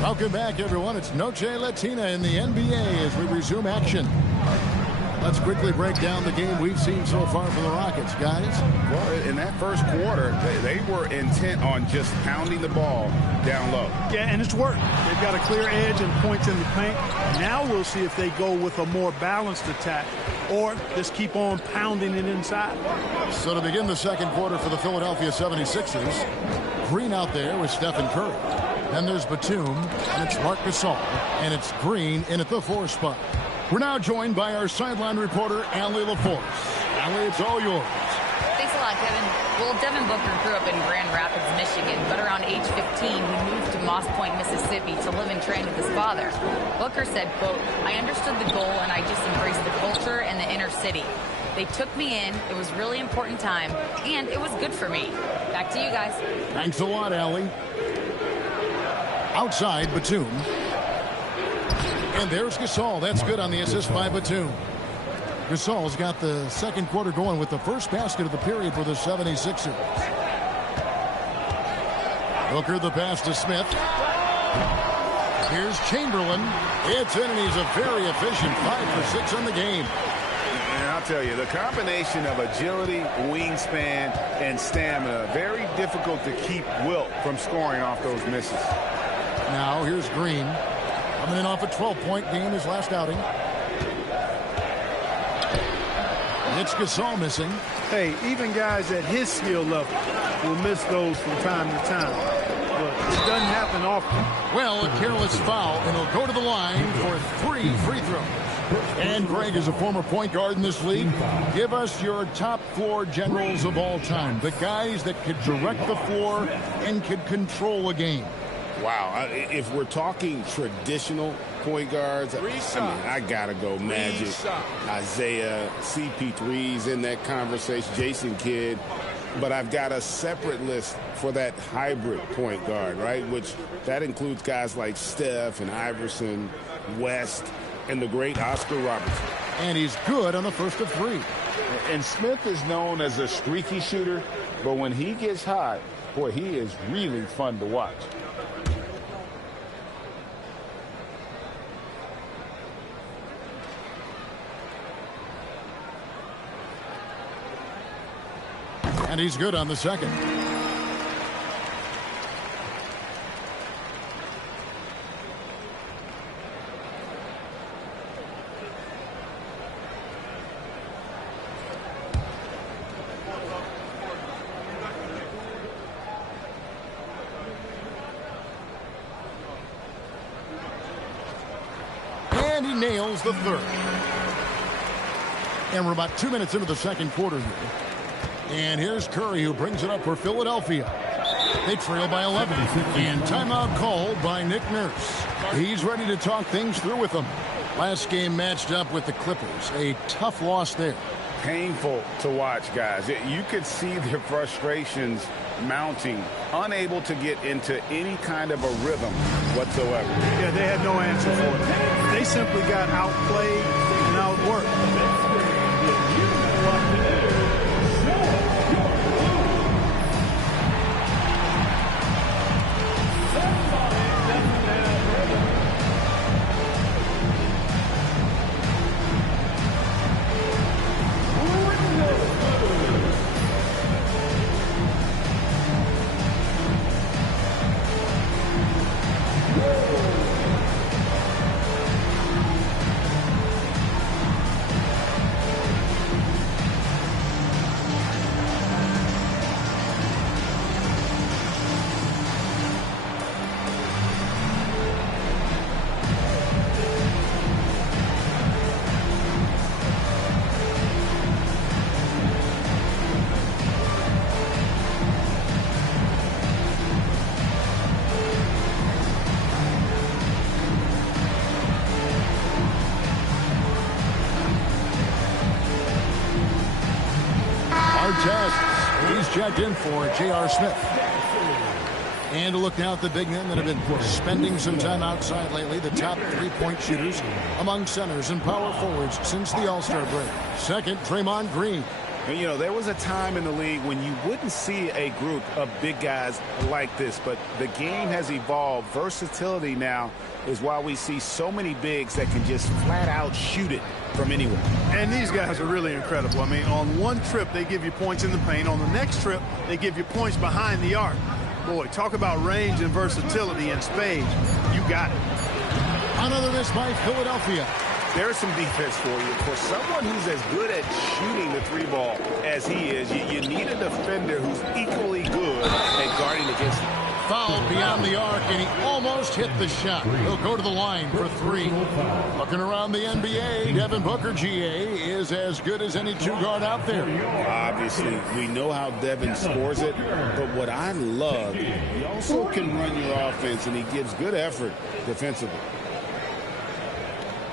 Welcome back, everyone. It's Noche Latina in the NBA as we resume action. Let's quickly break down the game we've seen so far from the Rockets, guys. Well, in that first quarter, they were intent on just pounding the ball down low. Yeah, and it's worked. They've got a clear edge and points in the paint. Now we'll see if they go with a more balanced attack or just keep on pounding it inside. So to begin the second quarter for the Philadelphia 76ers, Green out there with Stephen Curry. Then there's Batum, and it's Marc Gasol, and it's Green in at the 4 spot. We're now joined by our sideline reporter, Allie LaForce. Allie, it's all yours. Thanks a lot, Kevin. Well, Devin Booker grew up in Grand Rapids, Michigan, but around age 15, he moved to Moss Point, Mississippi to live and train with his father. Booker said, quote, "I understood the goal and I just embraced the culture and the inner city. They took me in. It was a really important time, and it was good for me." Back to you guys. Thanks a lot, Allie. Outside, Batum. And there's Gasol. That's good on the assist by Batum. Gasol's got the second quarter going with the first basket of the period for the 76ers. Booker the pass to Smith. Here's Chamberlain. It's in, and he's a very efficient 5 for 6 on the game. And I'll tell you, the combination of agility, wingspan, and stamina, very difficult to keep Wilt from scoring off those misses. Now here's Green. Coming in off a 12-point game his last outing. It's Gasol missing. Hey, even guys at his skill level will miss those from time to time. But it doesn't happen often. Well, a careless foul, and he'll go to the line for 3 free throws. And Greg is a former point guard in this league. Give us your top floor generals of all time. The guys that could direct the floor and could control a game. Wow, if we're talking traditional point guards, I gotta go Magic, Isaiah, CP3's in that conversation, Jason Kidd. But I've got a separate list for that hybrid point guard, right? Which that includes guys like Steph and Iverson, West, and the great Oscar Robertson. And he's good on the first of 3. And Smith is known as a streaky shooter, but when he gets hot, boy, he is really fun to watch. And he's good on the second. And he nails the third. And we're about 2 minutes into the second quarter here. And here's Curry, who brings it up for Philadelphia. They trail by 11. And timeout called by Nick Nurse. He's ready to talk things through with them. Last game matched up with the Clippers. A tough loss there. Painful to watch, guys. You could see their frustrations mounting, unable to get into any kind of a rhythm whatsoever. Yeah, they had no answer for it. They simply got outplayed and outworked. tests. He's checked in for J.R. Smith. And a look now at the big men that have been spending some time outside lately. The top three-point shooters among centers and power forwards since the All-Star break. Second, Draymond Green. And, you know, there was a time in the league when you wouldn't see a group of big guys like this, but the game has evolved. Versatility now is why we see so many bigs that can just flat out shoot it from anywhere. And these guys are really incredible. I mean, on one trip, they give you points in the paint. On the next trip, they give you points behind the arc. Boy, talk about range and versatility in spades. You got it. Another miss by Philadelphia. There's some defense for you. For someone who's as good at shooting the three ball as he is, you need a defender who's equally good at guarding against him. Fouled beyond the arc, and he almost hit the shot. He'll go to the line for three. Looking around the NBA, Devin Booker, GA, is as good as any two-guard out there. Obviously, we know how Devin scores it, but what I love, he also can run your offense, and he gives good effort defensively.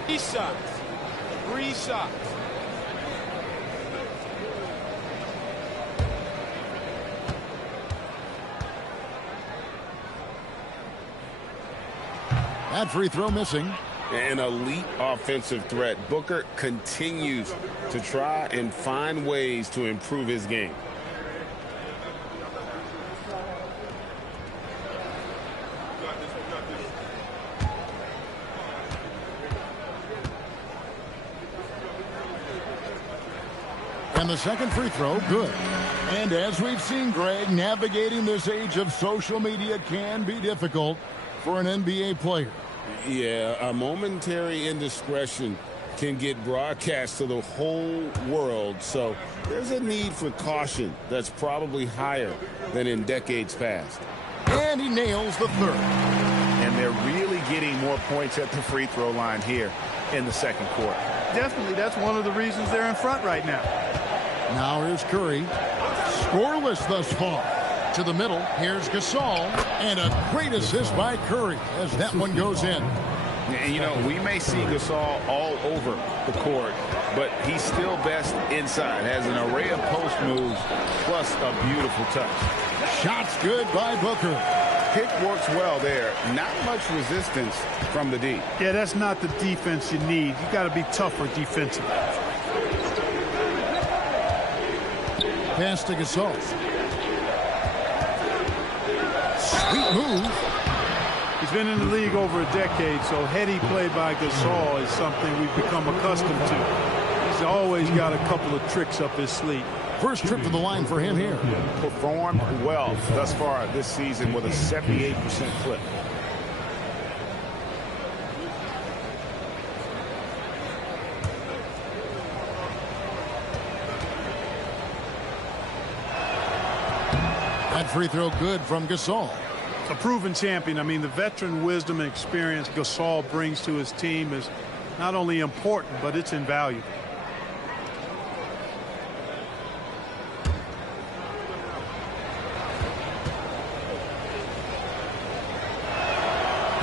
3 shots. 3 shots. That free throw missing. An elite offensive threat. Booker continues to try and find ways to improve his game. And the second free throw, good. And as we've seen, Greg, navigating this age of social media can be difficult for an NBA player. Yeah, a momentary indiscretion can get broadcast to the whole world. So there's a need for caution that's probably higher than in decades past. And he nails the third. And they're really getting more points at the free throw line here in the second quarter. Definitely, that's one of the reasons they're in front right now. Now here's Curry. Scoreless thus far. To the middle, here's Gasol. And a great assist by Curry as that one goes in. And, you know, we may see Gasol all over the court, but he's still best inside. Has an array of post moves, plus a beautiful touch. Shots good by Booker. Pick works well there. Not much resistance from the D. Yeah, that's not the defense you need. You got to be tougher defensively. Pass to Gasol. Sweet move. He's been in the league over a decade, so heady play by Gasol is something we've become accustomed to. He's always got a couple of tricks up his sleeve. First trip to the line for him here. Performed well thus far this season with a 78% clip. That free throw good from Gasol. A proven champion. I mean, the veteran wisdom and experience Gasol brings to his team is not only important, but it's invaluable.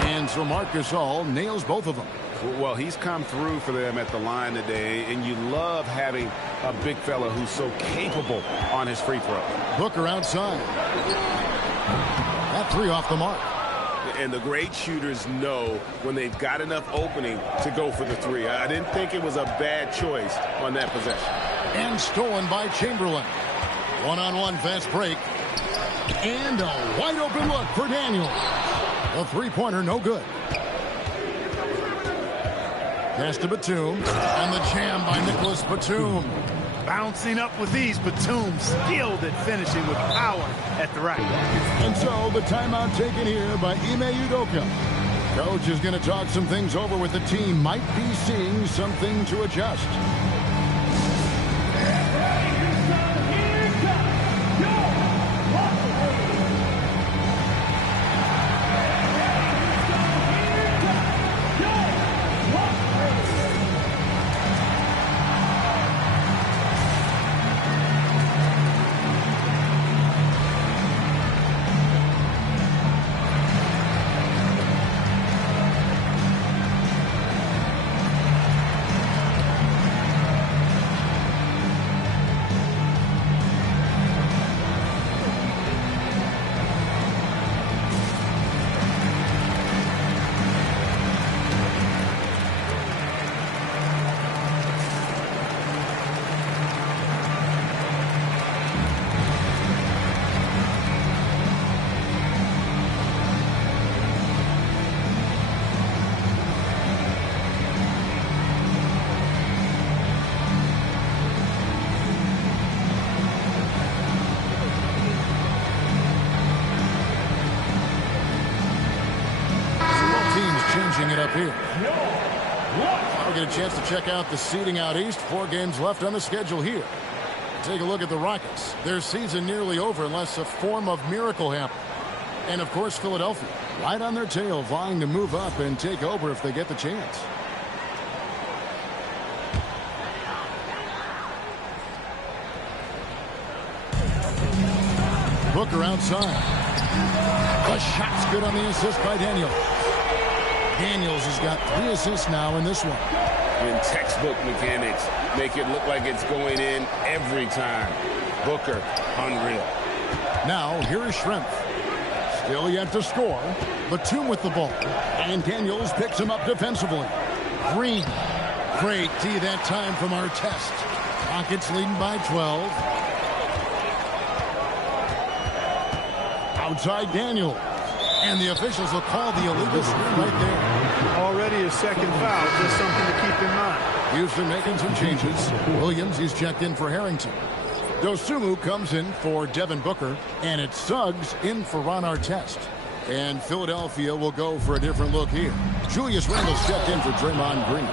And so Marc Gasol nails both of them. Well, he's come through for them at the line today, and you love having a big fella who's so capable on his free throw. Booker outside. That three off the mark. And the great shooters know when they've got enough opening to go for the three. I didn't think it was a bad choice on that possession. And stolen by Chamberlain. One-on-one fast break. And a wide open look for Daniels. A three-pointer, no good. Pass to Batum. And the jam by Nicholas Batum. Bouncing up with ease, Batum skilled at finishing with power at the rack. And so the timeout taken here by Ime Udoka. Coach is going to talk some things over with the team. Might be seeing something to adjust. I'll get a chance to check out the seeding out east. 4 games left on the schedule here. Take a look at the Rockets. Their season nearly over unless a form of miracle happens. And, of course, Philadelphia, right on their tail, vying to move up and take over if they get the chance. Booker outside. The shot's good on the assist by Daniels. Daniels has got 3 assists now in this one. In textbook mechanics, make it look like it's going in every time. Booker, unreal. Now, here is Schrempf. Still yet to score. Batum with the ball. And Daniels picks him up defensively. Green. Great D that time from Artest. Rockets leading by 12. Outside Daniels. And the officials will call the illegal screen right there. Already a second foul, just something to keep in mind. Houston making some changes. Williams, he's checked in for Harrington. Dosunmu comes in for Devin Booker. And it's Suggs in for Ron Artest. And Philadelphia will go for a different look here. Julius Randle's checked in for Draymond Green.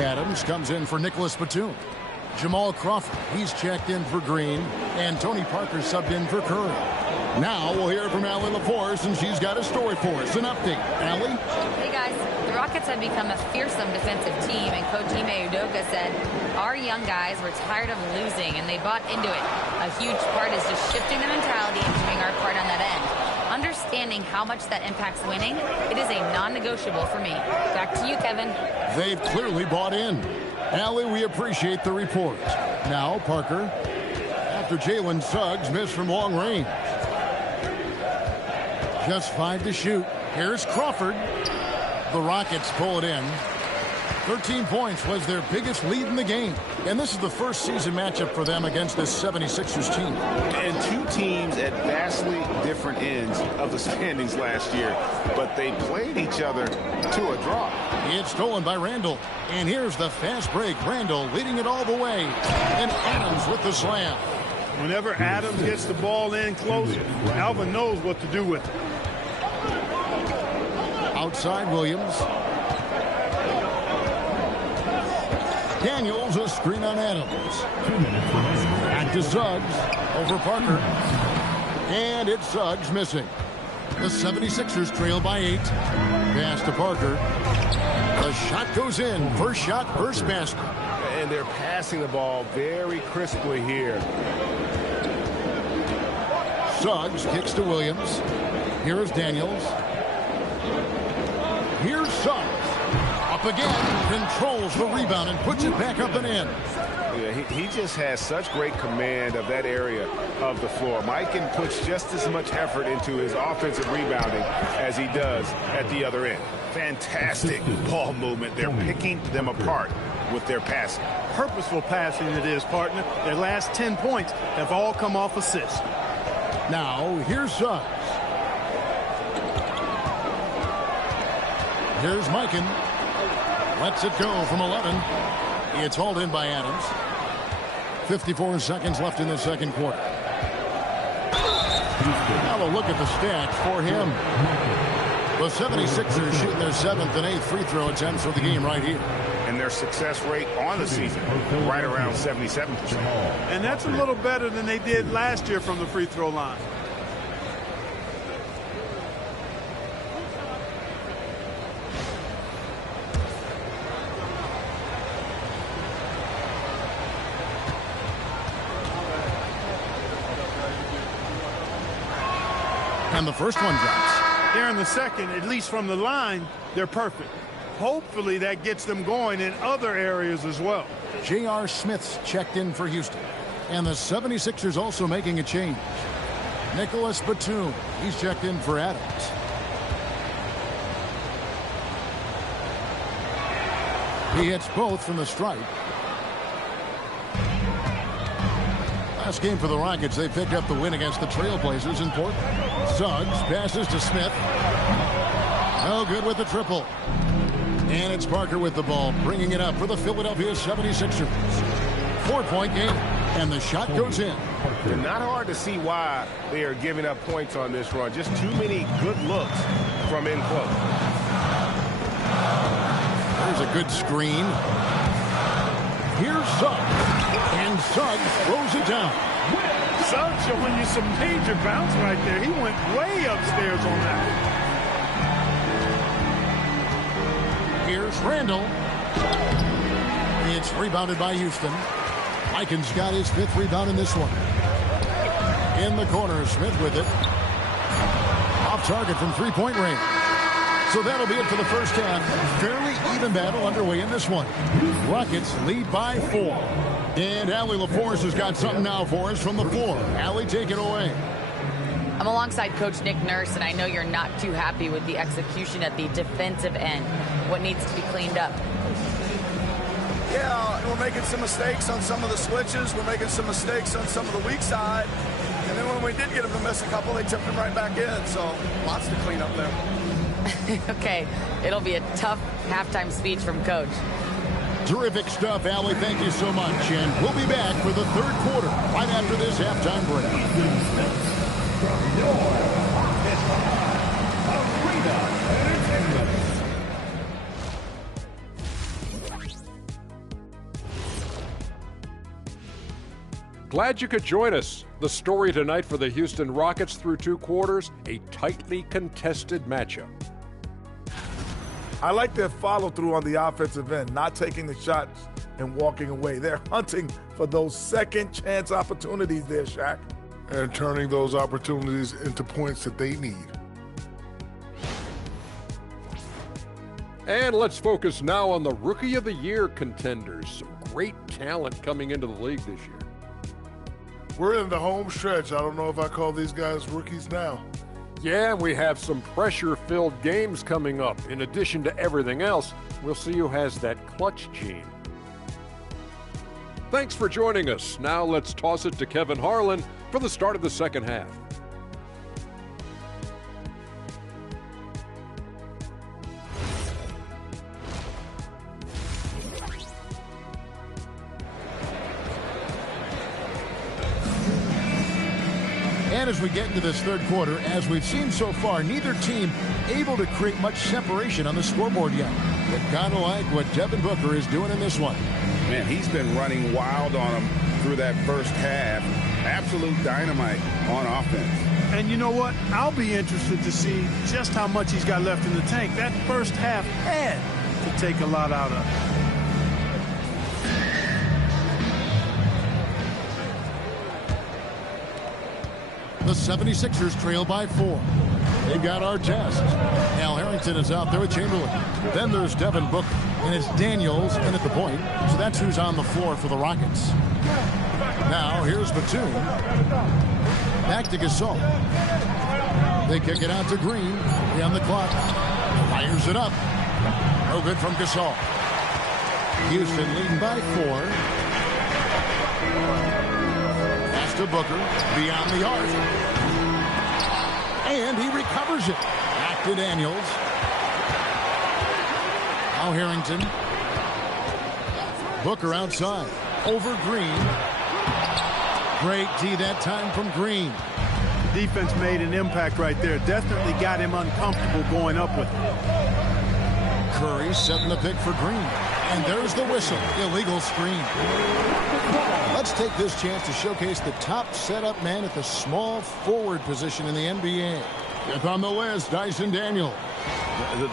Adams comes in for Nicholas Batum. Jamal Crawford, he's checked in for Green. And Tony Parker subbed in for Curry. Now we'll hear from Allie LaForce, and she's got a story for us. An update. Allie? Hey, guys. The Rockets have become a fearsome defensive team, and Coach Ime Udoka said, our young guys were tired of losing, and they bought into it. A huge part is just shifting the mentality and doing our part on that end. Understanding how much that impacts winning, it is a non-negotiable for me. Back to you, Kevin. They've clearly bought in. Allie, we appreciate the report. Now, Parker, after Jalen Suggs missed from long range. Just 5 to shoot. Here's Crawford. The Rockets pull it in. 13 points was their biggest lead in the game. And this is the first season matchup for them against this 76ers team. And 2 teams at vastly different ends of the standings last year. But they played each other to a draw. It's stolen by Randle. And here's the fast break. Randle leading it all the way. And Adams with the slam. Whenever Adams gets the ball in close, Alvin knows what to do with it. Outside Williams. Daniels, a screen on Adams. Back to Suggs. Over Parker. And it's Suggs missing. The 76ers trail by 8. Pass to Parker. The shot goes in. First shot, first basket. And they're passing the ball very crisply here. Suggs kicks to Williams. Here's Daniels. Here's Suggs. Up again. Controls the rebound and puts it back up and in. Yeah, he just has such great command of that area of the floor. Mikan puts just as much effort into his offensive rebounding as he does at the other end. Fantastic ball movement. They're picking them apart with their passing. Purposeful passing it is, partner. Their last 10 points have all come off assists. Now, here's Suggs. Here's Mikan. Lets it go from 11. It's hauled in by Adams. 54 seconds left in the second quarter. Now a look at the stats for him. The 76ers shooting their 7th and 8th free throw attempts of the game right here. And their success rate on the season, right around 77%. And that's a little better than they did last year from the free throw line. And the first one drops. There in the second, at least from the line, they're perfect. Hopefully that gets them going in other areas as well. J.R. Smith's checked in for Houston. And the 76ers also making a change. Nicholas Batum, he's checked in for Adams. He hits both from the stripe. Last game for the Rockets, they picked up the win against the Trailblazers in Portland. Suggs passes to Smith. No good with the triple. And it's Parker with the ball, bringing it up for the Philadelphia 76ers. 4-point game, and the shot goes in. Not hard to see why they are giving up points on this run. Just too many good looks from in close. a good screen. Here's Suggs. And Suggs throws it down. Suggs showing you some major bounce right there. He went way upstairs on that. Here's Randall. It's rebounded by Houston. Likens got his 5th rebound in this one. In the corner, Smith with it. Off target from three-point range. So that'll be it for the first half. Fairly even battle underway in this one. Rockets lead by 4. And Allie LaForce has got something now for us from the floor. Allie, take it away. I'm alongside Coach Nick Nurse, and I know you're not too happy with the execution at the defensive end. What needs to be cleaned up? Yeah, we're making some mistakes on some of the switches. We're making some mistakes on some of the weak side. And then when we did get them to miss a couple, they tipped them right back in. So lots to clean up there. Okay, it'll be a tough halftime speech from Coach. Terrific stuff, Allie. Thank you so much. And we'll be back for the third quarter right after this halftime break. Glad you could join us. The story tonight for the Houston Rockets through 2 quarters, a tightly contested matchup. I like their follow-through on the offensive end, not taking the shots and walking away. They're hunting for those second-chance opportunities there, Shaq. And turning those opportunities into points that they need. And let's focus now on the Rookie of the Year contenders. Some great talent coming into the league this year. We're in the home stretch. I don't know if I call these guys rookies now. Yeah, we have some pressure-filled games coming up. In addition to everything else, we'll see who has that clutch gene. Thanks for joining us. Now let's toss it to Kevin Harlan for the start of the second half. And as we get into this third quarter, as we've seen so far, neither team able to create much separation on the scoreboard yet. But kind of like what Devin Booker is doing in this one. Man, he's been running wild on them through that first half. Absolute dynamite on offense. And you know what? I'll be interested to see just how much he's got left in the tank. That first half had to take a lot out of him. The 76ers trail by 4. They've got Artest. Al Harrington is out there with Chamberlain. Then there's Devin Booker. And it's Daniels in at the point. So that's who's on the floor for the Rockets. Now here's Batum. Back to Gasol. They kick it out to Green. On the clock. Fires it up. No good from Gasol. Houston leading by 4. To Booker, beyond the arc. And he recovers it. Back to Daniels. Now Harrington. Booker outside. Over Green. Great D that time from Green. Defense made an impact right there. Definitely got him uncomfortable going up with it. Curry setting the pick for Green. And there's the whistle. Illegal screen. Let's take this chance to showcase the top setup man at the small forward position in the NBA. Up on the list, Dyson Daniels.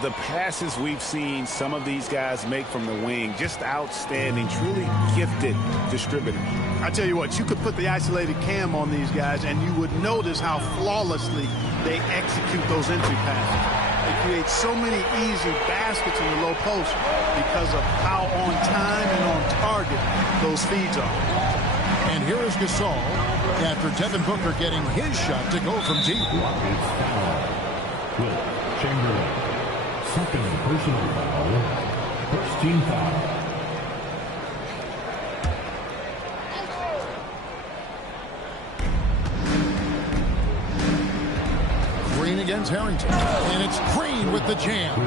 The passes we've seen some of these guys make from the wing, just outstanding, truly gifted distributor. I tell you what, you could put the isolated cam on these guys and you would notice how flawlessly they execute those entry passes. They create so many easy baskets in the low post because of how on time and on target those feeds are. And here is Gasol after Devin Booker getting his shot to go from deep. Chamberlain. Second personal foul. First team foul. Green against Harrington. And it's Green with the jam.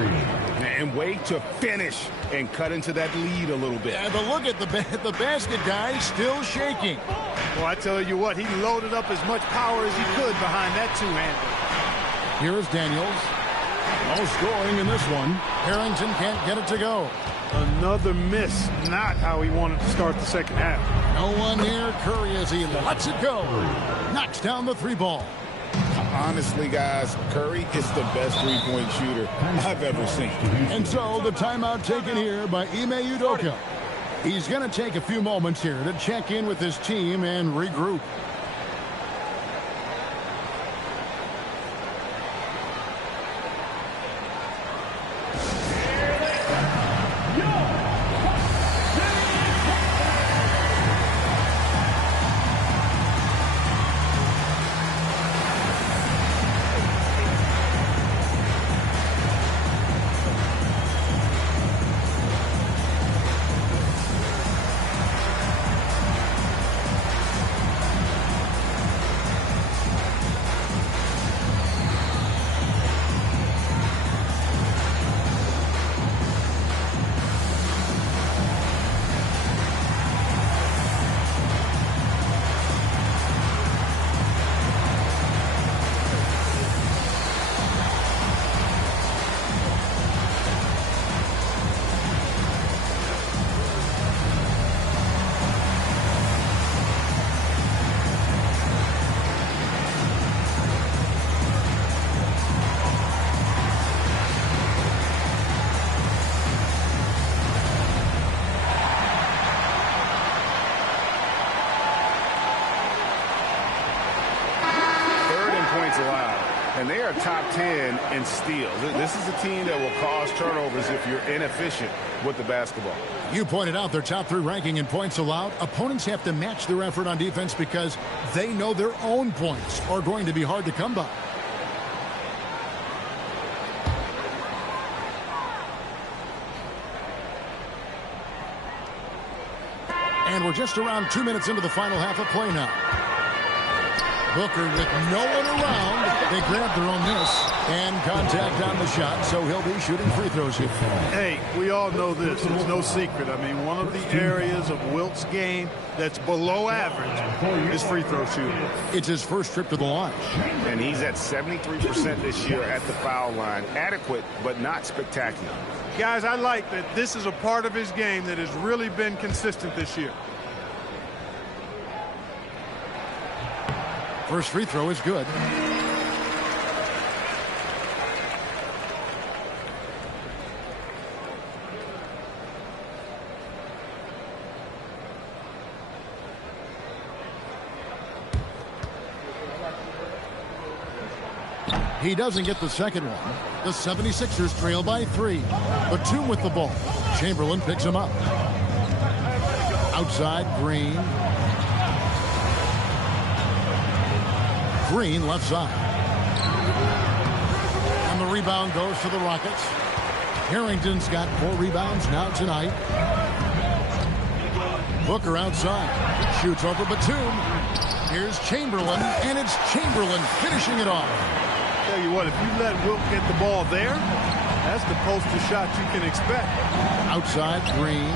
And wait to finish and cut into that lead a little bit. Yeah, but look at the basket guy still shaking. Well, I tell you what, he loaded up as much power as he could behind that two-hander. Here's Daniels. No scoring in this one. Harrington can't get it to go. Another miss. Not how he wanted to start the second half. No one near Curry as he lets it go. Knocks down the 3 ball. Honestly, guys, Curry is the best three-point shooter I've ever seen. And so the timeout taken here by Ime Udoka. He's going to take a few moments here to check in with his team and regroup. And they are top 10 in steals. This is a team that will cause turnovers if you're inefficient with the basketball. You pointed out their top 3 ranking in points allowed. Opponents have to match their effort on defense because they know their own points are going to be hard to come by. And we're just around 2 minutes into the final half of play now. Booker with no one around. They grab their own miss and contact on the shot, so he'll be shooting free throws here. Hey, we all know this. It's no secret. I mean, one of the areas of Wilt's game that's below average is free throw shooting. It's his first trip to the line. And he's at 73% this year at the foul line. Adequate, but not spectacular. Guys, I like that this is a part of his game that has really been consistent this year. First free throw is good. He doesn't get the second one. The 76ers trail by 3. Batum with the ball. Chamberlain picks him up. Outside, Green. Green left side. And the rebound goes to the Rockets. Harrington's got 4 rebounds now tonight. Booker outside. Shoots over Batum. Here's Chamberlain, and it's Chamberlain finishing it off. Tell you what, if you let Wilt get the ball there, that's the poster shot you can expect. Outside, Green.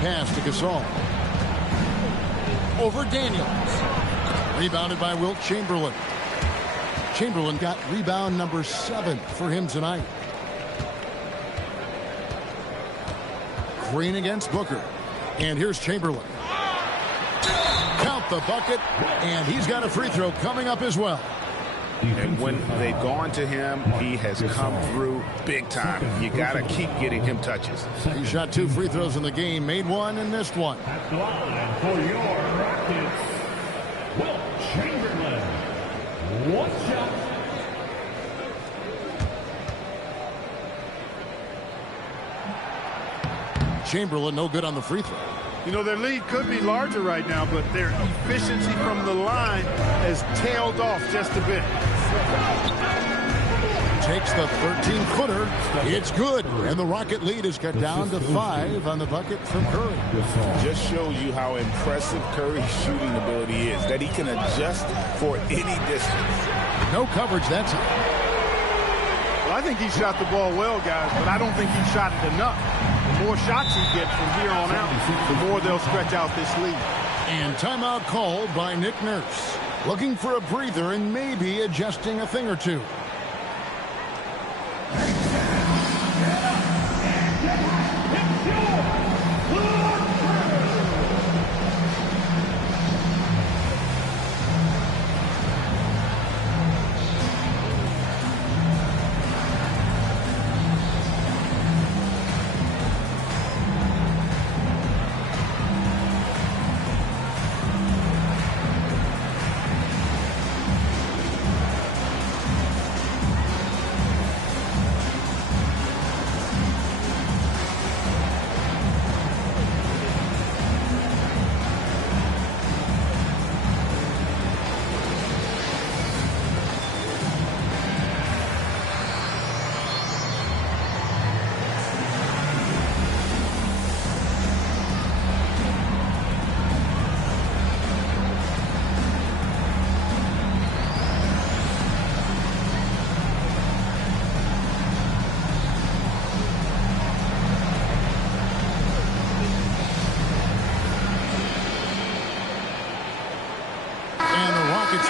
Pass to Gasol. Over Daniels. Rebounded by Wilt Chamberlain. Chamberlain got rebound number 7 for him tonight. Green against Booker. And here's Chamberlain. Count the bucket. And he's got a free throw coming up as well. And when they've gone to him, he has come through big time. You got to keep getting him touches. He shot 2 free throws in the game, made 1 and missed 1. At the line for your Rockets, Wilt Chamberlain. 1 shot. Chamberlain no good on the free throw. You know, their lead could be larger right now, but their efficiency from the line has tailed off just a bit. Takes the 13-footer. It's good. And the Rocket lead is cut down to 5 on the bucket from Curry. Just shows you how impressive Curry's shooting ability is, that he can adjust for any distance. No coverage that time. Well, I think he shot the ball well, guys, but I don't think he shot it enough. The more shots he gets from here on out, the more they'll stretch out this lead. And timeout called by Nick Nurse. looking for a breather and maybe adjusting a thing or two.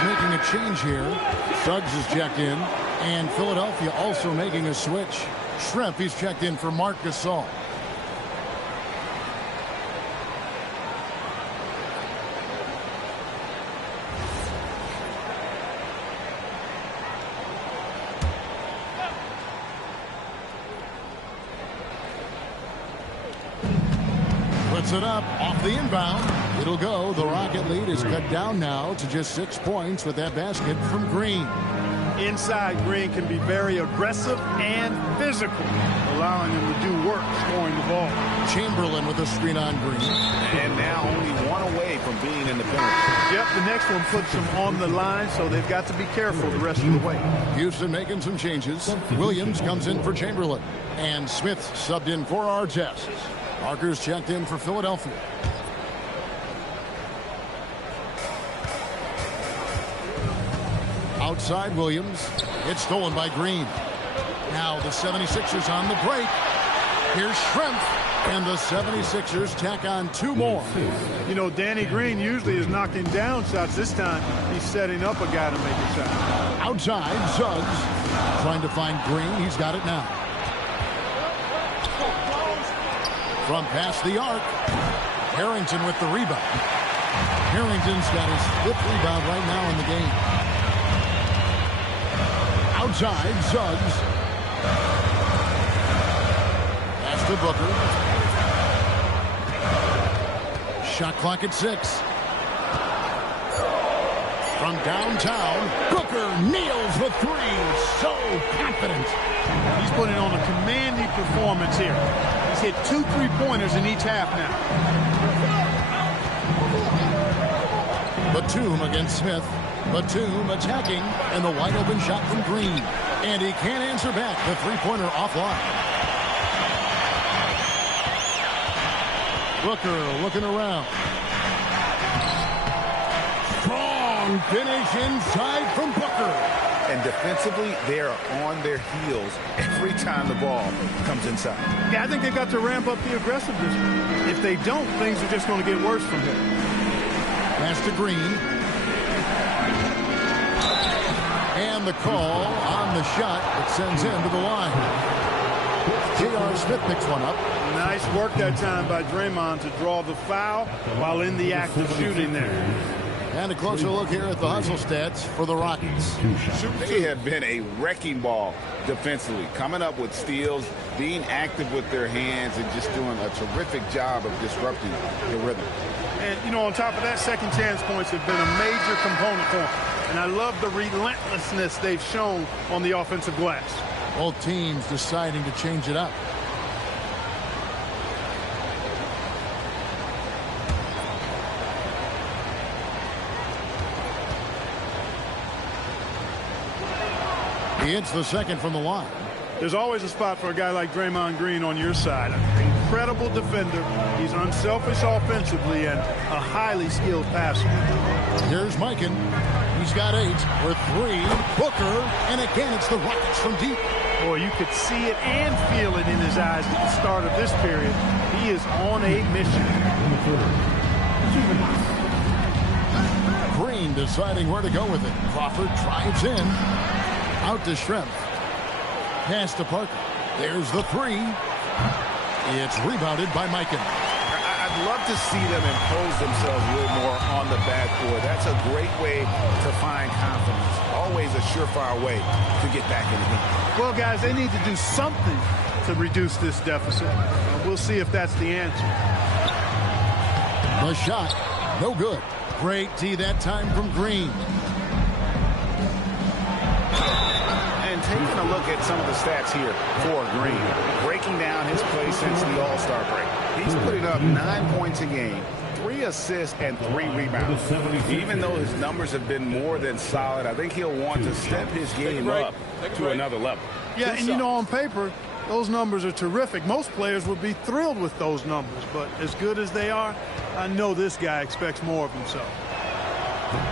Making a change here. Suggs is checked in, and Philadelphia also making a switch. Shrimp, he's checked in for Marc Gasol. Puts it up off the inbound. It'll go. The Rocket lead is cut down now to just 6 points with that basket from Green. Inside, Green can be very aggressive and physical, allowing him to do work scoring the ball. Chamberlain with a screen on Green. And now only one away from being in the penalty. Yep, the next one puts them on the line, so they've got to be careful the rest of the way. Houston making some changes. Williams comes in for Chamberlain. And Smith subbed in for Artest. Parker's checked in for Philadelphia. Outside Williams. It's stolen by Green. Now the 76ers on the break. Here's Shrimp. And the 76ers tack on 2 more. You know, Danny Green usually is knocking down shots. This time, he's setting up a guy to make a shot. Outside, Suggs trying to find Green. He's got it now. From past the arc, Harrington with the rebound. Harrington's got his 5th rebound right now in the game. Outside, Suggs. Pass to Booker. Shot clock at 6. From downtown, Booker nails the 3. So confident. He's putting on a commanding performance here. He's hit 2 3-pointers in each half now. Batum against Smith. Batum attacking, and the wide open shot from Green. And he can't answer back. The 3-pointer offline. Booker looking around. Strong finish inside from Booker. And defensively, they are on their heels every time the ball comes inside. Yeah, I think they've got to ramp up the aggressiveness. If they don't, things are just going to get worse from here. Pass to Green. And the call on the shot that sends him to the line. J.R. Smith picks one up. Nice work that time by Draymond to draw the foul while in the act of shooting there. And a closer look here at the hustle stats for the Rockets. They have been a wrecking ball defensively, coming up with steals, being active with their hands, and just doing a terrific job of disrupting the rhythm. And, you know, on top of that, second chance points have been a major component for them. And I love the relentlessness they've shown on the offensive glass. Both teams deciding to change it up. He hits the second from the line. There's always a spot for a guy like Draymond Green on your side. An incredible defender. He's unselfish offensively and a highly skilled passer. Here's Mikan. He's got 8 for 3. Booker. And again, it's the Rockets from deep. Boy, you could see it and feel it in his eyes at the start of this period. He is on a mission. Green Green deciding where to go with it. Crawford drives in. Out to Schrempf. Pass to Parker. There's the three. It's rebounded by Mikan. I'd love to see them impose themselves a little more on the backboard. That's a great way to find confidence. Always a surefire way to get back in the game. Well, guys, they need to do something to reduce this deficit. We'll see if that's the answer. The shot, no good. Great D that time from Green. And taking a look at some of the stats here for Green, breaking down his play since the All-Star break. He's putting up 9 points a game, 3 assists, and 3 rebounds. Even though his numbers have been more than solid, I think he'll want to step his game up to another level. Yeah, and you know, on paper, those numbers are terrific. Most players would be thrilled with those numbers, but as good as they are, I know this guy expects more of himself.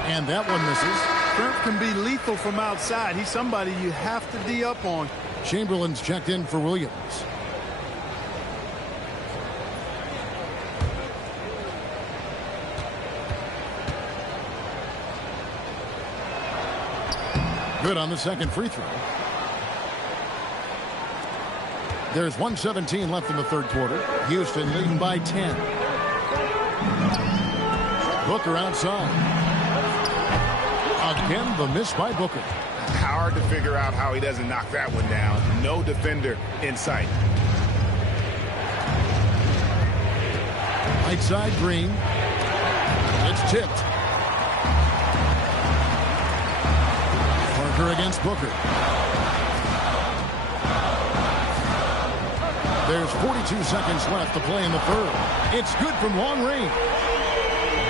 And that one misses. Trent can be lethal from outside. He's somebody you have to D up on. Chamberlain's checked in for Williams. Good on the second free throw. There's 1:17 left in the third quarter. Houston leading by 10. Booker outside. Again, the miss by Booker. Hard to figure out how he doesn't knock that one down. No defender in sight. Right side, Green. It's tipped. Parker against Booker. There's 42 seconds left to play in the third. It's good from long range.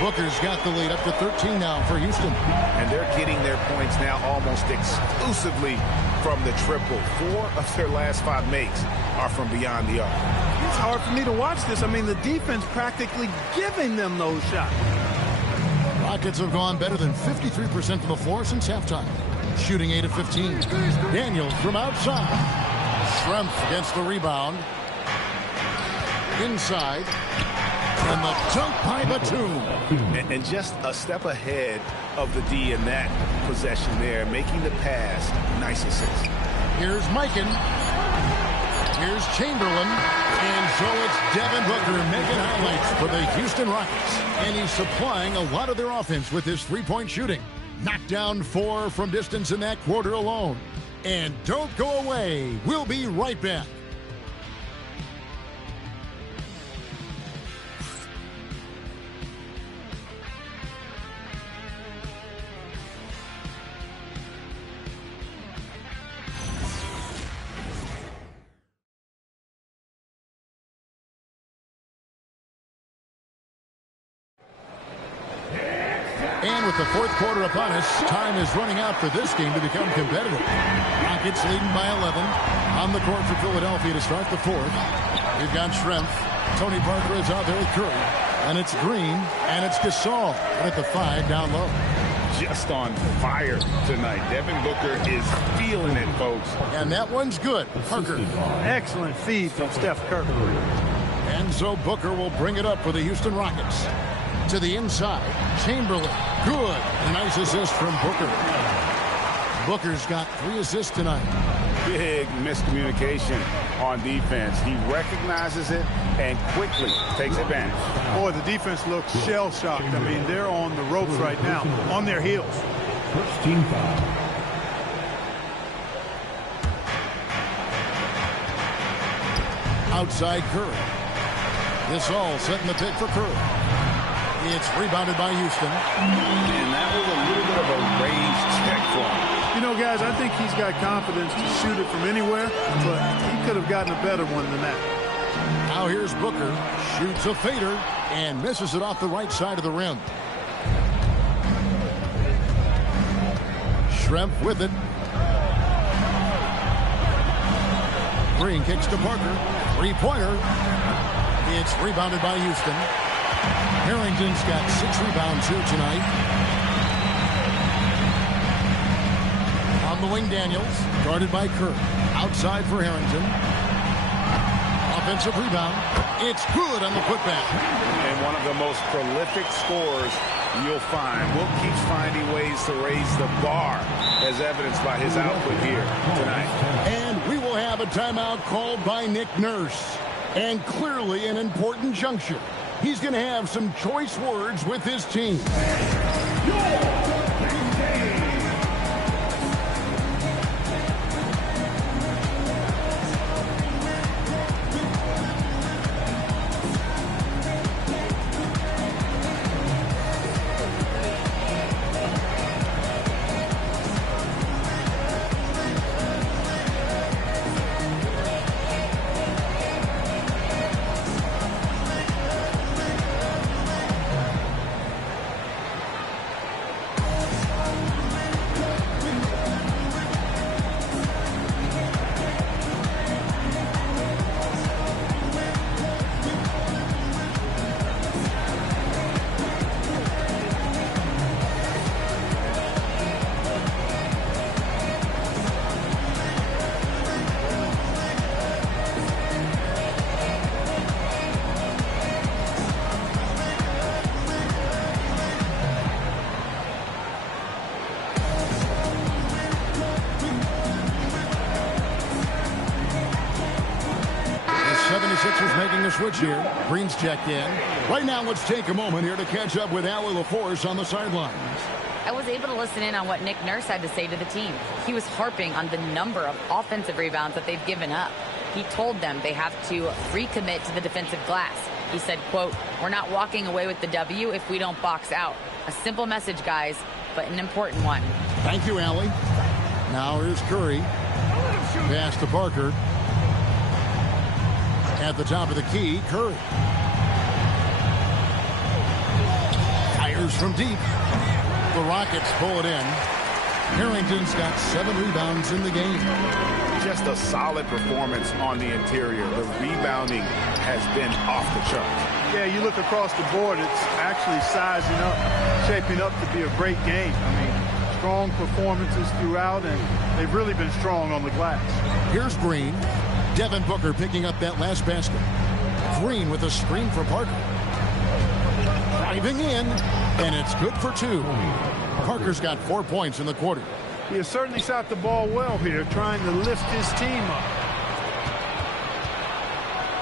Booker's got the lead up to 13 now for Houston. And they're getting their points now almost exclusively from the triple. 4 of their last 5 makes are from beyond the arc. It's hard for me to watch this. I mean, the defense practically giving them those shots. Rockets have gone better than 53% from the floor since halftime. Shooting 8 of 15. Daniels from outside. Schrempf gets the rebound. Inside. And the dunk by Batum. And just a step ahead of the D in that possession there, making the pass. Nice assist. Here's Mikan. Here's Chamberlain. And so it's Devin Booker making highlights for the Houston Rockets. And he's supplying a lot of their offense with his three-point shooting. Knocked down 4 from distance in that quarter alone. And don't go away. We'll be right back. And with the fourth quarter upon us, time is running out for this game to become competitive. Rockets leading by 11 on the court for Philadelphia to start the fourth. We've got Schrempf. Tony Parker is out there with Curry. And it's Green. And it's Gasol at the 5 down low. Just on fire tonight. Devin Booker is feeling it, folks. And that one's good. Parker. Excellent feed from Steph Curry. And so Booker will bring it up for the Houston Rockets. To the inside. Chamberlain. Good. A nice assist from Booker. Booker's got 3 assists tonight. Big miscommunication on defense. He recognizes it and quickly takes advantage. Boy, the defense looks shell-shocked. I mean, they're on the ropes right now, on their heels. First team foul. Outside Curry. This all setting the pick for Curry. It's rebounded by Houston. And that was a little bit of a range check for him. You know, guys, I think he's got confidence to shoot it from anywhere, but he could have gotten a better one than that. Now here's Booker. Shoots a fader and misses it off the right side of the rim. Schrempf with it. Green kicks to Parker. Three-pointer. It's rebounded by Houston. Harrington's got 6 rebounds here tonight. On the wing, Daniels, guarded by Kerr. Outside for Harrington. Offensive rebound. It's good on the putback. And one of the most prolific scorers you'll find. Will keeps finding ways to raise the bar, as evidenced by his output here tonight. And we will have a timeout called by Nick Nurse. And clearly an important juncture. He's going to have some choice words with his team. Switch here. Green's checked in. Right now, let's take a moment here to catch up with Allie LaForce on the sidelines. I was able to listen in on what Nick Nurse had to say to the team. He was harping on the number of offensive rebounds that they've given up. He told them they have to recommit to the defensive glass. He said, quote, "We're not walking away with the W if we don't box out." A simple message, guys, but an important one. Thank you, Allie. Now here's Curry. Pass to Parker. At the top of the key, Curry. Fires from deep. The Rockets pull it in. Harrington's got 7 rebounds in the game. Just a solid performance on the interior. The rebounding has been off the charts. Yeah, you look across the board, it's actually sizing up, shaping up to be a great game. I mean, strong performances throughout, and they've really been strong on the glass. Here's Green. Devin Booker picking up that last basket. Green with a screen for Parker. Driving in, and it's good for 2. Parker's got 4 points in the quarter. He has certainly shot the ball well here, trying to lift his team up.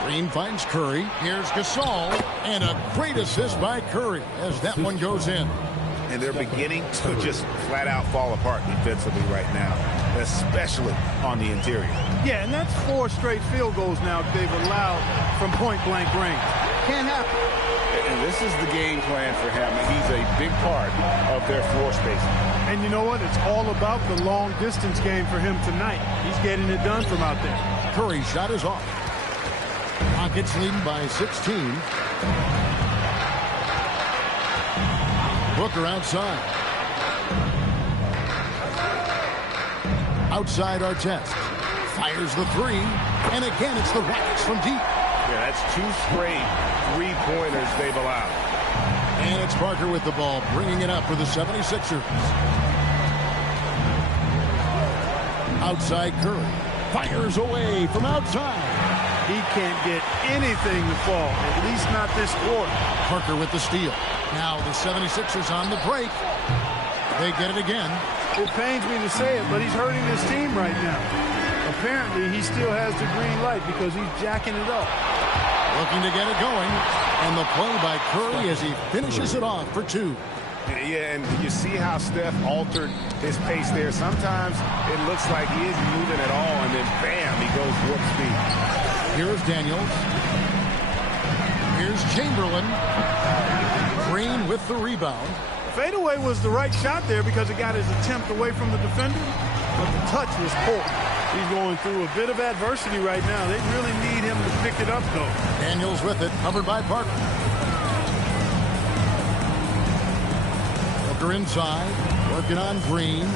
Green finds Curry. Here's Gasol, and a great assist by Curry as that one goes in. And they're beginning to just flat out fall apart defensively right now, especially on the interior. Yeah, and that's 4 straight field goals now they've allowed from point-blank range. Can't happen. And this is the game plan for him. He's a big part of their floor spacing. And you know what? It's all about the long-distance game for him tonight. He's getting it done from out there. Curry's shot is off. Rockets leading by 16. Booker outside. Outside Artest. Fires the 3. And again, it's the Rockets from deep. Yeah, that's 2 straight 3-pointers they've allowed. And it's Parker with the ball, bringing it up for the 76ers. Outside Curry. Fires away from outside. He can't get anything to fall, at least not this quarter. Parker with the steal. Now the 76ers on the break. They get it again. It pains me to say it, but he's hurting his team right now. Apparently, he still has the green light because he's jacking it up. Looking to get it going. And the play by Curry as he finishes it off for 2. Yeah, and you see how Steph altered his pace there. Sometimes it looks like he isn't moving at all, and then bam, he goes warp speed. Here's Daniels. Here's Chamberlain. Green with the rebound. Fadeaway was the right shot there because it got his attempt away from the defender, but the touch was poor. He's going through a bit of adversity right now. They really need him to pick it up, though. Daniels with it, covered by Parker. Booker inside, working on Green.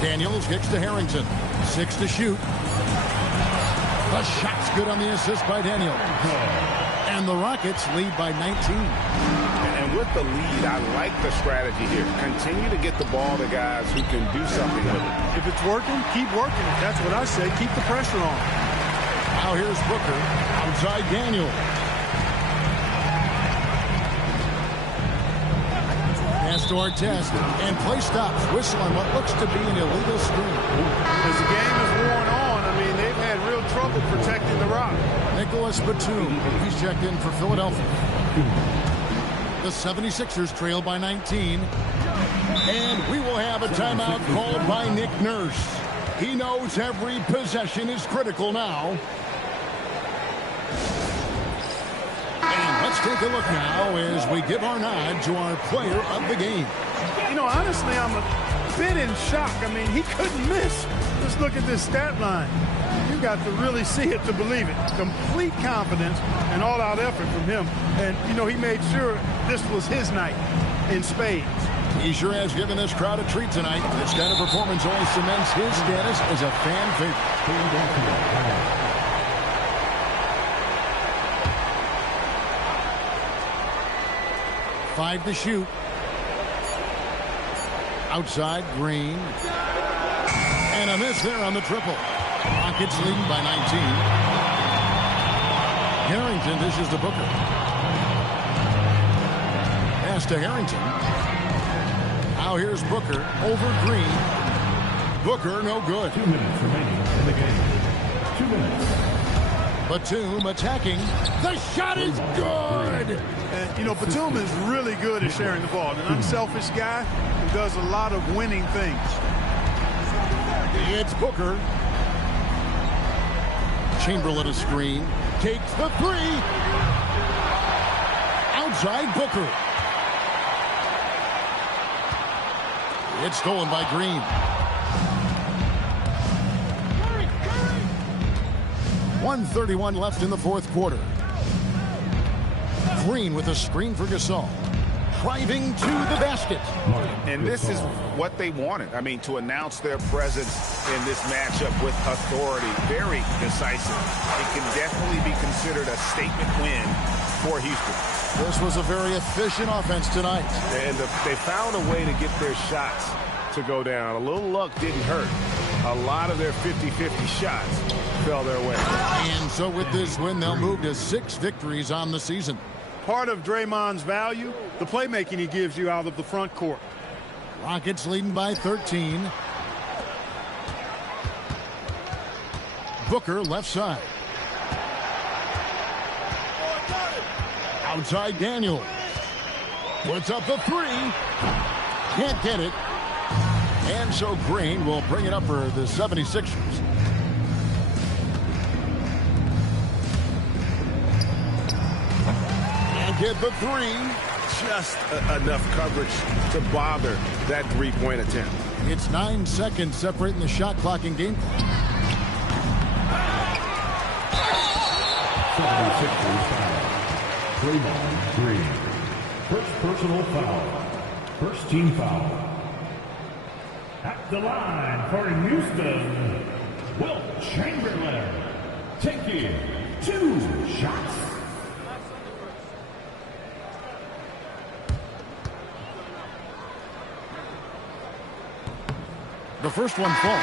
Daniels kicks to Harrington. 6 to shoot. The shot's good on the assist by Daniels. And the Rockets lead by 19. And with the lead, I like the strategy here. Continue to get the ball to guys who can do something with it. If it's working, keep working it. That's what I say. Keep the pressure on. Now here's Booker. Outside Daniel. Pass to Artest. And play stops. Whistle on what looks to be an illegal screen. As the game is worn on, I mean, they've had real trouble protecting the rock. Nicholas Batum. He's checked in for Philadelphia. The 76ers trail by 19. And we will have a timeout called by Nick Nurse. He knows every possession is critical now. And let's take a look now as we give our nod to our player of the game. You know, honestly, I'm a bit in shock. I mean, he couldn't miss. Just look at this stat line. You got to really see it to believe it. Complete confidence and all-out effort from him. And, you know, he made sure this was his night in spades. He sure has given this crowd a treat tonight. This kind of performance only cements his status as a fan favorite. 5 to shoot. Outside, Green. And a miss there on the triple. Rockets leading by 19. Harrington dishes to Booker. Pass to Harrington. Now here's Booker over Green. Booker no good. 2 minutes remaining in the game. 2 minutes. Batum attacking. The shot is good. And, you know, Batum is really good at sharing the ball. An unselfish guy who does a lot of winning things. It's Booker. Chamberlain a screen. Takes the three. Outside Booker. It's stolen by Green. 1:31 left in the fourth quarter. Green with a screen for Gasol. Driving to the basket. And this is what they wanted. I mean, to announce their presence in this matchup with authority. Very decisive. It can definitely be considered a statement win for Houston. This was a very efficient offense tonight. And they found a way to get their shots to go down. A little luck didn't hurt. A lot of their 50-50 shots fell their way. And so with this win, they'll move to 6 victories on the season. Part of Draymond's value, the playmaking he gives you out of the front court. Rockets leading by 13. Booker left side. Outside Daniel. Puts up the three. Can't get it. And so Green will bring it up for the 76ers. And get the three. Just enough coverage to bother that three-point attempt. It's 9 seconds separating the shot clock in game. 76ers foul. Draymond Green. First personal foul. First team foul. At the line for Houston, Wilt Chamberlain taking 2 shots. The first one falls.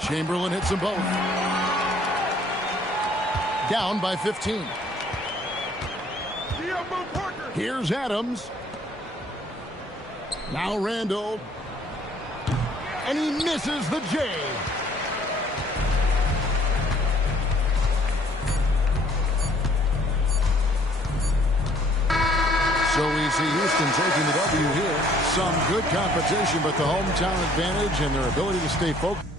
Chamberlain hits them both. Down by 15. Here's Adams. Now Randall. And he misses the J. So we see Houston taking the W here. Some good competition, but the hometown advantage and their ability to stay focused.